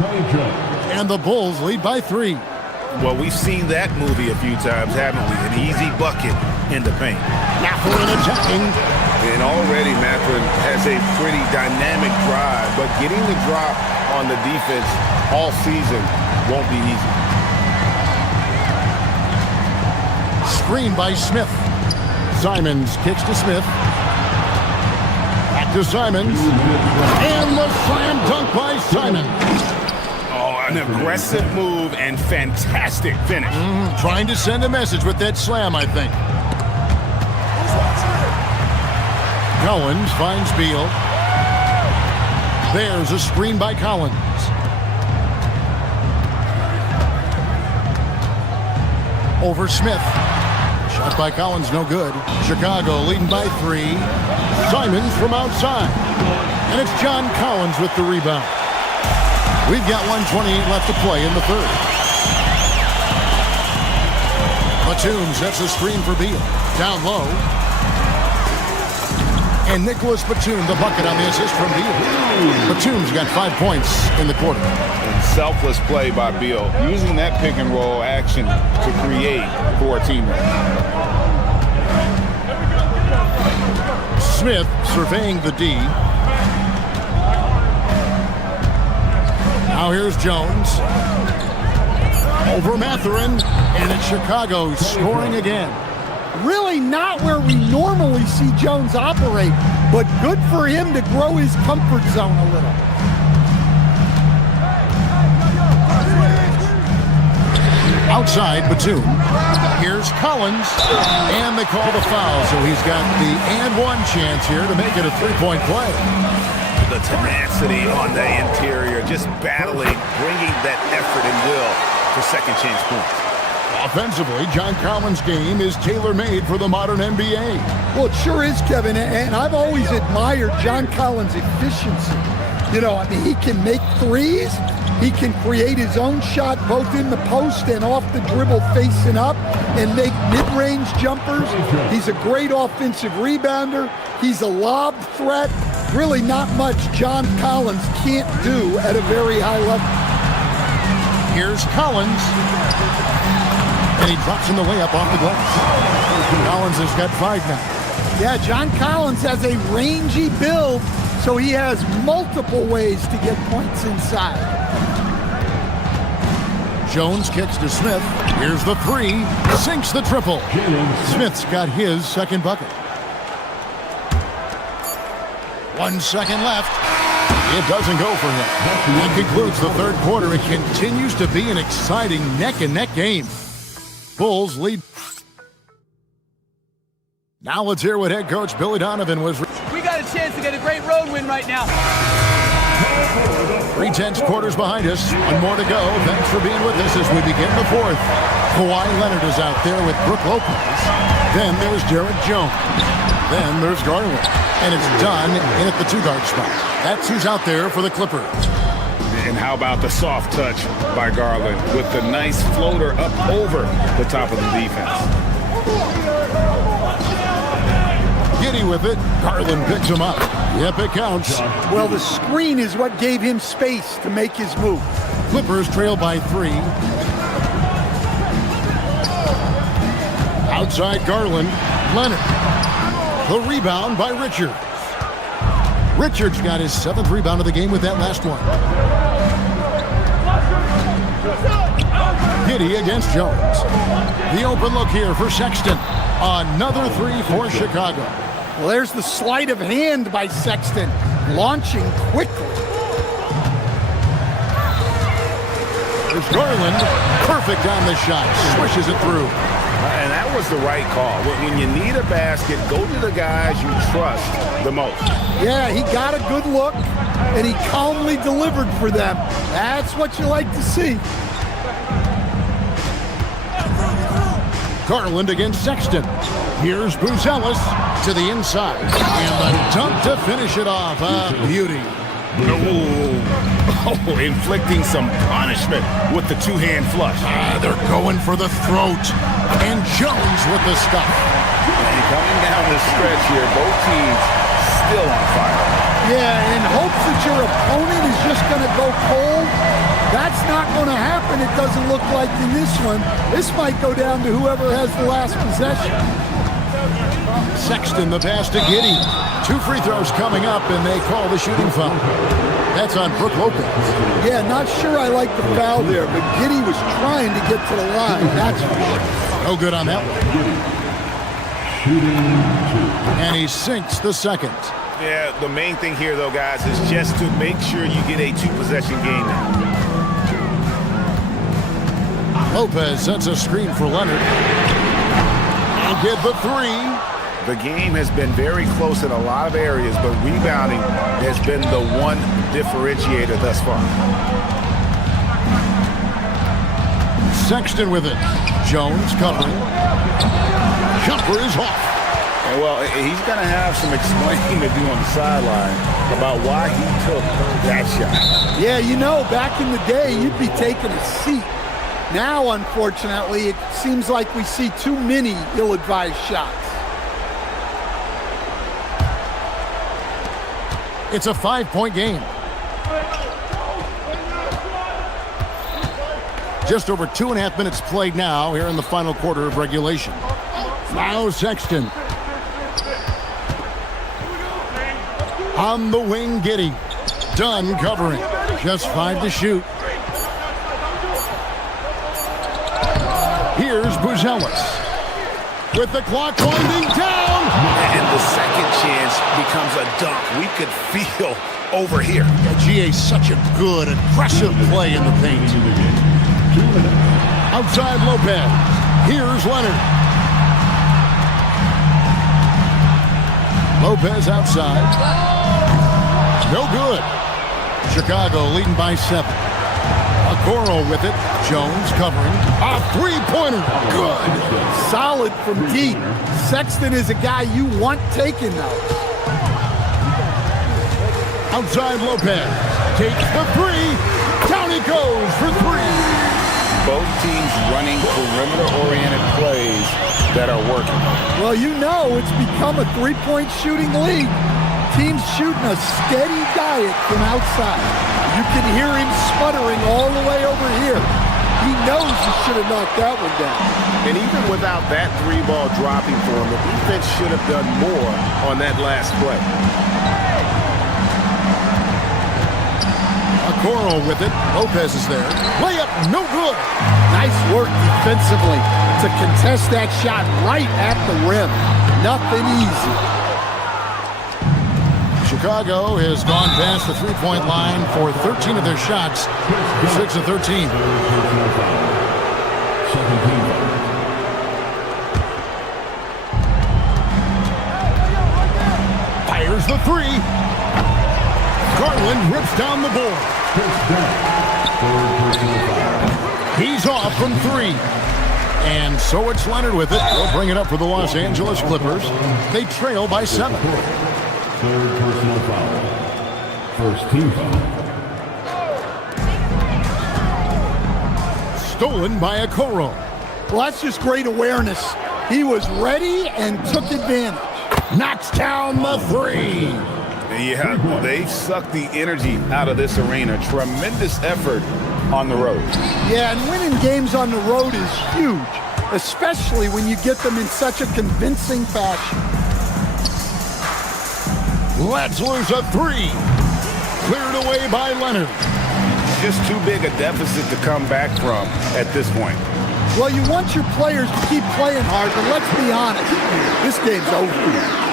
And the Bulls lead by 3. Well, we've seen that movie a few times, haven't we? An easy bucket in the paint. Mathurin attacking. And already Mathurin has a pretty dynamic drive, but getting the drop on the defense all season won't be easy. Screen by Smith. Simons kicks to Smith. Back to Simons. And the slam dunk by Simons. An aggressive move and fantastic finish. Trying to send a message with that slam, I think. Collins finds Beal. There's a screen by Collins. Over Smith. Shot by Collins, no good. Chicago leading by 3. Simons from outside. And it's John Collins with the rebound. We've got 1:28 left to play in the third. Batum sets a screen for Beal. Down low. And Nicholas Batum, the bucket on the assist from Beal. Batum's got 5 points in the quarter. And selfless play by Beal, using that pick and roll action to create for a teammate. Smith surveying the D. Now here's Jones. Over Mathurin. And it's Chicago scoring again. Really not where we normally see Jones operate, but good for him to grow his comfort zone a little. Outside, Batum. Here's Collins. And they call the foul, so he's got the and one chance here to make it a three-point play. The tenacity on the interior, just battling, bringing that effort and will for second chance points. Offensively, John Collins' game is tailor-made for the modern NBA. Well, it sure is, Kevin, and I've always admired John Collins' efficiency. You know, I mean, he can make threes, he can create his own shot both in the post and off the dribble facing up and make mid-range jumpers. He's a great offensive rebounder. He's a lob threat. Really not much John Collins can't do at a very high level. Here's Collins. And he drops in the layup off the glass. Collins has got 5 now. Yeah, John Collins has a rangy build, so he has multiple ways to get points inside. Jones kicks to Smith. Here's the 3. Sinks the triple. Smith's got his second bucket. 1 second left. It doesn't go for him. That concludes the third quarter. It continues to be an exciting neck-and-neck game. Bulls lead. Now let's hear what head coach Billy Donovan was. We got a chance to get a great road win right now. 3/10 quarters behind us. One more to go. Thanks for being with us as we begin the fourth. Kawhi Leonard is out there with Brook Lopez. Then there's Jared Jones. Then there's Garland. And it's done in at the 2-guard spot. That's who's out there for the Clippers. And how about the soft touch by Garland with the nice floater up over the top of the defense. Giddy with it. Garland picks him up. Yep, it counts. Well, the screen is what gave him space to make his move. Clippers trail by 3. Outside Garland. Leonard. The rebound by Richards. Richards got his 7th rebound of the game with that last one. Giddey against Jones. The open look here for Sexton. Another three for Chicago. Well, there's the sleight of hand by Sexton, launching quickly. There's Garland, perfect on the shot, swishes it through. And that was the right call. When you need a basket, go to the guys you trust the most. Yeah, he got a good look, and he calmly delivered for them. That's what you like to see. Garland against Sexton. Here's Buzelis to the inside. And the dunk to finish it off. A beauty. Oh, inflicting some punishment with the two-hand flush. They're going for the throat. And Jones with the stuff. And coming down the stretch here, both teams still on fire. Yeah, in hopes that your opponent is just going to go cold. That's not going to happen, it doesn't look like in this one. This might go down to whoever has the last possession. Sexton, the pass to Giddey. 2 free throws coming up, and they call the shooting foul. That's on Brook Lopez. Yeah, not sure I like the foul there, but Giddey was trying to get to the line. That's for sure. No good on that one. And he sinks the second. Yeah, the main thing here, though, guys, is just to make sure you get a 2-possession game now. Lopez sets a screen for Leonard. And get the three. The game has been very close in a lot of areas, but rebounding has been the one differentiator thus far. Sexton with it. Jones covering. Jumper is off. And well, he's going to have some explaining to do on the sideline about why he took that shot. Yeah, you know, back in the day, you'd be taking a seat. Now, unfortunately, it seems like we see too many ill-advised shots. It's a 5-point game. Just over 2.5 minutes played now here in the final quarter of regulation. Now Sexton. On the wing, Giddey. Dunn covering. Just 5 to shoot. Here's Buzelis. With the clock winding down. And the second chance becomes a dunk. We could feel over here. Yeah, GA's such a good, aggressive play in the paint. Outside Lopez. Here's Leonard. Lopez outside. No good. Chicago leading by 7. Okoro with it. Jones covering. A three-pointer. Good. Solid from deep. Sexton is a guy you want taking those. Outside Lopez. Takes the three. Down he goes for 3. Both teams running perimeter-oriented plays that are working. Well, you know it's become a three-point shooting league. Teams shooting a steady diet from outside. You can hear him sputtering all the way over here. He knows he should have knocked that one down. And even without that 3-ball dropping for him, the defense should have done more on that last play. Okoro with it. Lopez is there. Layup, no good. Nice work defensively to contest that shot right at the rim. Nothing easy. Chicago has gone past the three-point line for 13 of their shots. 6 of 13. Fires the three. Garland rips down the board. He's off from 3. And so it's Leonard with it. They'll bring it up for the Los Angeles Clippers. They trail by 7. Third personal foul. First team foul. Stolen by Okoro. Well, that's just great awareness. He was ready and took advantage. Knocks down the 3. Yeah, they sucked the energy out of this arena. Tremendous effort on the road. Yeah, and winning games on the road is huge, especially when you get them in such a convincing fashion. Let's lose a 3. Cleared away by Leonard. just too big a deficit to come back from at this point. Well, you want your players to keep playing hard, but let's be honest, this game's over.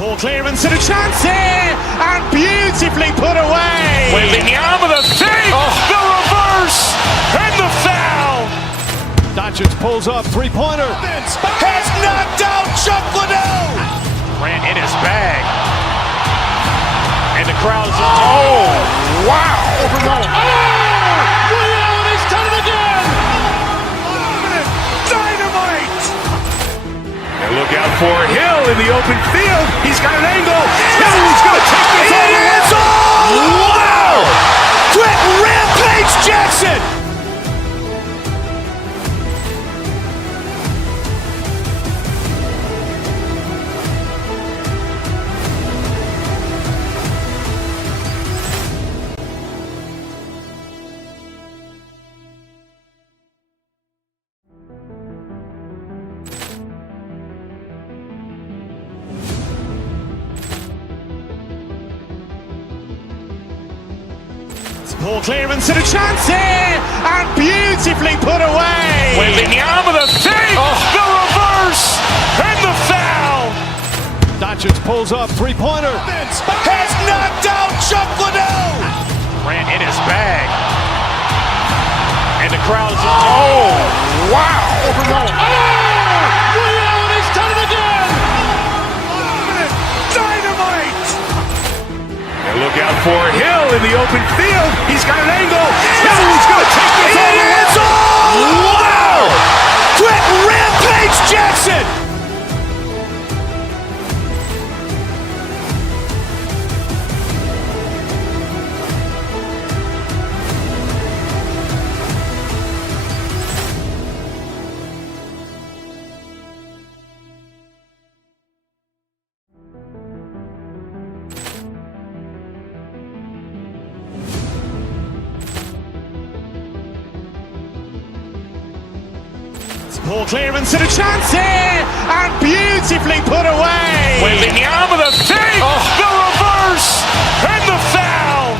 Poor clearance and a chance here, and beautifully put away. Wembanyama the save, the reverse, and the foul. Doncic pulls up, three-pointer. Has knocked out Chuck Liddell. Grant in his bag. And the crowd is, oh, wow. He's done it again. Dynamite. And look out for Hill in the open field. He's got an angle. Hill's going to take this all the way. Wow! Quick Rampage Jackson. Poor clearance and a chance here, and beautifully put away. Wembanyama the save, the reverse, and the foul. Doncic pulls up, three-pointer. Has knocked out Chuck Liddell. Grant in his bag. And the crowd is, oh, wow. He's done it again. Dynamite. And look out for Hill in the open field. He's got an angle. Hill's going to take this all the way. Wow! Quick Rampage Jackson. Poor clearance and a chance here, and beautifully put away. Wembanyama the save, the reverse, and the foul.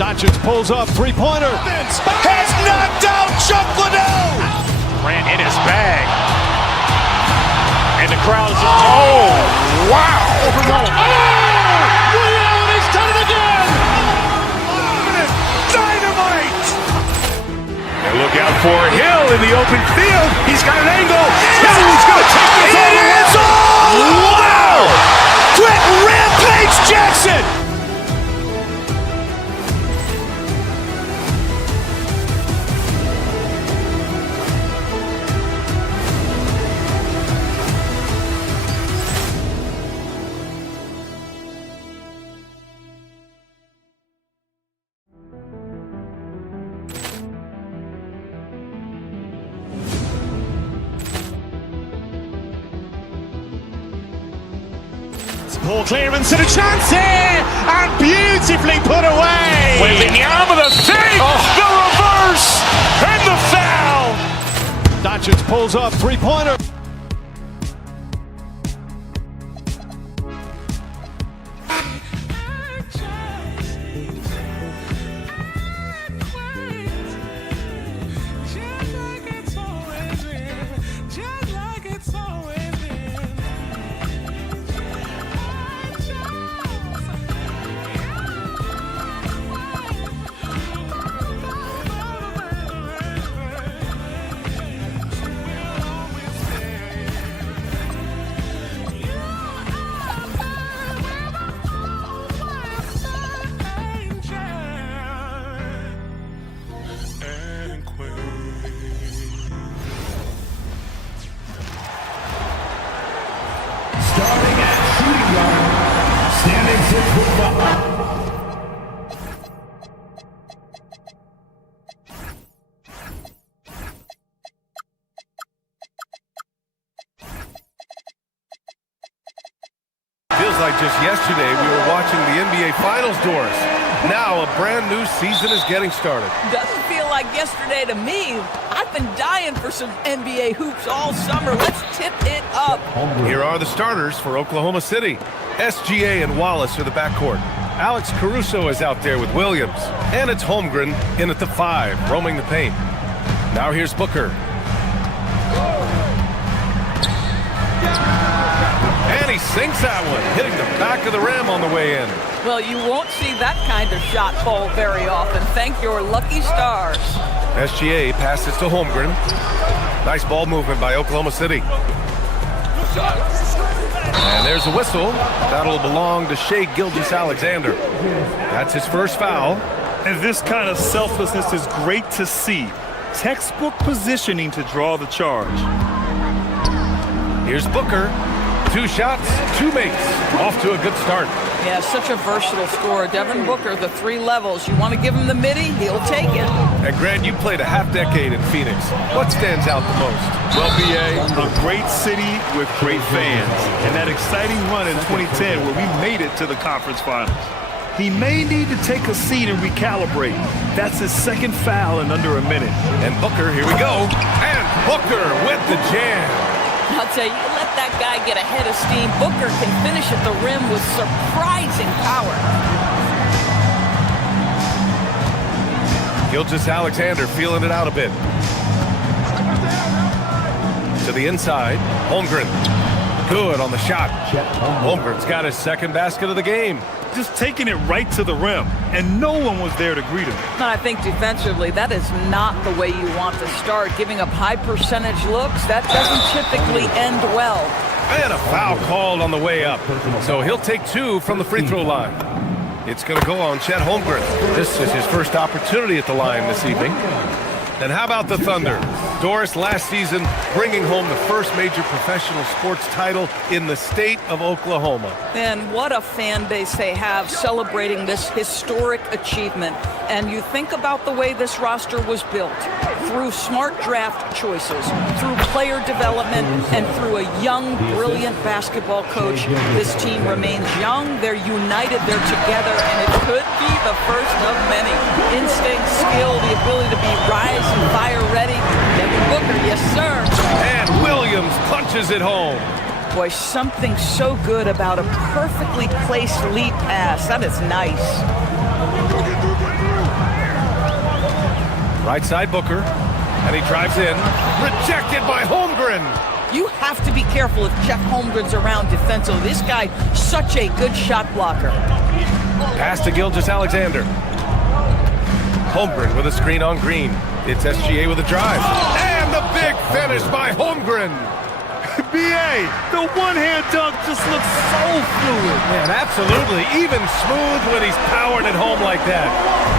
Doncic pulls up, three-pointer. Has knocked out Chuck Liddell. Grant in his bag. And the crowd is, oh, wow. He's done it again. Dynamite. And look out for Hill in the open field. He's got an angle. Hill's going to take this all the way. Wow! Quick Rampage Jackson. Poor clearance and a chance here, and beautifully put away. Wembanyama the save, the reverse, and the foul. Doncic pulls up, three-pointer. feels like just yesterday we were watching the NBA Finals, Doris. Now a brand new season is getting started. Doesn't feel like yesterday to me. I've been dying for some NBA hoops all summer. Let's tip it up. Here are the starters for Oklahoma City. SGA and Wallace are the backcourt. Alex Caruso is out there with Williams. And it's Holmgren in at the 5, roaming the paint. Now here's Booker. And he sinks that one, hitting the back of the rim on the way in. Well, you won't see that kind of shot fall very often. Thank your lucky stars. SGA passes to Holmgren. Nice ball movement by Oklahoma City. And there's a whistle. That'll belong to Shai Gilgeous-Alexander. That's his first foul. And this kind of selflessness is great to see. Textbook positioning to draw the charge. Here's Booker. 2 shots, 2 makes. Off to a good start. Yeah, such a versatile scorer. Devin Booker, the 3 levels. You want to give him the midi, he'll take it. And Grant, you played a half-decade in Phoenix. What stands out the most? Well, B.A., a great city with great fans. And that exciting run in 2010 where we made it to the conference finals. He may need to take a seat and recalibrate. That's his second foul in under a minute. And Booker, here we go. And Booker with the jam. I'll tell you, let that guy get a head of steam. Booker can finish at the rim with surprising power. Gilgeous-Alexander feeling it out a bit. To the inside, Holmgren. Good on the shot. Holmgren's got his second basket of the game. Just taking it right to the rim, and no one was there to greet him. I think defensively, that is not the way you want to start. Giving up high percentage looks, that doesn't typically end well. And a foul called on the way up. So he'll take 2 from the free throw line. It's going to go on Chet Holmgren. This is his first opportunity at the line this evening. And how about the Thunder? Doris, last season, bringing home the first major professional sports title in the state of Oklahoma. And what a fan base they have celebrating this historic achievement. And you think about the way this roster was built, through smart draft choices, through player development, and through a young, brilliant basketball coach. This team remains young, they're united, they're together, and it could be the first of many. Instinct, skill, the ability to be rise and fire ready. Devin Booker, yes sir. And Williams punches it home. Boy, something so good about a perfectly placed lead pass. That is nice. Right side Booker, and he drives in. Rejected by Holmgren. You have to be careful if Chet Holmgren's around defensively. This guy, such a good shot blocker. Pass to Gilgeous-Alexander. Holmgren with a screen on Green. It's SGA with a drive. And the big finish by Holmgren. B.A., the one-hand dunk just looks so fluid. Man, absolutely. Even smooth when he's powered at home like that.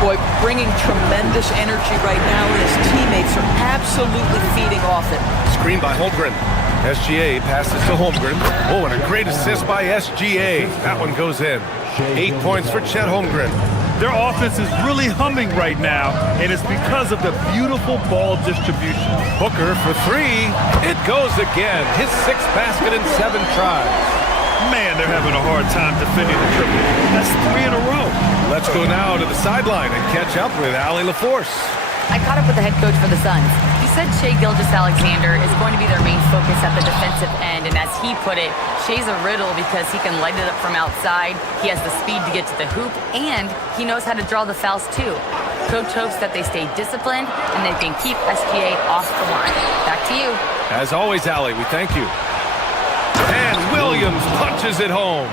Boy, bringing tremendous energy right now, and his teammates are absolutely feeding off it. Screen by Holmgren. SGA passes to Holmgren. Oh, and a great assist by SGA. That one goes in. 8 points for Chet Holmgren. Their offense is really humming right now, and it's because of the beautiful ball distribution. Booker for 3. It goes again. His 6th basket in 7 tries. Man, they're having a hard time defending the triple. That's 3 in a row. Let's go now to the sideline and catch up with Allie LaForce. I caught up with the head coach for the Suns. He said Shai Gilgeous-Alexander is going to be their main focus at the defensive end, and as he put it, Shai's a riddle because he can light it up from outside, he has the speed to get to the hoop, and he knows how to draw the fouls too. Coach hopes that they stay disciplined and they can keep SGA off the line. Back to you. As always, Allie, we thank you. And Williams punches it home.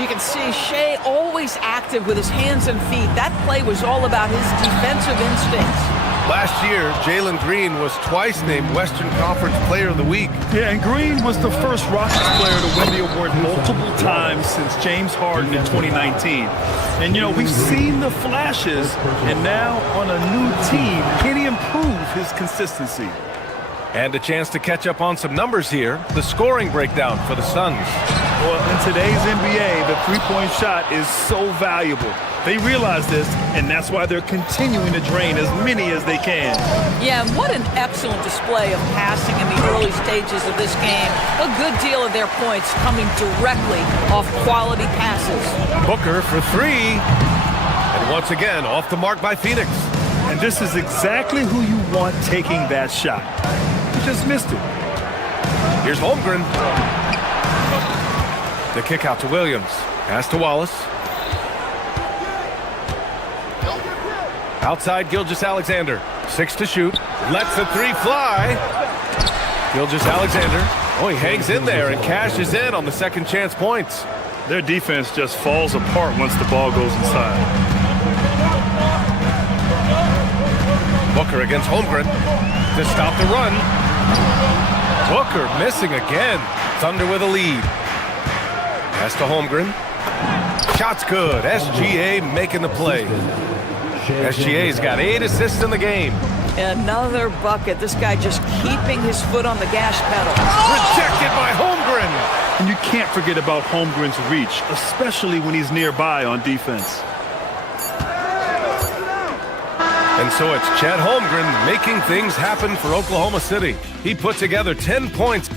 You can see Shai always active with his hands and feet. That play was all about his defensive instincts. Last year, Jalen Green was twice named Western Conference Player of the Week. Yeah, and Green was the first Rockets player to win the award multiple times since James Harden in 2019. And, you know, we've seen the flashes, and now on a new team, can he improve his consistency? And a chance to catch up on some numbers here. The scoring breakdown for the Suns. Well, in today's NBA, the three-point shot is so valuable. They realize this, and that's why they're continuing to drain as many as they can. Yeah, and what an excellent display of passing in the early stages of this game. A good deal of their points coming directly off quality passes. Booker for three. And once again, off the mark by Phoenix. And this is exactly who you want taking that shot. You just missed it. Here's Holmgren. The kick out to Williams. Pass to Wallace. Outside Gilgeous-Alexander. 6 to shoot. Lets the three fly. Gilgeous-Alexander. Oh, he hangs in there and cashes in on the second chance points. Their defense just falls apart once the ball goes inside. Booker against Holmgren to stop the run. Booker missing again. Thunder with a lead. Pass to Holmgren. Shot's good. SGA making the play. SGA's got 8 assists in the game. Another bucket. This guy just keeping his foot on the gas pedal. Rejected by Holmgren. And you can't forget about Holmgren's reach, especially when he's nearby on defense. And so it's Chet Holmgren making things happen for Oklahoma City. He put together 10 points.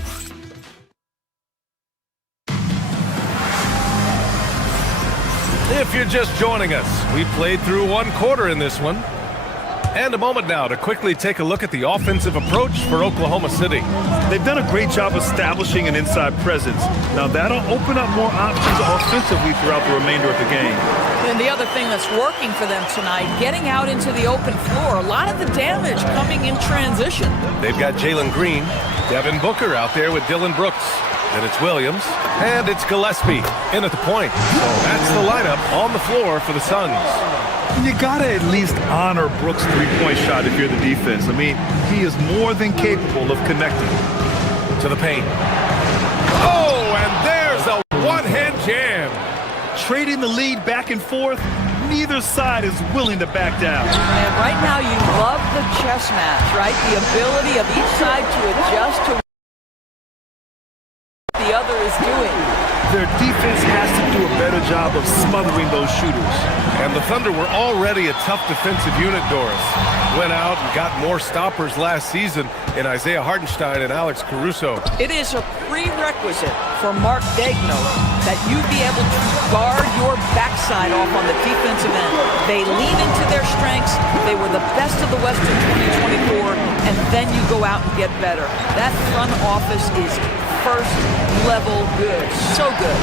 If you're just joining us, we played through one quarter in this one. And a moment now to quickly take a look at the offensive approach for Oklahoma City. They've done a great job establishing an inside presence. Now that'll open up more options offensively throughout the remainder of the game. And the other thing that's working for them tonight, getting out into the open floor. A lot of the damage coming in transition. They've got Jalen Green, Devin Booker out there with Dylan Brooks. And it's Williams, and it's Gillespie in at the point. So that's the lineup on the floor for the Suns. You gotta at least honor Brooks' three-point shot if you're the defense. I mean, he is more than capable of connecting. To the paint. Oh, and there's a one-hand jam. Trading the lead back and forth, neither side is willing to back down. And right now you love the chess match, right? The ability of each side to adjust to what the other is doing. Their defense has to do a better job of smothering those shooters. And the Thunder were already a tough defensive unit, Doris. Went out and got more stoppers last season in Isaiah Hartenstein and Alex Caruso. It is a prerequisite for Mark Daigneault that you be able to guard your backside off on the defensive end. They lean into their strengths. They were the best of the West in 2024, and then you go out and get better. That front office is first level good. So good.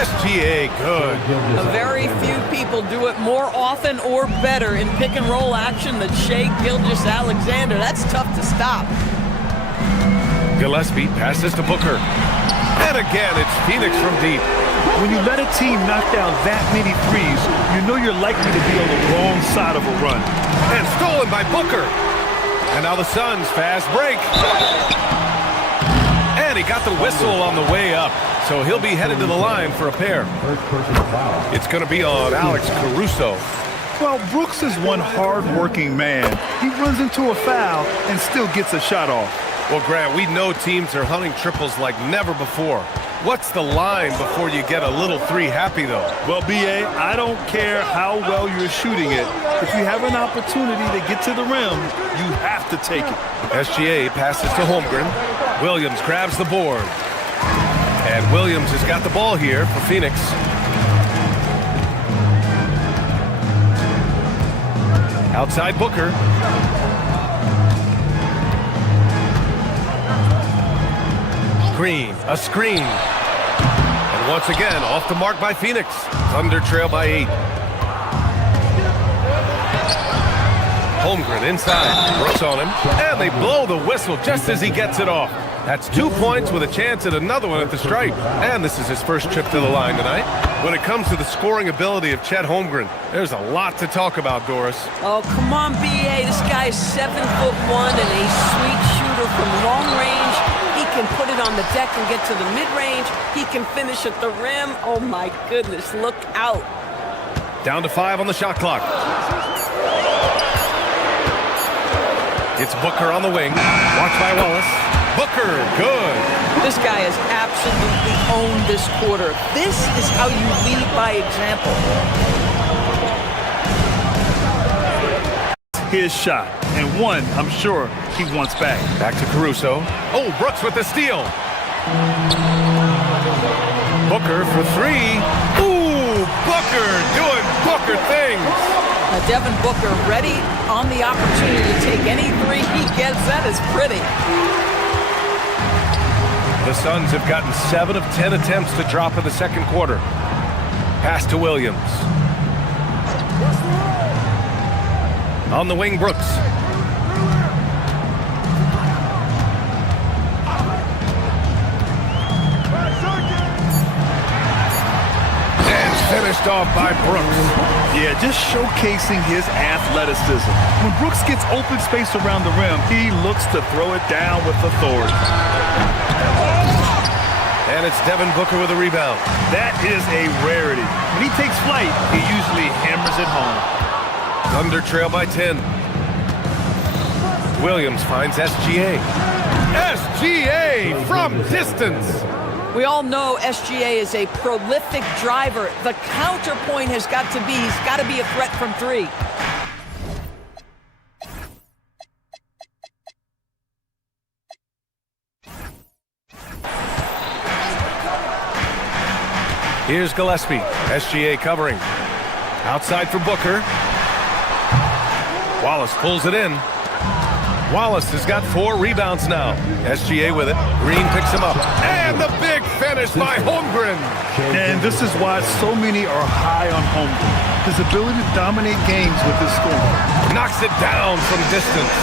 SGA good. Very few people do it more often or better in pick and roll action than Shai Gilgeous-Alexander. That's tough to stop. Gillespie passes to Booker. And again, it's Phoenix from deep. When you let a team knock down that many threes, you know you're likely to be on the wrong side of a run. And stolen by Booker. And now the Suns fast break. And he got the whistle on the way up. So he'll be headed to the line for a pair. It's going to be on Alex Caruso. Well, Brooks is one hard-working man. He runs into a foul and still gets a shot off. Well, Grant, we know teams are hunting triples like never before. What's the line before you get a little three happy, though? Well, B.A., I don't care how well you're shooting it. If you have an opportunity to get to the rim, you have to take it. SGA passes to Holmgren. Williams grabs the board. And Williams has got the ball here for Phoenix. Outside Booker. Green, a screen. And once again, off the mark by Phoenix. Thunder trail by 8. Holmgren inside. Brooks on him. And they blow the whistle just as he gets it off. That's 2 points with a chance at another one at the stripe. And this is his first trip to the line tonight. When it comes to the scoring ability of Chet Holmgren, there's a lot to talk about, Doris. Oh, come on, B.A. This guy is 7'1" and a sweet shooter from long range. He can put it on the deck and get to the mid-range. He can finish at the rim. Oh, my goodness, look out. Down to 5 on the shot clock. It's Booker on the wing. Watched by Wallace. Booker, good. This guy has absolutely owned this quarter. This is how you lead by example. His shot, and one I'm sure he wants back. Back to Caruso. Oh, Brooks with the steal. Booker for three. Ooh, Booker doing Booker things. Devin Booker ready on the opportunity to take any three he gets. That is pretty. The Suns have gotten 7 of 10 attempts to drop in the second quarter. Pass to Williams. On the wing, Brooks. And finished off by Brooks. Yeah, just showcasing his athleticism. When Brooks gets open space around the rim, he looks to throw it down with authority. And it's Devin Booker with a rebound. That is a rarity. When he takes flight, he usually hammers it home. Thunder trail by 10. Williams finds SGA. SGA from distance. We all know SGA is a prolific driver. The counterpoint has got to be, he's got to be a threat from three. Here's Gillespie. SGA covering. Outside for Booker. Wallace pulls it in. Wallace has got 4 rebounds now. SGA with it. Green picks him up. And the big finish by Holmgren. And this is why so many are high on Holmgren. His ability to dominate games with his scoring. Knocks it down from distance.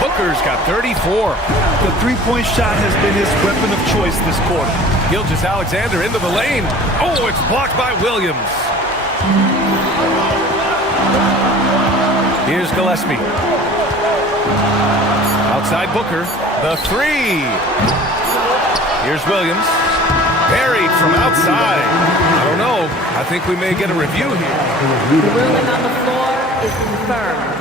Booker's got 34. The three-point shot has been his weapon of choice this quarter. Gilgeous-Alexander into the lane. Oh, it's blocked by Williams. Here's Gillespie. Outside Booker. The three. Here's Williams. Buried from outside. I don't know. I think we may get a review here. The ruling on the floor is confirmed.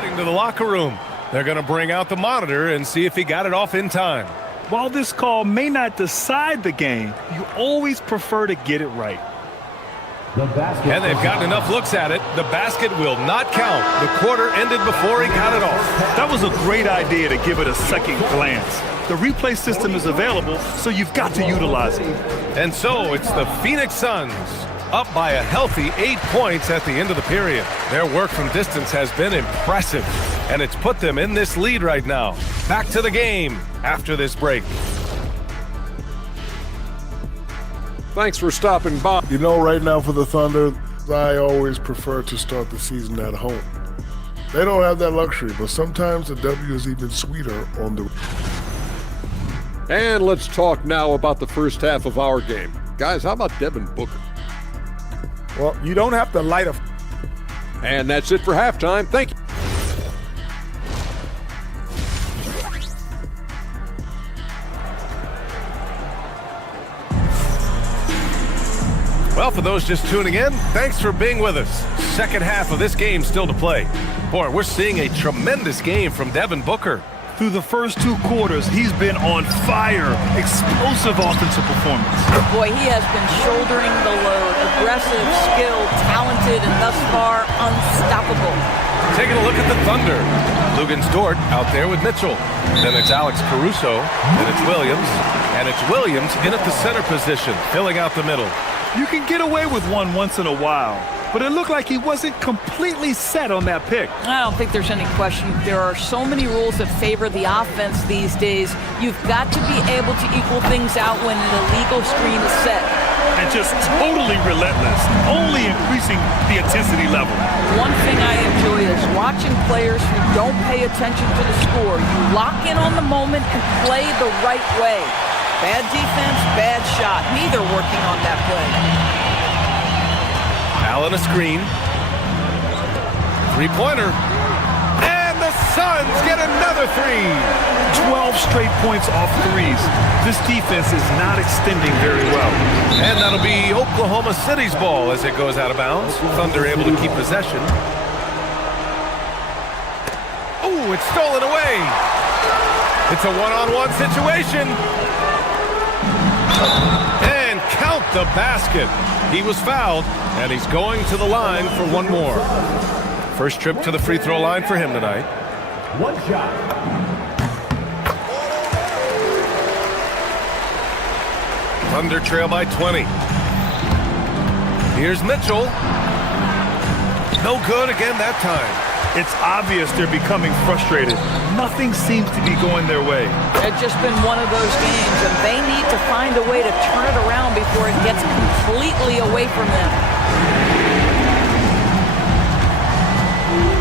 Heading to the locker room. They're going to bring out the monitor and see if he got it off in time. While this call may not decide the game, you always prefer to get it right. And they've gotten enough looks at it. The basket will not count. The quarter ended before he got it off. That was a great idea to give it a second glance. The replay system is available, so you've got to utilize it. And so it's the Phoenix Suns up by a healthy 8 points at the end of the period. Their work from distance has been impressive, and it's put them in this lead right now. Back to the game after this break. Thanks for stopping by. You know, right now for the Thunder, I always prefer to start the season at home. They don't have that luxury, but sometimes the W is even sweeter on the... And let's talk now about the first half of our game. Guys, how about Devin Booker? Well, you don't have to light a... And that's it for halftime. Thank you. Well, for those just tuning in, thanks for being with us. Second half of this game still to play. Boy, we're seeing a tremendous game from Devin Booker. Through the first 2 quarters, he's been on fire. Explosive offensive performance. Boy, he has been shouldering the load. Aggressive, skilled, talented, and thus far, unstoppable. Taking a look at the Thunder. Lugens-Dort out there with Mitchell. Then it's Alex Caruso. Then it's Williams. And it's Williams in at the center position, filling out the middle. You can get away with one once in a while, but it looked like he wasn't completely set on that pick. I don't think there's any question. There are so many rules that favor the offense these days. You've got to be able to equal things out when an illegal screen is set. And just totally relentless, only increasing the intensity level. One thing I enjoy is watching players who don't pay attention to the score. You lock in on the moment and play the right way. Bad defense, bad shot. Neither working on that play. Allen a screen. Three-pointer. And the Suns get another three. 12 straight points off threes. This defense is not extending very well. And that'll be Oklahoma City's ball as it goes out of bounds. Thunder able to keep possession. Oh, it's stolen away. It's a one-on-one situation. And count the basket. He was fouled, and he's going to the line for one more. First trip to the free throw line for him tonight. One shot. Thunder trail by 20. Here's Mitchell. No good again that time. It's obvious they're becoming frustrated. Nothing seems to be going their way. It's just been one of those games, and they need to find a way to turn it around before it gets completely away from them.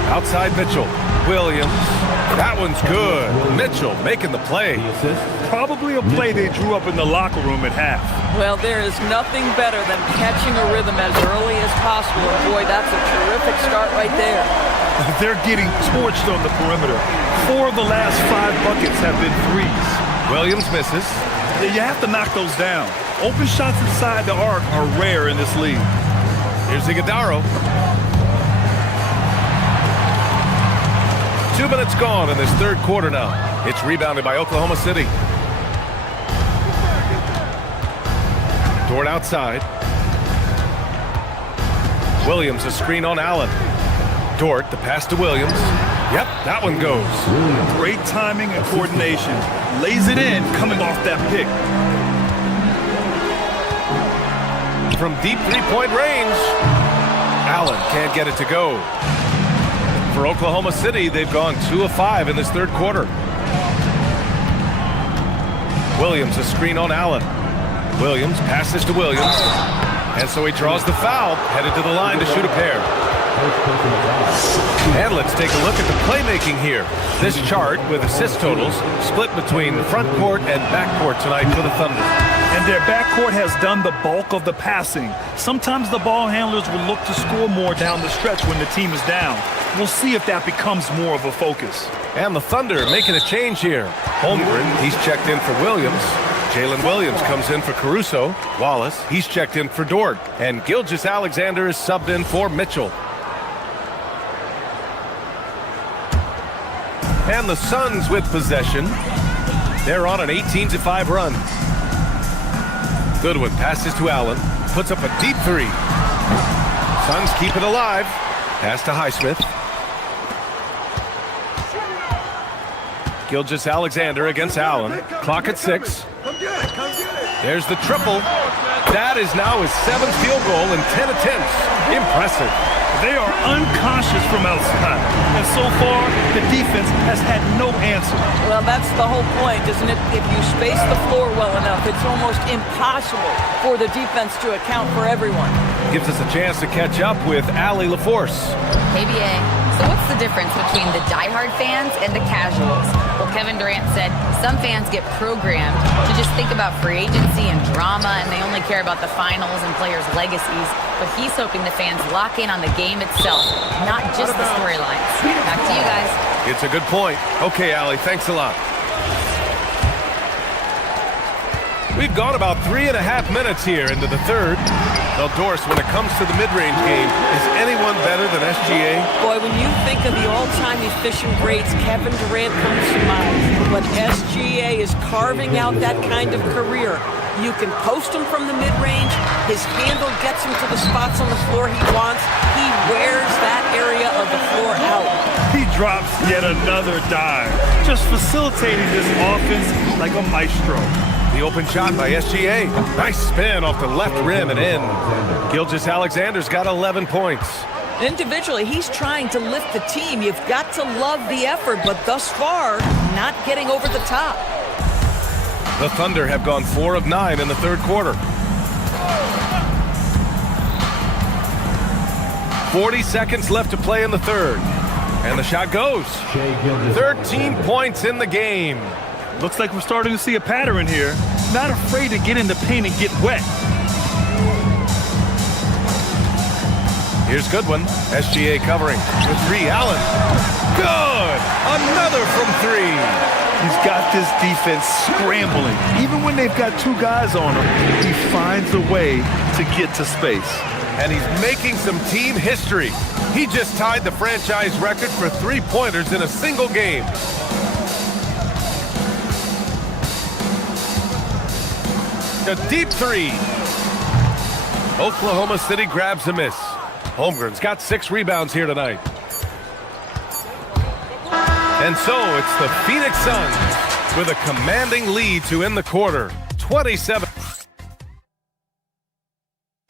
Outside Mitchell. Williams. That one's good. Mitchell making the play. Probably a play they drew up in the locker room at half. Well, there is nothing better than catching a rhythm as early as possible. And boy, that's a terrific start right there. They're getting torched on the perimeter. 4 of the last 5 buckets have been threes. Williams misses. You have to knock those down. Open shots inside the arc are rare in this league. Here's Iguodaro. 2 minutes gone in this third quarter now. It's rebounded by Oklahoma City. Dort outside. Williams, a screen on Allen. Dort, the pass to Williams. Yep, that one goes. Great timing and coordination. Lays it in, coming off that pick. From deep three-point range, Allen can't get it to go. For Oklahoma City, they've gone 2 of 5 in this third quarter. Williams, a screen on Allen. Williams passes to Williams. And so he draws the foul, headed to the line to shoot a pair. And let's take a look at the playmaking here. This chart with assist totals split between front court and back court tonight for the Thunder. And their backcourt has done the bulk of the passing. Sometimes the ball handlers will look to score more down the stretch when the team is down. We'll see if that becomes more of a focus. And the Thunder making a change here. Holmgren, he's checked in for Williams. Jalen Williams comes in for Caruso. Wallace, he's checked in for Dort. And Gilgeous-Alexander is subbed in for Mitchell. And the Suns with possession. They're on an 18-5 run. Goodwin passes to Allen. Puts up a deep three. Suns keep it alive. Pass to Highsmith. Gilgeous-Alexander against Allen. Clock at 6. There's the triple. That is now his 7th field goal in 10 attempts. Impressive. They are unconscious from outside. And so far, the defense has had no answer. Well, that's the whole point, isn't it? If you space the floor well enough, it's almost impossible for the defense to account for everyone. Gives us a chance to catch up with Allie LaForce. ABA. So what's the difference between the diehard fans and the casuals? Well, Kevin Durant said some fans get programmed to just think about free agency and drama, and they only care about the finals and players' legacies. But he's hoping the fans lock in on the game itself, not just the storylines. Back to you guys. It's a good point. Okay, Allie, thanks a lot. We've gone about 3.5 minutes here into the third. Now, Doris, when it comes to the mid-range game, is anyone better than SGA? Boy, when you think of the all-time efficient greats, Kevin Durant comes to mind. But SGA is carving out that kind of career. You can post him from the mid-range. His handle gets him to the spots on the floor he wants. He wears that area of the floor out. He drops yet another dime, just facilitating this offense like a maestro. The open shot by SGA. Nice spin off the left rim and in. Gilgeous-Alexander's got 11 points. Individually, he's trying to lift the team. You've got to love the effort, but thus far, not getting over the top. The Thunder have gone 4 of 9 in the third quarter. 40 seconds left to play in the third. And the shot goes. 13 points in the game. Looks like we're starting to see a pattern here. Not afraid to get in the paint and get wet. Here's Goodwin. SGA covering with 3. Allen. Good! Another from 3. He's got this defense scrambling. Even when they've got 2 guys on him, he finds a way to get to space. And he's making some team history. He just tied the franchise record for 3-pointers in a single game. A deep three. Oklahoma City grabs a miss. Holmgren's got 6 rebounds here tonight. And so it's the Phoenix Suns with a commanding lead to end the quarter, 27.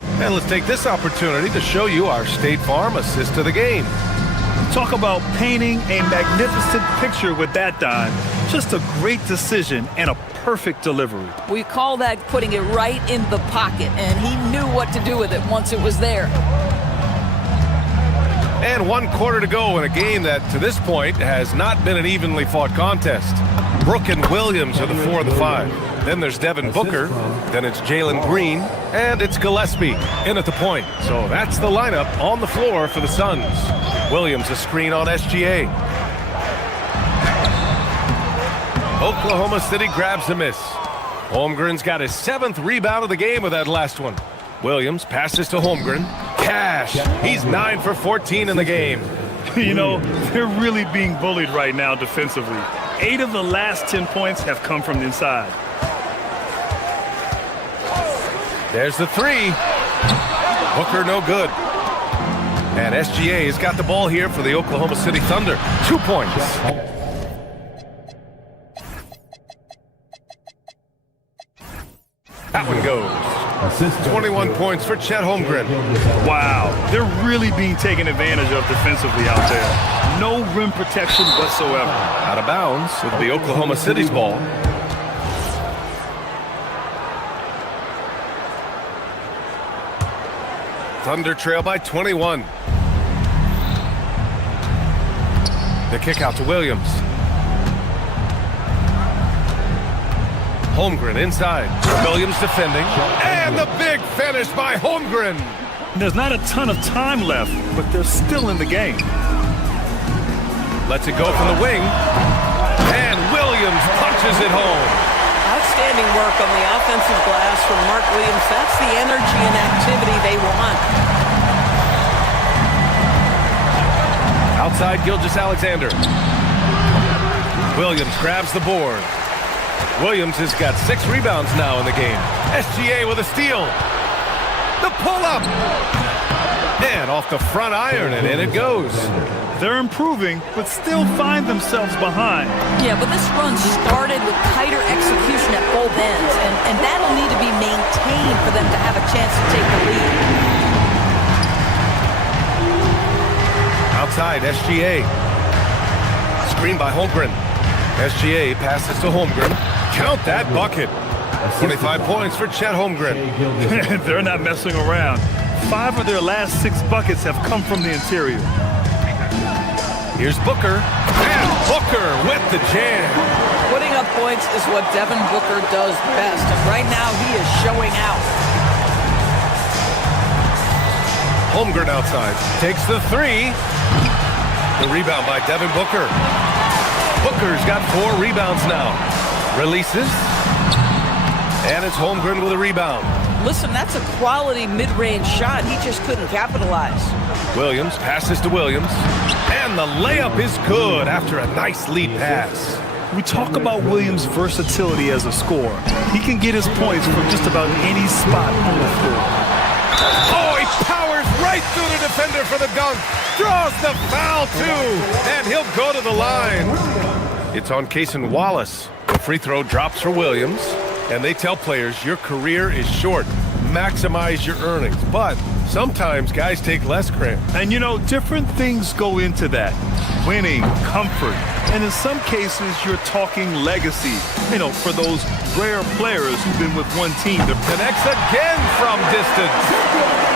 And let's take this opportunity to show you our State Farm assist to the game. Talk about painting a magnificent picture with that dime. Just a great decision and a perfect delivery. We call that putting it right in the pocket, and he knew what to do with it once it was there. And 1 quarter to go in a game that, to this point, has not been an evenly fought contest. Brooke and Williams are the 4 of the 5. Then there's Devin Booker. Then it's Jalen Green. And it's Gillespie in at the point. So that's the lineup on the floor for the Suns. Williams a screen on SGA. Oklahoma City grabs a miss. Holmgren's got his 7th rebound of the game with that last one. Williams passes to Holmgren. Cash. He's 9 for 14 in the game. You know, they're really being bullied right now defensively. 8 of the last 10 points have come from the inside. There's the 3. Booker no good. And SGA has got the ball here for the Oklahoma City Thunder. 2 points. That one goes. 21 points for Chet Holmgren. Wow, they're really being taken advantage of defensively out there. No rim protection whatsoever. Out of bounds. It'll be Oklahoma City's ball. Thunder trail by 21. The kick out to Williams. Holmgren inside. Williams defending. And the big finish by Holmgren. There's not a ton of time left, but they're still in the game. Lets it go from the wing. And Williams punches it home. Outstanding work on the offensive glass from Mark Williams. That's the energy and activity they want. Outside Gilgeous-Alexander. Williams grabs the board. Williams has got 6 rebounds now in the game. SGA with a steal. The pull-up. And off the front iron, and in it goes. They're improving, but still find themselves behind. Yeah, but this run started with tighter execution at both ends, and that'll need to be maintained for them to have a chance to take the lead. Outside, SGA. Screen by Holmgren. SGA passes to Holmgren. Count that bucket. 25 points for Chet Holmgren. They're not messing around. 5 of their last 6 buckets have come from the interior. Here's Booker. And Booker with the jam. Putting up points is what Devin Booker does best, and right now he is showing out. Holmgren outside. Takes the 3. The rebound by Devin Booker. Booker's got 4 rebounds now. Releases. And it's Holmgren with a rebound. Listen, that's a quality mid-range shot. He just couldn't capitalize. Williams passes to Williams. And the layup is good after a nice lead pass. We talk about Williams' versatility as a scorer. He can get his points from just about any spot on the floor. Oh, he powers right through the defender for the dunk. Draws the foul, too. And he'll go to the line. It's on Cason Wallace. The free throw drops for Williams. And they tell players, your career is short. Maximize your earnings. But sometimes guys take less credit. And you know, different things go into that. Winning, comfort, and in some cases, you're talking legacy. You know, for those rare players who've been with one team. That connects again from distance.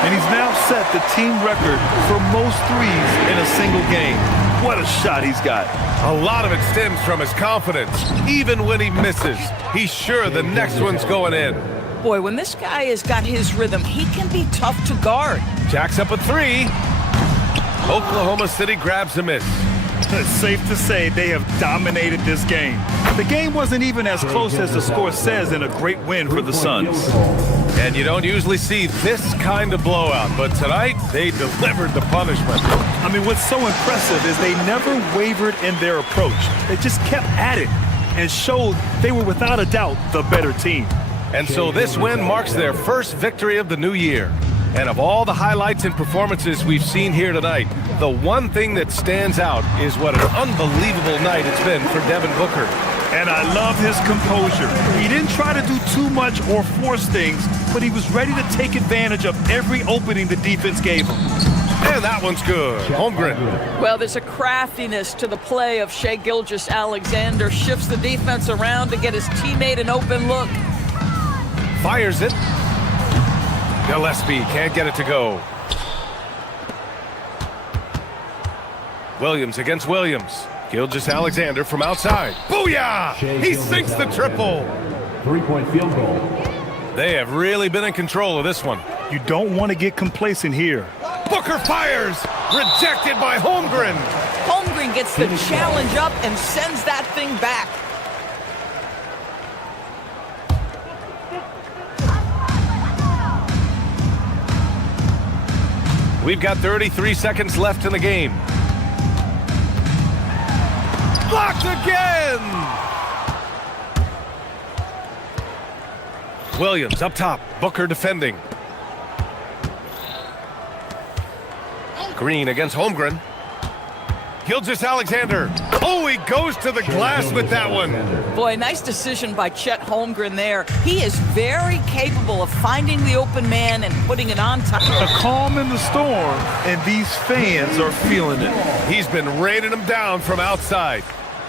And he's now set the team record for most threes in a single game. What a shot he's got. A lot of it stems from his confidence. Even when he misses, he's sure the next one's going in. Boy, when this guy has got his rhythm, he can be tough to guard. Jacks up a 3. Oklahoma City grabs a miss. It's safe to say they have dominated this game. The game wasn't even as close as the score says in a great win for the Suns. And you don't usually see this kind of blowout, but tonight they delivered the punishment. I mean, what's so impressive is they never wavered in their approach. They just kept at it and showed they were without a doubt the better team. And so this win marks their first victory of the new year. And of all the highlights and performances we've seen here tonight, the one thing that stands out is what an unbelievable night it's been for Devin Booker. And I love his composure. He didn't try to do too much or force things, but he was ready to take advantage of every opening the defense gave him. And that one's good. Holmgren. Well, there's a craftiness to the play of Shai Gilgeous-Alexander. Shifts the defense around to get his teammate an open look. Fires it. Gillespie can't get it to go. Williams against Williams. Gilgeous-Alexander from outside. Booyah! He sinks the triple. 3-point field goal. They have really been in control of this one. You don't want to get complacent here. Booker fires! Rejected by Holmgren. Holmgren gets the challenge up and sends that thing back. We've got 33 seconds left in the game. Blocked again! Williams up top. Booker defending. Green against Holmgren. Gilgeous-Alexander. Oh, he goes to the glass with that one. Boy, nice decision by Chet Holmgren there. He is very capable of finding the open man and putting it on top. A calm in the storm, and these fans are feeling it. He's been raining them down from outside.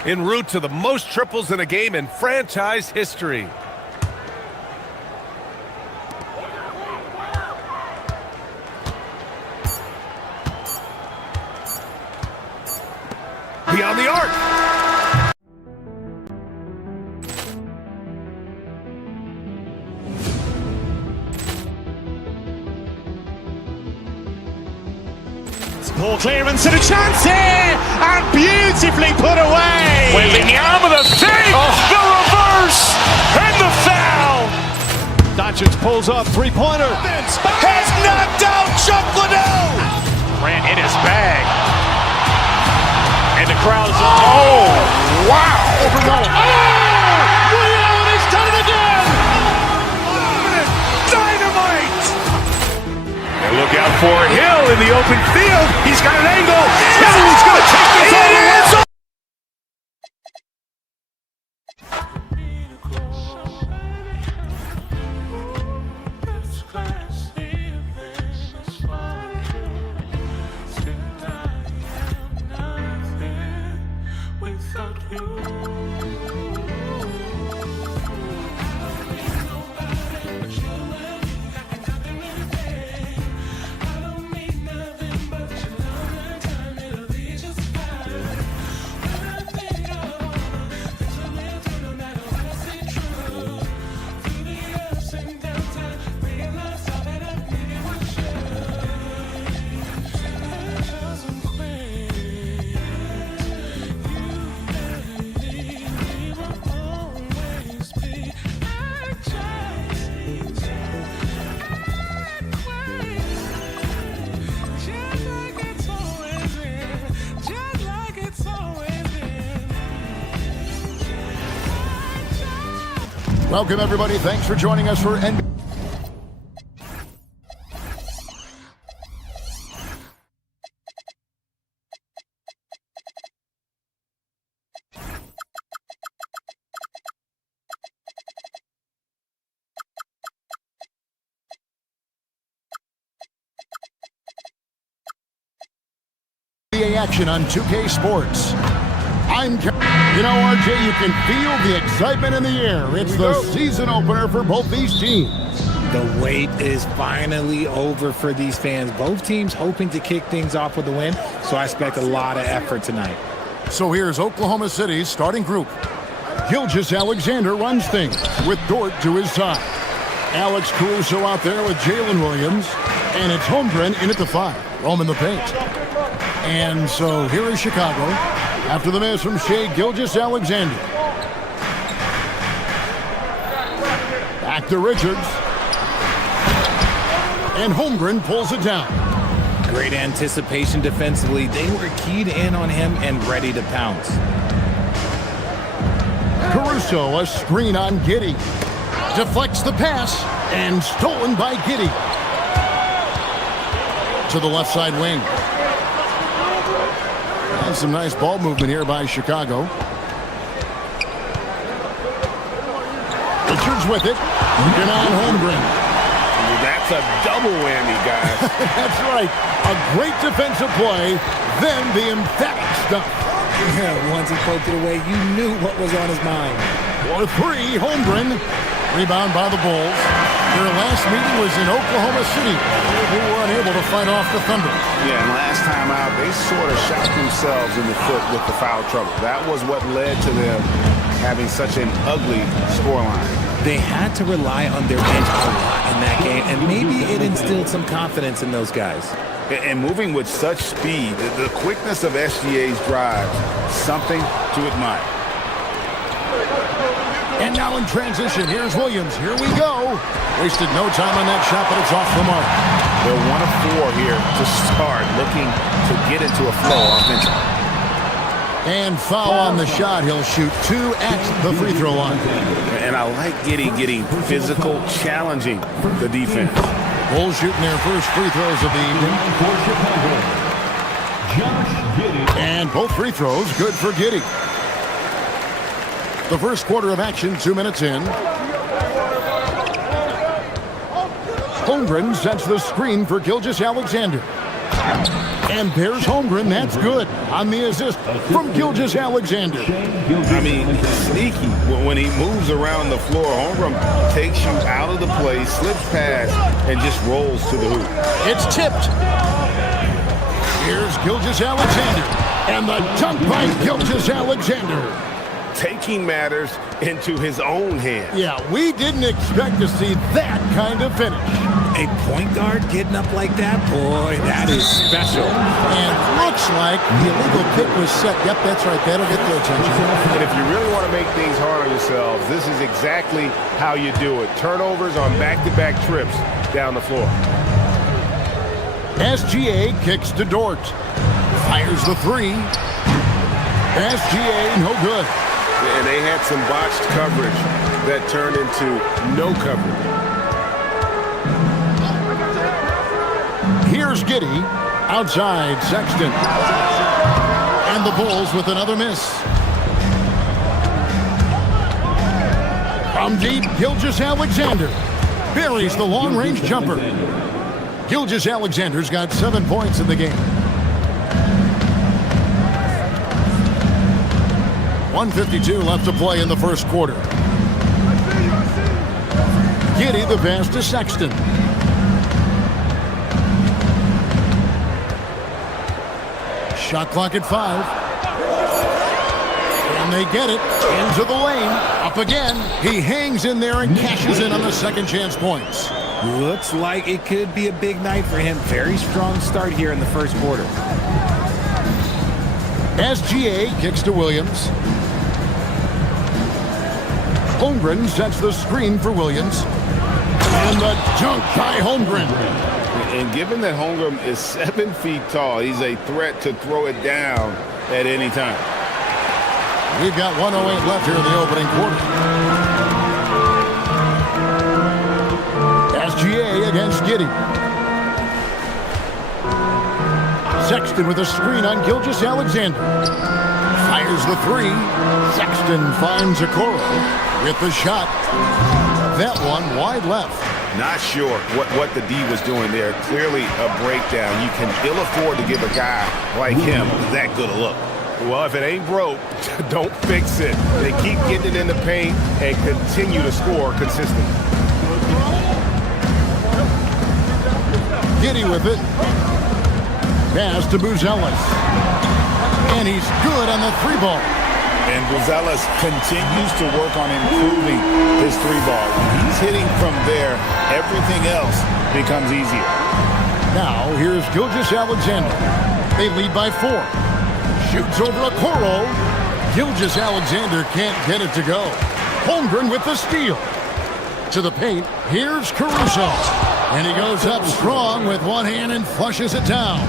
En route to the most triples in a game in franchise history. Beyond the arc. Ball clearance and a chance here, and beautifully put away. Wembanyama the save, the reverse, and the foul. Doncic pulls up, three-pointer. Has knocked out Chuck Liddell. Ran in his bag. And the crowd is wow! He's done it again! Dynamite! And look out for Hill in the open field. He's got an angle. Hill's going to take this all the way. Welcome, everybody. Thanks for joining us for NBA. Action on 2K Sports. You know, RJ, you can feel the excitement in the air. It's the season opener for both these teams. The wait is finally over for these fans. Both teams hoping to kick things off with a win, so I expect a lot of effort tonight. So here's Oklahoma City's starting group. Gilgeous-Alexander runs things with Dort to his side. Alex Caruso out there with Jalen Williams. And it's Holmgren in at the 5, roaming the paint. And so here is Chicago after the miss from Shai Gilgeous-Alexander. Back to Richards. And Holmgren pulls it down. Great anticipation defensively. They were keyed in on him and ready to pounce. Caruso, a screen on Giddey. Deflects the pass and stolen by Giddey. To the left side wing. And some nice ball movement here by Chicago. Richards with it. Looking on Holmgren. That's a double whammy, guys. That's right. A great defensive play, then the emphatic stuff. Yeah, once he poked it away, you knew what was on his mind. For three, Holmgren. Rebound by the Bulls. Their last meeting was in Oklahoma City. They were unable to fight off the Thunder. Yeah, and last time out, they sort of shot themselves in the foot with the foul trouble. That was what led to them having such an ugly scoreline. They had to rely on their bench a lot in that game, and maybe it instilled some confidence in those guys. And moving with such speed, the quickness of SGA's drives, something to admire. And now in transition, here's Williams. Here we go. Wasted no time on that shot, but it's off the mark. They're 1 of 4 here to start, looking to get into a flow offensively. And foul on the shot. He'll shoot 2 at the free throw line. And I like getting physical, challenging the defense. Bulls shooting their first free throws of the evening. And both free throws good for Giddey. The first quarter of action, 2 minutes in. Holmgren sets the screen for Gilgeous-Alexander. And there's Holmgren. That's good on the assist from Gilgeous-Alexander. I mean, sneaky. When he moves around the floor, Holmgren takes you out of the play, slips past, and just rolls to the hoop. It's tipped. Here's Gilgeous-Alexander. And the dunk by Gilgeous-Alexander. Taking matters into his own hands. Yeah, we didn't expect to see that kind of finish. A point guard getting up like that? Boy, that is special. And looks like the illegal kick was set. Yep, that's right. That'll get their attention. And if you really want to make things hard on yourselves, this is exactly how you do it. Turnovers on back-to-back trips down the floor. SGA kicks to Dort. Fires the three. SGA, no good. And they had some botched coverage that turned into no coverage. Here's Giddey. Outside, Sexton. And the Bulls with another miss. From deep, Gilgeous-Alexander buries the long-range jumper. Gilgeous-Alexander's got 7 points in the game. 1:52 left to play in the first quarter. Giddey the pass to Sexton. Shot clock at 5. And they get it into the lane. Up again. He hangs in there and cashes in on the second chance points. Looks like it could be a big night for him. Very strong start here in the first quarter. SGA kicks to Williams. Holmgren sets the screen for Williams. And the dunk by Holmgren. And given that Holmgren is 7 feet tall, he's a threat to throw it down at any time. We've got 1:08 left here in the opening quarter. SGA against Giddey. Sexton with a screen on Gilgeous-Alexander. Fires the three. Sexton finds Okoro with the shot. That one wide left. Not sure what the D was doing there. Clearly a breakdown. You can ill afford to give a guy like him that good a look. Well, if it ain't broke, don't fix it. They keep getting it in the paint and continue to score consistently. Giddey with it. Pass to Buzelis. And he's good on the three ball. And Buzelis continues to work on improving his three ball. When he's hitting from there, everything else becomes easier. Now, here's Gilgeous-Alexander. They lead by 4. Shoots over Okoro. Gilgeous-Alexander can't get it to go. Holmgren with the steal. To the paint, here's Caruso. And he goes up strong with one hand and flushes it down.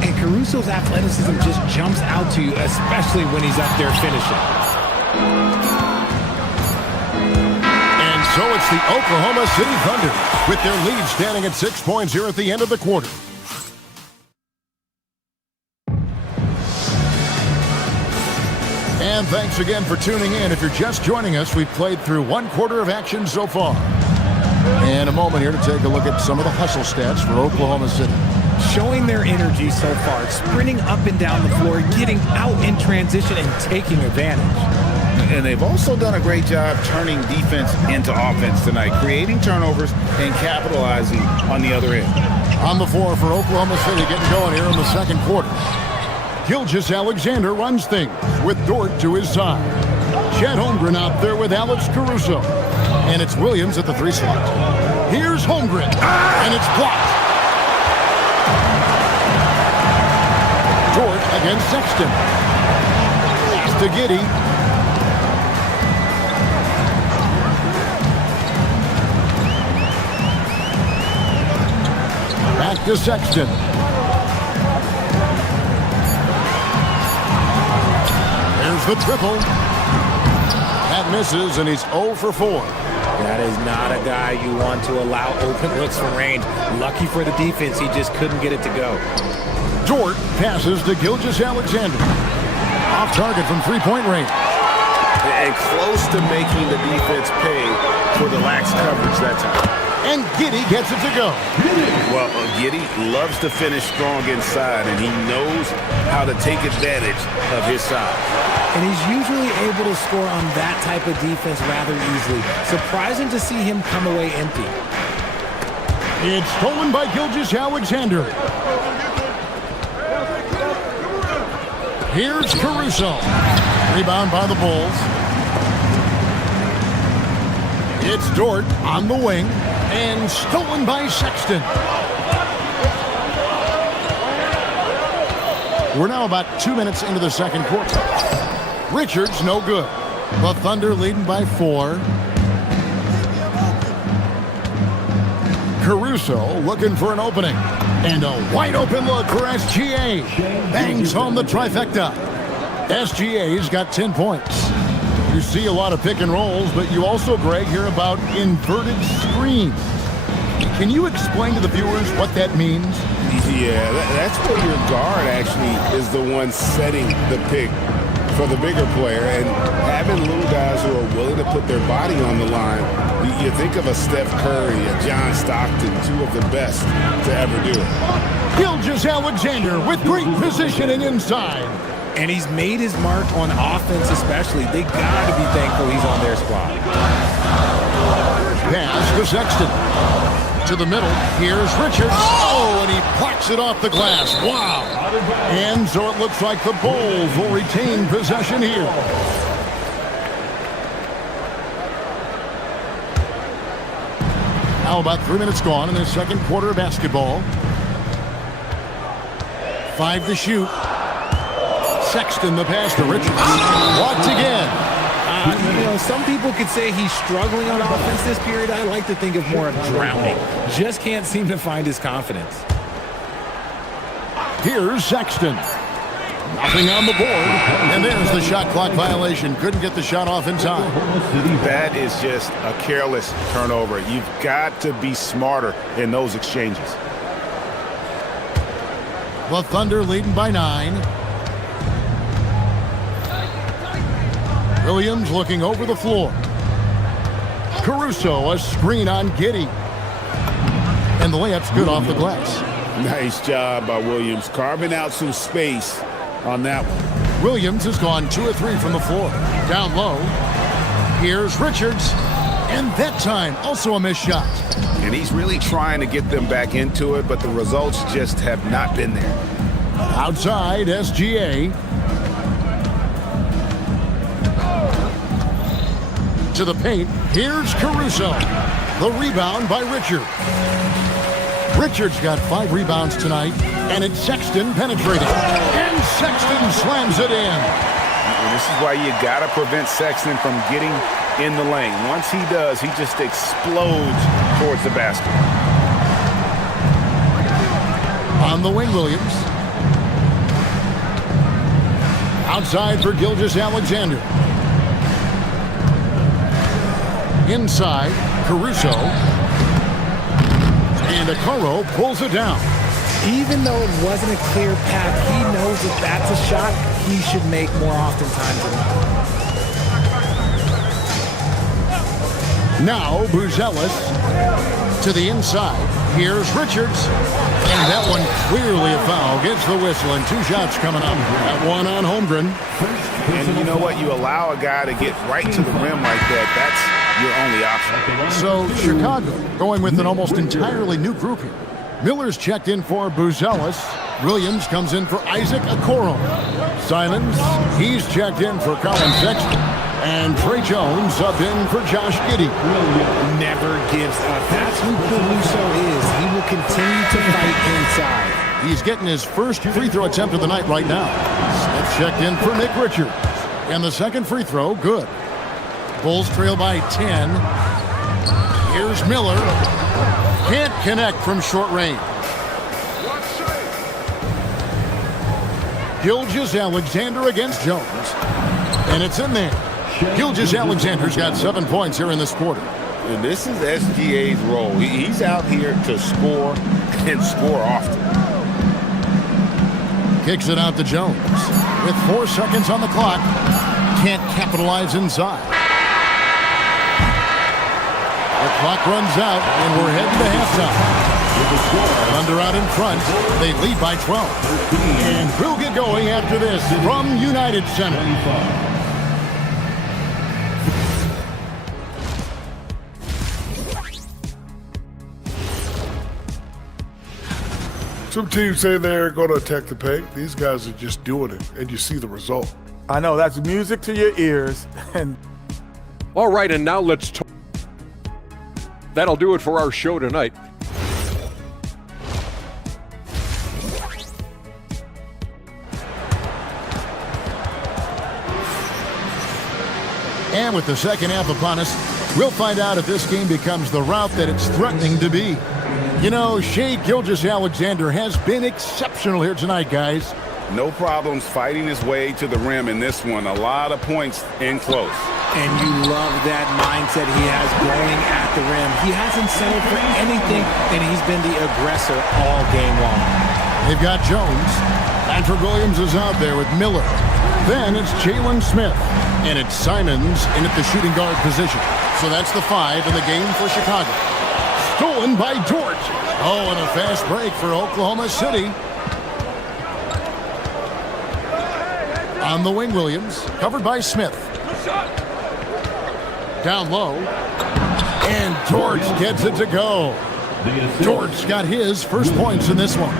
And Caruso's athleticism just jumps out to you, especially when he's up there finishing. And So it's the Oklahoma City Thunder with their lead standing at 6 points here at the end of the quarter. And thanks again for tuning in. If you're just joining us, we've played through one quarter of action so far. And a moment here to take a look at some of the hustle stats for Oklahoma City. Showing their energy so far, sprinting up and down the floor, getting out in transition and taking advantage. And they've also done a great job turning defense into offense tonight, creating turnovers and capitalizing on the other end. On the floor for Oklahoma City getting going here in the second quarter. Gilgeous-Alexander runs things with Dort to his side. Chet Holmgren out there with Alex Caruso. And it's Williams at the 3 slot. Here's Holmgren, and it's blocked. Dort against Sexton. Pass to Giddey. Back to Sexton. There's the triple. That misses, and he's 0 for 4. That is not a guy you want to allow open looks from range. Lucky for the defense, he just couldn't get it to go. Dort passes to Gilgeous-Alexander. Off target from three-point range. And close to making the defense pay for the lax coverage that time. And Giddey gets it to go. Well, Giddey loves to finish strong inside, and he knows how to take advantage of his size. And he's usually able to score on that type of defense rather easily. Surprising to see him come away empty. It's stolen by Gilgeous-Alexander. Here's Caruso. Rebound by the Bulls. It's Dort on the wing. And stolen by Sexton. We're now about 2 minutes into the second quarter. Richards, no good. The Thunder leading by 4. Caruso looking for an opening. And a wide open look for SGA. Bangs home the trifecta. SGA's got 10 points. You see a lot of pick and rolls, but you also, Greg, hear about inverted screens. Can you explain to the viewers what that means? Yeah, that's where your guard actually is the one setting the pick for the bigger player, and having little guys who are willing to put their body on the line. You think of a Steph Curry, a John Stockton, 2 of the best to ever do it. Gilgeous-Alexander with great positioning inside. And he's made his mark on offense especially. They got to be thankful he's on their squad. Pass to Sexton. To the middle. Here's Richards. Oh, and he blocks it off the glass. Wow. And so it looks like the Bulls will retain possession here. Now about 3 minutes gone in the second quarter of basketball. 5 to shoot. Sexton the pass to Richards. Blocked again. Some people could say he's struggling on offense this period. I like to think of more of drowning. Just can't seem to find his confidence. Here's Sexton. Nothing on the board. And there's the shot clock violation. Couldn't get the shot off in time. That is just a careless turnover. You've got to be smarter in those exchanges. The Thunder leading by 9. Williams looking over the floor. Caruso, a screen on Giddey. And the layup's good off the glass. Nice job by Williams, carving out some space on that one. Williams has gone 2 of 3 from the floor. Down low. Here's Richards. And that time, also a missed shot. And he's really trying to get them back into it, but the results just have not been there. Outside, SGA. To the paint. Here's Caruso. The rebound by Richards. Richards got 5 rebounds tonight, and it's Sexton penetrating. And Sexton slams it in. And this is why you got to prevent Sexton from getting in the lane. Once he does, he just explodes towards the basket. On the wing, Williams. Outside for Gilgeous-Alexander. Inside. Caruso. And Okoro pulls it down. Even though it wasn't a clear path, he knows that that's a shot he should make more oftentimes than not. Now Buzelis to the inside. Here's Richards. And that one clearly a foul. Gets the whistle and 2 shots coming up. That one on Holmgren. And you know what? You allow a guy to get right to the rim like that. That's your only option. So Chicago going with an almost entirely new group here. Miller's checked in for Buzelis. Williams comes in for Isaac Okoro. Simons, he's checked in for Colin Sexton. And Trey Jones subbed in for Josh Giddey. Never gives up. That's who Caruso is. He will continue to fight inside. He's getting his first free throw attempt of the night right now. Smith checked in for Nick Richards. And the second free throw, good. Bulls trail by 10. Here's Miller. Can't connect from short range. Gilgeous-Alexander against Jones. And it's in there. Gilgeous-Alexander's got 7 points here in this quarter. And this is SGA's role. He's out here to score and score often. Kicks it out to Jones. With 4 seconds on the clock. Can't capitalize inside. The clock runs out, and we're heading to halftime. Thunder out in front. They lead by 12. And we'll get going after this from United Center. Some teams say they're going to attack the paint. These guys are just doing it, and you see the result. I know, that's music to your ears. And All right, and now let's talk. That'll do it for our show tonight. And with the second half upon us, we'll find out if this game becomes the route that it's threatening to be. You know, Shai Gilgeous-Alexander has been exceptional here tonight, guys. No problems fighting his way to the rim in this one. A lot of points in close. And you love that mindset he has going at the rim. He hasn't settled for anything, and he's been the aggressor all game long. They've got Jones. Patrick Williams is out there with Miller. Then it's Jalen Smith. And it's Simons in at the shooting guard position. So that's the 5 in the game for Chicago. Stolen by George. Oh, and a fast break for Oklahoma City. On the wing, Williams. Covered by Smith. Down low. And George gets it to go. George got his first points in this one.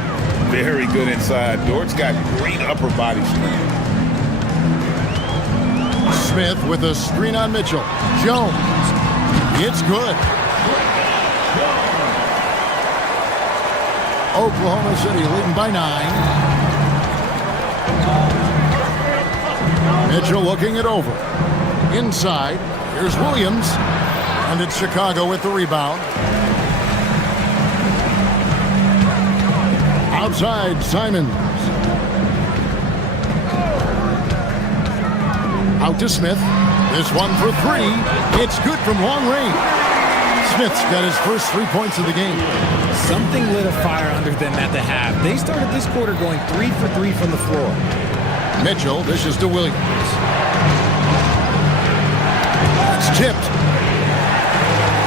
Very good inside. George got great upper body strength. Smith with a screen on Mitchell. Jones. It's good. Oklahoma City leading by 9. Mitchell looking it over. Inside. Here's Williams. And it's Chicago with the rebound. Outside, Simons. Out to Smith. This one for 3. It's good from long range. Smith's got his first 3 points of the game. Something lit a fire under them at the half. They started this quarter going 3 for 3 from the floor. Mitchell dishes to Williams. It's tipped.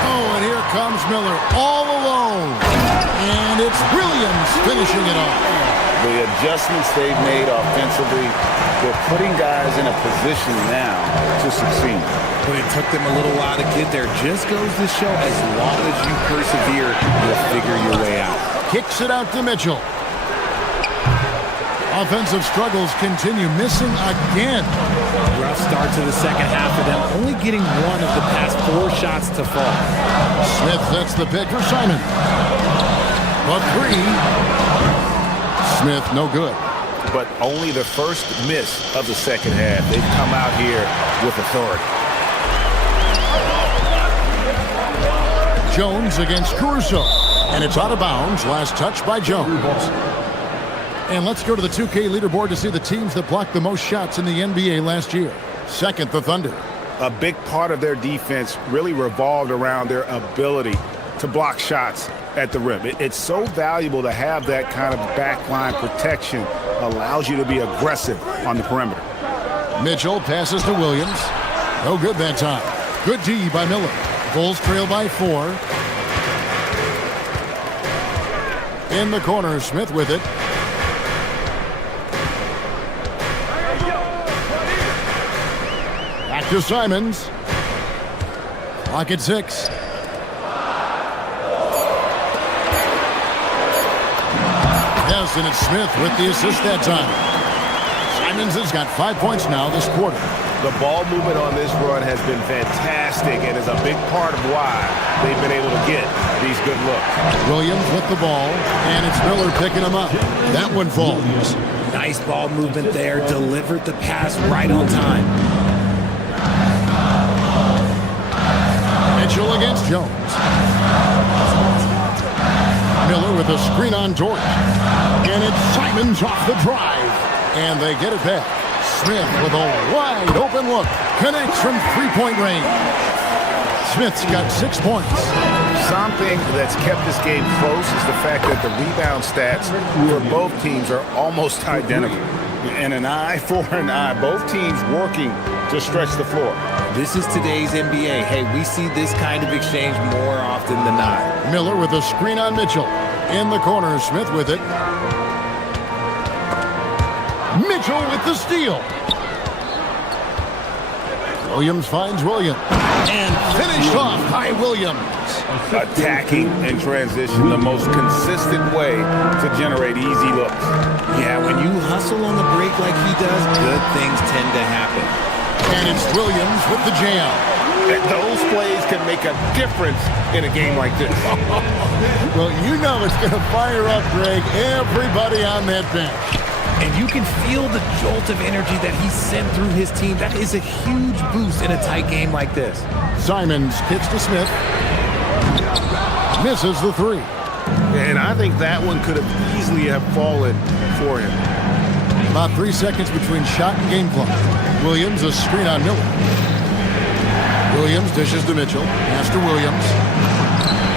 Oh, and here comes Miller all alone. And it's Williams finishing it off. The adjustments they've made offensively, they're putting guys in a position now to succeed. But it took them a little while to get there. Just goes to show as long as you persevere, you'll figure your way out. Kicks it out to Mitchell. Offensive struggles continue, missing again. Rough start to the second half for them, only getting 1 of the past 4 shots to fall. Smith sets the pick for Simon. But 3. Smith, no good. But only the first miss of the second half. They've come out here with authority. Jones against Caruso. And it's out of bounds. Last touch by Jones. And let's go to the 2K leaderboard to see the teams that blocked the most shots in the NBA last year. Second, the Thunder. a big part of their defense really revolved around their ability to block shots at the rim. It's so valuable to have that kind of backline protection. Allows you to be aggressive on the perimeter. Mitchell passes to Williams. No good that time. Good D by Miller. Bulls trail by 4. In the corner, Smith with it. Back to Simons. Clock at 6. Yes, and it's Smith with the assist that time. Simons has got 5 points now this quarter. The ball movement on this run has been fantastic and is a big part of why they've been able to get these good looks. Williams with the ball, and it's Miller picking him up. That one falls. Nice ball movement there. Delivered the pass right on time. Mitchell against Jones. Miller with a screen on George. And it's Simons off the drive. And they get it back. Smith with a wide open look. Connects from three-point range. Smith's got 6 points. Something that's kept this game close is the fact that the rebound stats for both teams are almost identical. And an eye for an eye. Both teams working to stretch the floor. This is today's NBA. Hey, we see this kind of exchange more often than not. Miller with a screen on Mitchell. In the corner, Smith with it. Mitchell with the steal. Williams finds Williams. And finished off by Williams. Attacking in transition, the most consistent way to generate easy looks. Yeah, when you hustle on the break like he does, good things tend to happen. And it's Williams with the jam. Those plays can make a difference in a game like this. Well, you know it's going to fire up, Greg, everybody on that bench. And you can feel the jolt of energy that he sent through his team. That is a huge boost in a tight game like this. Simons kicks to Smith. Misses the 3. And I think that one could have easily have fallen for him. About 3 seconds between shot and game clock. Williams, a screen on Miller. Williams dishes to Mitchell. Pass to Williams.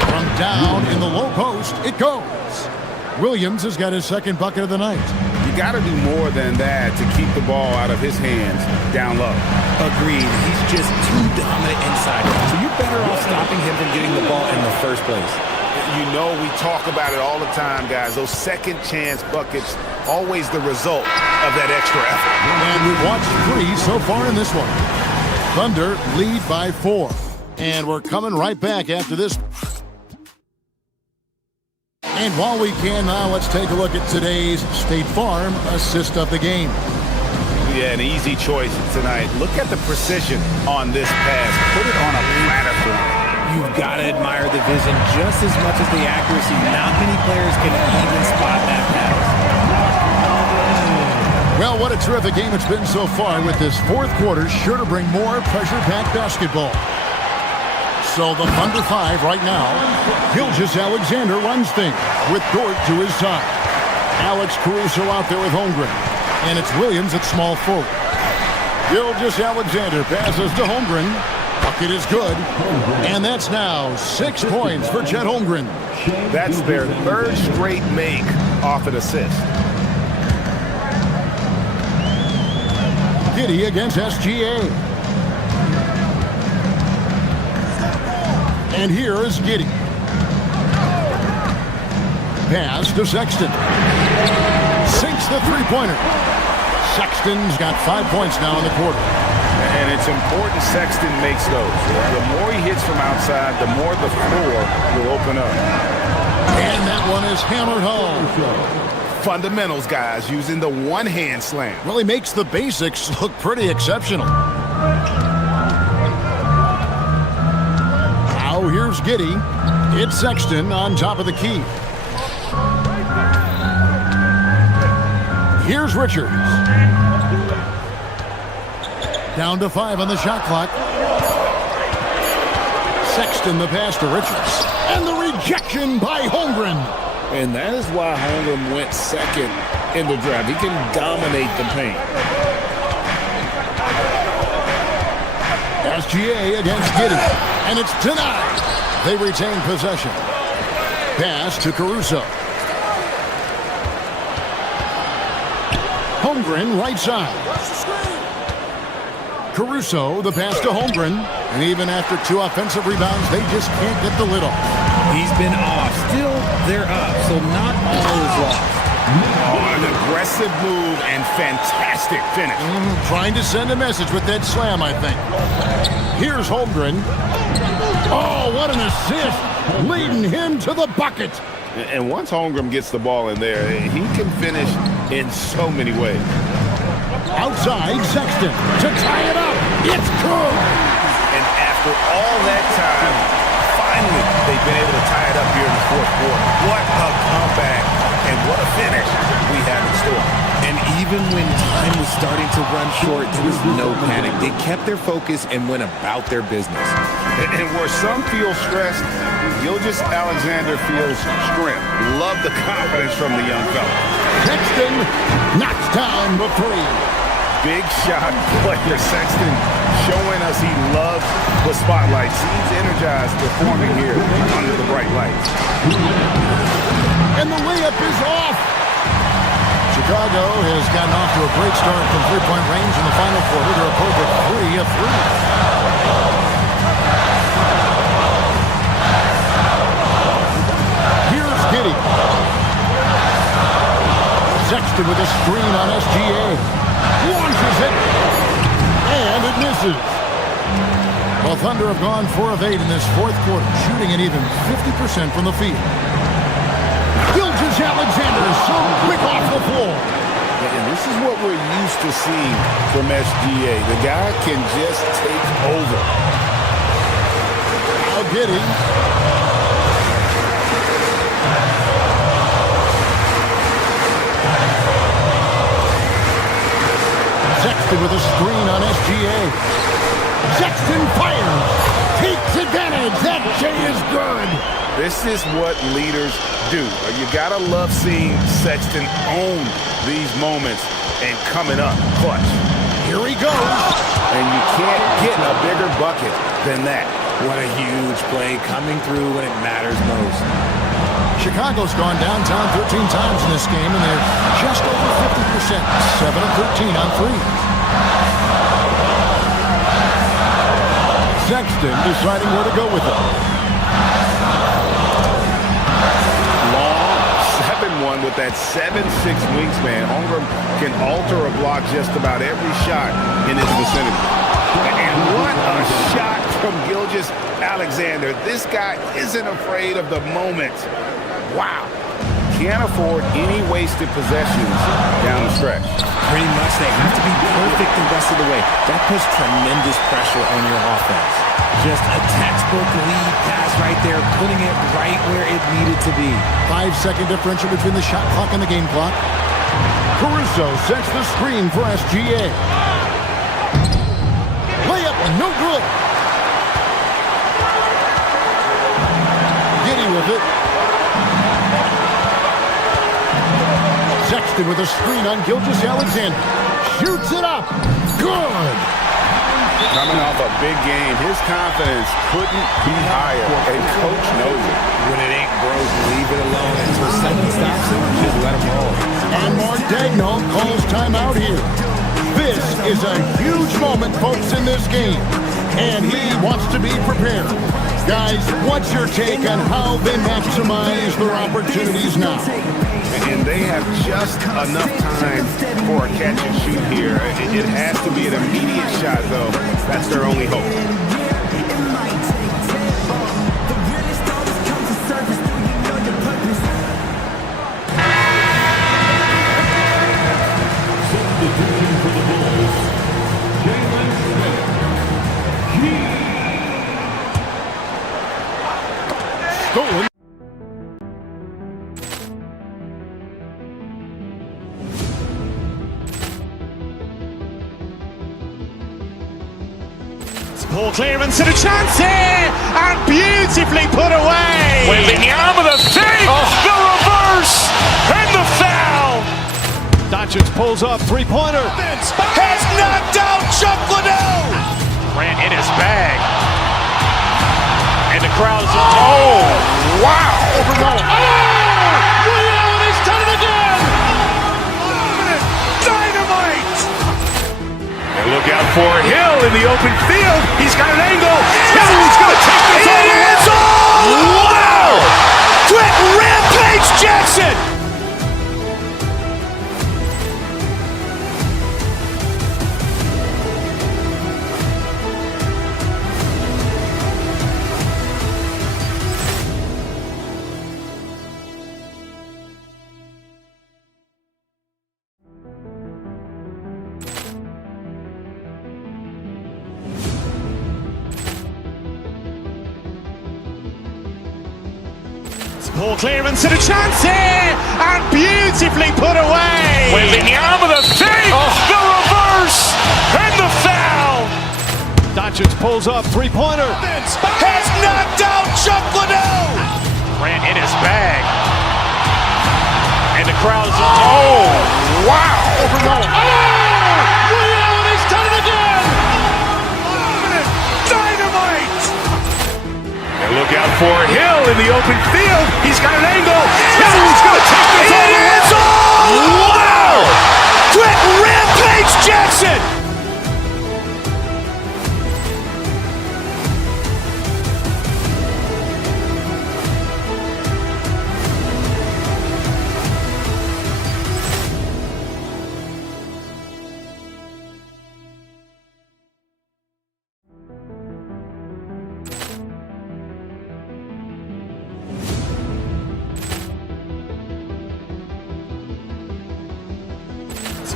From down in the low post, it goes. Williams has got his second bucket of the night. You got to do more than that to keep the ball out of his hands down low. Agreed. He's just too dominant inside. So you're better off stopping him from getting the ball in the first place. You know, we talk about it all the time, guys. Those second chance buckets, always the result of that extra effort. And we've watched 3 so far in this one. Thunder lead by 4. And we're coming right back after this. And while we can now, let's take a look at today's State Farm assist of the game. Yeah, an easy choice tonight. Look at the precision on this pass. Put it on a platter for him. You've got to admire the vision just as much as the accuracy. Not many players can even spot that pass. Well, what a terrific game it's been so far, with this fourth quarter sure to bring more pressure-packed basketball. So the Thunder 5 right now. Gilgeous-Alexander runs things with Dort to his side. Alex Caruso out there with Holmgren. And it's Williams at small forward. Gilgeous-Alexander passes to Holmgren. Bucket is good. And that's now 6 points for Chet Holmgren. That's their third straight make off an assist. Giddey against SGA. And here is Giddey. Pass to Sexton. Sinks the three-pointer. Sexton's got 5 points now in the quarter. And it's important Sexton makes those. The more he hits from outside, the more the floor will open up. And that one is hammered home. Fundamentals, guys, using the one-hand slam. Really makes the basics look pretty exceptional. Now here's Giddey. It's Sexton on top of the key. Here's Richards. Down to 5 on the shot clock. Sexton the pass to Richards. And the rejection by Holmgren. And that is why Holmgren went second in the draft. He can dominate the paint. SGA against Giddey, and it's denied. They retain possession. Pass to Caruso. Holmgren right side. Caruso, the pass to Holmgren. And even after 2 offensive rebounds, they just can't get the lid off. He's been off. Still, they're up, so not all is lost. Oh, an aggressive move and fantastic finish. Trying to send a message with that slam, I think. Here's Holmgren. Oh, what an assist. Leading him to the bucket. And once Holmgren gets the ball in there, he can finish in so many ways. Outside, Sexton to tie it up. It's good. And after all that time, finally, they've been able to tie it up here in the fourth quarter. What a comeback and what a finish we have in store. And even when time was starting to run short, there was no panic. They kept their focus and went about their business. And where some feel stressed, Gilgeous-Alexander feels strength. Love the confidence from the young fella. Sexton knocks down the 3. Big shot player Sexton showing us he loves the spotlight. Seems energized performing here under the bright lights. And the layup is off. Chicago has gotten off to a great start from three-point range in the final quarter. They're a perfect 3 of 3. Here's Giddey. Sexton with a screen on SGA. Launches it. And it misses. Well, Thunder have gone 4 of 8 in this fourth quarter, shooting at even 50% from the field. Gilgeous-Alexander is so quick off the floor. And this is what we're used to seeing from SGA. The guy can just take over. Now Giddey. Sexton with a screen on SGA. Sexton fires. Takes advantage. That J is good. This is what leaders do. You gotta love seeing Sexton own these moments and coming up clutch. Here he goes. And you can't get a bigger bucket than that. What a huge play coming through when it matters most. Chicago's gone downtown 13 times in this game, and they're just over 50%. 7 of 13 on 3s. Sexton deciding where to go with it. Long 7-1 with that 7'6" wingspan. Holmgren can alter a block just about every shot in his vicinity. And what a shot from Gilgeous-Alexander. This guy isn't afraid of the moment. Wow. Can't afford any wasted possessions down the stretch. Pretty much they have to be perfect the rest of the way. That puts tremendous pressure on your offense. Just a textbook lead pass right there, putting it right where it needed to be. 5-second differential between the shot clock and the game clock. Caruso sets the screen for SGA. Layup, no good. Giddey with it. Sexton with a screen on Gilgeous-Alexander. Shoots it up. Good. Coming off a big game, his confidence couldn't be higher. And coach knows it. When it ain't broke, leave it alone until someone stops it. Just let him roll. And Mark Daigneault calls timeout here. This is a huge moment, folks, in this game. And he wants to be prepared. Guys, what's your take on how they maximize their opportunities now? And they have just enough time for a catch and shoot here. It has to be an immediate shot, though. That's their only hope. Stolen. Poor clearance and a chance here, and beautifully put away. Wembanyama the save, the reverse, and the foul. Doncic pulls up, three-pointer. Has knocked out Chuck Liddell. Grant in his bag. And the crowd is, oh, wow. Ray Allen has done it again! Dynamite! And look out for Hill in the open field. He's got an angle. Hill's going to take this all the way. Wow! Quick Rampage Jackson! Ball clearance and a chance here, and beautifully put away. Wembanyama with a save, the reverse, and the foul. Doncic pulls up, three-pointer. Has knocked out Chuck Liddell. Grant in his bag. And the crowd is, oh, wow. Ray Allen has done it again! Dynamite! And look out for Hill in the open field. He's got an angle. Hill's going to take this all the way. Wow! Quick Rampage Jackson!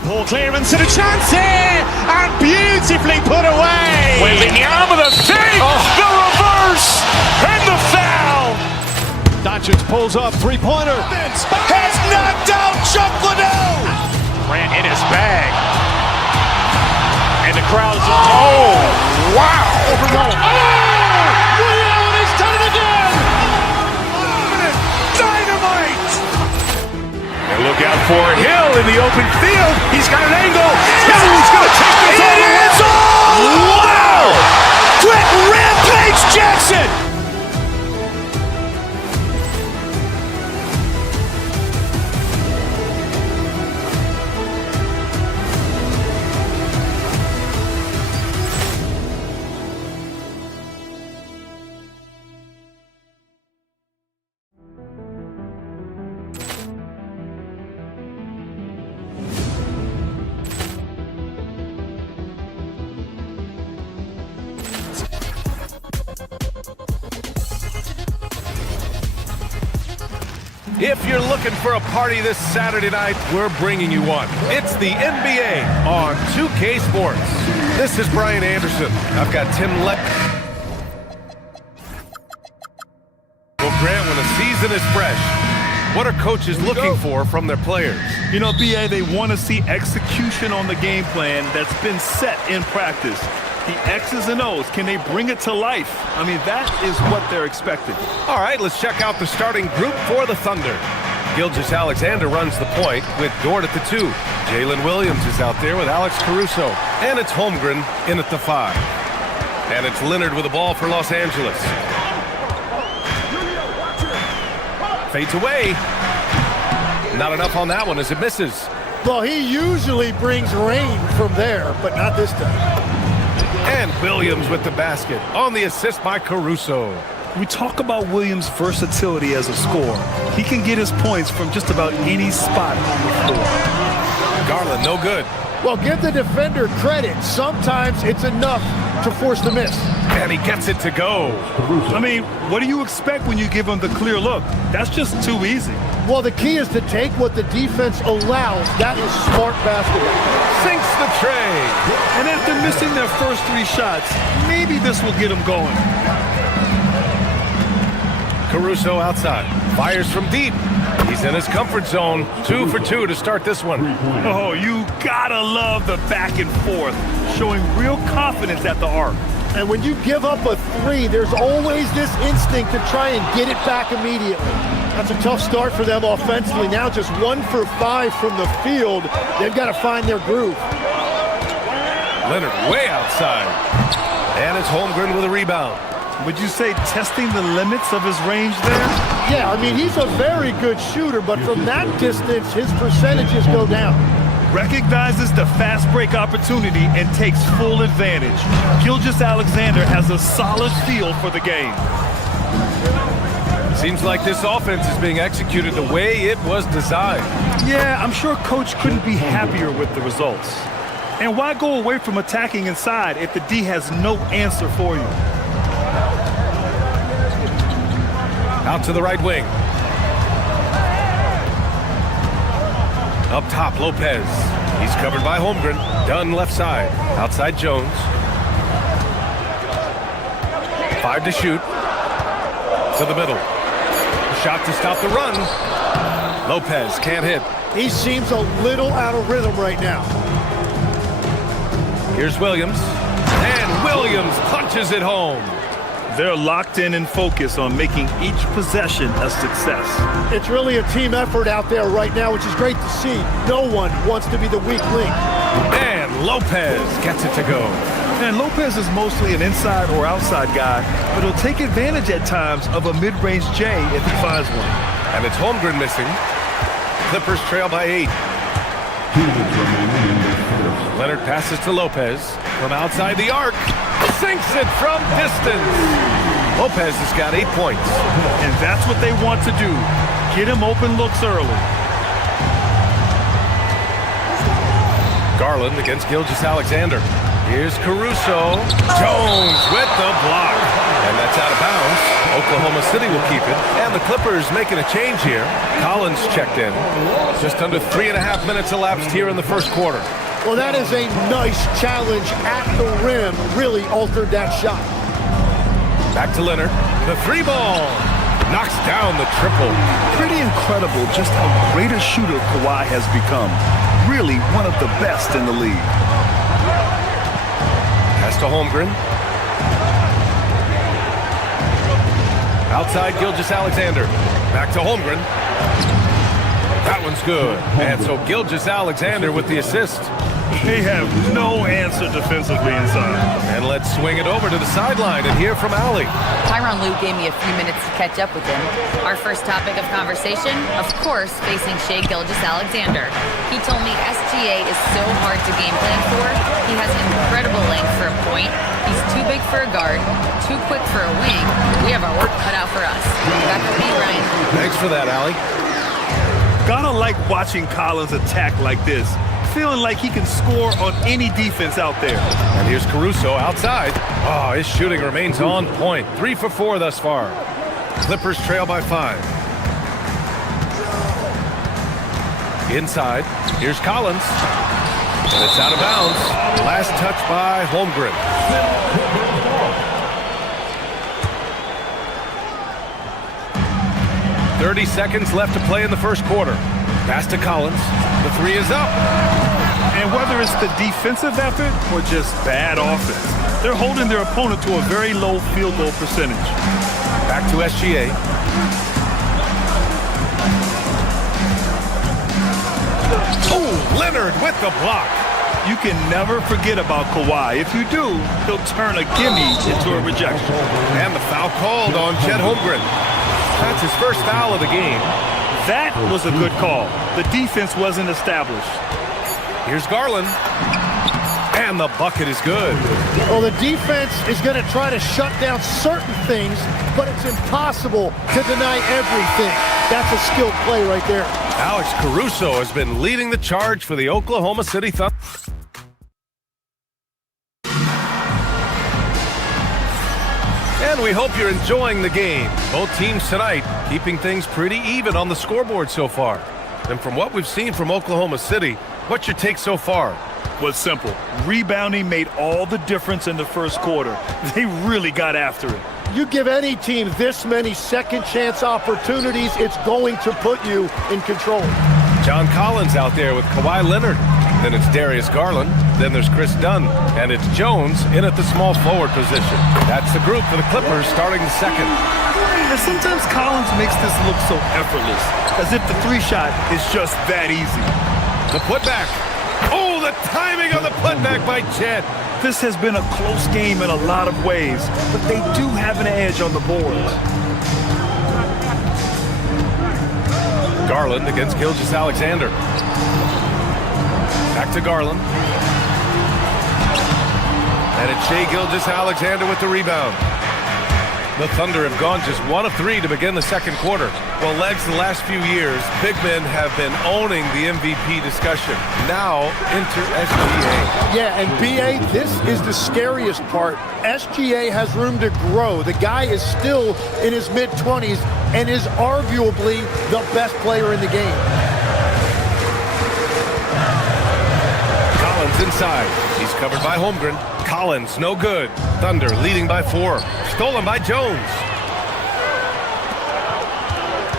Ball clearance and a chance here, and beautifully put away. Wembanyama with a save, the reverse, and the foul. Doncic pulls up, three-pointer. Has knocked out Chuck Liddell. Grant in his bag. And the crowd is, oh, wow. Ray Allen has done it again! Dynamite! And look out for Hill in the open field. He's got an angle. Hill's going to take this all the way. Wow! Quick Rampage Jackson! If you're looking for a party this Saturday night, we're bringing you one. It's the NBA on 2K Sports. This is Brian Anderson. I've got Tim Well, Grant, when a season is fresh, what are coaches looking for from their players? You know, BA, they want to see execution on the game plan that's been set in practice. The X's and O's, can they bring it to life? I mean, that is what they're expecting. All right, let's check out the starting group for the Thunder. Gilgeous-Alexander runs the point with Dort at the 2. Jalen Williams is out there with Alex Caruso. And it's Holmgren in at the 5. And it's Leonard with the ball for Los Angeles. Fades away. Not enough on that one as it misses. Well, he usually brings rain from there, but not this time. And Williams with the basket on the assist by Caruso. We talk about Williams' versatility as a scorer. He can get his points from just about any spot on the floor. Garland, no good. Well, give the defender credit. Sometimes it's enough to force the miss. And he gets it to go. I mean, what do you expect when you give him the clear look? That's just too easy. Well, the key is to take what the defense allows. That is smart basketball. Sinks the tray. And after missing their first 3 shots, maybe this will get them going. Caruso outside. Fires from deep. He's in his comfort zone. 2 for 2 to start this one. Oh, you gotta love the back and forth. Showing real confidence at the arc. And when you give up a 3, there's always this instinct to try and get it back immediately. That's a tough start for them offensively. Now just 1 for 5 from the field. They've got to find their groove. Leonard way outside. And it's Holmgren with a rebound. Would you say testing the limits of his range there? Yeah, I mean, he's a very good shooter, but from that distance, his percentages go down. Recognizes the fast break opportunity and takes full advantage. Gilgeous-Alexander has a solid feel for the game. Seems like this offense is being executed the way it was designed. Yeah, I'm sure Coach couldn't be happier with the results. And why go away from attacking inside if the D has no answer for you? Out to the right wing. Up top, Lopez. He's covered by Holmgren. Dunn left side. Outside Jones. 5 to shoot. To the middle. Shot to stop the run. Lopez can't hit. He seems a little out of rhythm right now. Here's Williams. And Williams punches it home. They're locked in and focused on making each possession a success. It's really a team effort out there right now, which is great to see. No one wants to be the weak link. And Lopez gets it to go. And Lopez is mostly an inside or outside guy, but he'll take advantage at times of a mid-range J if he finds one. And it's Holmgren missing. Clippers trail by 8. Leonard passes to Lopez from outside the arc. Sinks it from distance. Lopez has got 8 points. And that's what they want to do. Get him open looks early. Garland against Gilgeous-Alexander. Here's Caruso. Jones with the block. And that's out of bounds. Oklahoma City will keep it. And the Clippers making a change here. Collins checked in. Just under 3.5 minutes elapsed here in the first quarter. Well, that is a nice challenge at the rim. Really altered that shot. Back to Leonard. The 3 ball. Knocks down the triple. Pretty incredible just how great a shooter Kawhi has become. Really one of the best in the league. Pass to Holmgren. Outside Gilgeous-Alexander. Back to Holmgren. That one's good. And so Gilgeous-Alexander with the assist. They have no answer defensively inside. And let's swing it over to the sideline and hear from Allie. Tyronn Lue gave me a few minutes to catch up with him. Our first topic of conversation, of course, facing Shai Gilgeous-Alexander. He told me SGA is so hard to game plan for. He has incredible length for a point. He's too big for a guard, too quick for a wing. We have our work cut out for us. Back to me, Ryan. Thanks for that, Allie. Gotta like watching Collins attack like this. Feeling like he can score on any defense out there. And here's Caruso outside. Oh, his shooting remains on point. 3 for 4 thus far. Clippers trail by 5. Inside, here's Collins. And it's out of bounds. Last touch by Holmgren. .30 seconds left to play in the first quarter. Pass to Collins. The 3 is up. And whether it's the defensive effort or just bad offense, they're holding their opponent to a very low field goal percentage. Back to SGA. Oh, Leonard with the block. You can never forget about Kawhi. If you do, he'll turn a gimme into a rejection. And the foul called on Chet Holmgren. That's his first foul of the game. That was a good call. The defense wasn't established. Here's Garland. And the bucket is good. Well, the defense is going to try to shut down certain things, but it's impossible to deny everything. That's a skilled play right there. Alex Caruso has been leading the charge for the Oklahoma City Thunder. And we hope you're enjoying the game. Both teams tonight keeping things pretty even on the scoreboard so far. And from what we've seen from Oklahoma City, what's your take so far? Was simple. Rebounding made all the difference in the first quarter. They really got after it. You give any team this many second chance opportunities, it's going to put you in control. John Collins out there with Kawhi Leonard. Then it's Darius Garland. Then there's Chris Dunn. And it's Jones in at the small forward position. That's the group for the Clippers starting the second. And sometimes Collins makes this look so effortless, as if the 3 shot is just that easy. The putback. Oh, the timing on the putback by Chet. This has been a close game in a lot of ways, but they do have an edge on the boards. Garland against Gilgeous-Alexander. Back to Garland. And it's Shai Gilgeous-Alexander with the rebound. The Thunder have gone just 1 of 3 to begin the second quarter. Well, Legs, the last few years, big men have been owning the MVP discussion. Now, enter SGA. Yeah, and BA, this is the scariest part. SGA has room to grow. The guy is still in his mid-20s and is arguably the best player in the game. Collins inside. He's covered by Holmgren. Collins, no good. Thunder leading by 4. Stolen by Jones.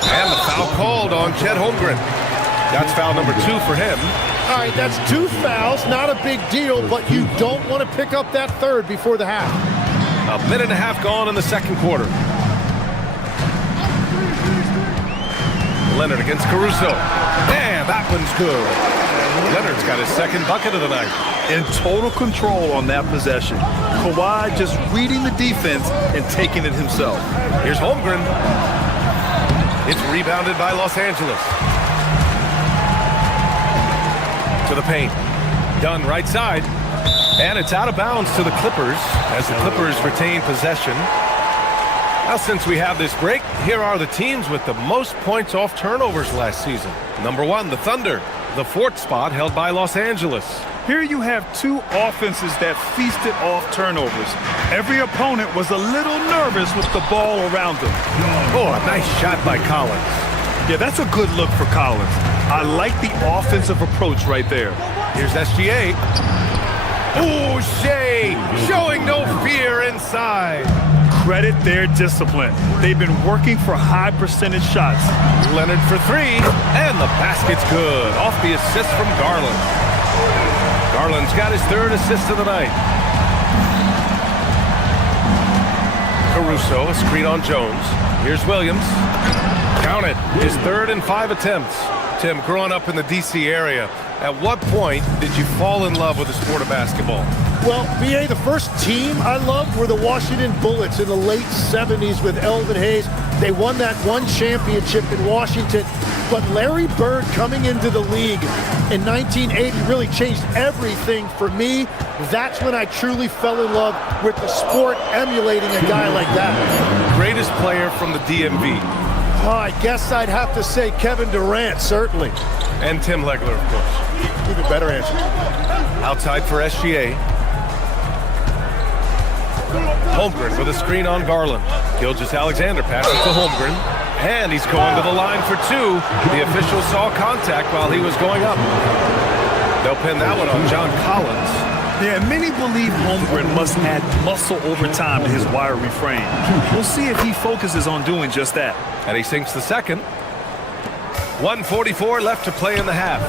And the foul called on Chet Holmgren. That's foul number 2 for him. All right, that's 2 fouls. Not a big deal, but you don't want to pick up that third before the half. A minute and a half gone in the second quarter. Leonard against Caruso. And that one's good. Leonard's got his second bucket of the night. In total control on that possession. Kawhi just reading the defense and taking it himself. Here's Holmgren. It's rebounded by Los Angeles. To the paint. Dunn right side. And it's out of bounds to the Clippers as the Clippers retain possession. Now, since we have this break, here are the teams with the most points off turnovers last season. Number 1, the Thunder. The 4th spot held by Los Angeles. Here you have 2 offenses that feasted off turnovers. Every opponent was a little nervous with the ball around them. Oh, a nice shot by Collins. Yeah, that's a good look for Collins. I like the offensive approach right there. Here's SGA. Oh, Shai showing no fear inside. Credit their discipline. They've been working for high percentage shots. Leonard for 3, and the basket's good. Off the assist from Garland. Garland's got his 3rd assist of the night. Caruso, a screen on Jones. Here's Williams. Count it. His 3rd and 5 attempts. Tim, growing up in the D.C. area, at what point did you fall in love with the sport of basketball? Well, BA, the first team I loved were the Washington Bullets in the late 70s with Elvin Hayes. They won that one championship in Washington. But Larry Bird coming into the league in 1980 really changed everything for me. That's when I truly fell in love with the sport, emulating a guy like that. Greatest player from the DMV? Oh, I guess I'd have to say Kevin Durant, certainly. And Tim Legler, of course. Even better answer. Outside for SGA. Holmgren with a screen on Garland. Gilgeous-Alexander passes to Holmgren. And he's going to the line for 2. The official saw contact while he was going up. They'll pin that one on John Collins. Yeah, many believe Holmgren must add muscle over time to his wiry frame. We'll see if he focuses on doing just that. And he sinks the second. 1:44 left to play in the half.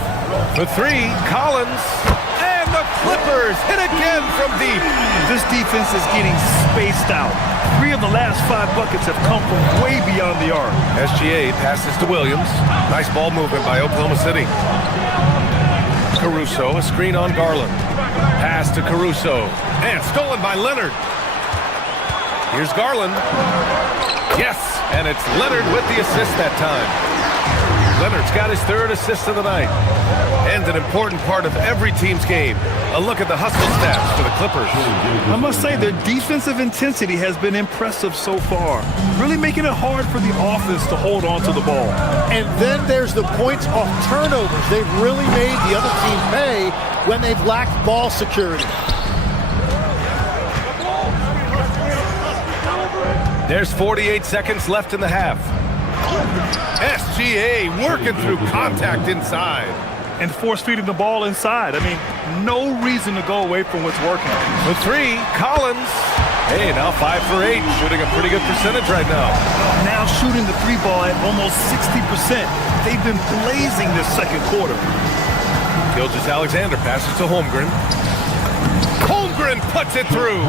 For 3, Collins. And the Clippers hit again from deep. This defense is getting spaced out. 3 of the last 5 buckets have come from way beyond the arc. SGA passes to Williams. Nice ball movement by Oklahoma City. Caruso, a screen on Garland. Pass to Caruso. And stolen by Leonard. Here's Garland. Yes, and it's Leonard with the assist that time. Leonard's got his 3rd assist of the night. And an important part of every team's game. A look at the hustle stats for the Clippers. I must say their defensive intensity has been impressive so far. Really making it hard for the offense to hold on to the ball. And then there's the points off turnovers. They've really made the other team pay when they've lacked ball security. There's 48 seconds left in the half. SGA working through contact inside. And force-feeding the ball inside. I mean, no reason to go away from what's working. For 3, Collins. Hey, now 5 for 8. Shooting a pretty good percentage right now. Now shooting the 3 ball at almost 60%. They've been blazing this second quarter. Gilgeous-Alexander passes to Holmgren. Holmgren puts it through.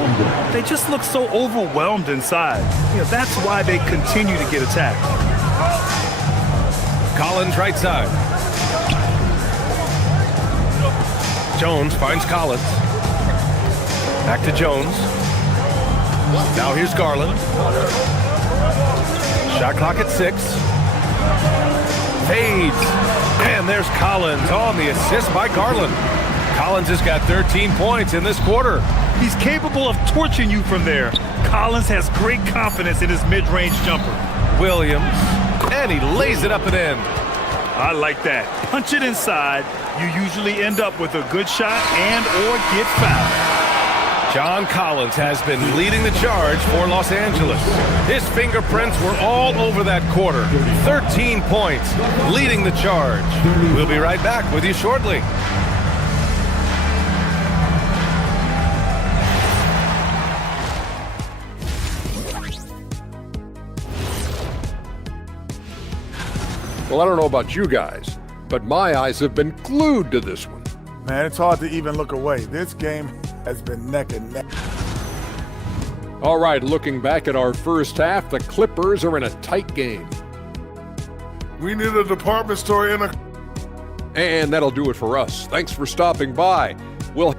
They just look so overwhelmed inside. You know, that's why they continue to get attacked. Collins right side. Jones finds Collins. Back to Jones. Now here's Garland. Shot clock at 6. Fades. And there's Collins on the assist by Garland. Collins has got 13 points in this quarter. He's capable of torching you from there. Collins has great confidence in his mid-range jumper. Williams. And he lays it up and in. I like that. Punch it inside. You usually end up with a good shot and or get fouled. John Collins has been leading the charge for Los Angeles. His fingerprints were all over that quarter. 13 points, leading the charge. We'll be right back with you shortly. Well, I don't know about you guys, but my eyes have been glued to this one. Man, it's hard to even look away. This game has been neck and neck. All right, looking back at our first half, the Clippers are in a tight game. We need a department store in a... And that'll do it for us. Thanks for stopping by. We'll...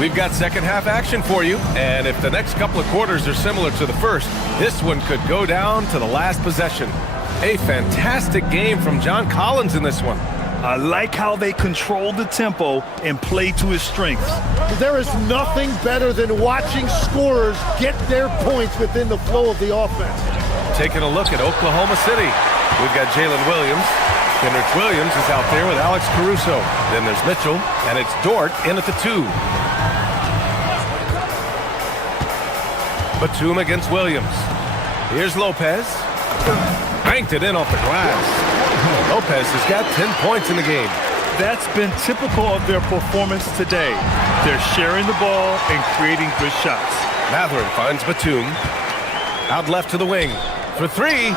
We've got second half action for you, and if the next couple of quarters are similar to the first, this one could go down to the last possession. A fantastic game from John Collins in this one. I like how they control the tempo and play to his strengths. There is nothing better than watching scorers get their points within the flow of the offense. Taking a look at Oklahoma City. We've got Jalen Williams. Kenrich Williams is out there with Alex Caruso. Then there's Mitchell, and it's Dort in at the 2. Batum against Williams. Here's Lopez. Banked it in off the glass. Lopez has got 10 points in the game. That's been typical of their performance today. They're sharing the ball and creating good shots. Mathurin finds Batum. Out left to the wing. For 3.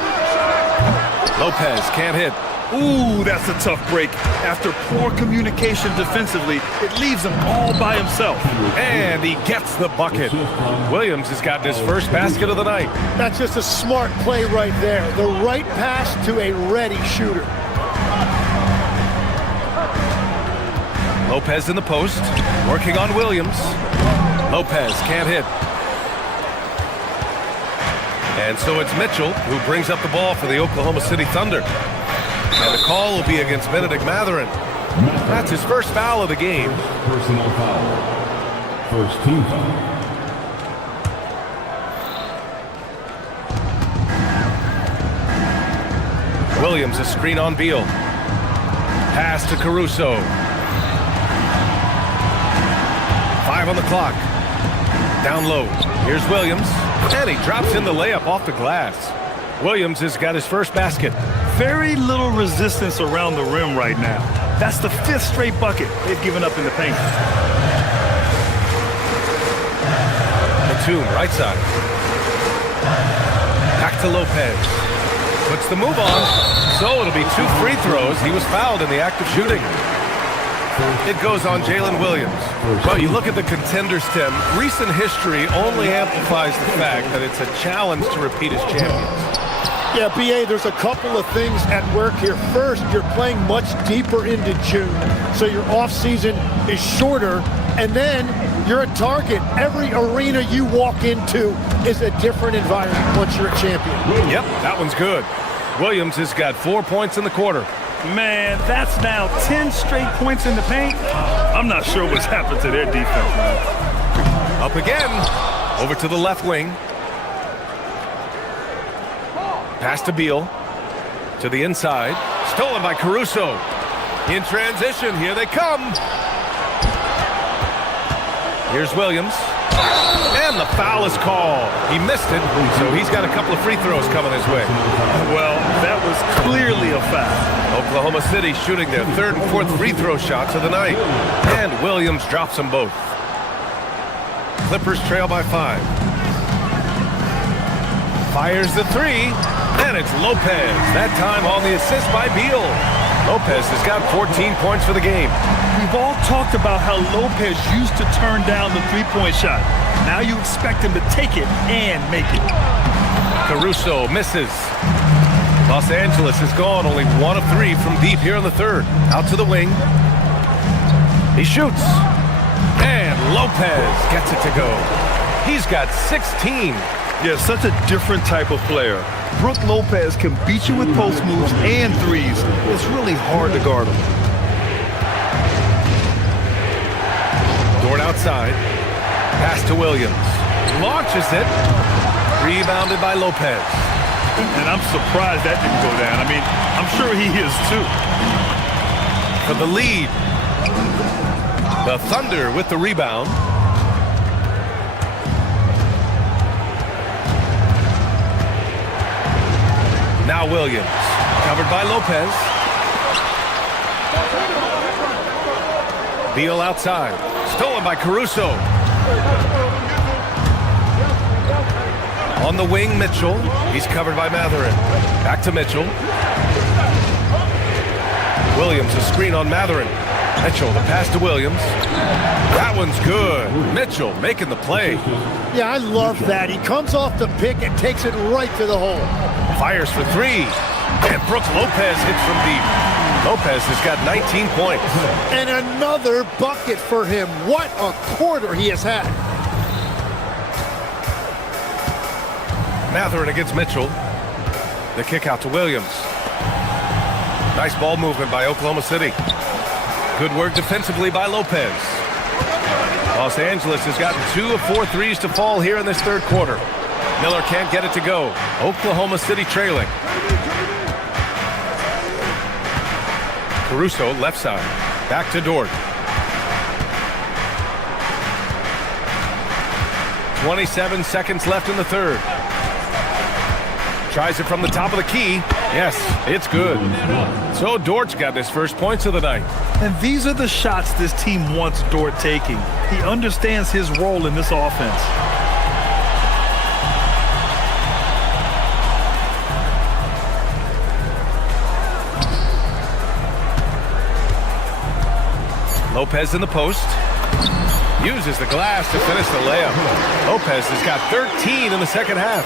Lopez can't hit. Ooh, that's a tough break. After poor communication defensively, it leaves him all by himself. And he gets the bucket. Williams has gotten his first basket of the night. That's just a smart play right there. The right pass to a ready shooter. Lopez in the post, working on Williams. Lopez can't hit. And so it's Mitchell who brings up the ball for the Oklahoma City Thunder. And the call will be against Benedict Mathurin. That's his first foul of the game. Personal foul. First team foul. Williams, a screen on Beal. Pass to Caruso. 5 on the clock. Down low. Here's Williams. And he drops in the layup off the glass. Williams has got his first basket. Very little resistance around the rim right now. That's the 5th straight bucket they've given up in the paint. Batum, right side. Back to Lopez. Puts the move on. So it'll be 2 free throws. He was fouled in the act of shooting. It goes on Jalen Williams. Well, you look at the contenders, Tim. Recent history only amplifies the fact that it's a challenge to repeat as champions. Yeah, B.A., there's a couple of things at work here. First, you're playing much deeper into June, so your offseason is shorter, and then you're a target. Every arena you walk into is a different environment once you're a champion. Yep, that one's good. Williams has got 4 points in the quarter. Man, that's now 10 straight points in the paint. I'm not sure what's happened to their defense, man. Up again. Over to the left wing. Pass to Beal. To the inside. Stolen by Caruso. In transition. Here they come. Here's Williams. And the foul is called. He missed it, so he's got a couple of free throws coming his way. Well, that was clearly a foul. Oklahoma City shooting their 3rd and 4th free throw shots of the night. And Williams drops them both. Clippers trail by 5. Fires the 3, and it's Lopez. That time on the assist by Beal. Lopez has got 14 points for the game. We've all talked about how Lopez used to turn down the 3-point shot. Now you expect him to take it and make it. Caruso misses. Los Angeles is gone, only 1 of 3 from deep here in the third. Out to the wing. He shoots. And Lopez gets it to go. He's got 16. Yeah, such a different type of player. Brook Lopez can beat you with post moves and threes. It's really hard to guard him. Dort outside. Pass to Williams. Launches it. Rebounded by Lopez. And I'm surprised that didn't go down. I mean, I'm sure he is too. For the lead. The Thunder with the rebound. Now Williams, covered by Lopez. Beal outside, stolen by Caruso. On the wing, Mitchell. He's covered by Matherin. Back to Mitchell. Williams, a screen on Matherin. Mitchell, the pass to Williams. That one's good. Mitchell making the play. Yeah, I love that. He comes off the pick and takes it right to the hole. Fires for 3. And Brook Lopez hits from deep. Lopez has got 19 points. And another bucket for him. What a quarter he has had. Matherin against Mitchell. The kick out to Williams. Nice ball movement by Oklahoma City. Good work defensively by Lopez. Los Angeles has gotten 2 of 4 threes to fall here in this third quarter. Miller can't get it to go. Oklahoma City trailing. Caruso left side. Back to Dort. 27 seconds left in the third. Tries it from the top of the key. Yes, it's good. So Dort's got his first points of the night. And these are the shots this team wants Dort taking. He understands his role in this offense. Lopez in the post. Uses the glass to finish the layup. Lopez has got 13 in the second half.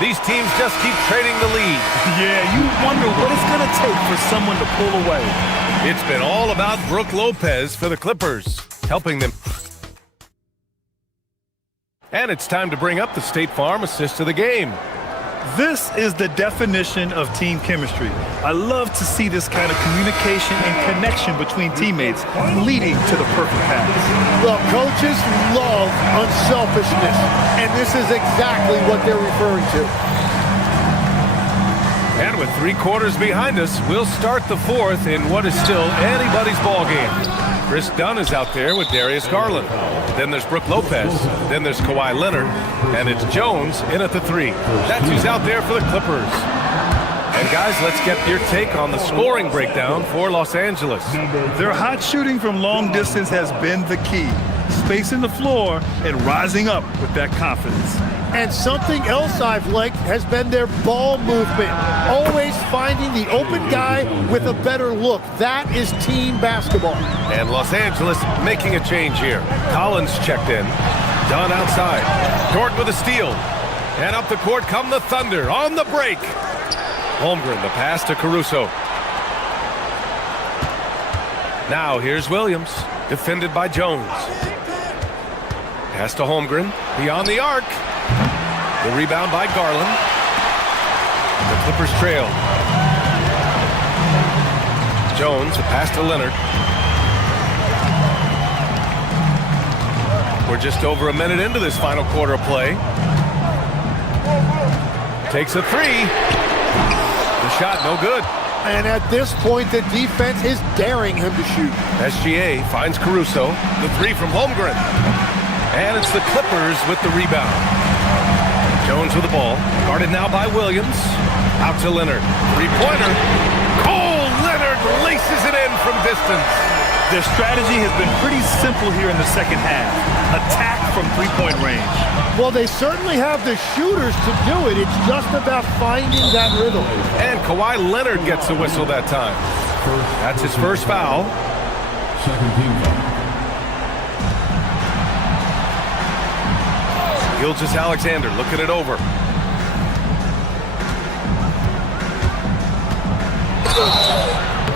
These teams just keep trading the lead. Yeah, you wonder what it's going to take for someone to pull away. It's been all about Brook Lopez for the Clippers, helping them. And it's time to bring up the State Farm assist of the game. This is the definition of team chemistry. I love to see this kind of communication and connection between teammates leading to the perfect pass. Well, coaches love unselfishness, and this is exactly what they're referring to. And with 3 quarters behind us, we'll start the fourth in what is still anybody's ball game. Chris Dunn is out there with Darius Garland. Then there's Brook Lopez. Then there's Kawhi Leonard. And it's Jones in at the 3. That's who's out there for the Clippers. And guys, let's get your take on the scoring breakdown for Los Angeles. Their hot shooting from long distance has been the key. Spacing the floor and rising up with that confidence. And something else I've liked has been their ball movement. Always finding the open guy with a better look. That is team basketball. And Los Angeles making a change here. Collins checked in. Dunn outside. Dort with a steal. And up the court come the Thunder on the break. Holmgren, the pass to Caruso. Now here's Williams, defended by Jones. Pass to Holmgren, beyond the arc. The rebound by Garland. The Clippers trail. Jones, a pass to Leonard. We're just over a minute into this final quarter of play. Takes a 3. The shot, no good. And at this point, the defense is daring him to shoot. SGA finds Caruso. The 3 from Holmgren. And it's the Clippers with the rebound. Jones with the ball. Guarded now by Williams. Out to Leonard. 3-pointer. Oh, Leonard laces it in from distance. Their strategy has been pretty simple here in the second half. Attack from 3-point range. Well, they certainly have the shooters to do it. It's just about finding that rhythm. And Kawhi Leonard gets the whistle that time. That's his first foul. Second team foul. Gilgeous-Alexander looking it over.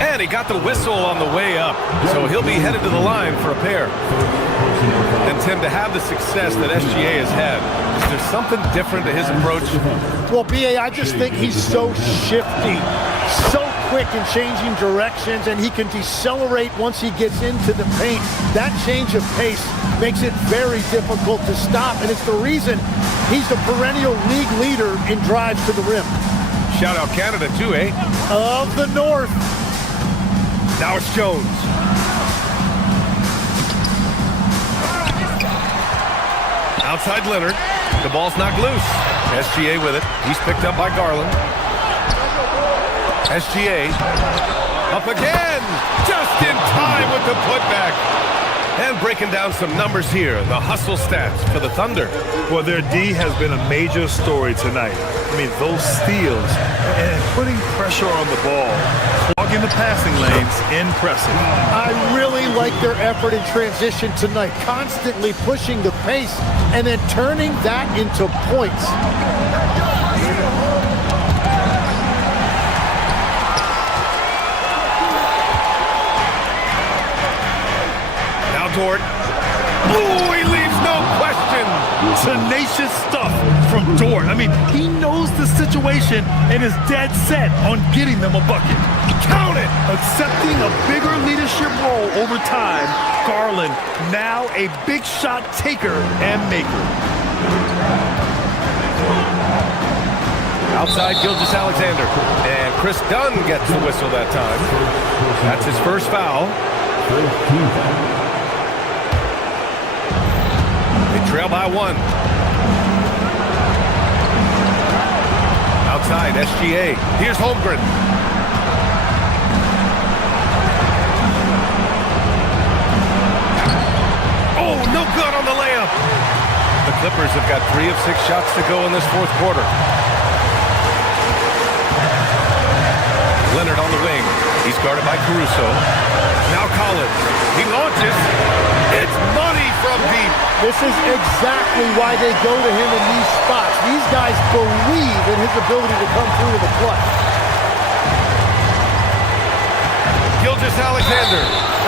And he got the whistle on the way up, so he'll be headed to the line for a pair. And Tim, to have the success that SGA has had, is there something different to his approach? Well, B.A., I just think he's so shifty, so quick in changing directions, and he can decelerate once he gets into the paint. That change of pace makes it very difficult to stop, and it's the reason he's the perennial league leader in drives to the rim. Shout out Canada too, eh? Of the North. Now it's Jones. Outside Leonard. The ball's knocked loose. SGA with it. He's picked up by Garland. SGA up again. Just in time with the putback. And breaking down some numbers here. The hustle stats for the Thunder. Well, their D has been a major story tonight. I mean, those steals and putting pressure on the ball, clogging the passing lanes, impressive. I really like their effort in transition tonight, constantly pushing the pace and then turning that into points. Now Dort. Ooh, he leaves no question. Tenacious stuff from Dort. I mean, he knows the situation and is dead set on getting them a bucket. Count it! Accepting a bigger leadership role over time, Garland now a big shot taker and maker. Outside Gilgeous-Alexander. And Chris Dunn gets the whistle that time. That's his first foul. They trail by one. Outside, SGA. Here's Holmgren. Oh, no good on the layup. The Clippers have got 3 of 6 shots to go in this fourth quarter. Leonard on the wing. He's guarded by Caruso. Now Collins. He launches. It's money from deep. This is exactly why they go to him in these spots. These guys believe in his ability to come through in the clutch. Gilgeous-Alexander.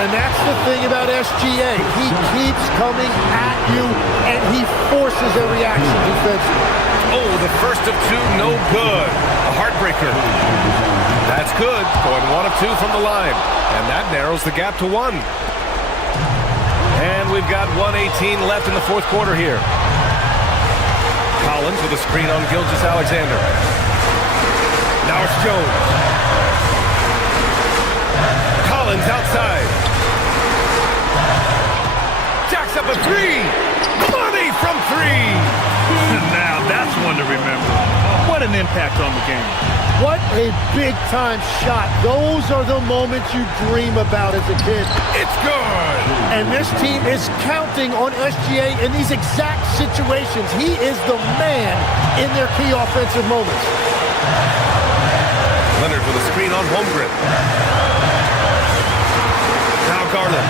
And that's the thing about SGA. He keeps coming at you, and he forces a reaction defensively. Oh, the first of 2, no good. A heartbreaker. That's good. Going 1 of 2 from the line. And that narrows the gap to 1. And we've got 1:18 left in the fourth quarter here. Collins with a screen on Gilgeous-Alexander. Now it's Jones. Collins outside. Jacks up a 3. Money from 3. Now that's one to remember. What an impact on the game. What a big-time shot. Those are the moments you dream about as a kid. It's good. And this team is counting on SGA in these exact situations. He is the man in their key offensive moments. Leonard with a screen on Holmgren. Now Garland.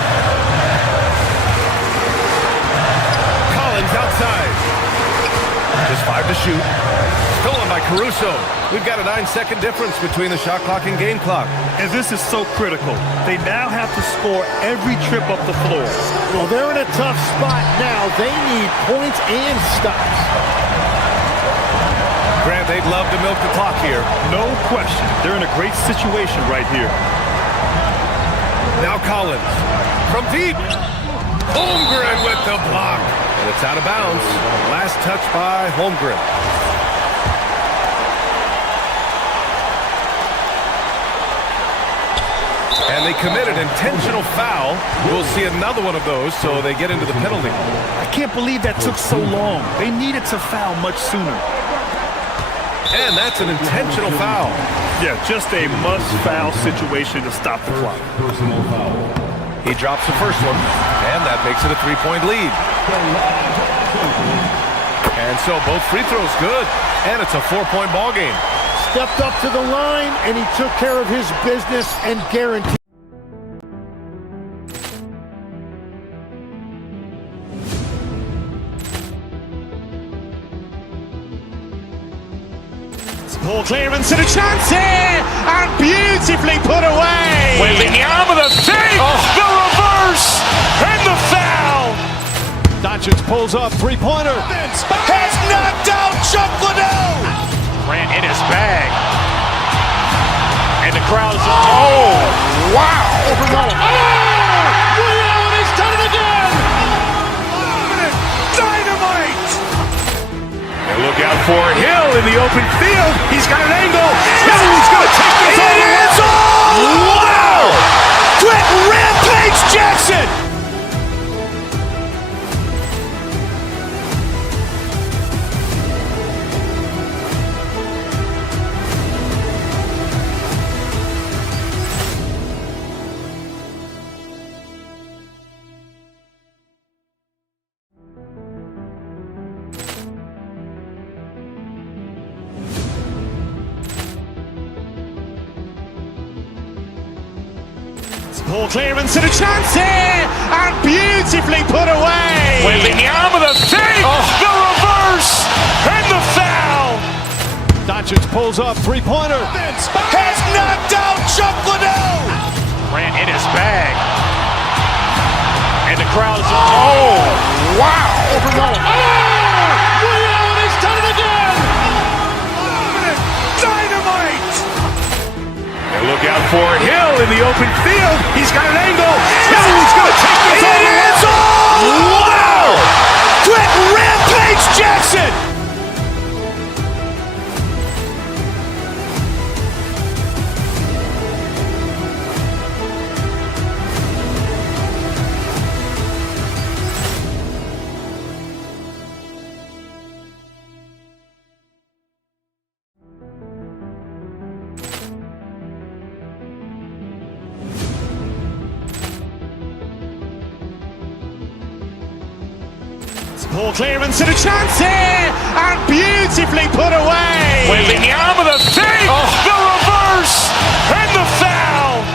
Collins outside. Just 5 to shoot. Stolen by Caruso. We've got a 9-second difference between the shot clock and game clock. And this is so critical. They now have to score every trip up the floor. Well, they're in a tough spot now. They need points and stops. Grant, they'd love to milk the clock here. No question. They're in a great situation right here. Now Collins. From deep. Holmgren with the block. And it's out of bounds. Last touch by Holmgren. And they committed intentional foul. We'll see another one of those, so they get into the penalty. I can't believe that took so long. They needed to foul much sooner. And that's an intentional foul. Yeah, just a must-foul situation to stop the clock. He drops the first one, and that makes it a 3-point lead. And so both free throws good, and it's a 4-point ball game. Stepped up to the line, and he took care of his business and guaranteed. Ball clearance and a chance here, and beautifully put away. Wembanyama the fake, the reverse, and the foul. Doncic pulls up, three-pointer. Has knocked out Chuck Liddell. Grant in his bag. And the crowd is, oh, wow. He's done it again. Dynamite. And look out for Hill in the open field. He's got an angle. He's going to take this all the way. Wow. Quick Rampage Jackson. Ball clearance and a chance here, and beautifully put away. Wembanyama the fake, the reverse, and the foul. Doncic pulls up, three-pointer. Has knocked out Chuck Liddell. Grant in his bag. And the crowd is, oh, wow. He's done it again. Dynamite. And look out for Hill in the open field. He's got an angle. He's going to take this all the way. Wow. Quick Rampage Jackson. Ball clearance and a chance here, and beautifully put away. Wembanyama the fake, the reverse, and the foul.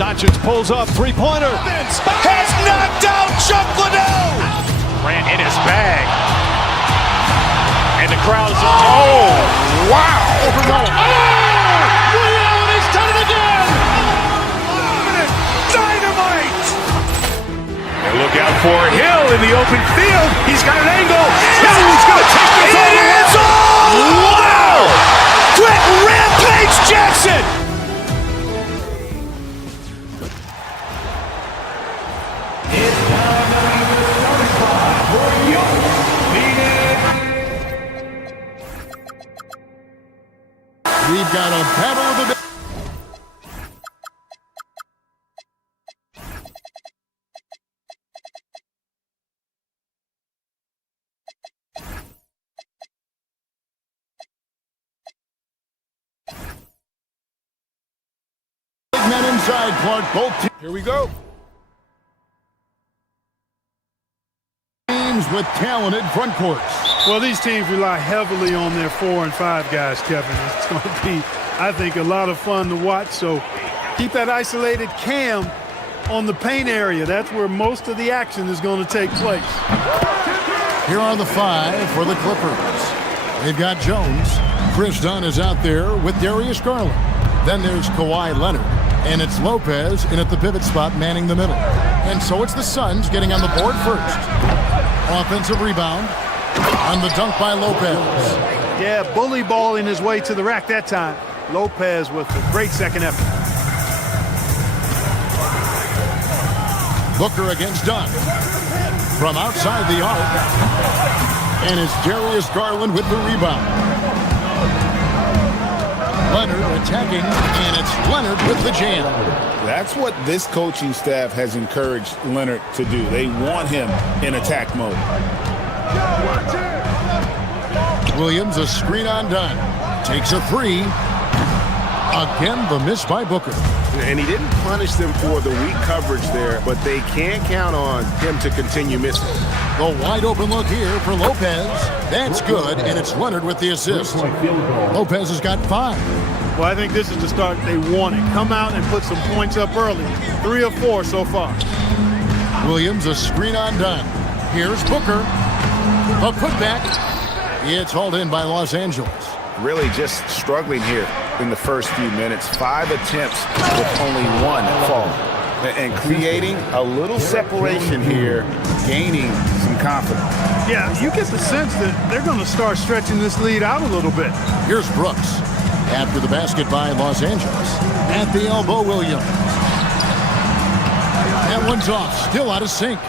Doncic pulls up, three-pointer. Has knocked out Chuck Liddell. Grant in his bag. And the crowd is, oh, wow. He's done it again. Dynamite. And look out for Hill in the open field. He's got an angle. He's going to take this all the way. Wow. Quick Rampage Jackson. We've got a battle of the day. Big men inside, Clark. Both teams. Here we go. Teams with talented front courts. Well, these teams rely heavily on their 4 and 5 guys, Kevin. It's going to be, I think, a lot of fun to watch. So keep that isolated Cam on the paint area. That's where most of the action is going to take place. Here are the 5 for the Clippers. They've got Jones. Chris Dunn is out there with Darius Garland. Then there's Kawhi Leonard. And it's Lopez in at the pivot spot manning the middle. And so it's the Suns getting on the board first. Offensive rebound. On the dunk by Lopez. Yeah, bully balling his way to the rack that time. Lopez with a great second effort. Booker against Dunn. From outside the arc. And it's Darius Garland with the rebound. Leonard attacking, and it's Leonard with the jam. That's what this coaching staff has encouraged Leonard to do. They want him in attack mode. Williams, a screen on Dunn. Takes a 3. Again, the miss by Booker. And he didn't punish them for the weak coverage there, but they can't count on him to continue missing. The wide open look here for Lopez. That's good, and it's Leonard with the assist. Lopez has got 5. Well, I think this is the start they wanted. Come out and put some points up early. 3 of 4 so far. Williams, a screen on Dunn. Here's Booker. A putback. It's hauled in by Los Angeles. really just struggling here in the first few minutes. 5 attempts with only 1 fall. And creating a little separation here, gaining some confidence. Yeah, you get the sense that they're going to start stretching this lead out a little bit. Here's Brooks. After the basket by Los Angeles. At the elbow, Williams. That one's off. Still out of sync.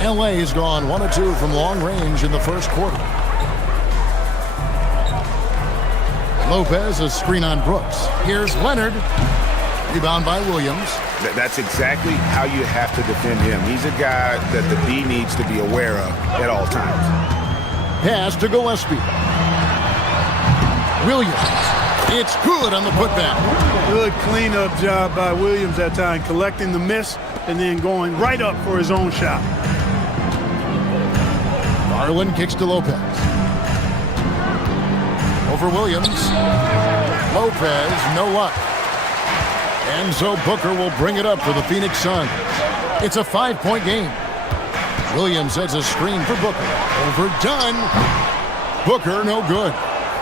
LA has gone 1 of 2 from long range in the first quarter. Lopez, a screen on Brooks. Here's Leonard. Rebound by Williams. That's exactly how you have to defend him. He's a guy that the D needs to be aware of at all times. Pass to Gillespie. Williams. It's good on the putback. Good cleanup job by Williams that time, collecting the miss and then going right up for his own shot. Garland kicks to Lopez. Over Williams. Lopez, no luck. And so Booker will bring it up for the Phoenix Suns. It's a 5-point game. Williams sets a screen for Booker. Overdone. Booker, no good.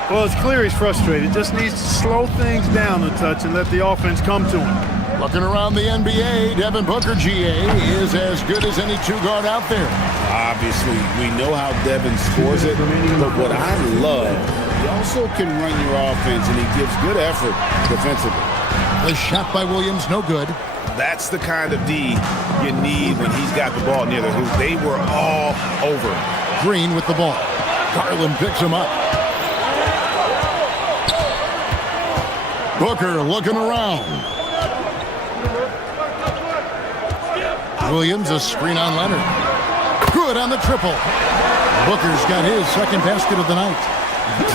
Well, it's clear he's frustrated. Just needs to slow things down a touch and let the offense come to him. Looking around the NBA, Devin Booker, GA, is as good as any 2-guard out there. Obviously, we know how Devin scores it, but what I love, he also can run your offense, and he gives good effort defensively. The shot by Williams, no good. That's the kind of D you need when he's got the ball near the hoop. They were all over. Green with the ball. Garland picks him up. Booker looking around. Williams, a screen on Leonard. Good on the triple. Booker's got his second basket of the night.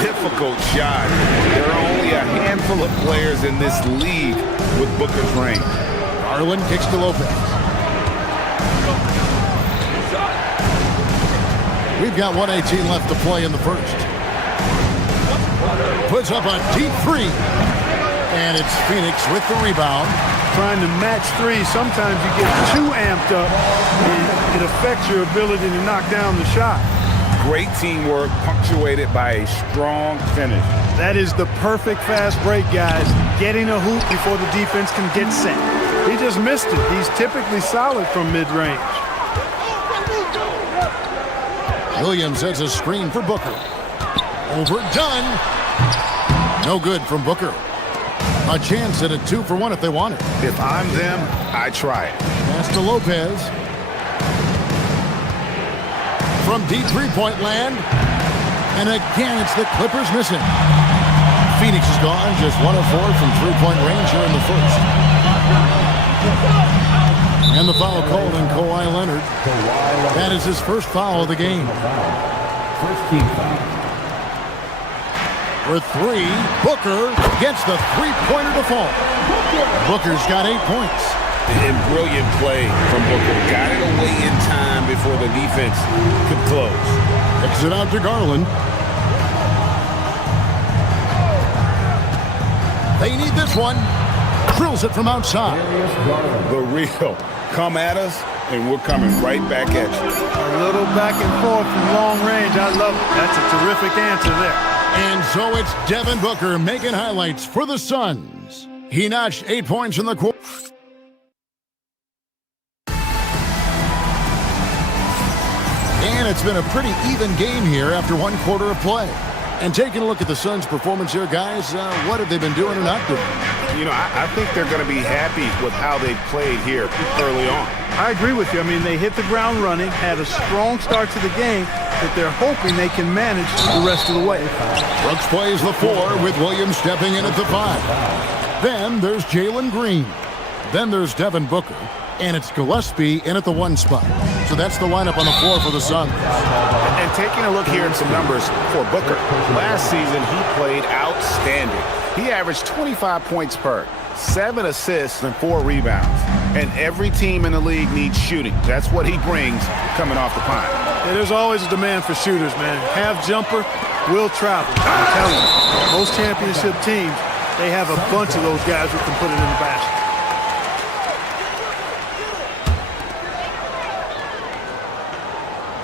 Difficult shot. There are only a handful of players in this league with Booker's range. Garland kicks to Lopez. We've got 1:18 left to play in the first. Puts up a deep 3. And it's Phoenix with the rebound. Trying to match 3, sometimes you get too amped up and it affects your ability to knock down the shot. Great teamwork punctuated by a strong finish. That is the perfect fast break, guys. Getting a hoop before the defense can get set. He just missed it. He's typically solid from mid-range. Williams sets a screen for Booker. Overdone. No good from Booker. A chance at a 2-for-1 if they want it. If I'm them, I try it. Pass to Lopez. From deep three-point land. And again, it's the Clippers missing. Phoenix is gone, just 1 of 4 from three-point range here in the first. And the foul called on Kawhi Leonard. That is his first foul of the game. First team foul. For 3, Booker gets the three-pointer to fall. Booker's got 8 points. And brilliant play from Booker. Got it away in time before the defense could close. Kicks it out to Garland. They need this one. Drills it from outside. The real. Come at us, and we're coming right back at you. A little back and forth from long range. I love it. That's a terrific answer there. And so it's Devin Booker making highlights for the Suns. He notched 8 points in the quarter. And it's been a pretty even game here after 1 quarter of play. And taking a look at the Suns' performance here, guys, what have they been doing or not doing? You know, I think they're going to be happy with how they played here early on. I agree with you. I mean, they hit the ground running, had a strong start to the game, but they're hoping they can manage the rest of the way. Brooks plays the 4 with Williams stepping in at the 5. Then there's Jalen Green. Then there's Devin Booker. And it's Gillespie in at the 1 spot. So that's the lineup on the floor for the Suns. And taking a look here at some numbers for Booker. Last season, he played outstanding. He averaged 25 points per, 7 assists, and 4 rebounds. And every team in the league needs shooting. That's what he brings coming off the pine. Yeah, there's always a demand for shooters, man. Half jumper will travel. I'm telling you, most championship teams, they have a bunch of those guys who can put it in the basket.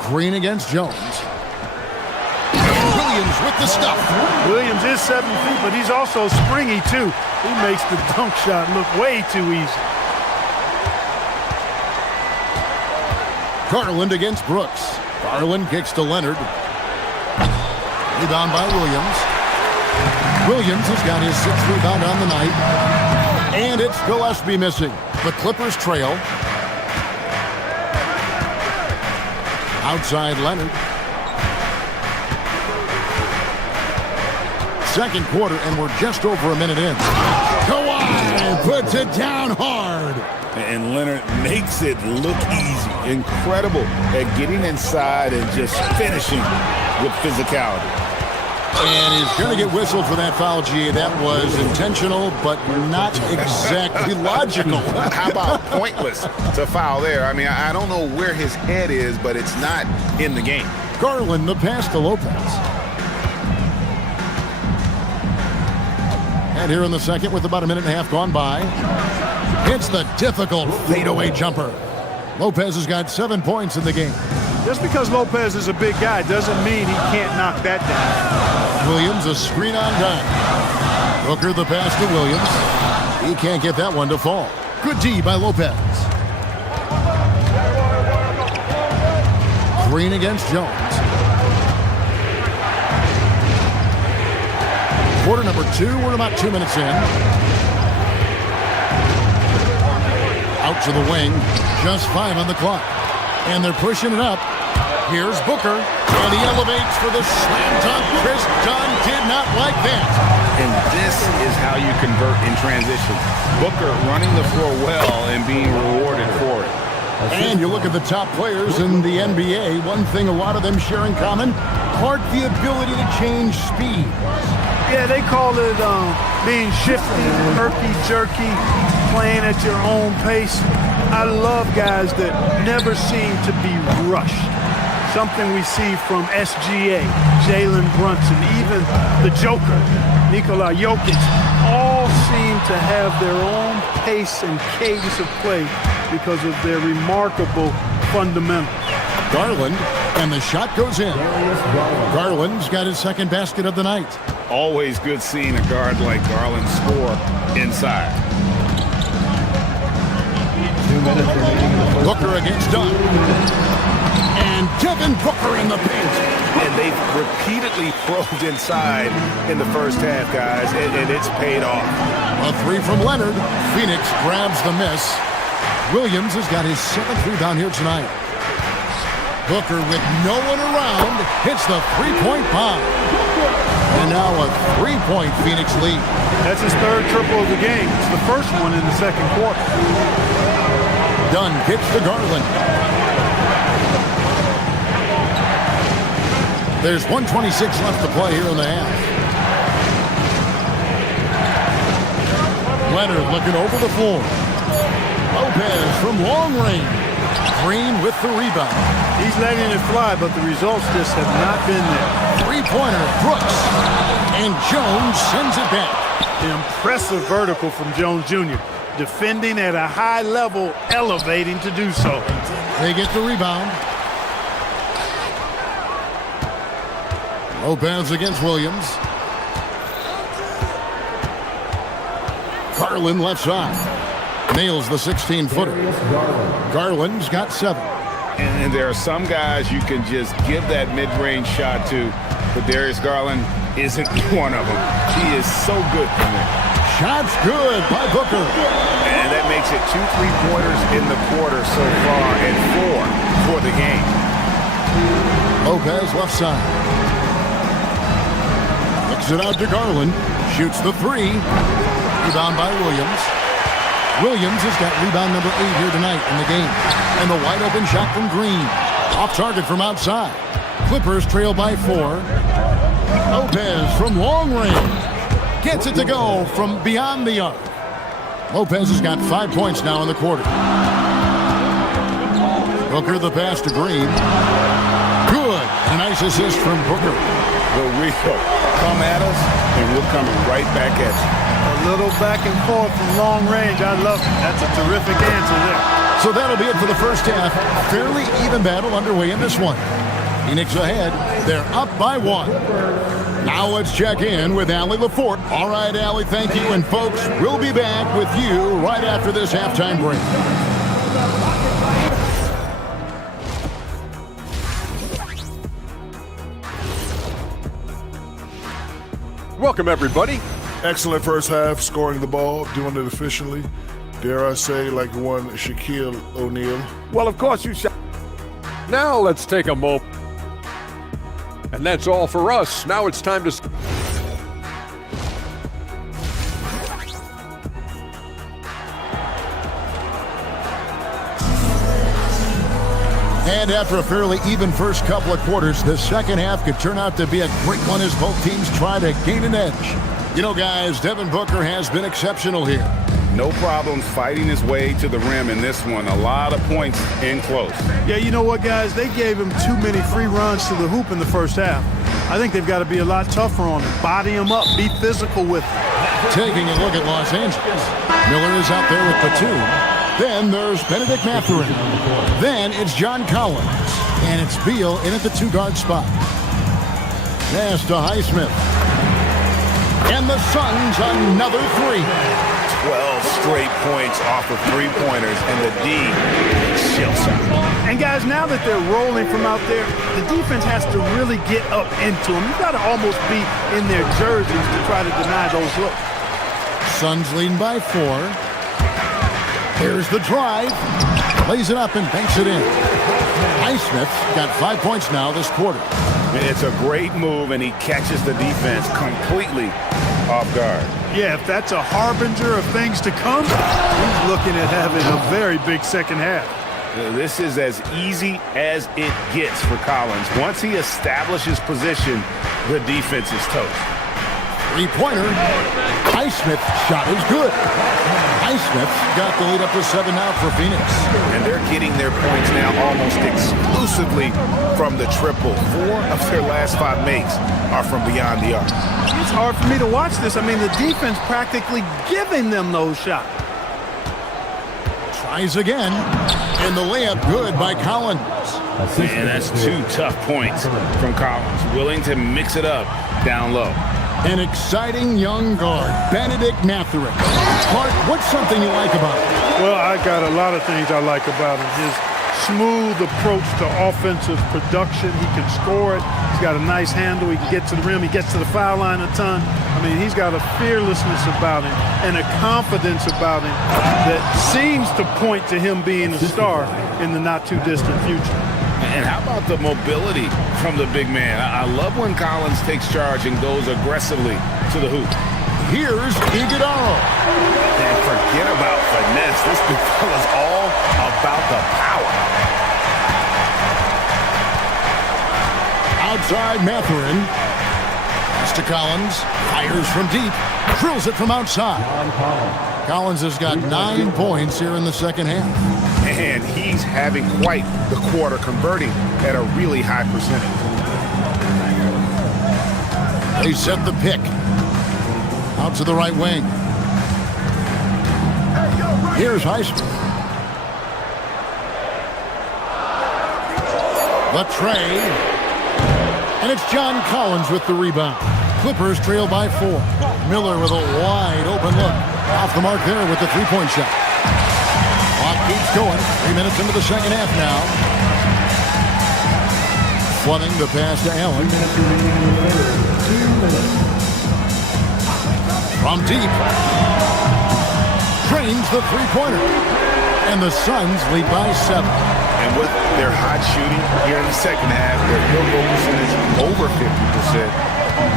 Green against Jones. And Williams with the stuff. Williams is 7 feet, but he's also springy, too. He makes the dunk shot look way too easy. Garland against Brooks. Garland kicks to Leonard. Rebound by Williams. Williams has got his 6th rebound on the night. And it's Gillespie missing. The Clippers trail. Outside Leonard. Second quarter, and we're just over a minute in. Kawhi puts it down hard. And Leonard makes it look easy. Incredible at getting inside and just finishing with physicality. And he's going to get whistled for that foul, G. That was intentional, but not exactly logical. How about pointless to foul there? I mean, I don't know where his head is, but it's not in the game. Garland, the pass to Lopez. And here in the second, with about a minute and a half gone by, hits the difficult fadeaway jumper. Lopez has got 7 points in the game. Just because Lopez is a big guy doesn't mean he can't knock that down. Williams, a screen on dime. Booker, the pass to Williams. He can't get that one to fall. Good D by Lopez. Green against Jones. Quarter number 2, we're about 2 minutes in. Out to the wing, just 5 on the clock. And they're pushing it up. Here's Booker, and he elevates for the slam dunk. Chris Dunn did not like that. And this is how you convert in transition. Booker running the floor well and being rewarded for it. And you look at the top players in the NBA, one thing a lot of them share in common, the ability to change speed. Yeah, they call it being shifty, herky-jerky, playing at your own pace. I love guys that never seem to be rushed. Something we see from SGA, Jalen Brunson, even the Joker, Nikola Jokic, all seem to have their own pace and cadence of play because of their remarkable fundamentals. Garland, and the shot goes in. Garland's got his second basket of the night. Always good seeing a guard like Garland score inside. 2 minutes remaining in the first. Booker against Dunn. And Devin Booker in the paint. And they've repeatedly probed inside in the first half, guys, and it's paid off. A 3 from Leonard. Phoenix grabs the miss. Williams has got his 7th rebound here tonight. Booker, with no one around, hits the three-point bomb. And now a 3-point Phoenix lead. That's his 3rd triple of the game. It's the first one in the second quarter. Dunn kicks to Garland. There's 1:26 left to play here in the half. Leonard looking over the floor. Lopez from long range. Green with the rebound. He's letting it fly, but the results just have not been there. Three-pointer, Brooks. And Jones sends it back. Impressive vertical from Jones Jr. Defending at a high level, elevating to do so. They get the rebound. Lopez against Williams. Garland left side. Nails the 16-footer. Garland's got 7. And there are some guys you can just give that mid-range shot to, but Darius Garland isn't one of them. He is so good from there. Shot's good by Booker. And that makes it 2 3-pointers in the quarter so far and 4 for the game. Lopez left side. Kicks it out to Garland. Shoots the 3. Rebound by Williams. Williams has got rebound number 8 here tonight in the game. And the wide open shot from Green. Off target from outside. Clippers trail by 4. Lopez from long range. Gets it to go from beyond the arc. Lopez has got 5 points now in the quarter. Booker the pass to Green. Good. A nice assist from Booker. The Rico, come at us, and we're coming right back at you. A little back and forth from long range. I love it. That's a terrific answer there. So that'll be it for the first half. Fairly even battle underway in this one. Phoenix ahead. They're up by 1. Now let's check in with Allie LaForte. All right, Allie, thank you. And folks, we'll be back with you right after this halftime break. Welcome, everybody. Excellent first half, scoring the ball, doing it efficiently. Dare I say, like one Shaquille O'Neal. Well, of course you shot. Now let's take a moment. And that's all for us. Now it's time to... And after a fairly even first couple of quarters, the second half could turn out to be a great one as both teams try to gain an edge. You know, guys, Devin Booker has been exceptional here. No problems fighting his way to the rim in this one. A lot of points in close. Yeah, you know what, guys? They gave him too many free runs to the hoop in the first half. I think they've got to be a lot tougher on him. Body him up. Be physical with him. Taking a look at Los Angeles. Miller is out there with the 2. Then there's Benedict Mathurin. Then it's John Collins. And it's Beal in at the 2-guard spot. Pass to Highsmith. And the Suns another 3. 12 straight points off of three-pointers, and the D shell shot. And guys, now that they're rolling from out there, the defense has to really get up into them. You've got to almost be in their jerseys to try to deny those looks. Suns leading by 4. Here's the drive. Lays it up and banks it in. Highsmith got 5 points now this quarter. It's a great move, and he catches the defense completely off guard. Yeah, if that's a harbinger of things to come, he's looking at having a very big second half. This is as easy as it gets for Collins. Once he establishes position, the defense is toast. 3-pointer. Highsmith's shot is good. Highsmith got the lead up to 7 now for Phoenix. And they're getting their points now almost exclusively from the triple. 4 of their last 5 makes are from beyond the arc. It's hard for me to watch this. I mean, the defense practically giving them those shots. Tries again. And the layup good by Collins. Man, that's 2 tough points from Collins. Willing to mix it up down low. An exciting young guard, Benedict Mathurin. Clark, what's something you like about him? Well, I got a lot of things I like about him. His smooth approach to offensive production. He can score it. He's got a nice handle. He can get to the rim. He gets to the foul line a ton. I mean, he's got a fearlessness about him and a confidence about him that seems to point to him being a star in the not-too-distant future. And how about the mobility from the big man? I love when Collins takes charge and goes aggressively to the hoop. Here's Iguodala. And forget about finesse. This big fella's all about the power. Outside Mathurin. Pass to Collins. Fires from deep. Drills it from outside. Collins has got 9 points here in the second half. And he's having quite the quarter, converting at a really high percentage. They set the pick. Out to the right wing. Here's Highsmith. The tray. And it's John Collins with the rebound. Clippers trail by 4. Miller with a wide open look. Off the mark there with the 3-point shot. Clock keeps going. 3 minutes into the second half now. Fleming the pass to Allen. From deep. Drains the 3-pointer. And the Suns lead by 7. And with their hot shooting here in the second half, their field goal percentage over 50%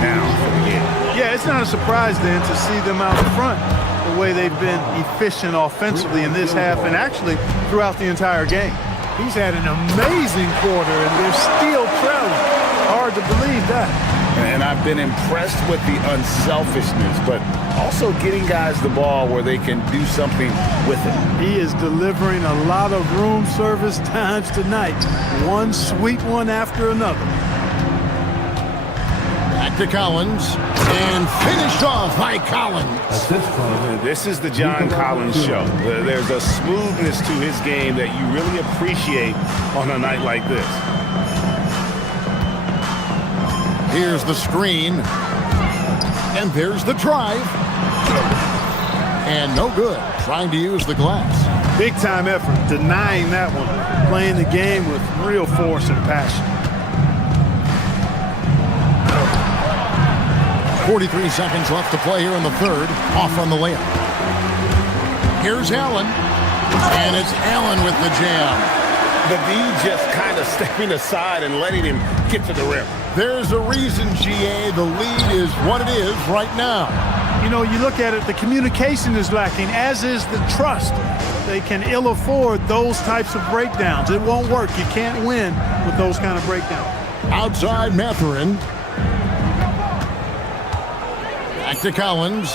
now for the game. Yeah, it's not a surprise then to see them out in front the way they've been efficient offensively in this half and actually throughout the entire game. He's had an amazing quarter and they're still trailing. Hard to believe that. And I've been impressed with the unselfishness, but also getting guys the ball where they can do something with it. He is delivering a lot of room service times tonight. One sweet one after another. Back to Collins. And finished off by Collins. This is the John Collins show. There's a smoothness to his game that you really appreciate on a night like this. Here's the screen. And there's the drive. And no good. Trying to use the glass. Big time effort, denying that one. Playing the game with real force and passion. 43 seconds left to play here in the third. Off on the layup. Here's Allen. And it's Allen with the jam. The D just kind of stepping aside and letting him get to the rim. There's a reason, GA. The lead is what it is right now. You know, you look at it, the communication is lacking, as is the trust. They can ill afford those types of breakdowns. It won't work. You can't win with those kind of breakdowns. Outside Matherin. Back to Collins.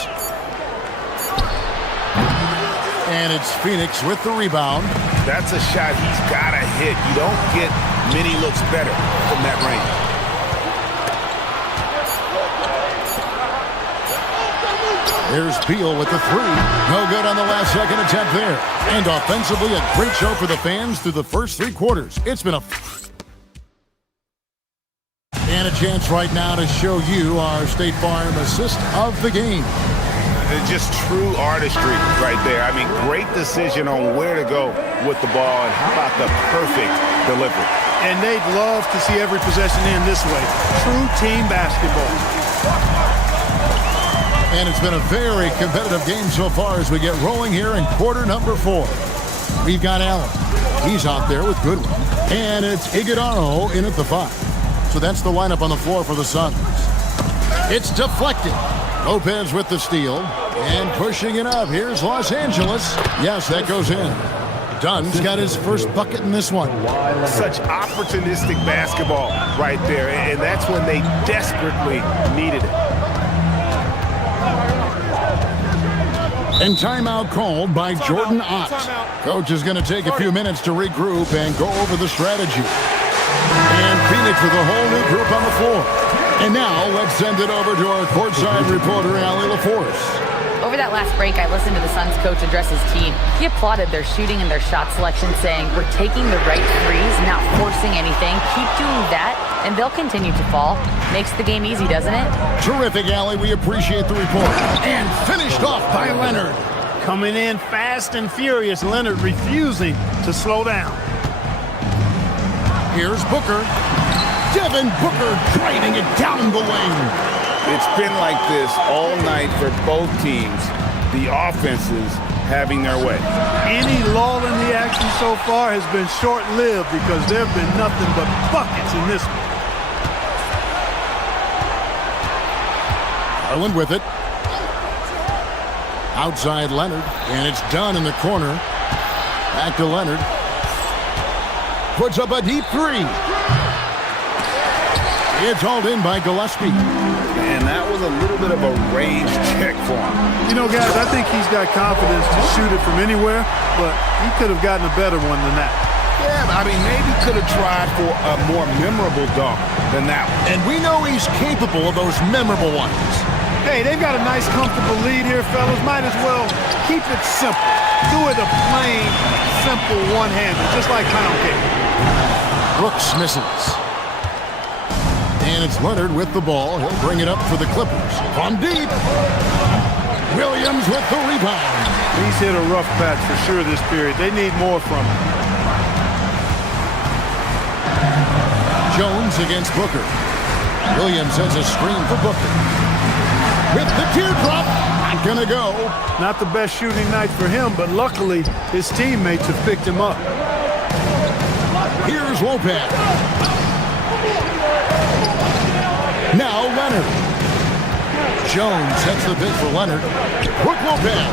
And it's Phoenix with the rebound. That's a shot he's got to hit. You don't get many looks better from that range. There's Beal with the three. No good on the last second attempt there. And offensively, a great show for the fans through the first three quarters. It's been a... And a chance right now to show you our State Farm assist of the game. Just true artistry right there. I mean, great decision on where to go with the ball, and how about the perfect delivery. And they'd love to see every possession end this way. True team basketball. And it's been a very competitive game so far as we get rolling here in quarter number 4. We've got Allen. He's out there with Goodwin. And it's Iguodala in at the 5. So that's the lineup on the floor for the Suns. It's deflected. Lopez with the steal. And pushing it up. Here's Los Angeles. Yes, that goes in. Dunn's got his first bucket in this one. Such opportunistic basketball right there. And that's when they desperately needed it. And timeout called by Jordan Ott. Coach is going to take a few minutes to regroup and go over the strategy. And Phoenix with a whole new group on the floor. And now let's send it over to our courtside reporter, Allie LaForce. Over that last break, I listened to the Suns coach address his team. He applauded their shooting and their shot selection, saying, "We're taking the right threes, not forcing anything. Keep doing that, and they'll continue to fall." Makes the game easy, doesn't it? Terrific, Allie. We appreciate the report. And finished off by Leonard. Coming in fast and furious. Leonard refusing to slow down. Here's Booker. Devin Booker driving it down the lane. It's been like this all night for both teams. The offenses having their way. Any lull in the action so far has been short-lived because there have been nothing but buckets in this one. Garland with it. Outside Leonard. And it's done in the corner. Back to Leonard. Puts up a deep three. It's hauled in by Gillespie. And that was a little bit of a range check for him. You know, guys, I think he's got confidence to shoot it from anywhere, but he could have gotten a better one than that. Yeah, I mean, maybe could have tried for a more memorable dunk than that one. And we know he's capable of those memorable ones. Hey, they've got a nice, comfortable lead here, fellas. Might as well keep it simple. Do it a plain, simple one-hander, just like pound cake. Brooks misses. And it's Leonard with the ball. He'll bring it up for the Clippers. From deep. Williams with the rebound. He's hit a rough patch for sure this period. They need more from him. Jones against Booker. Williams has a screen for Booker. With the teardrop. Not gonna go. Not the best shooting night for him, but luckily his teammates have picked him up. Here's Lopez. Now Leonard. Jones sets the bid for Leonard. Brook Lopez.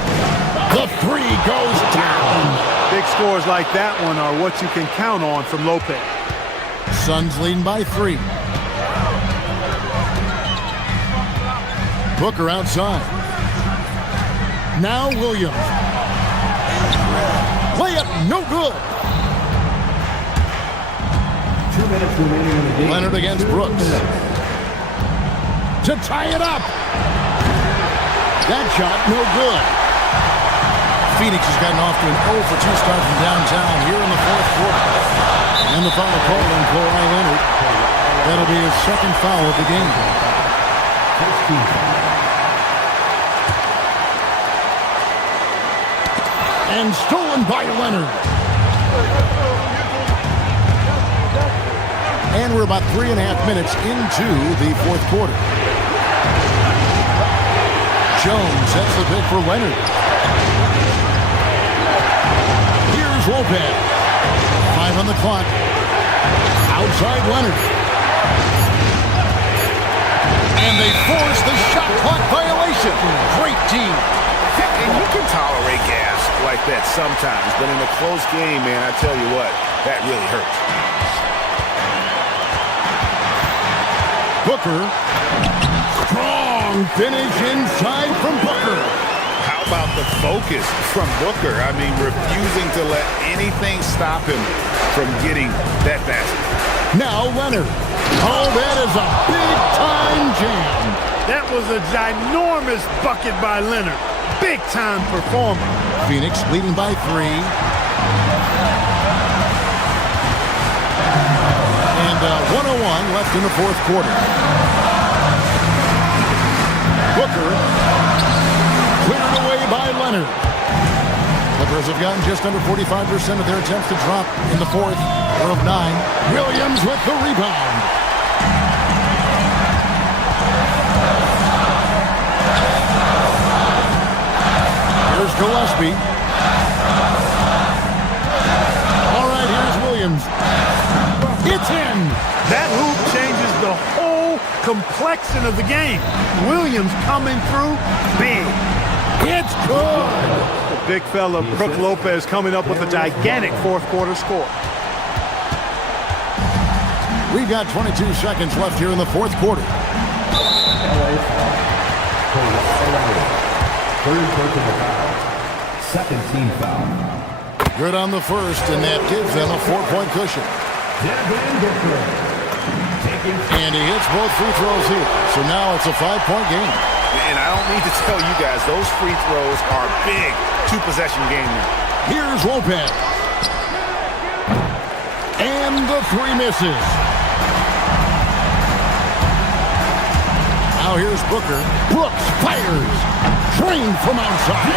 The three goes down. Big scores like that one are what you can count on from Lopez. Suns leading by 3. Booker outside. Now Williams. Layup no good. 2 minutes remaining in the game. Leonard against Brooks. To tie it up. That shot no good. Phoenix has gotten off to an 0 for 2 start from downtown here in the fourth quarter. And the foul call on Kawhi Leonard. That'll be his second foul of the game. And stolen by Leonard. And we're about 3.5 minutes into the fourth quarter. Jones sets the pick for Leonard. Here's Lopez. 5 on the clock. Outside Leonard. And they force the shot clock violation. Great team. And you can tolerate gas like that sometimes, but in a close game, man, I tell you what, that really hurts. Booker. Strong finish inside from Booker. How about the focus from Booker? I mean, refusing to let anything stop him from getting that basket. Now Leonard. Oh, that is a big-time jam. That was a ginormous bucket by Leonard. Big-time performer. Phoenix leading by 3. And 1:01 left in the fourth quarter. Booker cleared away by Leonard. Clippers have gotten just under 45% of their attempts to drop in the fourth. Of 9. Williams with the rebound. Here's Gillespie. All right, here's Williams. It's in. That hoop changes the whole complexion of the game. Williams coming through big. It's good. The big fella, Brook Lopez, coming up with a gigantic fourth quarter score. We've got 22 seconds left here in the fourth quarter. Second team foul. Good on the first, and that gives them a 4-point cushion. And he hits both free throws here. So now it's a 5-point game. And I don't need to tell you guys, those free throws are big two-possession game now. Here's Lopez. And the 3 misses. Now here's Booker. Brooks fires. Trained from outside.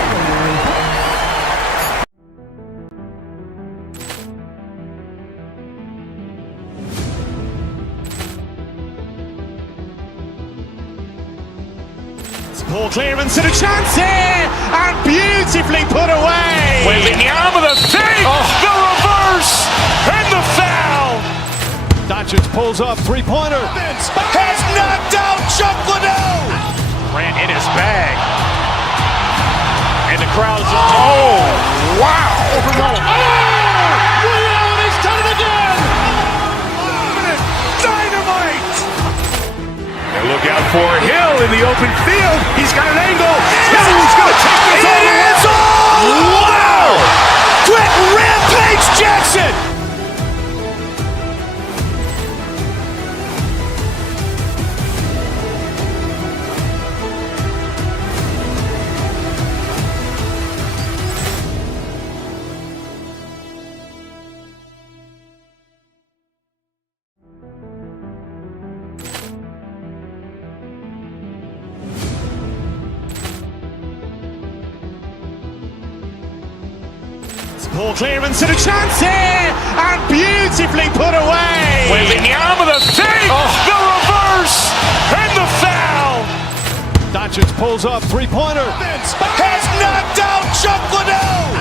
Ball clearance and a chance here, and beautifully put away. Wembanyama the fake, the reverse, and the foul. Doncic pulls up, three-pointer. Has knocked out Chuck Liddell. Grant in his bag. And the crowd is, oh, wow. He's done it again. Dynamite. And look out for Hill in the open field. He's got an angle. He's going to take this all the way. Wow. Quick rampage Jackson. Ball clearance and a chance here, and beautifully put away. Wembanyama the fake, the reverse, and the foul. Doncic pulls up, three-pointer. Has knocked out Chuck Liddell.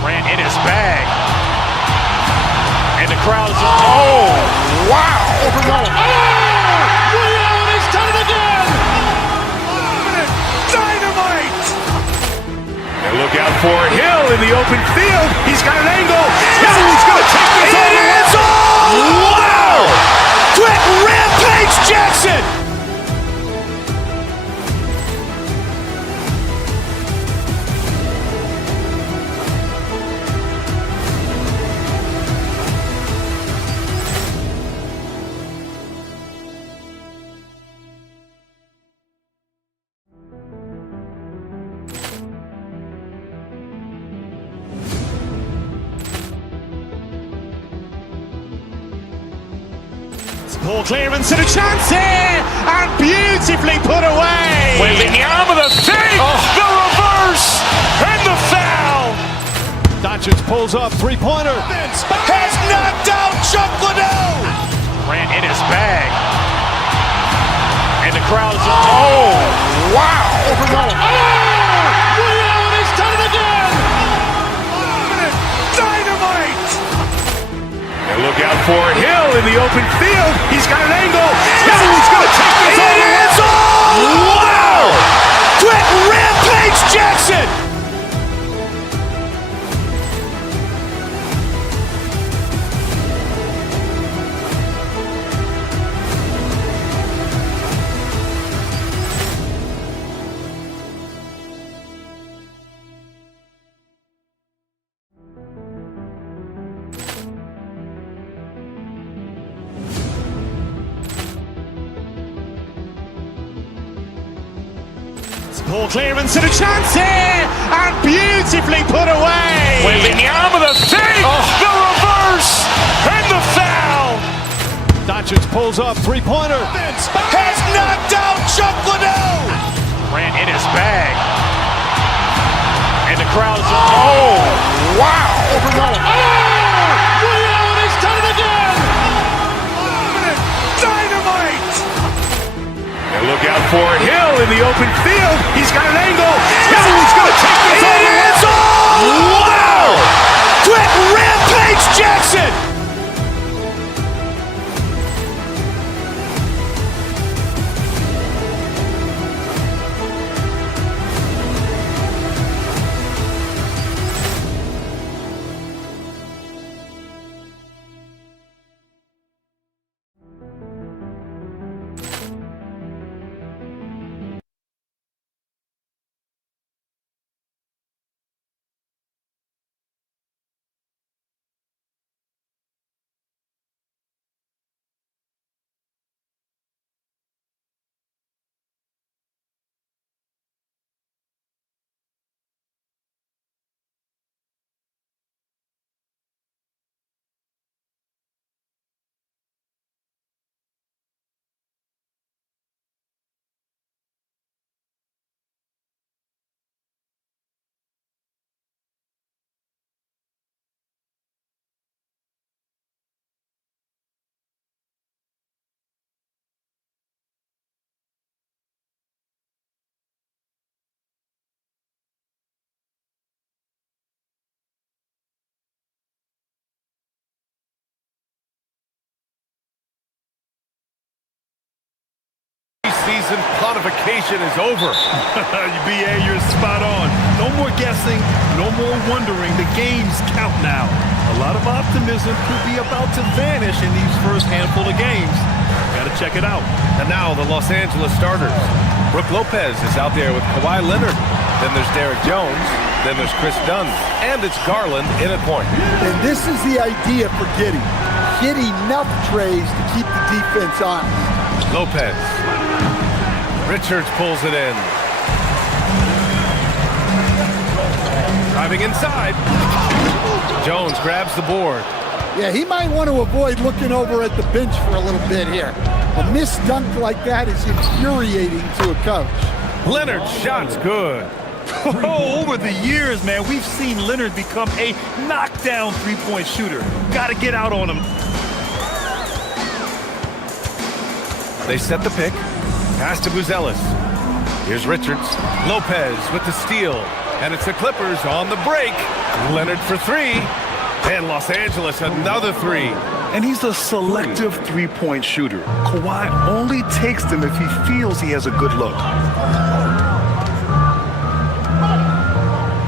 Grant in his bag. And the crowd is, oh, wow. He's done it again. Dynamite. And look out for Hill in the open field. He's got an angle. He's going to take this all the way. Wow. Quick rampage Jackson. Ball clearance and a chance here, and beautifully put away. Wembanyama the fake, the reverse, and the foul. Doncic pulls up, three-pointer. Has knocked out Chuck Liddell. Ran in his bag. And the crowd is, oh, wow. Ray Allen has done it again. Dynamite. And look out for Hill in the open field. He's got an angle. He's going to take this all the way. Wow. Quick Rampage Jackson. Ball clearance and a chance here, and beautifully put away. Wembanyama the fake, the reverse, and the foul. Doncic pulls up, three-pointer. Has knocked out Chuck Liddell. Ran in his bag. And the crowd is, oh, wow. Ray Allen has done it again. Dynamite. And look out for Hill in the open field. He's got an angle. Hill's going to take this all the way. Wow. Quick Rampage Jackson. Season quantification is over. BA, you're spot on. No more guessing, no more wondering. The games count now. A lot of optimism could be about to vanish in these first handful of games. Gotta check it out. And now the Los Angeles starters. Brooke Lopez is out there with Kawhi Leonard. Then there's Derek Jones. Then there's Chris Dunn. And it's Garland in at point. And this is the idea for Giddey. Get enough trays to keep the defense honest. Lopez. Richards pulls it in. Driving inside. Jones grabs the board. Yeah, he might want to avoid looking over at the bench for a little bit here. A missed dunk like that is infuriating to a coach. Leonard's shot's good. Over the years, man, we've seen Leonard become a knockdown three-point shooter. Gotta get out on him. They set the pick. Pass to Buzelis. Here's Richards. Lopez with the steal. And it's the Clippers on the break. Leonard for three. And Los Angeles another three. And he's a selective three-point shooter. Kawhi only takes them if he feels he has a good look.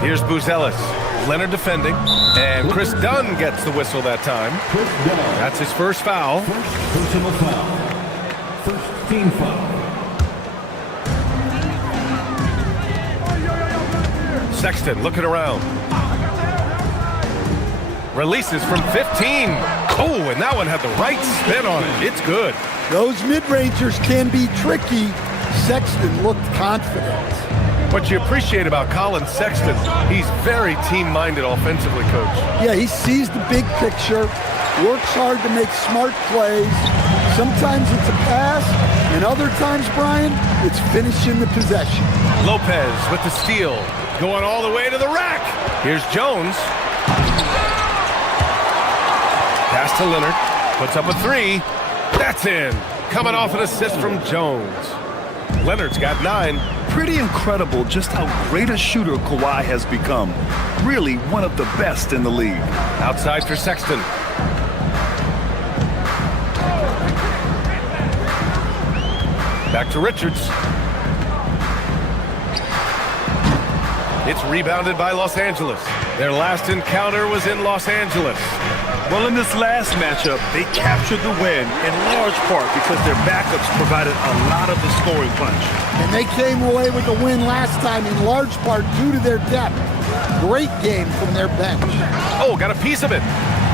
Here's Buzelis. Leonard defending. And Chris Dunn gets the whistle that time. That's his first foul. Personal foul. First team foul. Sexton looking around. Releases from 15. Oh, and that one had the right spin on it. It's good. Those mid-rangers can be tricky. Sexton looked confident. What you appreciate about Colin Sexton, he's very team-minded offensively, Coach. Yeah, he sees the big picture, works hard to make smart plays, Sometimes it's a pass, and other times, Brian, it's finishing the possession. Lopez with the steal, going all the way to the rack. Here's Jones. Pass to Leonard, puts up a three. That's in. Coming off an assist from Jones. Leonard's got 9. Pretty incredible just how great a shooter Kawhi has become. Really one of the best in the league. Outside for Sexton. Back to Richards. It's rebounded by Los Angeles. Their last encounter was in Los Angeles. Well, in this last matchup, they captured the win in large part because their backups provided a lot of the scoring punch. And they came away with the win last time in large part due to their depth. Great game from their bench. Oh, got a piece of it.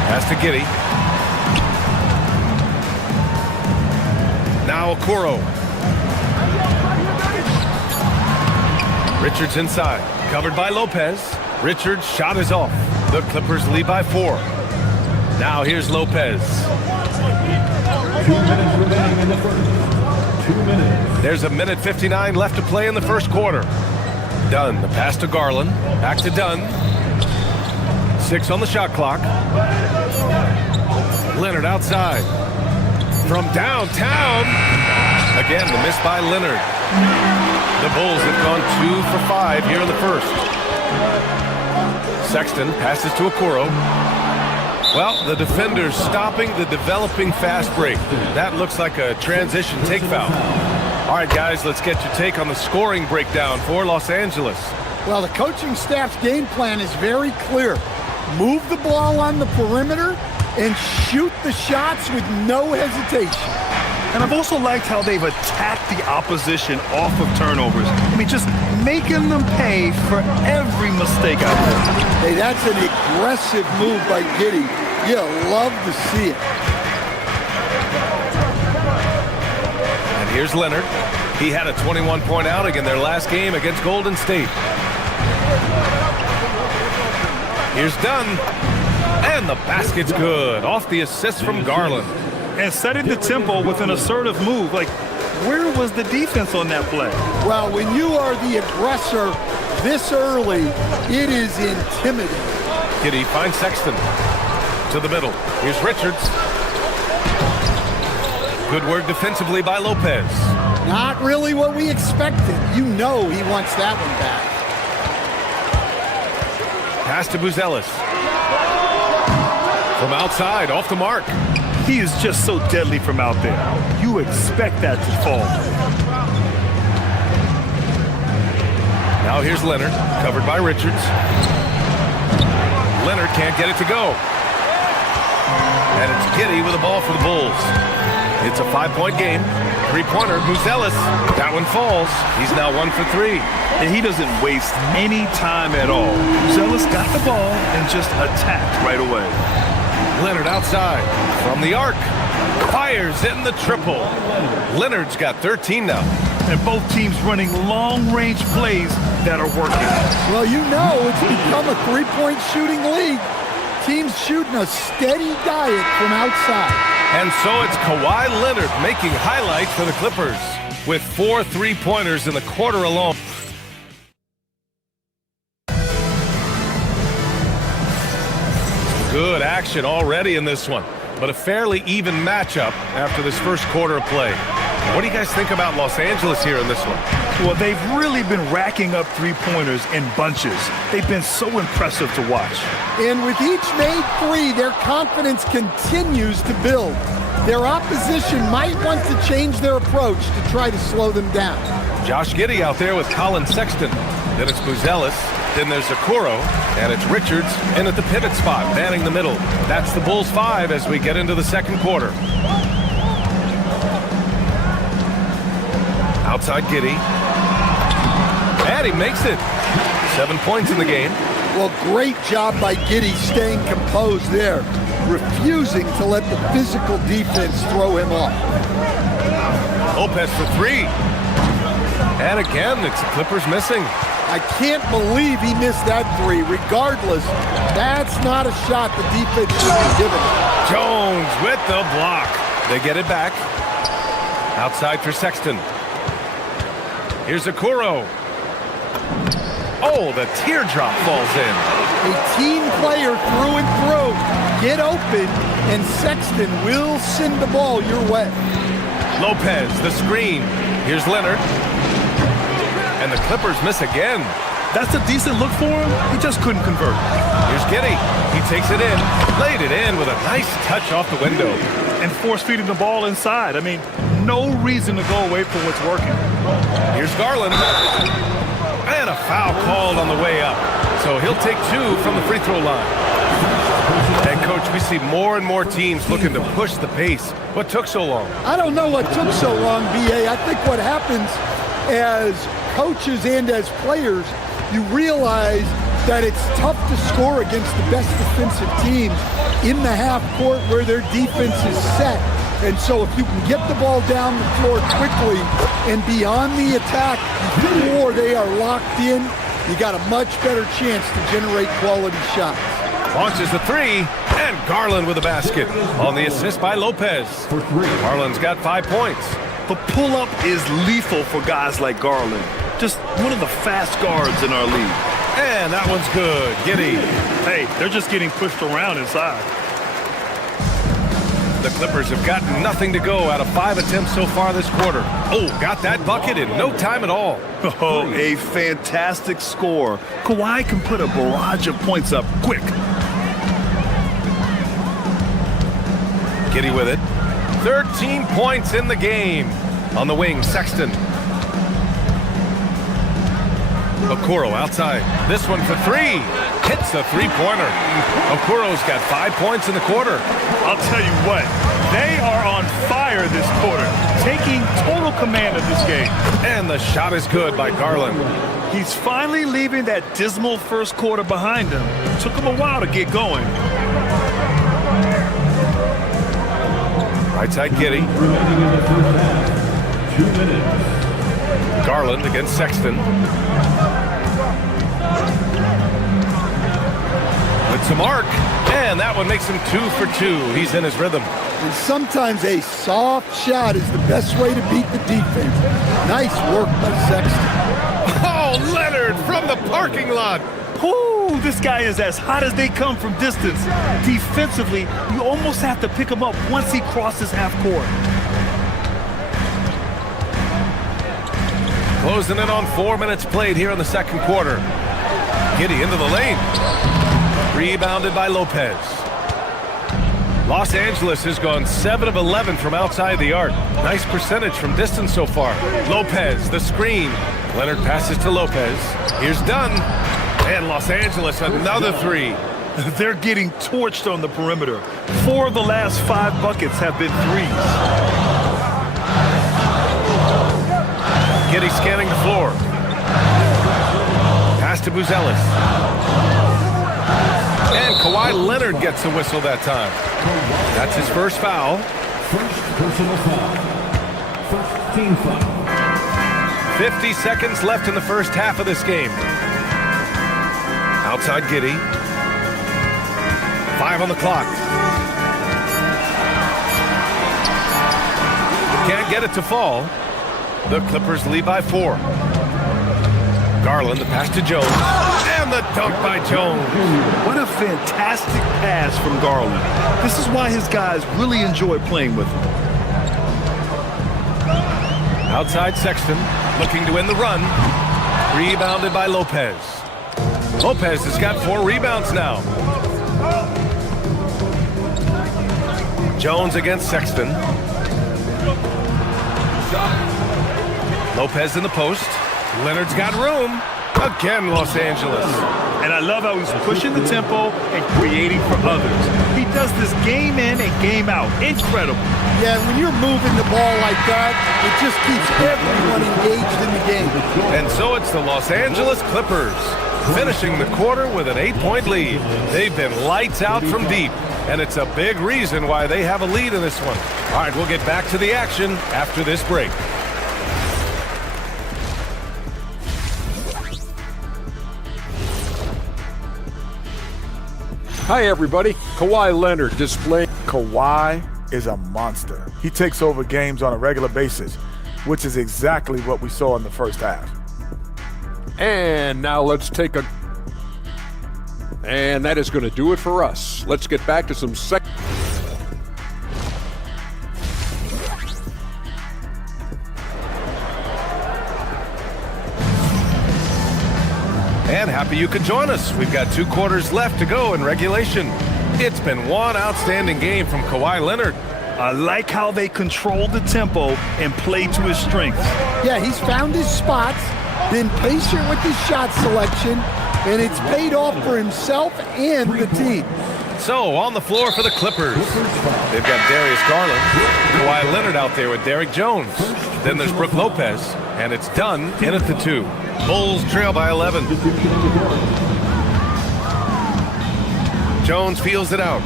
Pass to Giddey. Now Okoro. Richards inside. Covered by Lopez. Richards' shot is off. The Clippers lead by 4. Now here's Lopez. 2 minutes remaining in the first. 2 minutes. There's a minute 59 left to play in the first quarter. Dunn, the pass to Garland. Back to Dunn. 6 on the shot clock. Leonard outside. From downtown. Again, the miss by Leonard. The Bulls have gone 2 for 5 here in the first. Sexton passes to Okoro. Well, the defender's stopping the developing fast break. That looks like a transition take foul. All right, guys, let's get your take on the scoring breakdown for Los Angeles. Well, the coaching staff's game plan is very clear. Move the ball on the perimeter and shoot the shots with no hesitation. And I've also liked how they've attacked the opposition off of turnovers. I mean, just making them pay for every mistake out there. Hey, that's an aggressive move by Giddey. You love to see it. And here's Leonard. He had a 21-point outing in their last game against Golden State. Here's Dunn. And the basket's good. Off the assist from Garland. And setting the tempo with an assertive move. Like, where was the defense on that play? Well, when you are the aggressor this early, it is intimidating. Giddey finds Sexton. To the middle. Here's Richards. Good work defensively by Lopez. Not really what we expected. You know he wants that one back. Pass to Buzelis. From outside, off the mark. He is just so deadly from out there. You expect that to fall. Now here's Leonard, covered by Richards. Leonard can't get it to go. And it's Giddey with the ball for the Bulls. It's a 5-point game. 3-pointer, Buzelis. That one falls. He's now 1 for 3. And he doesn't waste any time at all. Buzelis got the ball and just attacked right away. Leonard outside from the arc. Fires in the triple. Leonard's got 13 now. And both teams running long-range plays that are working. Well, you know it's become a three-point shooting league. Teams shooting a steady diet from outside. And so it's Kawhi Leonard making highlights for the Clippers with 4 3-pointers in the quarter alone. Good action already in this one, but a fairly even matchup after this first quarter of play. What do you guys think about Los Angeles here in this one? Well, they've really been racking up three-pointers in bunches. They've been so impressive to watch. And with each made three, their confidence continues to build. Their opposition might want to change their approach to try to slow them down. Josh Giddey out there with Colin Sexton. Then it's Buzelis. Then there's Okoro. And it's Richards in at the pivot spot, manning the middle. That's the Bulls 5 as we get into the second quarter. Outside Giddey. And he makes it. 7 points in the game. Well, great job by Giddey staying composed there, refusing to let the physical defense throw him off. Lopez for 3. And again, it's the Clippers missing. I can't believe he missed that 3. Regardless, that's not a shot the defense should be giving him. Jones with the block. They get it back. Outside for Sexton. Here's Okoro. Oh, the teardrop falls in. A team player through and through. Get open, and Sexton will send the ball your way. Lopez, the screen. Here's Leonard. And the Clippers miss again. That's a decent look for him. He just couldn't convert. Here's Giddey. He takes it in. Laid it in with a nice touch off the window. And force-feeding the ball inside. I mean, no reason to go away from what's working. Here's Garland. And a foul called on the way up. So he'll take 2 from the free throw line. And, Coach, we see more and more teams looking to push the pace. What took so long? I don't know what took so long, B.A. I think what happens as coaches and as players, you realize that it's tough to score against the best defensive teams in the half court where their defense is set. And so if you can get the ball down the floor quickly and beyond the attack before they are locked in, you got a much better chance to generate quality shots. Launches the 3, and Garland with a basket on the assist by Lopez. Garland's got 5 points. The pull-up is lethal for guys like Garland. Just one of the fast guards in our league. And that one's good. Giddey. Hey, they're just getting pushed around inside. The Clippers have gotten nothing to go out of 5 attempts so far this quarter. Oh, got that bucket in no time at all. Oh, a fantastic score. Kawhi can put a barrage of points up quick. Giddey with it. 13 points in the game. On the wing, Sexton. Okoro outside. This one for 3. Hits a three-pointer. Okoro's got 5 points in the quarter. I'll tell you what, they are on fire this quarter, taking total command of this game. And the shot is good by Garland. He's finally leaving that dismal first quarter behind him. Took him a while to get going. Right side, Giddey. 2 minutes. Garland against Sexton. With some arc, and that one makes him 2 for 2. He's in his rhythm. And sometimes a soft shot is the best way to beat the defense. Nice work by Sexton. Oh, Leonard from the parking lot. Whoo, this guy is as hot as they come from distance. Defensively, you almost have to pick him up once he crosses half court. Closing in on 4 minutes played here in the second quarter. Giddey into the lane. Rebounded by Lopez. Los Angeles has gone 7 of 11 from outside the arc. Nice percentage from distance so far. Lopez, the screen. Leonard passes to Lopez. Here's Dunn. And Los Angeles, another 3. They're getting torched on the perimeter. 4 of the last 5 buckets have been threes. Giddey scanning the floor. Pass to Buzelis. And Kawhi Leonard gets a whistle that time. That's his first foul. First personal foul. First team foul. 50 seconds left in the first half of this game. Outside Giddey. 5 on the clock. Can't get it to fall. The Clippers lead by 4. Garland, the pass to Jones. And the dunk by Jones. What a fantastic pass from Garland. This is why his guys really enjoy playing with him. Outside Sexton, looking to win the run. Rebounded by Lopez. Lopez has got 4 rebounds now. Jones against Sexton. Lopez in the post. Leonard's got room. Again, Los Angeles. And I love how he's pushing the tempo and creating for others. He does this game in and game out. Incredible. Yeah, when you're moving the ball like that, it just keeps everyone engaged in the game. And so it's the Los Angeles Clippers finishing the quarter with an 8-point lead. They've been lights out from deep, and it's a big reason why they have a lead in this one. All right, we'll get back to the action after this break. Hi, everybody. Kawhi Leonard displaying. Kawhi is a monster. He takes over games on a regular basis, which is exactly what we saw in the first half. And now let's take a... And that is going to do it for us. Let's get back to some And happy you could join us. We've got 2 quarters left to go in regulation. It's been one outstanding game from Kawhi Leonard. I like how they control the tempo and play to his strengths. Yeah, he's found his spots, been patient with his shot selection, and it's paid off for himself and the team. So, on the floor for the Clippers, they've got Darius Garland, Kawhi Leonard out there with Derrick Jones. Then there's Brook Lopez, and it's done in at the 2. Bulls trail by 11. Jones feels it out.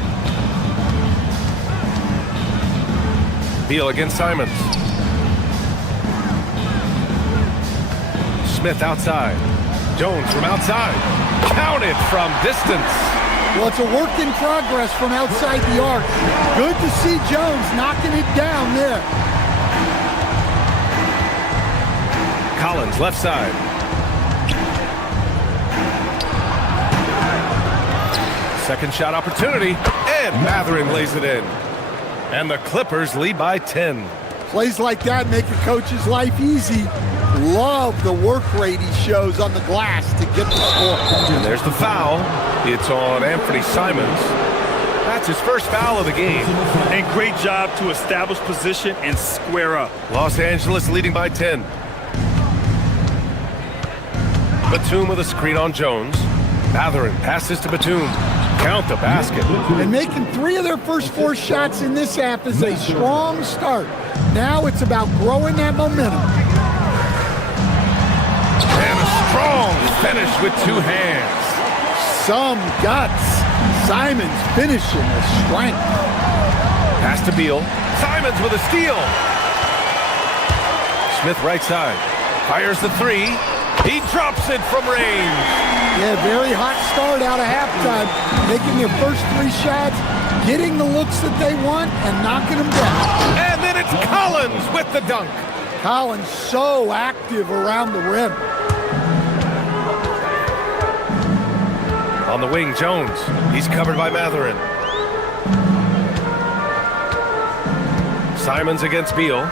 Beal against Simons. Smith outside. Jones from outside. Counted from distance. Well, it's a work in progress from outside the arc. Good to see Jones knocking it down there. Collins left side. Second shot opportunity, and Mathurin lays it in. And the Clippers lead by 10. Plays like that make a coach's life easy. Love the work rate he shows on the glass to get the score. And there's the foul. It's on Anthony Simons. That's his first foul of the game. And great job to establish position and square up. Los Angeles leading by 10. Batum with a screen on Jones. Mathurin passes to Batum. Count the basket. And making 3 of their first 4 shots in this half is a strong start. Now it's about growing that momentum. And a strong finish with 2 hands. Some guts. Simons finishing with strength. Pass to Beal. Simons with a steal. Smith right side. Fires the 3. He drops it from range. Yeah, very hot start out of halftime. Making their first 3 shots, getting the looks that they want, and knocking them down. And then it's Collins with the dunk. Collins so active around the rim. On the wing, Jones. He's covered by Mathurin. Simons against Beal.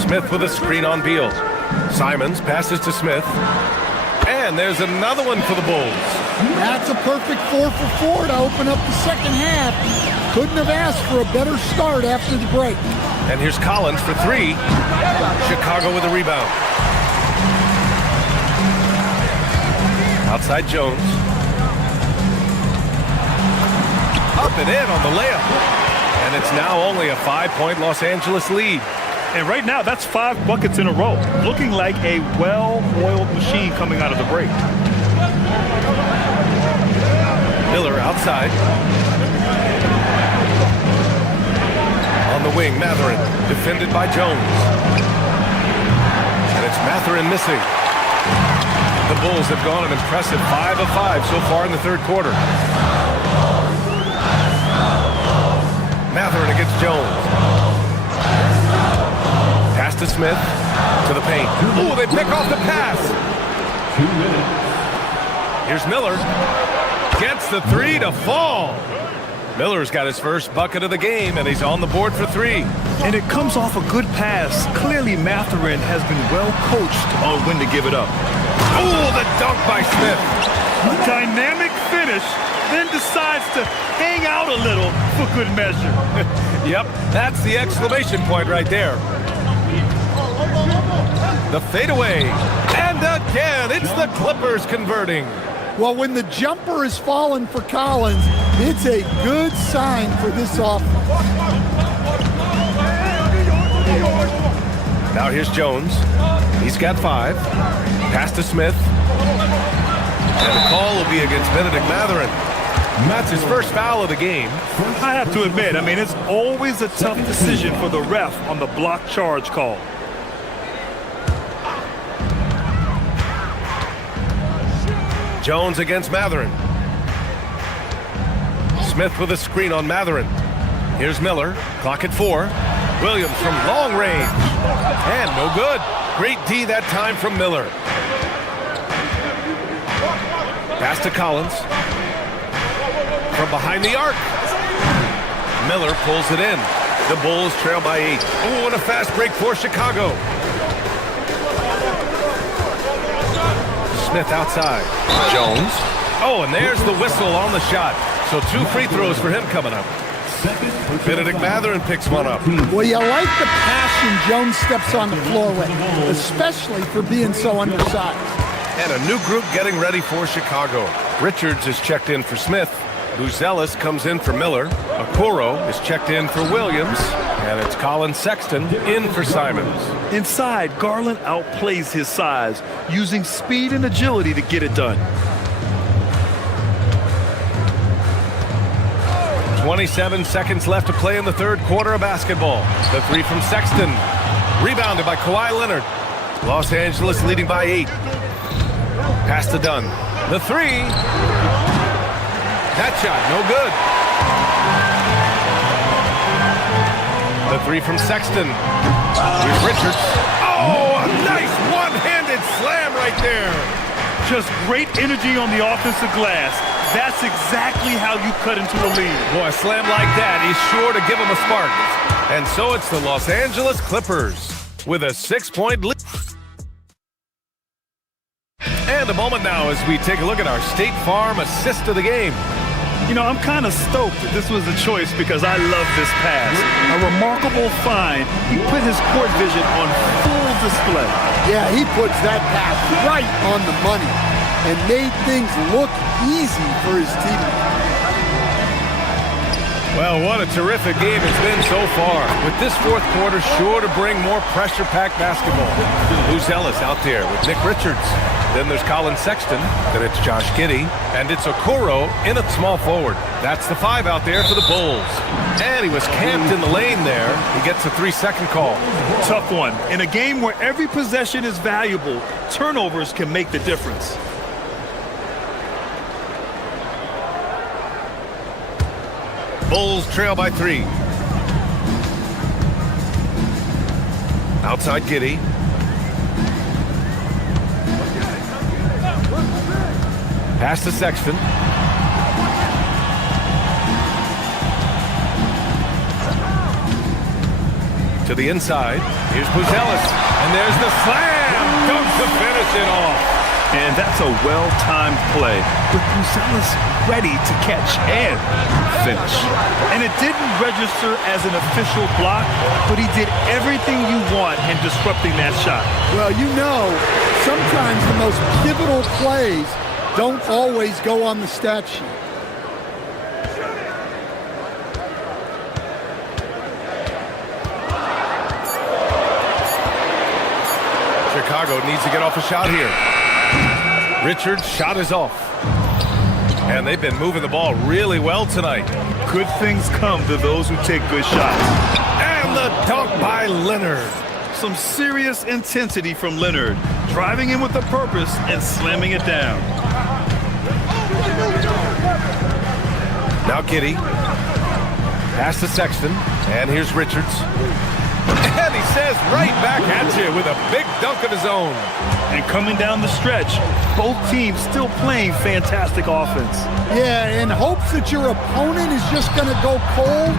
Smith with a screen on Beal. Simons passes to Smith. And there's another one for the Bulls. That's a perfect 4 for 4 to open up the second half. Couldn't have asked for a better start after the break. And here's Collins for 3. Chicago with a rebound. Outside Jones. Up and in on the layup. And it's now only a 5-point Los Angeles lead. And right now, that's 5 buckets in a row. Looking like a well-oiled machine coming out of the break. Miller outside. On the wing, Mathurin, defended by Jones. And it's Mathurin missing. The Bulls have gone an impressive 5 of 5 so far in the third quarter. Mathurin against Jones. Pass to Smith, to the paint. Ooh, they pick off the pass. 2 minutes. Here's Miller. Gets the 3 to fall. Miller's got his first bucket of the game, and he's on the board for 3. And it comes off a good pass. Clearly, Mathurin has been well coached on when to give it up. Ooh, the dunk by Smith. A dynamic finish, then decides to hang out a little for good measure. Yep, that's the exclamation point right there. The fadeaway. And again, it's the Clippers converting. Well, when the jumper is falling for Collins, it's a good sign for this offense. Now here's Jones. He's got 5. Pass to Smith. And the call will be against Benedict Mathurin. That's his first foul of the game. I have to admit, it's always a tough decision for the ref on the block charge call. Jones against Mathurin. Smith with a screen on Mathurin. Here's Miller. Clock at 4. Williams from long range. And no good. Great D that time from Miller. Pass to Collins. From behind the arc. Miller pulls it in. The Bulls trail by 8. Oh, and a fast break for Chicago. Smith outside. Jones. Oh, and there's the whistle on the shot. So 2 free throws for him coming up. Benedict Mathurin picks one up. Well, you like the passion Jones steps on the floor with, especially for being so undersized. And a new group getting ready for Chicago. Richards is checked in for Smith. Buzelis comes in for Miller. Okoro is checked in for Williams. And it's Colin Sexton in for Simons. Inside, Garland outplays his size, using speed and agility to get it done. 27 seconds left to play in the third quarter of basketball. The 3 from Sexton. Rebounded by Kawhi Leonard. Los Angeles leading by 8. Pass to Dunn. The 3. That shot, no good. The 3 from Sexton. Here's Richards. Oh, a nice one-handed slam right there. Just great energy on the offensive glass. That's exactly how you cut into a lead. Boy, a slam like that is sure to give them a spark. And so it's the Los Angeles Clippers with a 6-point lead. And a moment now as we take a look at our State Farm assist of the game. You know, I'm kind of stoked that this was a choice because I love this pass. A remarkable find. He put his court vision on full display. Yeah, he puts that pass right on the money and made things look easy for his teammates. Well, what a terrific game it's been so far. With this fourth quarter sure to bring more pressure-packed basketball. Buzelis out there with Nick Richards. Then there's Colin Sexton. Then it's Josh Giddey. And it's Okoro in at small forward. That's the 5 out there for the Bulls. And he was camped in the lane there. He gets a 3-second call. Tough one. In a game where every possession is valuable, turnovers can make the difference. Bulls trail by 3. Outside Giddey. Pass to Sexton. To the inside. Here's Buzelis. And there's the slam. Dunks to finish it off. And that's a well-timed play with Buzelis ready to catch and finish. And it didn't register as an official block, but he did everything you want in disrupting that shot. Well, you know, sometimes the most pivotal plays don't always go on the stat sheet. Chicago needs to get off a shot here. Richards' shot is off. And they've been moving the ball really well tonight. Good things come to those who take good shots. And the dunk by Leonard. Some serious intensity from Leonard, driving in with a purpose and slamming it down. Now Giddey. Pass to Sexton. And here's Richards. And he says right back at you with a big dunk of his own. And coming down the stretch, both teams still playing fantastic offense. Yeah, in hopes that your opponent is just going to go cold.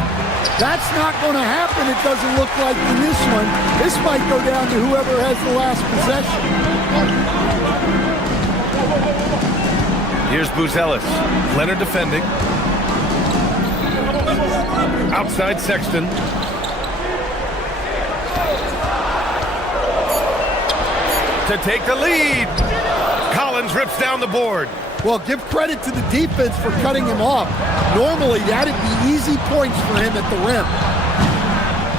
That's not going to happen, it doesn't look like in this one. This might go down to whoever has the last possession. Here's Buzelis. Leonard defending. Outside Sexton. To take the lead. Collins rips down the board. Well, give credit to the defense for cutting him off. Normally, that'd be easy points for him at the rim.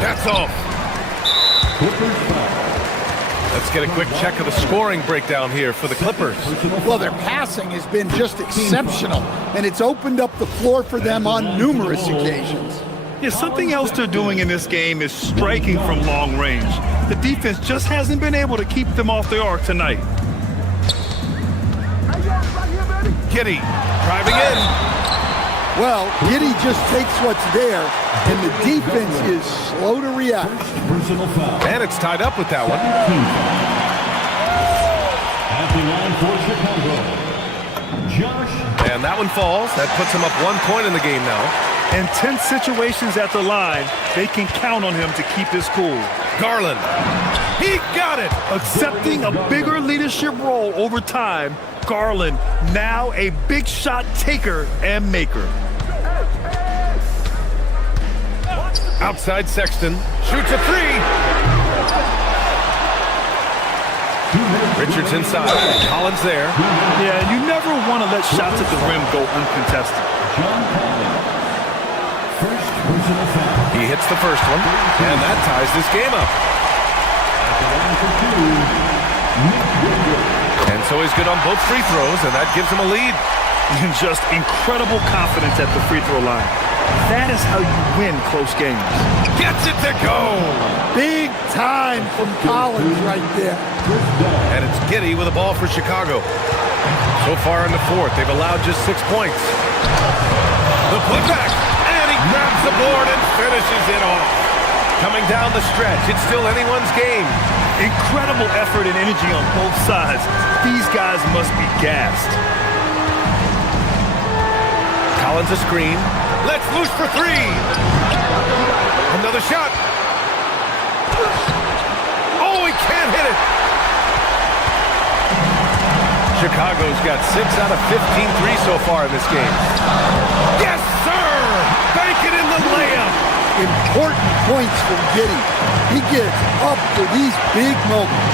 That's off. Let's get a quick check of the scoring breakdown here for the Clippers. Well, their passing has been just exceptional, and it's opened up the floor for them on numerous occasions. Yeah, something else they're doing in this game is striking from long range. The defense just hasn't been able to keep them off the arc tonight. Giddey driving in. Well, Giddey just takes what's there, and the defense is slow to react. Personal foul. And it's tied up with that one. At the line for Chicago, Josh. And that one falls. That puts him up 1 point in the game now. In tense situations at the line, they can count on him to keep his cool. Garland. He got it. Accepting a bigger leadership role over time, Garland now a big shot taker and maker. Outside Sexton. Shoots a three. Richards inside. Collins there. Yeah, you never want to let shots at the rim go uncontested. First personal foul. He hits the first one, and that ties this game up. At the line for two, and so he's good on both free throws, and that gives him a lead. And just incredible confidence at the free throw line. That is how you win close games. Gets it to go. Big time from Collins right there. And it's Giddey with a ball for Chicago. So far in the fourth, they've allowed just 6 points. The putback, and he grabs the board and finishes it off. Coming down the stretch, it's still anyone's game. Incredible effort and energy on both sides. These guys must be gassed. Collins a screen. Let's loose for three. Another shot. Oh, he can't hit it. Chicago's got 6 out of 15 threes so far in this game. Yes, sir! Bank it in the layup. Important points from Giddey. He gets up for these big moments.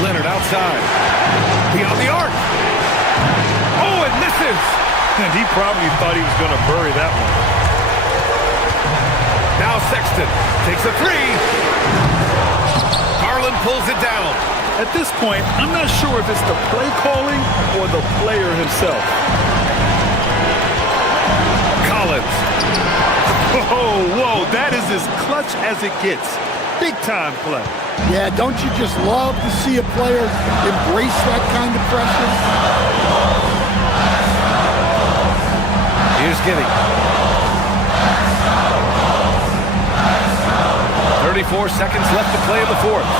Leonard outside. Beyond the arc. Oh, it misses. And he probably thought he was going to bury that one. Now Sexton takes a three. Garland pulls it down. At this point, I'm not sure if it's the play calling or the player himself. Collins. Whoa, that is as clutch as it gets. Big time play. Yeah, don't you just love to see a player embrace that kind of pressure? Here's Giddey. 34 seconds left to play in the fourth.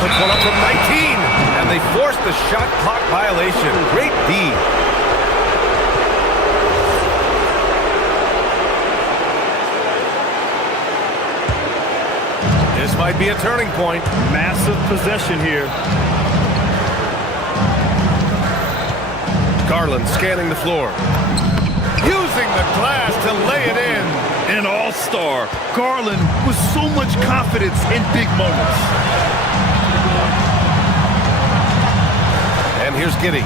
Puts one up from 19, and they forced the shot clock violation. Great D. This might be a turning point. Massive possession here. Garland scanning the floor. Using the glass to lay it in. An all-star. Garland with so much confidence in big moments. And here's Giddey.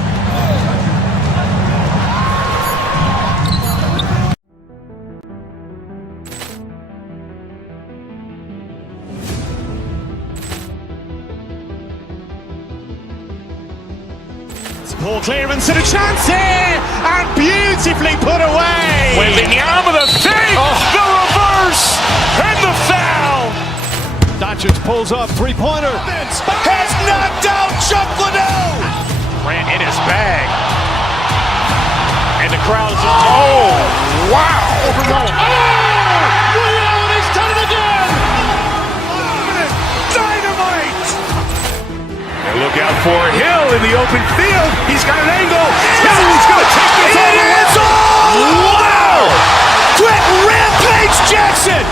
Ball clearance and a chance here, and beautifully put away. Wembanyama the fake, the reverse, and the foul. Doncic pulls up, three-pointer. Has knocked out Chuck Liddell. Ran in his bag. And the crowd is, oh, wow. He's done it again. Dynamite. And look out for Hill in the open field. He's got an angle. He's going to take this all the way. Wow! Quick Rampage Jackson.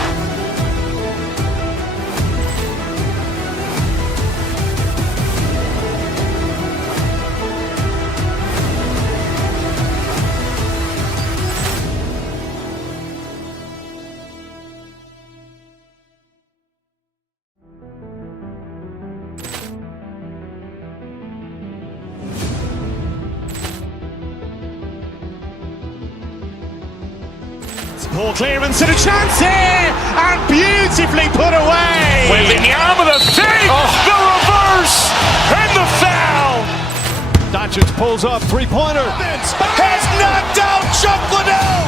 Ball clearance and a chance here, and beautifully put away. Wembanyama the fake, the reverse, and the foul. Doncic pulls up, three-pointer. Has knocked out Chuck Liddell.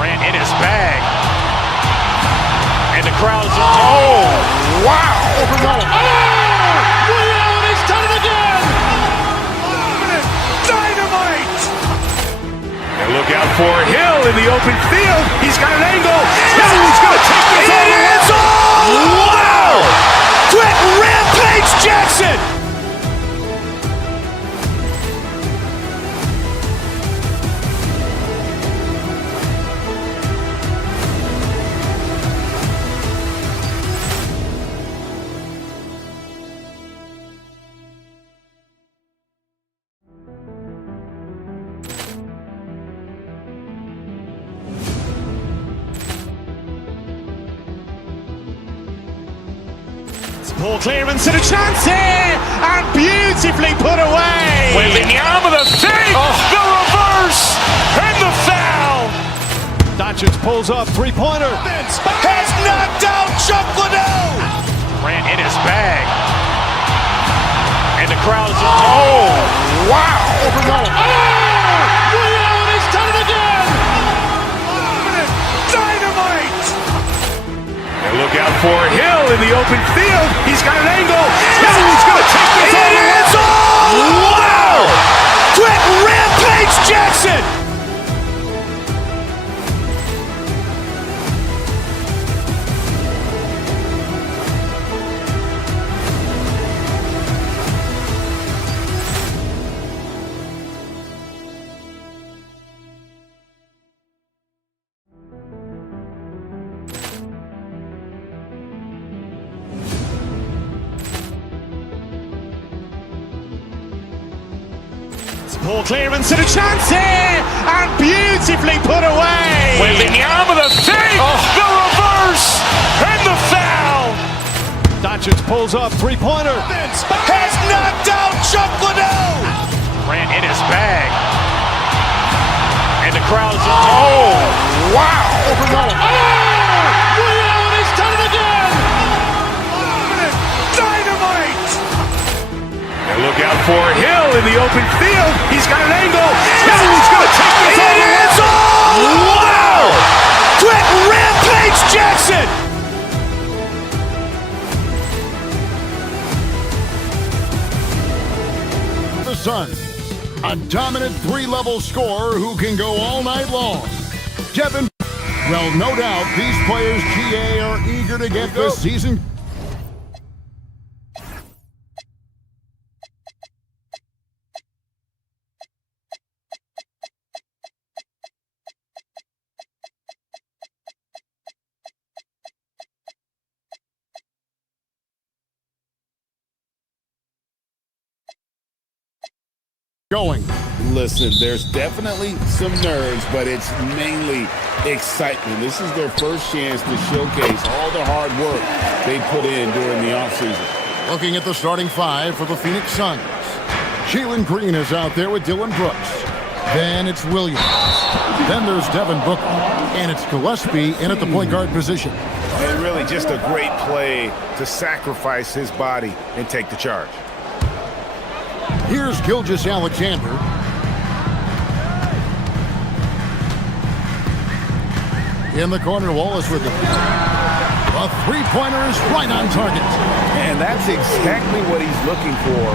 Ran in his bag. And the crowd is, oh, wow! Over Mullen. Williams has done it again! Dynamite! And look out for Hill in the open field. He's got an angle. He's going to take this all the way. Wow! Quick Rampage Jackson! Poor clearance and a chance here, and beautifully put away. Wembanyama the fake, the reverse, and the foul. Doncic pulls up, three-pointer. Has knocked out Chuck Liddell. Ran in his bag. And the crowd is... Oh, wow. Over Mullen. Williams has done it again! Dynamite! And look out for Hill in the open field. He's got an angle. He's going to take this all the way. Wow! Quick Rampage Jackson! Poor clearance and a chance here, and beautifully put away. Wembanyama the fake, the reverse, and the foul. Doncic pulls up, three-pointer. Has knocked out Chuck Liddell. Ran in his bag. And the crowd is... Oh, wow. Over Mullen. Williams has done it again! Dynamite! And look out for Hill in the open field. He's got an angle. He's going to take this all the way. Wow! Quick Rampage Jackson! The Suns, a dominant three-level scorer who can go all night long. Kevin, well, no doubt these players, GA, are eager to get this season. Going. Listen, there's definitely some nerves, but it's mainly excitement. This is their first chance to showcase all the hard work they put in during the offseason. Looking at the starting five for the Phoenix Suns. Jalen Green is out there with Dylan Brooks. Then it's Williams. Then there's Devin Booker. And it's Gillespie in at the point guard position. And really just a great play to sacrifice his body and take the charge. Here's Gilgeous-Alexander. In the corner, Wallace with it. A three-pointer is right on target. And that's exactly what he's looking for,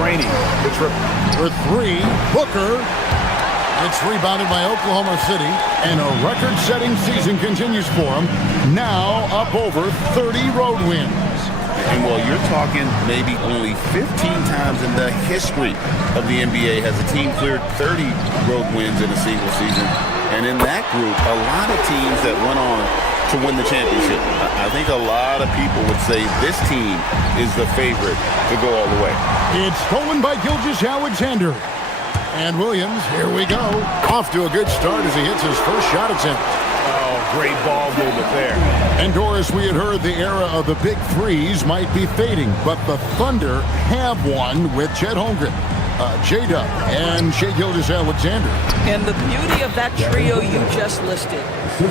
draining the triple. For three, Booker. It's rebounded by Oklahoma City, and a record-setting season continues for him. Now up over 30 road wins. And well, you're talking maybe only 15 times in the history of the NBA has a team cleared 30 road wins in a single season. And in that group, a lot of teams that went on to win the championship. I think a lot of people would say this team is the favorite to go all the way. It's stolen by Gilgeous-Alexander. And Williams, here we go. Off to a good start as he hits his first shot attempt. Oh, great ball movement there. And Doris, we had heard the era of the big threes might be fading, but the Thunder have one with Chet Holmgren, J-Dub, and Shai Gilgeous-Alexander. And the beauty of that trio you just listed,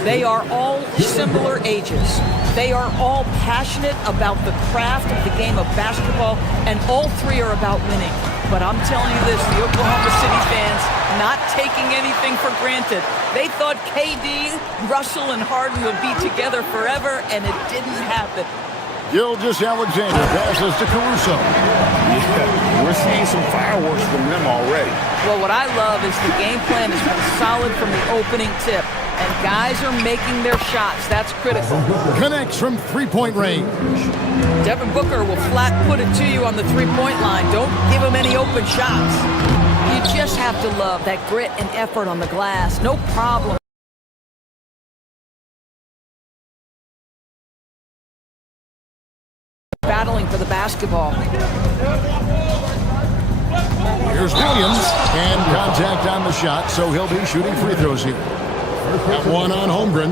they are all similar ages. They are all passionate about the craft of the game of basketball, and all three are about winning. But I'm telling you this, the Oklahoma City fans not taking anything for granted. They thought KD, Russell, and Harden would be together forever, and it didn't happen. Gilgeous-Alexander passes to Caruso. Yeah, we're seeing some fireworks from them already. Well, what I love is the game plan has been solid from the opening tip. And guys are making their shots. That's critical. Connects from three-point range. Devin Booker will flat put it to you on the three-point line. Don't give him any open shots. You just have to love that grit and effort on the glass. No problem. Battling for the basketball. Here's Williams, and contact on the shot, so he'll be shooting free throws here. Got one on Holmgren.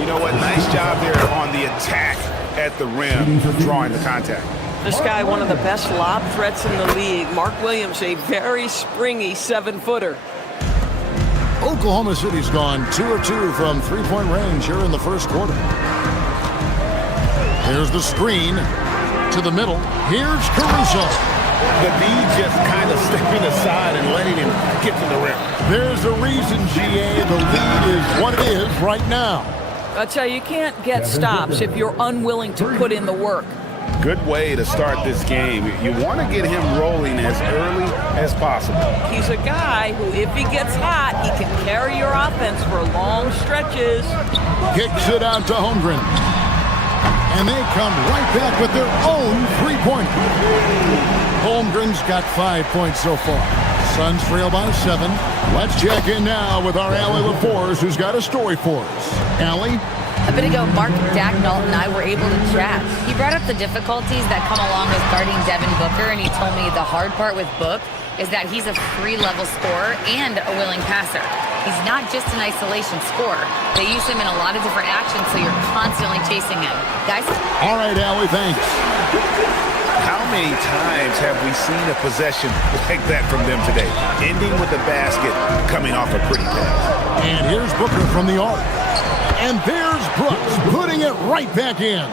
You know what? Nice job there on the attack at the rim, drawing the contact. This guy, one of the best lob threats in the league. Mark Williams, a very springy 7-footer. Oklahoma City's gone 2 of 2 from three-point range here in the first quarter. Here's the screen to the middle. Here's Caruso. The D just kind of stepping aside and letting him get to the rim. There's a reason, GA, the lead is what it is right now. I tell you, you can't get stops if you're unwilling to put in the work. Good way to start this game. You want to get him rolling as early as possible. He's a guy who, if he gets hot, he can carry your offense for long stretches. Kicks it out to Holmgren. And they come right back with their own three-pointer. Holmgren's got 5 points so far. Suns trail by 7. Let's check in now with our Allie LaForce, who's got a story for us. Allie? A bit ago, Mark Dagnall and I were able to chat. He brought up the difficulties that come along with guarding Devin Booker, and he told me the hard part with Book is that he's a free-level scorer and a willing passer. He's not just an isolation scorer. They use him in a lot of different actions, so you're constantly chasing him. Guys? All right, Allie, thanks. How many times have we seen a possession like that from them today? Ending with a basket, coming off a pretty pass. And here's Booker from the arc. And there's Brooks putting it right back in.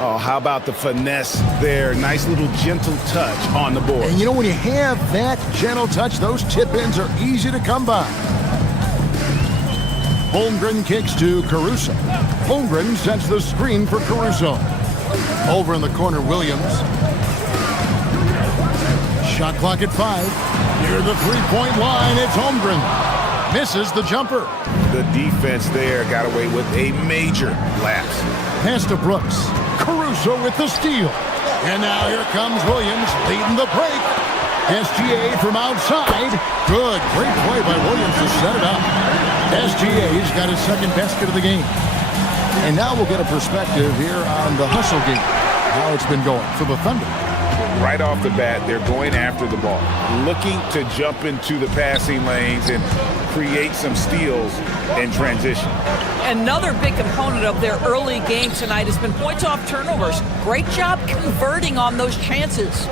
Oh, how about the finesse there? Nice little gentle touch on the board. And you know, when you have that gentle touch, those tip-ins are easy to come by. Holmgren kicks to Caruso. Holmgren sets the screen for Caruso. Over in the corner, Williams. Shot clock at 5. Near the three-point line, it's Holmgren. Misses the jumper. The defense there got away with a major lapse. Pass to Brooks. Caruso with the steal. And now here comes Williams leading the break. SGA from outside. Good. Great play by Williams to set it up. SGA's got his second basket of the game. And now we'll get a perspective here on the hustle game. How it's been going for the Thunder. Right off the bat, they're going after the ball, looking to jump into the passing lanes and create some steals in transition. Another big component of their early game tonight has been points off turnovers. Great job converting on those chances.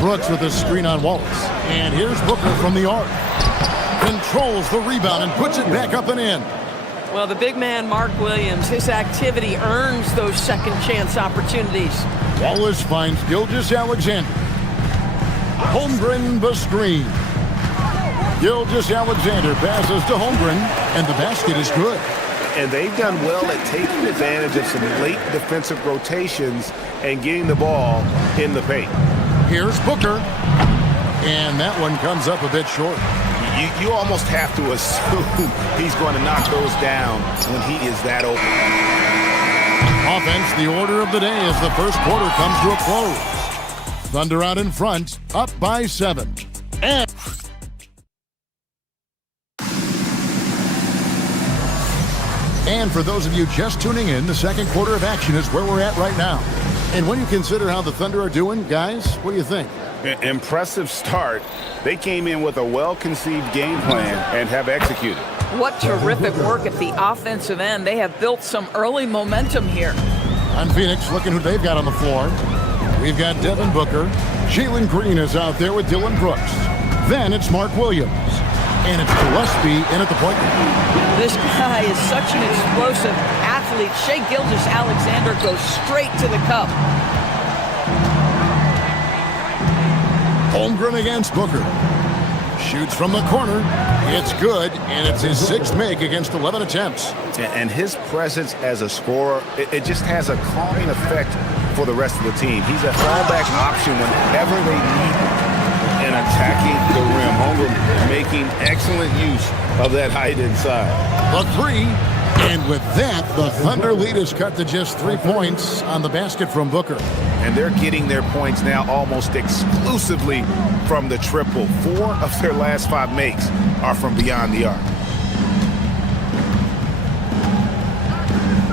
Brooks with a screen on Wallace. And here's Booker from the arc. Controls the rebound and puts it back up and in. Well, the big man, Mark Williams, his activity earns those second chance opportunities. Wallace finds Gilgeous-Alexander. Holmgren the screen. Gilgeous-Alexander passes to Holmgren, and the basket is good. And they've done well at taking advantage of some late defensive rotations and getting the ball in the paint. Here's Booker, and that one comes up a bit short. You almost have to assume he's going to knock those down when he is that open. Offense, the order of the day as the first quarter comes to a close. Thunder out in front, up by 7. And for those of you just tuning in, the second quarter of action is where we're at right now. And when you consider how the Thunder are doing, guys, what do you think? Impressive start. They came in with a well-conceived game plan and have executed. What terrific work at the offensive end. They have built some early momentum here. On Phoenix, looking who they've got on the floor. We've got Devin Booker. Jalen Green is out there with Dylan Brooks. Then it's Mark Williams. And it's Gillespie in at the point. This guy is such an explosive athlete. Shai Gilgeous-Alexander goes straight to the cup. Holmgren against Booker. Shoots from the corner. It's good, and it's his 6th make against 11 attempts. And his presence as a scorer, it just has a calming effect for the rest of the team. He's a fallback option whenever they need him. And attacking the rim. Holmgren making excellent use of that height inside. The 3. And with that, the Thunder lead is cut to just 3 points on the basket from Booker. And they're getting their points now almost exclusively from the triple. 4 of their last 5 makes are from beyond the arc.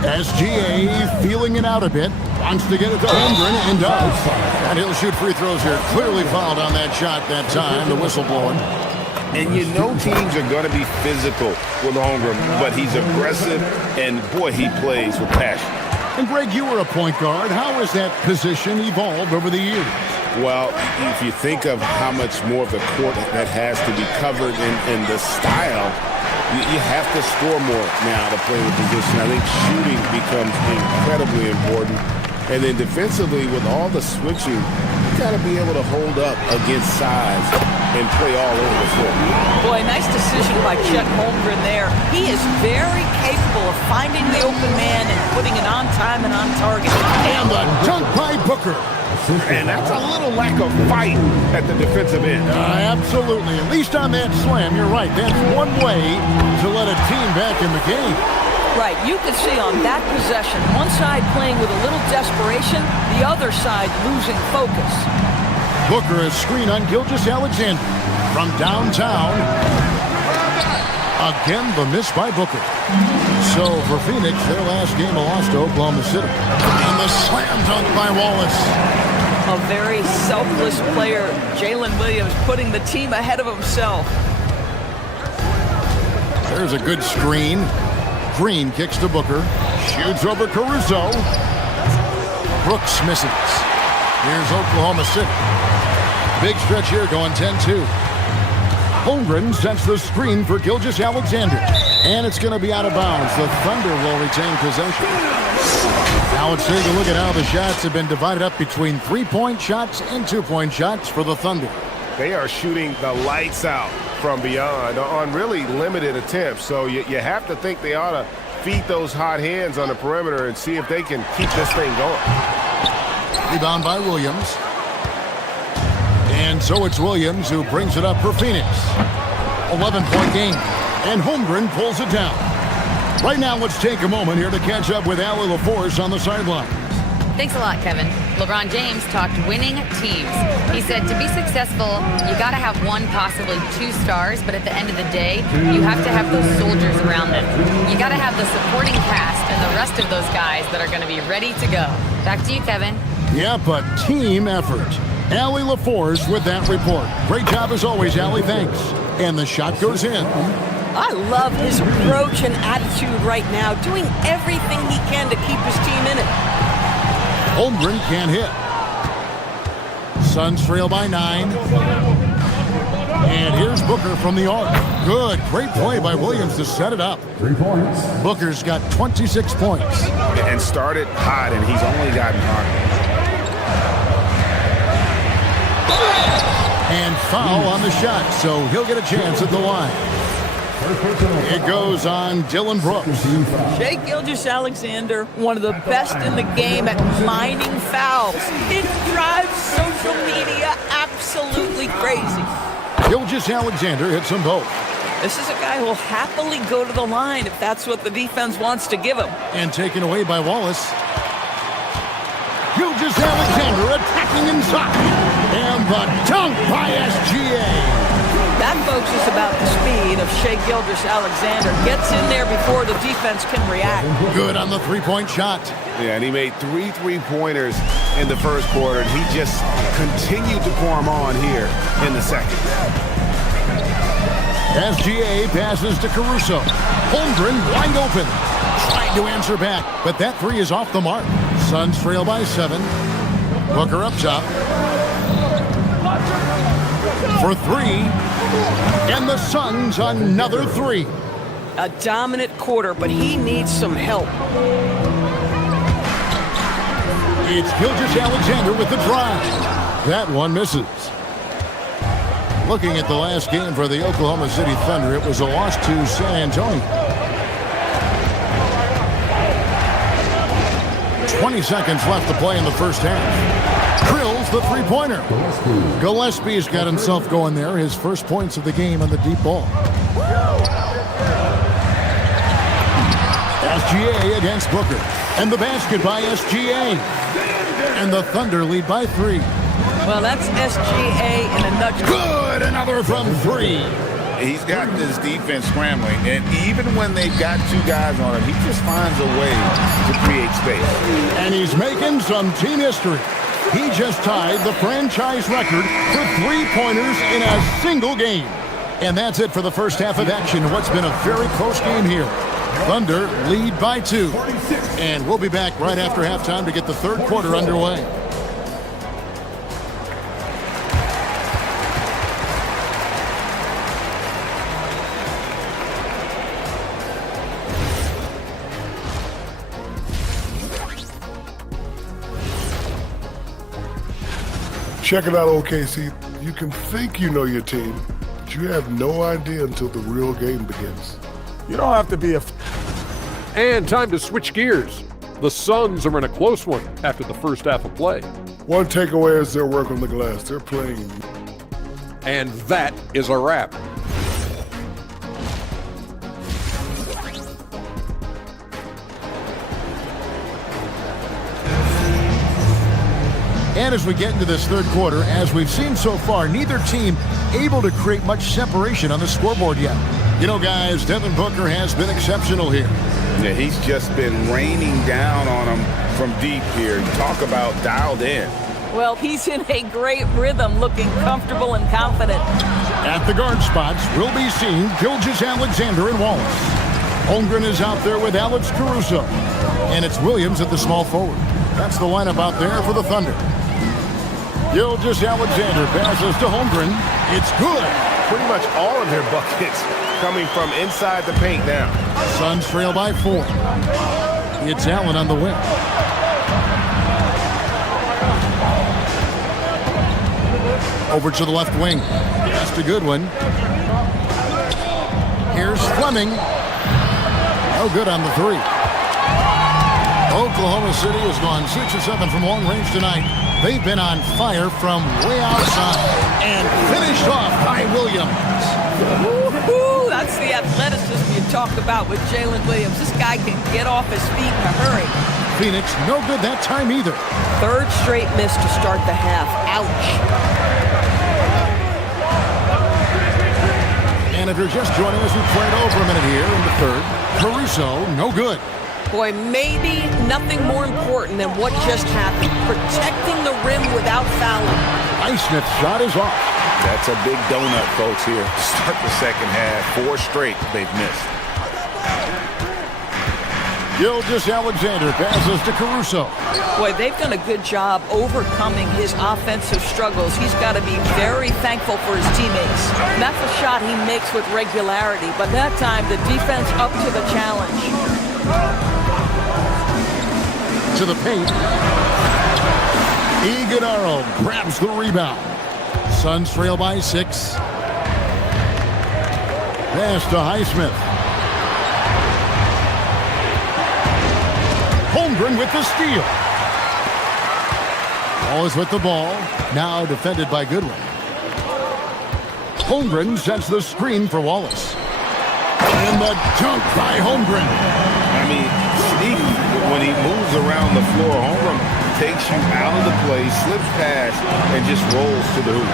SGA feeling it out a bit. Wants to get it to Holmgren and does. And he'll shoot free throws here. Clearly fouled on that shot that time. The whistle blowing. And you know teams are going to be physical with Holmgren, but he's aggressive, and boy, he plays with passion. And Greg, you were a point guard. How has that position evolved over the years? Well, if you think of how much more of the court that has to be covered in the style, you have to score more now to play the position. I think shooting becomes incredibly important. And then defensively, with all the switching, you got to be able to hold up against size and play all over the floor. Boy, nice decision by Chet Holmgren there. He is very capable of finding the open man and putting it on time and on target. And the dunk by Booker. And that's a little lack of fight at the defensive end. Absolutely. At least on that slam, you're right. That's one way to let a team back in the game. Right, you can see on that possession, one side playing with a little desperation, the other side losing focus. Booker is screen on Gilgeous-Alexander from downtown. Again, the miss by Booker. So for Phoenix, their last game a loss to Oklahoma City. And the slam dunk by Wallace. A very selfless player, Jalen Williams, putting the team ahead of himself. There's a good screen. Green kicks to Booker. Shoots over Caruso. Brooks misses. Here's Oklahoma City. Big stretch here going 10-2. Holmgren sets the screen for Gilgeous-Alexander. And it's going to be out of bounds. The Thunder will retain possession. Now let's take a look at how the shots have been divided up between 3-point shots and 2-point shots for the Thunder. They are shooting the lights out from beyond on really limited attempts. So you have to think they ought to feed those hot hands on the perimeter and see if they can keep this thing going. Rebound by Williams. And so it's Williams who brings it up for Phoenix. 11-point game. And Holmgren pulls it down. Right now, let's take a moment here to catch up with Allie LaForce on the sideline. Thanks a lot, Kevin. LeBron James talked winning teams. He said to be successful, you got to have 1, possibly 2 stars, but at the end of the day, you have to have those soldiers around them. You got to have the supporting cast and the rest of those guys that are going to be ready to go. Back to you, Kevin. Yeah, but team effort. Allie LaForce with that report. Great job as always, Allie. Thanks. And the shot goes in. I love his approach and attitude right now, doing everything he can to keep his team in it. Holmgren can't hit. Suns trail by 9. And here's Booker from the arc. Good. Great play by Williams to set it up. 3 points. Booker's got 26 points. And started hot, and he's only gotten hotter. And foul on the shot, so he'll get a chance at the line. It goes on Dylan Brooks. Shai Gilgeous-Alexander, one of the best in the game at mining fouls. It drives social media absolutely crazy. Gilgeous-Alexander hits them both. This is a guy who will happily go to the line if that's what the defense wants to give him. And taken away by Wallace. Gilgeous-Alexander attacking inside. And the dunk by SGA. That, folks, is about the speed of Shai Gilgeous-Alexander. Gets in there before the defense can react. Good on the 3-point shot. Yeah, and he made 3 3-pointers in the first quarter, and he just continued to pour them on here in the second. SGA passes to Caruso. Holmgren wide open. Trying to answer back, but that 3 is off the mark. Suns trail by 7. Booker up top. For 3. And the Suns another 3. A dominant quarter, but he needs some help. It's Gilgeous-Alexander with the drive. That one misses. Looking at the last game for the Oklahoma City Thunder, it was a loss to San Antonio. 20 seconds left to play in the first half. Drills the three-pointer. Gillespie's got himself going there. His first points of the game on the deep ball. SGA against Booker. And the basket by SGA. And the Thunder lead by 3. Well, that's SGA in a nutshell. Good! Another from 3. He's got this defense scrambling, and even when they've got 2 guys on him, he just finds a way to create space. And he's making some team history. He just tied the franchise record for three-pointers in a single game. And that's it for the first half of action. What's been a very close game here. Thunder lead by 2. And we'll be back right after halftime to get the third quarter underway. Check it out, OKC. You can think you know your team, but you have no idea until the real game begins. You don't have to be a... And time to switch gears. The Suns are in a close one after the first half of play. One takeaway is their work on the glass. They're playing. And that is a wrap. And as we get into this third quarter, as we've seen so far, neither team able to create much separation on the scoreboard yet. You know, guys, Devin Booker has been exceptional here. Yeah, he's just been raining down on them from deep here. Talk about dialed in. Well, he's in a great rhythm, looking comfortable and confident. At the guard spots, we'll be seeing Gilgeous-Alexander and Wallace. Holmgren is out there with Alex Caruso. And it's Williams at the small forward. That's the lineup out there for the Thunder. Gilgeous-Alexander passes to Holmgren. It's good. Pretty much all of their buckets coming from inside the paint now. Suns trail by 4. It's Allen on the wing. Over to the left wing. That's a good one. Here's Fleming. No good on the 3. Oklahoma City has gone 6 of 7 from long range tonight. They've been on fire from way outside and finished off by Williams. Woo-hoo, that's the athleticism you talk about with Jalen Williams. This guy can get off his feet in a hurry. Phoenix, no good that time either. Third straight miss to start the half. Ouch. And if you're just joining us, we played over a minute here in the third. Caruso, no good. Boy, maybe nothing more important than what just happened. Protecting the rim without fouling. Highsmith's shot is off. That's a big donut, folks, here. Start the second half. 4 straight they've missed. Gilgeous-Alexander passes to Caruso. Boy, they've done a good job overcoming his offensive struggles. He's got to be very thankful for his teammates. And that's a shot he makes with regularity. But that time, the defense up to the challenge. To the paint. Iguodala grabs the rebound. Suns trail by 6. Pass to Highsmith. Holmgren with the steal. Wallace with the ball. Now defended by Goodwin. Holmgren sets the screen for Wallace. And the dunk by Holmgren. I mean, when he moves around the floor, Holmgren takes you out of the play, slips past, and just rolls to the hoop.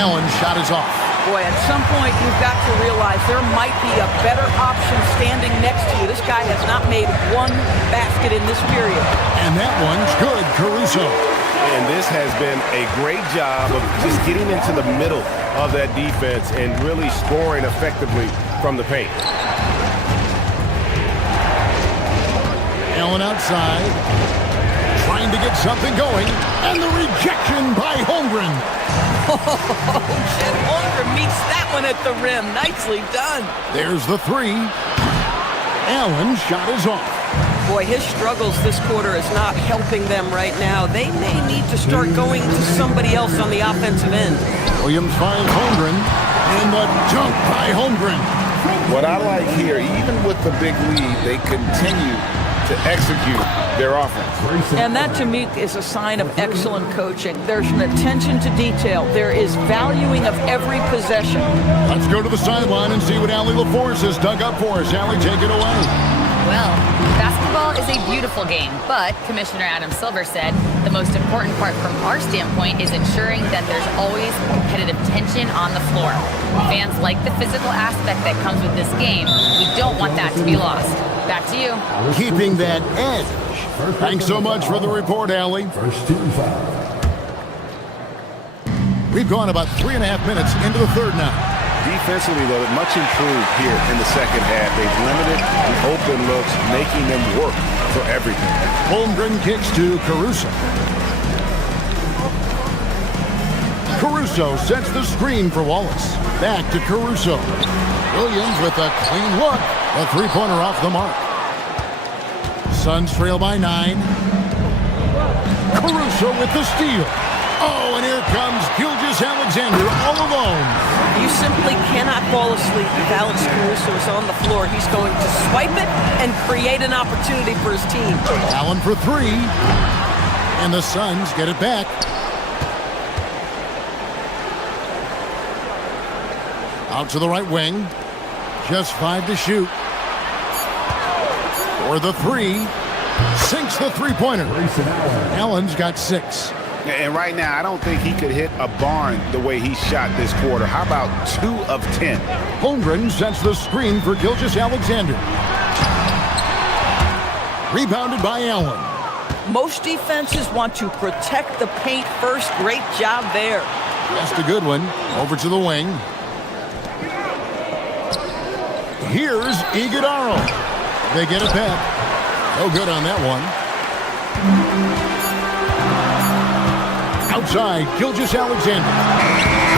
Allen's shot is off. Boy, at some point, you've got to realize there might be a better option standing next to you. This guy has not made one basket in this period. And that one's good, Caruso. And this has been a great job of just getting into the middle of that defense and really scoring effectively from the paint. Allen outside, trying to get something going, and the rejection by Holmgren. Chet Holmgren meets that one at the rim. Nicely done. There's the 3. Allen's shot is off. Boy, his struggles this quarter is not helping them right now. They may need to start going to somebody else on the offensive end. Williams finds Holmgren, and the dunk by Holmgren. What I like here, even with the big lead, they continue to execute their offense. And that, to me, is a sign of excellent coaching. There's an attention to detail. There is valuing of every possession. Let's go to the sideline and see what Allie LaForce has dug up for us. Allie, take it away. Well, basketball is a beautiful game, but Commissioner Adam Silver said the most important part from our standpoint is ensuring that there's always competitive tension on the floor. Fans like the physical aspect that comes with this game. We don't want that to be lost. Back to you. Keeping that edge. Thanks so much for the report, Allie. We've gone about 3.5 minutes into the third now. Defensively, though, much improved here in the second half. They've limited the open looks, making them work for everything. Holmgren kicks to Caruso. Caruso sets the screen for Wallace. Back to Caruso. Williams with a clean look. A three-pointer off the mark. Suns trail by 9. Caruso with the steal. Oh, and here comes Gilgeous-Alexander all alone. You simply cannot fall asleep if Alex Caruso is on the floor. He's going to swipe it and create an opportunity for his team. Allen for 3. And the Suns get it back. Out to the right wing. Just 5 to shoot. For the 3. Sinks the three-pointer. Allen's got 6. And right now, I don't think he could hit a barn the way he shot this quarter. How about 2 of 10? Holmgren sets the screen for Gilgeous-Alexander. Rebounded by Allen. Most defenses want to protect the paint first. Great job there. Just a good one. Over to the wing. Here's Iguodala. They get it back. No good on that one. Outside, Gilgeous-Alexander.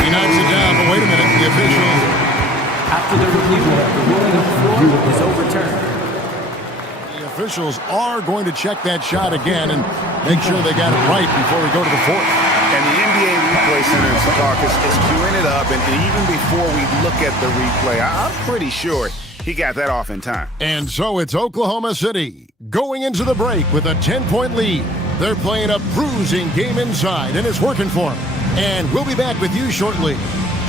He knocks it down, but wait a minute. The official. After the review, the ruling on the floor is overturned. The officials are going to check that shot again and make sure they got it right before we go to the fourth. And the NBA Replay Center in Secaucus is queuing it up, and even before we look at the replay, I'm pretty sure he got that off in time. And so it's Oklahoma City going into the break with a 10-point lead. They're playing a bruising game inside, and it's working for them. And we'll be back with you shortly.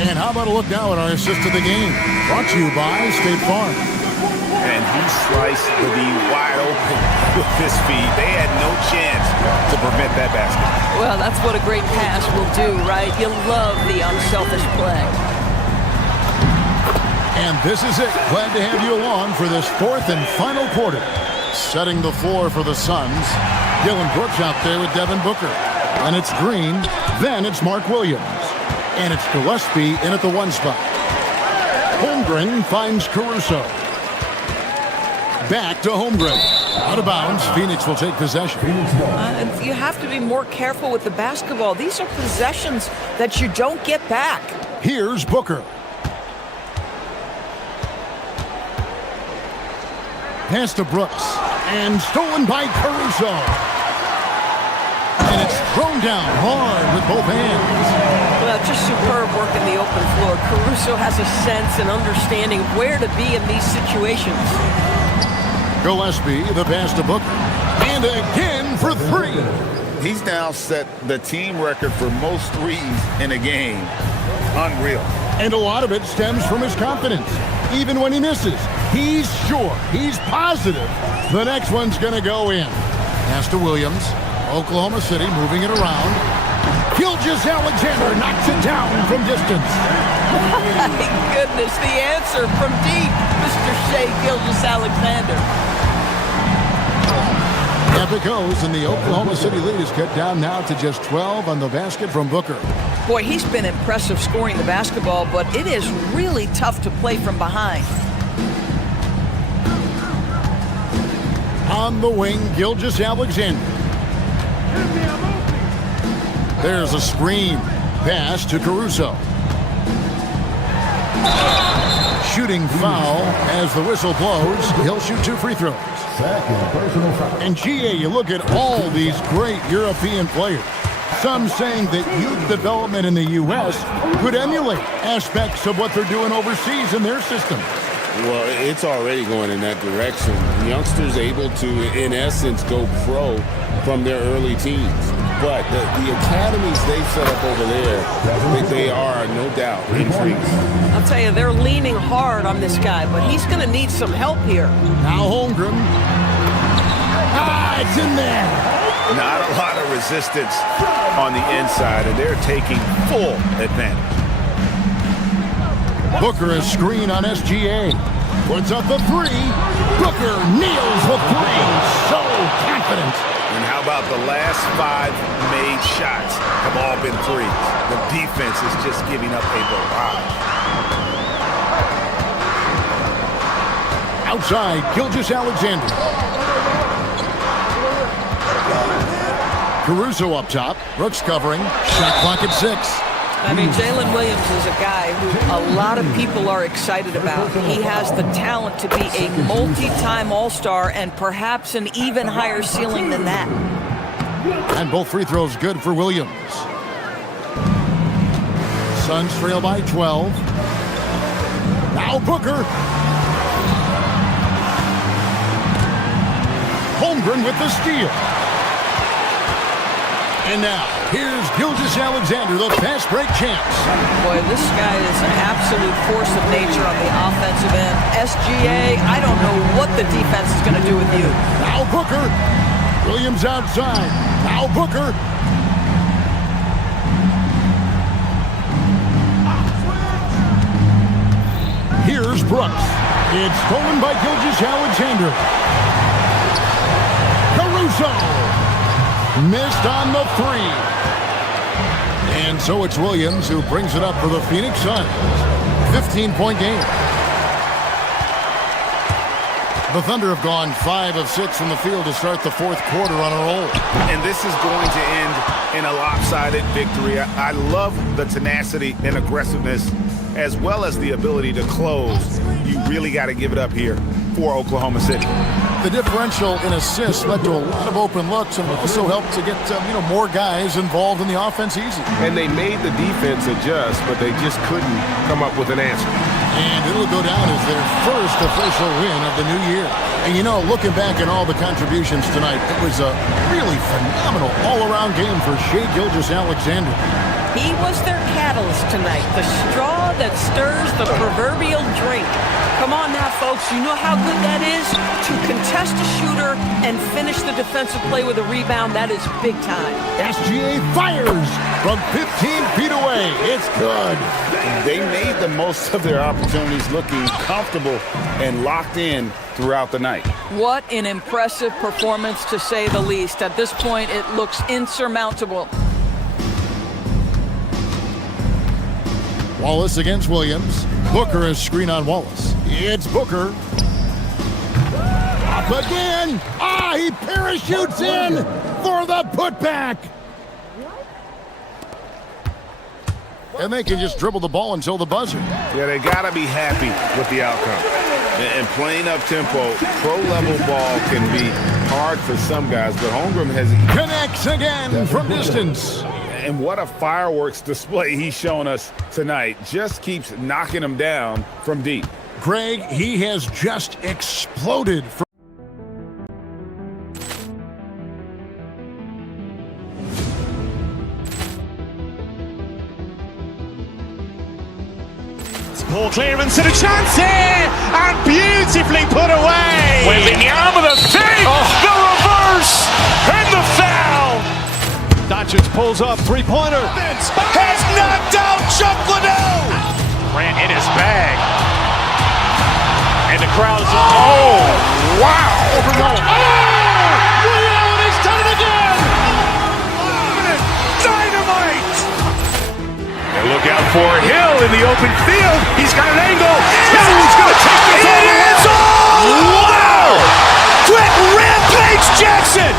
And how about a look now at our assist of the game? Brought to you by State Farm. And he sliced the D wide open with his feet. They had no chance to prevent that basket. Well, that's what a great pass will do, right? You love the unselfish play. And this is it. Glad to have you along for this fourth and final quarter. Setting the floor for the Suns. Dylan Brooks out there with Devin Booker. And it's Green. Then it's Mark Williams. And it's Gillespie in at the 1 spot. Holmgren finds Caruso. Back to Holmgren. Out of bounds. Phoenix will take possession. You have to be more careful with the basketball. These are possessions that you don't get back. Here's Booker. Pass to Brooks. And stolen by Caruso. And it's thrown down hard with both hands. Well, just superb work in the open floor. Caruso has a sense and understanding of where to be in these situations. Gillespie, the pass to Booker. And again for 3. He's now set the team record for most threes in a game. Unreal. And a lot of it stems from his confidence. Even when he misses, he's sure, he's positive the next one's going to go in. Pass to Williams. Oklahoma City moving it around. Gilgeous-Alexander knocks it down from distance. My goodness, the answer from deep, Mr. Shea Gilgeous-Alexander. Up it goes, and the Oklahoma City lead is cut down now to just 12 on the basket from Booker. Boy, he's been impressive scoring the basketball, but it is really tough to play from behind. On the wing, Gilgeous-Alexander. There's a screen. Pass to Caruso. shooting foul as the whistle blows. He'll shoot 2 free throws. Second personal foul. And GA, you look at all these great European players. Some saying that youth development in the U.S. could emulate aspects of what they're doing overseas in their system. Well, it's already going in that direction. Youngsters able to, in essence, go pro from their early teens. But the academies they've set up over there, they are, no doubt, increased. I'll tell you, they're leaning hard on this guy, but he's going to need some help here. Now Holmgren. It's in there. Not a lot of resistance on the inside, and they're taking full advantage. Booker is screen on SGA. Puts up the 3. Booker nails the 3. So confident. And how about the last 5 made shots have all been threes? The defense is just giving up a barrage. Outside, Gilgeous-Alexander. Caruso up top. Brooks covering. Shot clock at 6. I mean, Jalen Williams is a guy who a lot of people are excited about. He has the talent to be a multi-time All-Star and perhaps an even higher ceiling than that. And both free throws good for Williams. Suns trail by 12. Now Booker. Holmgren with the steal. And now, here's Gilgeous-Alexander, the fast break champs. Boy, this guy is an absolute force of nature on the offensive end. SGA, I don't know what the defense is going to do with you. Now Booker. Williams outside. Now Booker. Here's Brooks. It's stolen by Gilgeous-Alexander. Caruso. Missed on the 3. And so it's Williams who brings it up for the Phoenix Suns. 15-point game. The Thunder have gone 5 of 6 from the field to start the 4th quarter on a roll. And this is going to end in a lopsided victory. I love the tenacity and aggressiveness as well as the ability to close. You really got to give it up here for Oklahoma City. The differential in assists led to a lot of open looks and also helped to get more guys involved in the offense easy. And they made the defense adjust, but they just couldn't come up with an answer. And it'll go down as their first official win of the new year. And looking back at all the contributions tonight, it was a really phenomenal all-around game for Shai Gilgeous-Alexander. He was their catalyst tonight, the straw that stirs the proverbial drink. Come on now, folks. You know how good that is? To contest a shooter and finish the defensive play with a rebound, that is big time. SGA fires from 15 feet away. It's good. They made the most of their opportunities, looking comfortable and locked in throughout the night. What an impressive performance, to say the least. At this point, it looks insurmountable. Wallace against Williams. Booker is screen on Wallace. It's Booker. Up again. He parachutes in for the putback. And they can just dribble the ball until the buzzer. Yeah, they got to be happy with the outcome. And playing up tempo, pro-level ball can be hard for some guys, but Holmgren has... Connects again from distance. And what a fireworks display he's shown us tonight. Just keeps knocking them down from deep. Greg, he has just exploded. Ball clearance and a chance here, and beautifully put away. Wembanyama the fake, the reverse, and the foul. Doncic pulls up, three-pointer. Has knocked out Chuck Liddell. Ran in his bag. And the crowd is... Oh, wow. He's done it again. Dynamite. And look out for Hill in the open field. He's got an angle. He's going to take this all the way. Wow. Quick Rampage Jackson.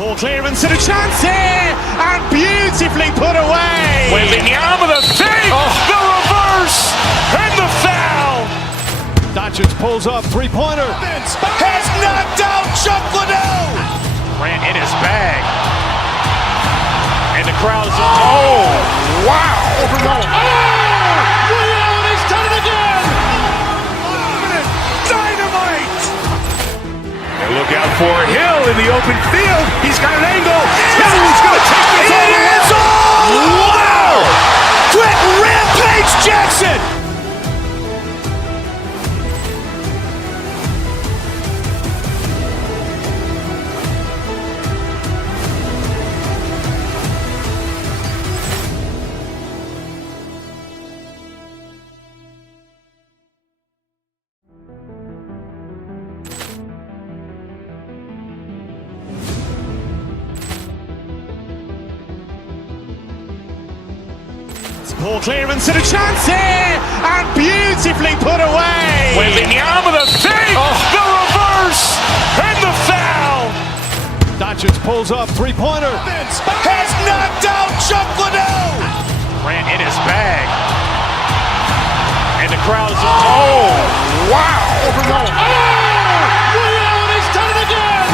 Ball clearance and a chance here, and beautifully put away. Wembanyama the save, the reverse, and the foul. Doncic pulls up, three-pointer. Has knocked out Chuck Liddell. Grant in his bag. And the crowd is, oh, wow. He's done it again. Dynamite. And look out for Hill in the open field. He's got an angle. Hill's going to take this all the way. Wow. Quick Rampage Jackson. Ball clearance and a chance here, and beautifully put away. Wembanyama the save, the reverse, and the foul. Doncic pulls up, three-pointer. Has knocked out Chuck Liddell. Grant in his bag. And the crowd is, oh, wow. He's done it again.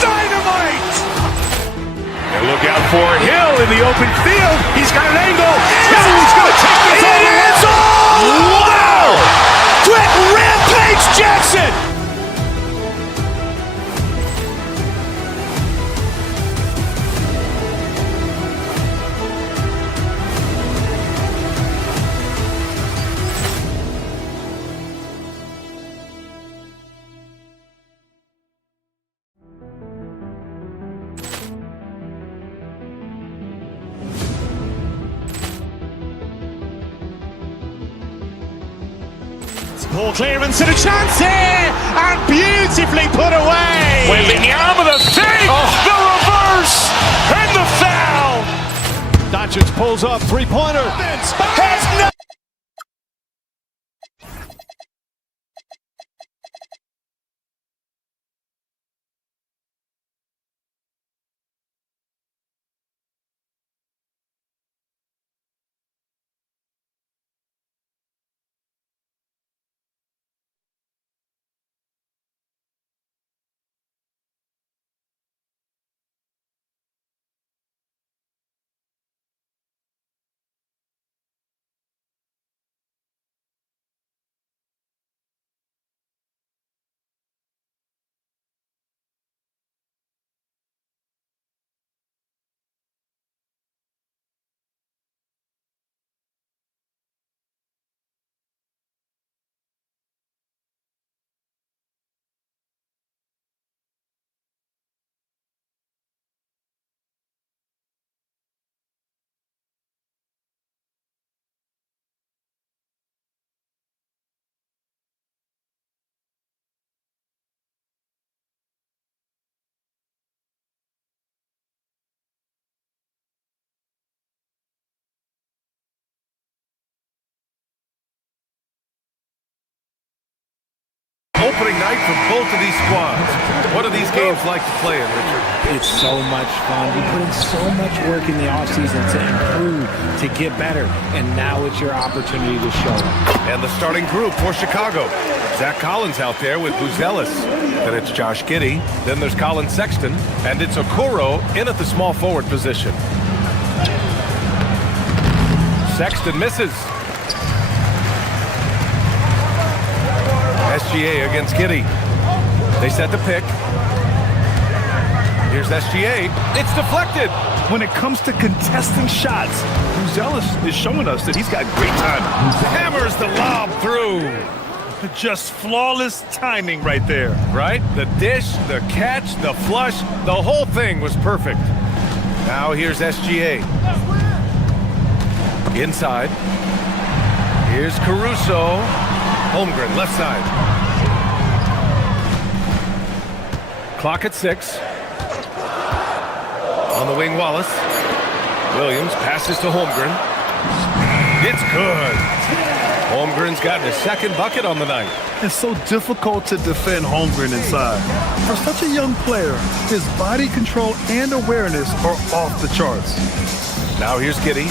Dynamite. And look out for Hill in the open field. He's got an angle. Hill's going to take this all the way. Wow. Quick Rampage Jackson. Ball clearance and a chance here, and beautifully put away. Wembanyama the save, the reverse, and the foul. Doncic pulls up, three-pointer. Has no. Opening night for both of these squads. What are these games like to play in, Richard? It's so much fun. We put in so much work in the offseason to improve, to get better, and now it's your opportunity to show it. And the starting group for Chicago. Zach Collins out there with Buzelis. Then it's Josh Giddey. Then there's Colin Sexton. And it's Okoro in at the small forward position. Sexton misses. SGA against Giddey. They set the pick. Here's SGA. It's deflected. When it comes to contesting shots, Buzelis is showing us that he's got great timing. Hammers the lob through. Just flawless timing right there. Right? The dish, the catch, the flush, the whole thing was perfect. Now here's SGA. Inside. Here's Caruso. Holmgren, left side. Clock at 6. On the wing, Wallace. Williams passes to Holmgren. It's good. Holmgren's gotten his second bucket on the night. It's so difficult to defend Holmgren inside. For such a young player, his body control and awareness are off the charts. Now here's Giddey.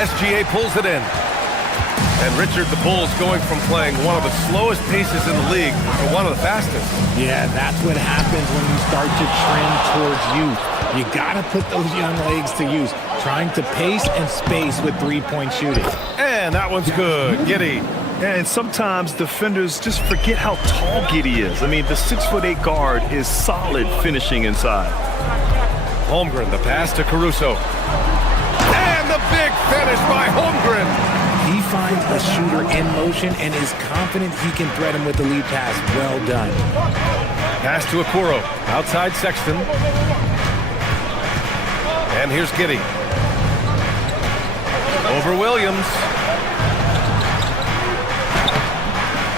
SGA pulls it in. And Richard, the Bulls going from playing one of the slowest paces in the league to one of the fastest. Yeah, that's what happens when you start to trend towards youth. You got to put those young legs to use, trying to pace and space with three-point shooting. And that one's good. Giddey. And sometimes defenders just forget how tall Giddey is. I mean, the 6'8" guard is solid finishing inside. Holmgren, the pass to Caruso. And the big finish by Holmgren. He finds a shooter in motion and is confident he can thread him with the lead pass. Well done. Pass to Okoro. Outside Sexton. And here's Giddey. Over Williams.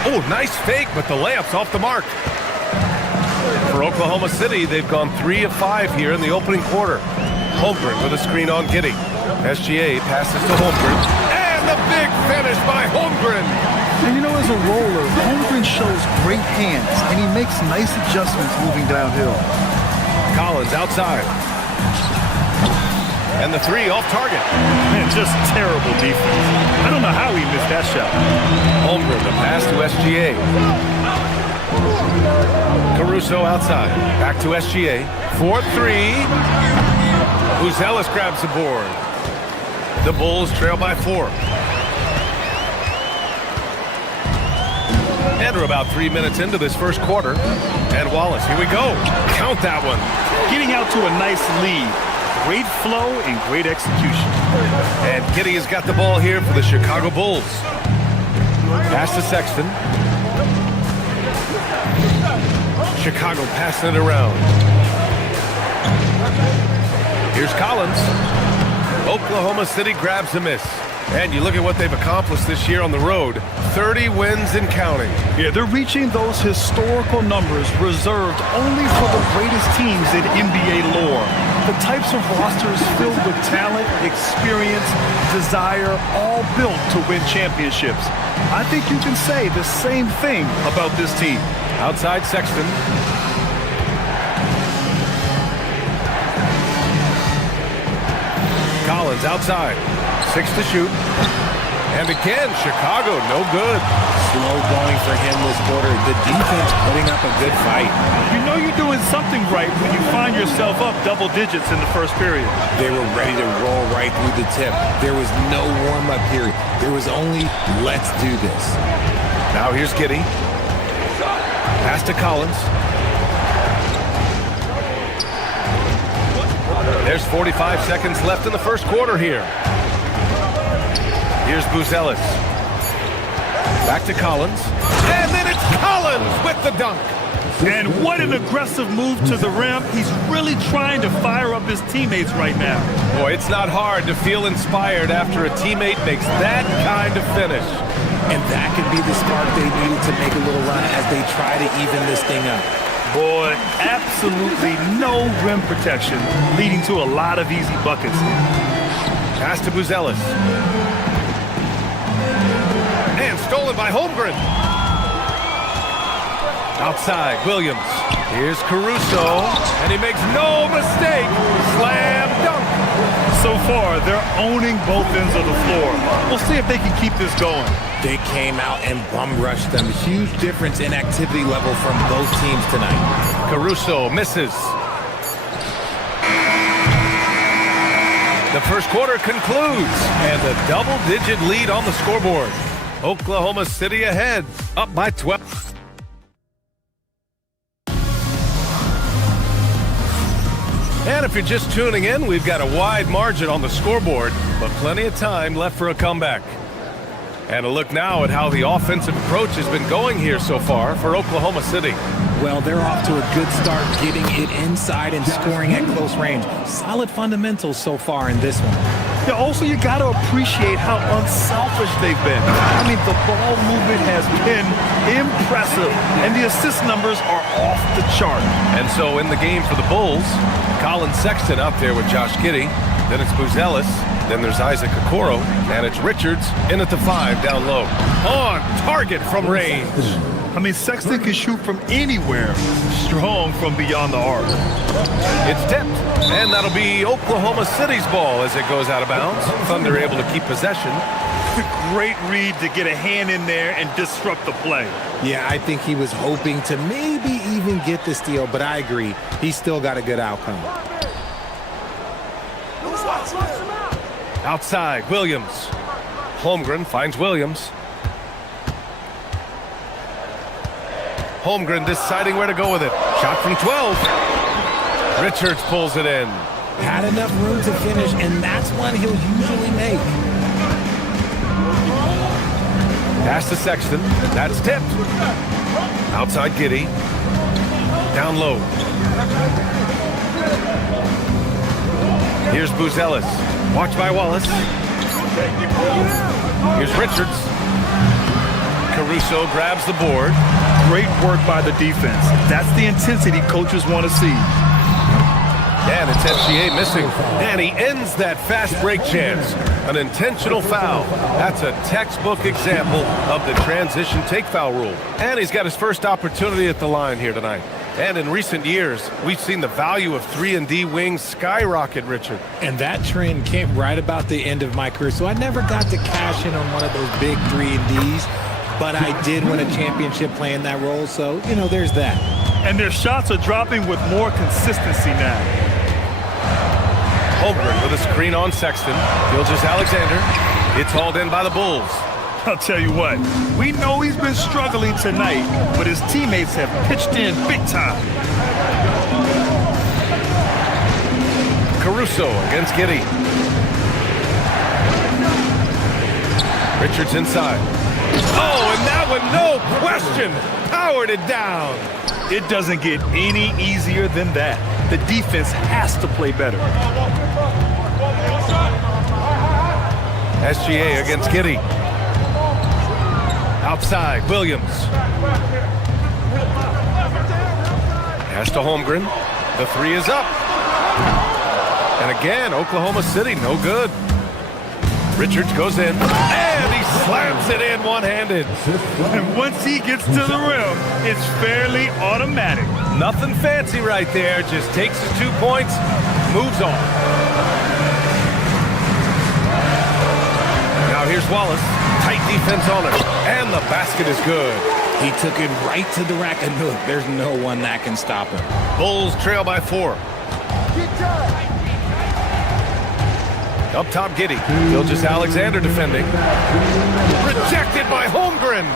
Oh, nice fake, but the layup's off the mark. For Oklahoma City, they've gone 3 of 5 here in the opening quarter. Holmgren with a screen on Giddey. SGA passes to Holmgren. And the big finish by Holmgren. And you know, as a roller, Holmgren shows great hands, and he makes nice adjustments moving downhill. Collins outside. And the three off target. Man, just terrible defense. I don't know how he missed that shot. Holmgren, the pass to SGA. Caruso outside. Back to SGA. 4-3. Buzelis grabs the board. The Bulls trail by 4. And we're about 3 minutes into this first quarter. And Wallace, here we go. Count that one. Getting out to a nice lead. Great flow and great execution. And Giddey has got the ball here for the Chicago Bulls. Pass to Sexton. Chicago passing it around. Here's Collins. Oklahoma City grabs a miss. And you look at what they've accomplished this year on the road. 30 wins and counting. Yeah, they're reaching those historical numbers reserved only for the greatest teams in NBA lore. The types of rosters filled with talent, experience, desire, all built to win championships. I think you can say the same thing about this team. Outside Sexton. Collins outside. 6 to shoot. And again, Chicago, no good. Slow going for him this quarter. The defense putting up a good fight. You know you're doing something right when you find yourself up double digits in the first period. They were ready to roll right through the tip. There was no warm-up period. There was only, let's do this. Now here's Giddey. Pass to Collins. There's 45 seconds left in the first quarter here. Here's Buzelis. Back to Collins. And then it's Collins with the dunk. And what an aggressive move to the rim. He's really trying to fire up his teammates right now. Boy, it's not hard to feel inspired after a teammate makes that kind of finish. And that could be the spark they needed to make a little run as they try to even this thing up. Boy, absolutely no rim protection, leading to a lot of easy buckets. Pass to Buzelis. And stolen by Holmgren. Outside, Williams. Here's Caruso. And he makes no mistake. Slam dunk. So far, they're owning both ends of the floor. We'll see if they can keep this going. They came out and bum rushed them. Huge difference in activity level from both teams tonight. Caruso misses. The first quarter concludes, and a double-digit lead on the scoreboard. Oklahoma City ahead, up by 12. And if you're just tuning in, we've got a wide margin on the scoreboard, but plenty of time left for a comeback. And a look now at how the offensive approach has been going here so far for Oklahoma City. Well, they're off to a good start getting it inside and scoring at close range. Solid fundamentals so far in this one. Yeah, also, you got to appreciate how unselfish they've been. I mean, the ball movement has been impressive, and the assist numbers are off the chart. And so in the game for the Bulls, Colin Sexton out there with Josh Giddey. Then it's Buzelis. Then there's Isaac Okoro, and it's Richards in at the 5 down low. On target from range. I mean, Sexton can shoot from anywhere, strong from beyond the arc. It's tipped, and that'll be Oklahoma City's ball as it goes out of bounds. Thunder able to keep possession. Great read to get a hand in there and disrupt the play. Yeah, I think he was hoping to maybe even get the steal, but I agree. He still got a good outcome. Outside, Williams. Holmgren finds Williams. Holmgren deciding where to go with it. Shot from 12. Richards pulls it in. Had enough room to finish, and that's one he'll usually make. Pass to Sexton. That's tipped. Outside Giddey. Down low. Here's Buzelis. Watched by Wallace. Here's Richards. Caruso grabs the board. Great work by the defense. That's the intensity coaches want to see. And it's SGA missing. And he ends that fast break chance. An intentional foul. That's a textbook example of the transition take foul rule. And he's got his first opportunity at the line here tonight. And in recent years, we've seen the value of 3-and-D wings skyrocket, Richard. And that trend came right about the end of my career, so I never got to cash in on one of those big 3-and-Ds, but I did win a championship playing that role, so, you know, there's that. And their shots are dropping with more consistency now. Holmgren with a screen on Sexton. Gilgeous-Alexander. It's hauled in by the Bulls. I'll tell you what, we know he's been struggling tonight, but his teammates have pitched in big time. Caruso against Giddey. Richards inside. Oh, and that one, no question, powered it down. It doesn't get any easier than that. The defense has to play better. SGA against Giddey. Outside, Williams. Pass to Holmgren. The 3 is up. And again, Oklahoma City, no good. Richards goes in, and he slams it in one-handed. And once he gets to the rim, it's fairly automatic. Nothing fancy right there, just takes his 2 points, moves on. Now here's Wallace. Tight defense on it, and the basket is good. He took it right to the rack, and look, there's no one that can stop him. Bulls trail by 4. Up top, Giddey. Gilgeous-Alexander defending. Rejected by Holmgren.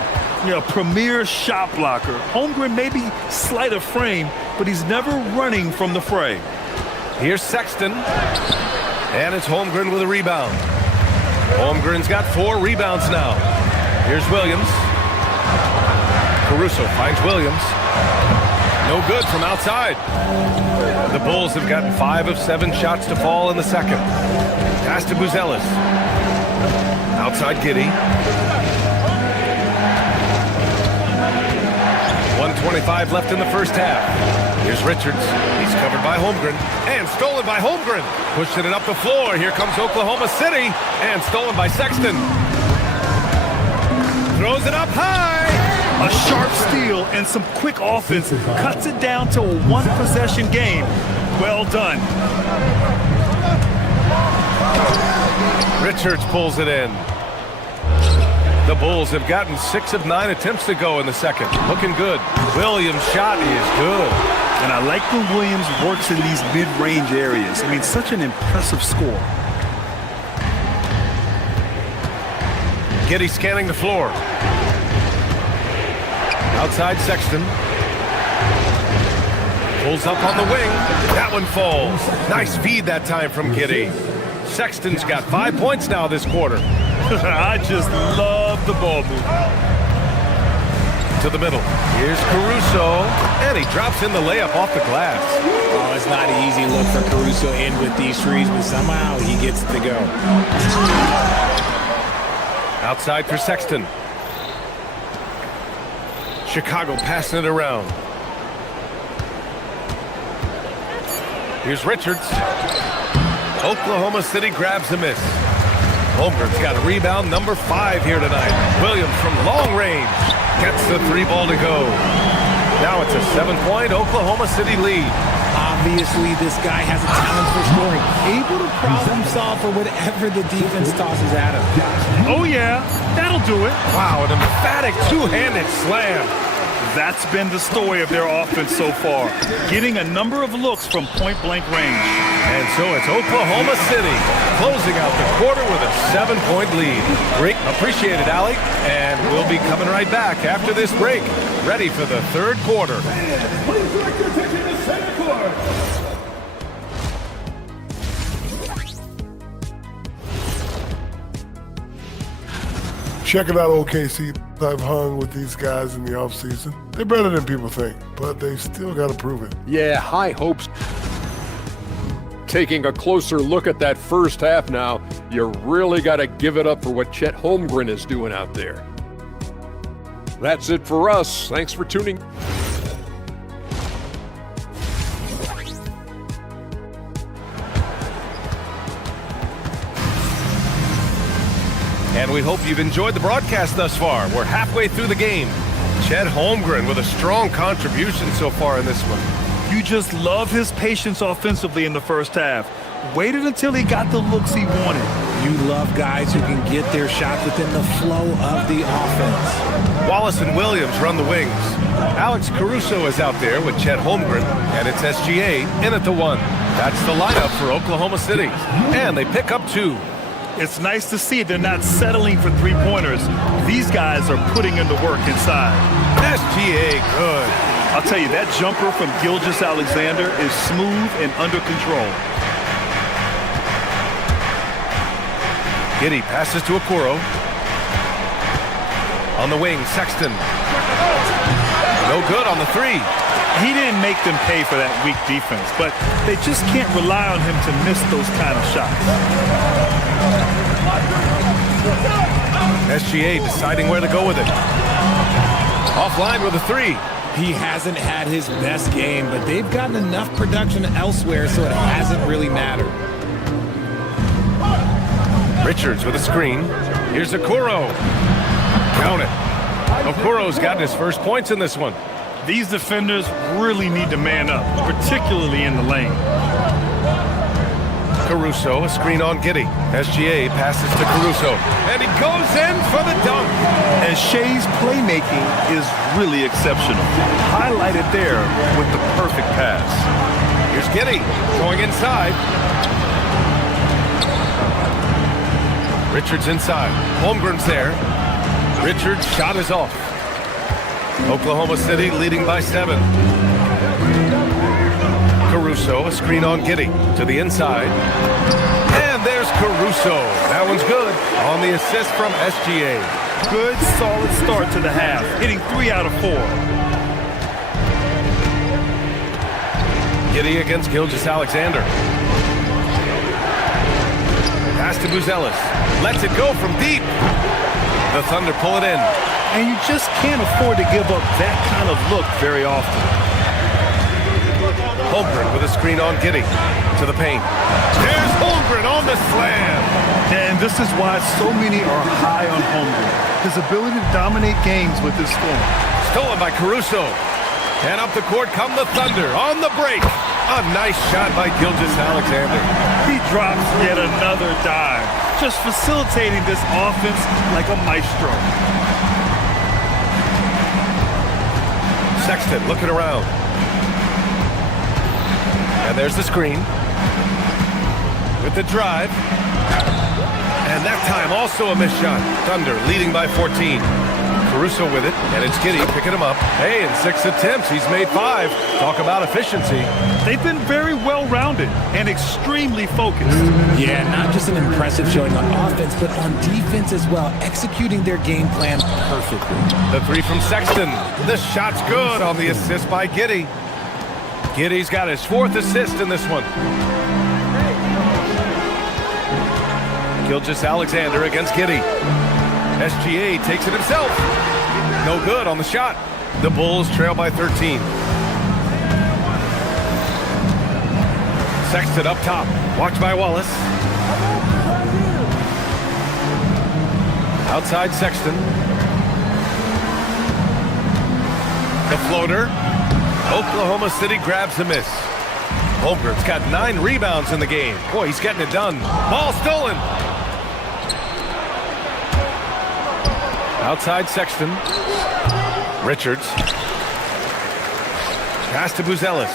Yeah, premier shot blocker. Holmgren may be slight of frame, but he's never running from the fray. Here's Sexton, and it's Holmgren with a rebound. Holmgren's got 4 rebounds now. Here's Williams. Caruso finds Williams. No good from outside. The Bulls have gotten 5 of 7 shots to fall in the second. Pass to Buzelis. Outside Giddey. 1:25 left in the first half. Here's Richards. He's covered by Holmgren. And stolen by Holmgren. Pushing it up the floor. Here comes Oklahoma City. And stolen by Sexton. Throws it up high. A sharp steal and some quick offense cuts it down to a 1-possession game. Well done. Richards pulls it in. The Bulls have gotten 6 of 9 attempts to go in the second. Looking good. Williams' shot is good. And I like when Williams works in these mid-range areas. I mean, such an impressive score. Giddey scanning the floor. Outside Sexton. Pulls up on the wing. That one falls. Nice feed that time from Giddey. Sexton's got 5 points now this quarter. I just love the ball movement. To the middle. Here's Caruso. And he drops in the layup off the glass. Oh, it's not an easy look for Caruso in with these threes, but somehow he gets it to go. Outside for Sexton. Chicago passing it around. Here's Richards. Oklahoma City grabs the miss. Holmgren's got a rebound, number 5 here tonight. Williams from long range gets the 3 ball to go. Now it's a 7-point Oklahoma City lead. Obviously, this guy has a talent for scoring, able to problem solve for whatever the defense tosses at him. Oh, yeah, that'll do it. Wow, an emphatic two-handed slam. That's been the story of their offense so far, getting a number of looks from point-blank range. And so it's Oklahoma City closing out the quarter with a 7-point lead. Great, appreciate it, Allie. And we'll be coming right back after this break, ready for the third quarter. Please direct your attention to center court. Check it out, OKC. I've hung with these guys in the offseason. They're better than people think, but they still got to prove it. Yeah, high hopes. Taking a closer look at that first half now, you really got to give it up for what Chet Holmgren is doing out there. That's it for us. Thanks for tuning. And we hope you've enjoyed the broadcast thus far. We're halfway through the game. Chet Holmgren with a strong contribution so far in this one. You just love his patience offensively in the first half. Waited until he got the looks he wanted. You love guys who can get their shot within the flow of the offense. Wallace and Williams run the wings. Alex Caruso is out there with Chet Holmgren, and it's SGA in at the 1. That's the lineup for Oklahoma City. And they pick up 2. It's nice to see they're not settling for three-pointers. These guys are putting in the work inside. SGA, good. I'll tell you, that jumper from Gilgeous-Alexander is smooth and under control. Giddey passes to Okoro. On the wing, Sexton. No good on the 3. He didn't make them pay for that weak defense, but they just can't rely on him to miss those kind of shots. SGA deciding where to go with it. Offline with a 3. He hasn't had his best game, but they've gotten enough production elsewhere, so it hasn't really mattered. Richards with a screen. Here's Okoro. Count it. Okoro's gotten his first points in this one. These defenders really need to man up, particularly in the lane. Caruso, a screen on Giddey. SGA passes to Caruso, and he goes in for the dunk. And Shea's playmaking is really exceptional. Highlighted there with the perfect pass. Here's Giddey going inside. Richards inside. Holmgren's there. Richards' shot is off. Oklahoma City leading by 7. Caruso, a screen on Giddey to the inside. And there's Caruso. That one's good on the assist from SGA. Good, solid start to the half, hitting 3 out of 4. Giddey against Gilgeous-Alexander. Pass to Buzelis. Lets it go from deep. The Thunder pull it in. And you just can't afford to give up that kind of look very often. Holmgren with a screen on Giddey to the paint. There's Holmgren on the slam. And this is why so many are high on Holmgren. His ability to dominate games with his form. Stolen by Caruso. And up the court come the Thunder on the break. A nice shot by Gilgeous-Alexander. He drops yet another dive, just facilitating this offense like a maestro. Sexton looking around. And there's the screen. With the drive. And that time also a missed shot. Thunder leading by 14. Caruso with it, and it's Giddey picking him up. Hey, in 6 attempts, he's made 5. Talk about efficiency. They've been very well-rounded and extremely focused. Yeah, not just an impressive showing on offense, but on defense as well, executing their game plan perfectly. The 3 from Sexton. The shot's good on the assist by Giddey. Giddey's got his 4th assist in this one. Gilgeous-Alexander against Giddey. SGA takes it himself. No good on the shot. The Bulls trail by 13. Sexton up top. Watch by Wallace. Outside Sexton. The floater. Oklahoma City grabs a miss. Holmgren's got 9 rebounds in the game. Boy, he's getting it done. Ball stolen. Outside Sexton. Richards. Pass to Buzelis.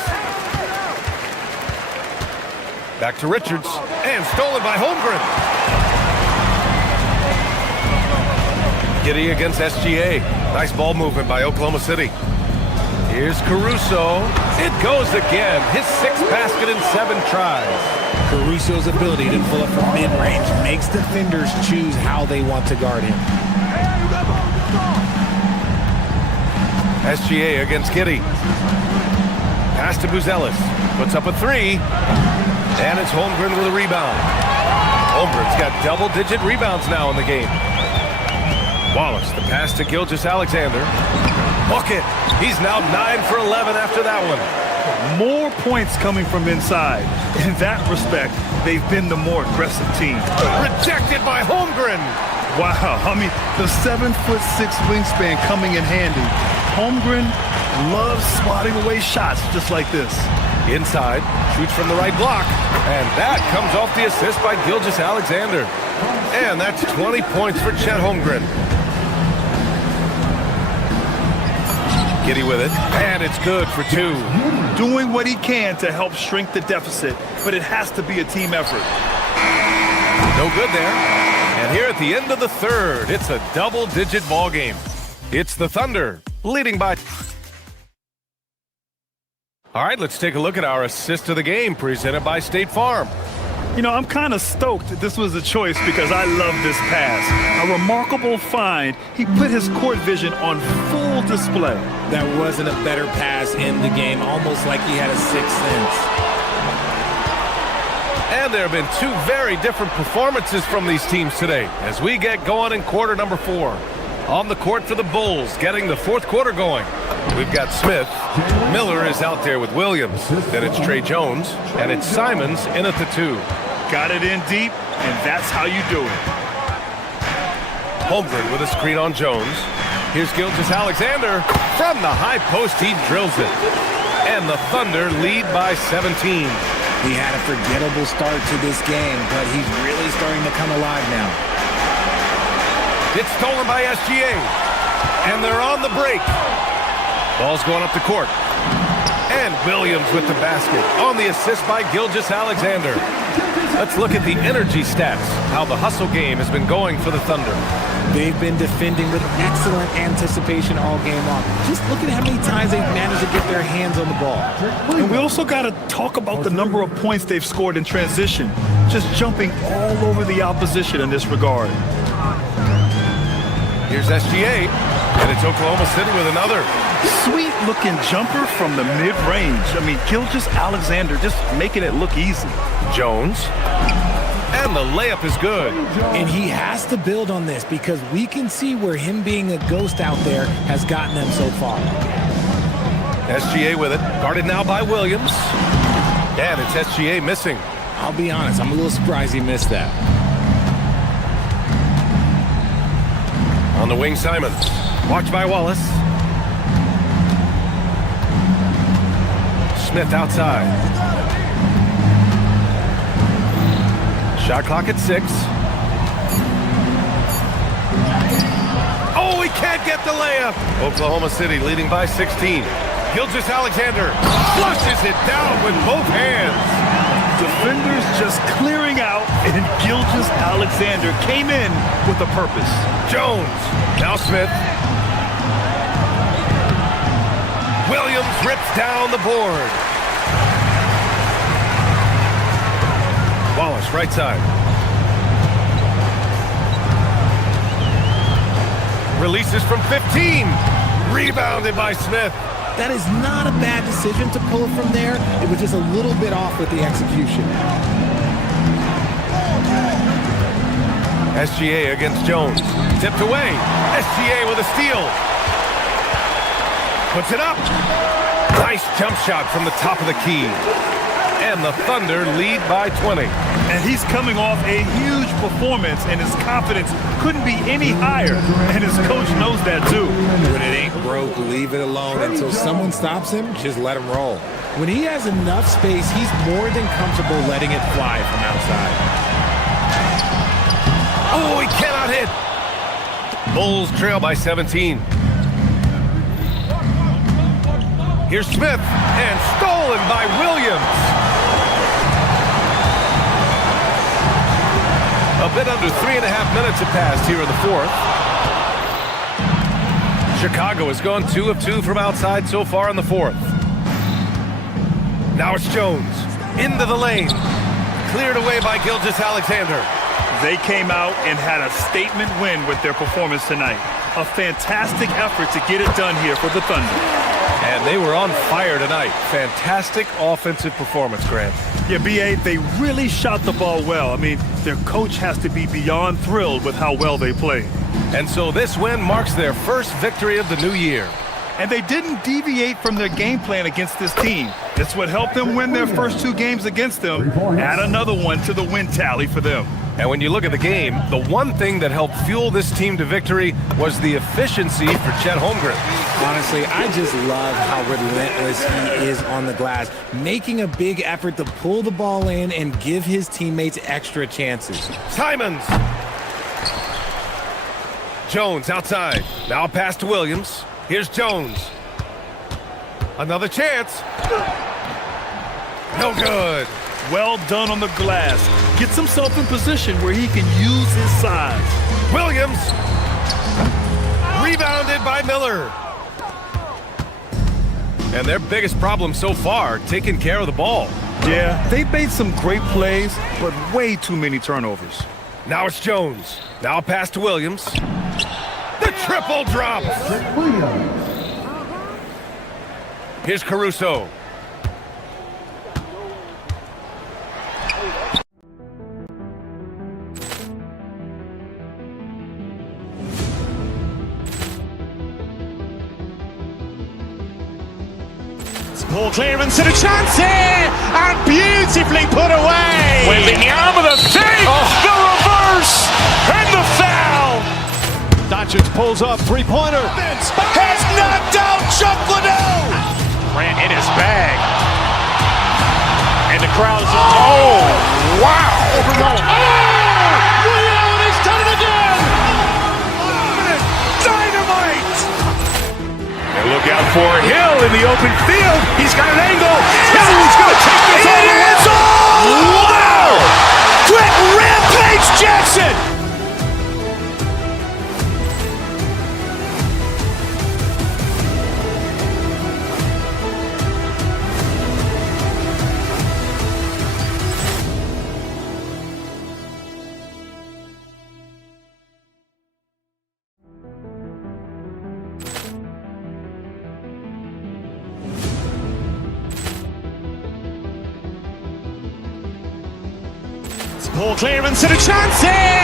Back to Richards. And stolen by Holmgren. Giddy against SGA. Nice ball movement by Oklahoma City. Here's Caruso. It goes again. His 6th basket in 7 tries. Caruso's ability to pull up from mid-range makes defenders choose how they want to guard him. SGA against Giddy. Pass to Buzelis. Puts up a 3. And it's Holmgren with a rebound. Holmgren's got double-digit rebounds now in the game. Wallace, the pass to Gilgeous-Alexander. Bucket. He's now 9 for 11 after that one. More points coming from inside. In that respect, they've been the more aggressive team. Rejected by Holmgren. Wow, I mean, the 7'6" wingspan coming in handy. Holmgren loves swatting away shots just like this. Inside, shoots from the right block. And that comes off the assist by Gilgeous-Alexander. And that's 20 points for Chet Holmgren. Giddy with it, and it's good for 2. Doing what he can to help shrink the deficit, but it has to be a team effort. No good there. And here at the end of the 3rd, it's a double-digit ball game. It's the Thunder, leading by... All right, let's take a look at our assist of the game, presented by State Farm. You know, I'm kind of stoked this was a choice because I love this pass. A remarkable find. He put his court vision on full display. That wasn't a better pass in the game, almost like he had a 6th sense. And there have been 2 very different performances from these teams today as we get going in quarter number 4. On the court for the Bulls, getting the 4th quarter going. We've got Smith. Miller is out there with Williams. Then it's Trey Jones, and it's Simons in at the 2. Got it in deep, and that's how you do it. Holmgren with a screen on Jones. Here's Gilgeous-Alexander. From the high post, he drills it. And the Thunder lead by 17. He had a forgettable start to this game, but he's really starting to come alive now. It's stolen by SGA. And they're on the break. Ball's going up the court. And Williams with the basket on the assist by Gilgeous-Alexander. Let's look at the energy stats, how the hustle game has been going for the Thunder. They've been defending with excellent anticipation all game long. Just look at how many times they've managed to get their hands on the ball. And we also got to talk about the number of points they've scored in transition, just jumping all over the opposition in this regard. Here's SGA, and it's Oklahoma City with another. Sweet-looking jumper from the mid-range. I mean, Gilgeous-Alexander just making it look easy. Jones. And the layup is good. And he has to build on this because we can see where him being a ghost out there has gotten them so far. SGA with it. Guarded now by Williams. And it's SGA missing. I'll be honest, I'm a little surprised he missed that. On the wing, Simons. Watched by Wallace. Smith outside. Shot clock at 6. Oh, he can't get the layup. Oklahoma City leading by 16. Gilgeous-Alexander flushes it down with both hands. Defenders just clearing out, and Gilgeous-Alexander came in with a purpose. Jones. Now Smith. Williams rips down the board. Wallace, right side. Releases from 15. Rebounded by Smith. That is not a bad decision to pull it from there. It was just a little bit off with the execution. SGA against Jones. Tipped away. SGA with a steal. Puts it up. Nice jump shot from the top of the key. And the Thunder lead by 20. And he's coming off a huge performance, and his confidence couldn't be any higher. And his coach knows that too. When it ain't broke, leave it alone. Until someone stops him, just let him roll. When he has enough space, he's more than comfortable letting it fly from outside. Oh, he cannot hit. Bulls trail by 17. Here's Smith, and stolen by Williams. A bit under 3.5 minutes have passed here in the fourth. Chicago has gone 2 of 2 from outside so far in the fourth. Now it's Jones, into the lane. Cleared away by Gilgeous-Alexander. They came out and had a statement win with their performance tonight. A fantastic effort to get it done here for the Thunder. And they were on fire tonight. Fantastic offensive performance, Grant. Yeah, B.A., they really shot the ball well. I mean, their coach has to be beyond thrilled with how well they played. And so this win marks their first victory of the new year. And they didn't deviate from their game plan against this team. It's what helped them win their first 2 games against them. Add another one to the win tally for them. And when you look at the game, the one thing that helped fuel this team to victory was the efficiency for Chet Holmgren. Honestly, I just love how relentless he is on the glass, making a big effort to pull the ball in and give his teammates extra chances. Simons. Jones outside. Now a pass to Williams. Here's Jones. Another chance. No good. Well done on the glass. Gets himself in position where he can use his size. Williams. Rebounded by Miller. And their biggest problem so far, taking care of the ball. Yeah, they made some great plays, but way too many turnovers. Now it's Jones. Now a pass to Williams. The triple drop. Here's Caruso. Ball clearance and a chance here, and beautifully put away. Wembanyama the fake, the reverse, and the foul. Doncic pulls up, three-pointer. Has knocked out Chuck Liddell. Ran in his bag. And the crowd is... Oh, wow. He's done it again. Dynamite. And look out for Hill in the open field. He's got an angle. Hill's going to take this all the way. Wow. Quick rampage Jackson. Ball clearance and a chance here,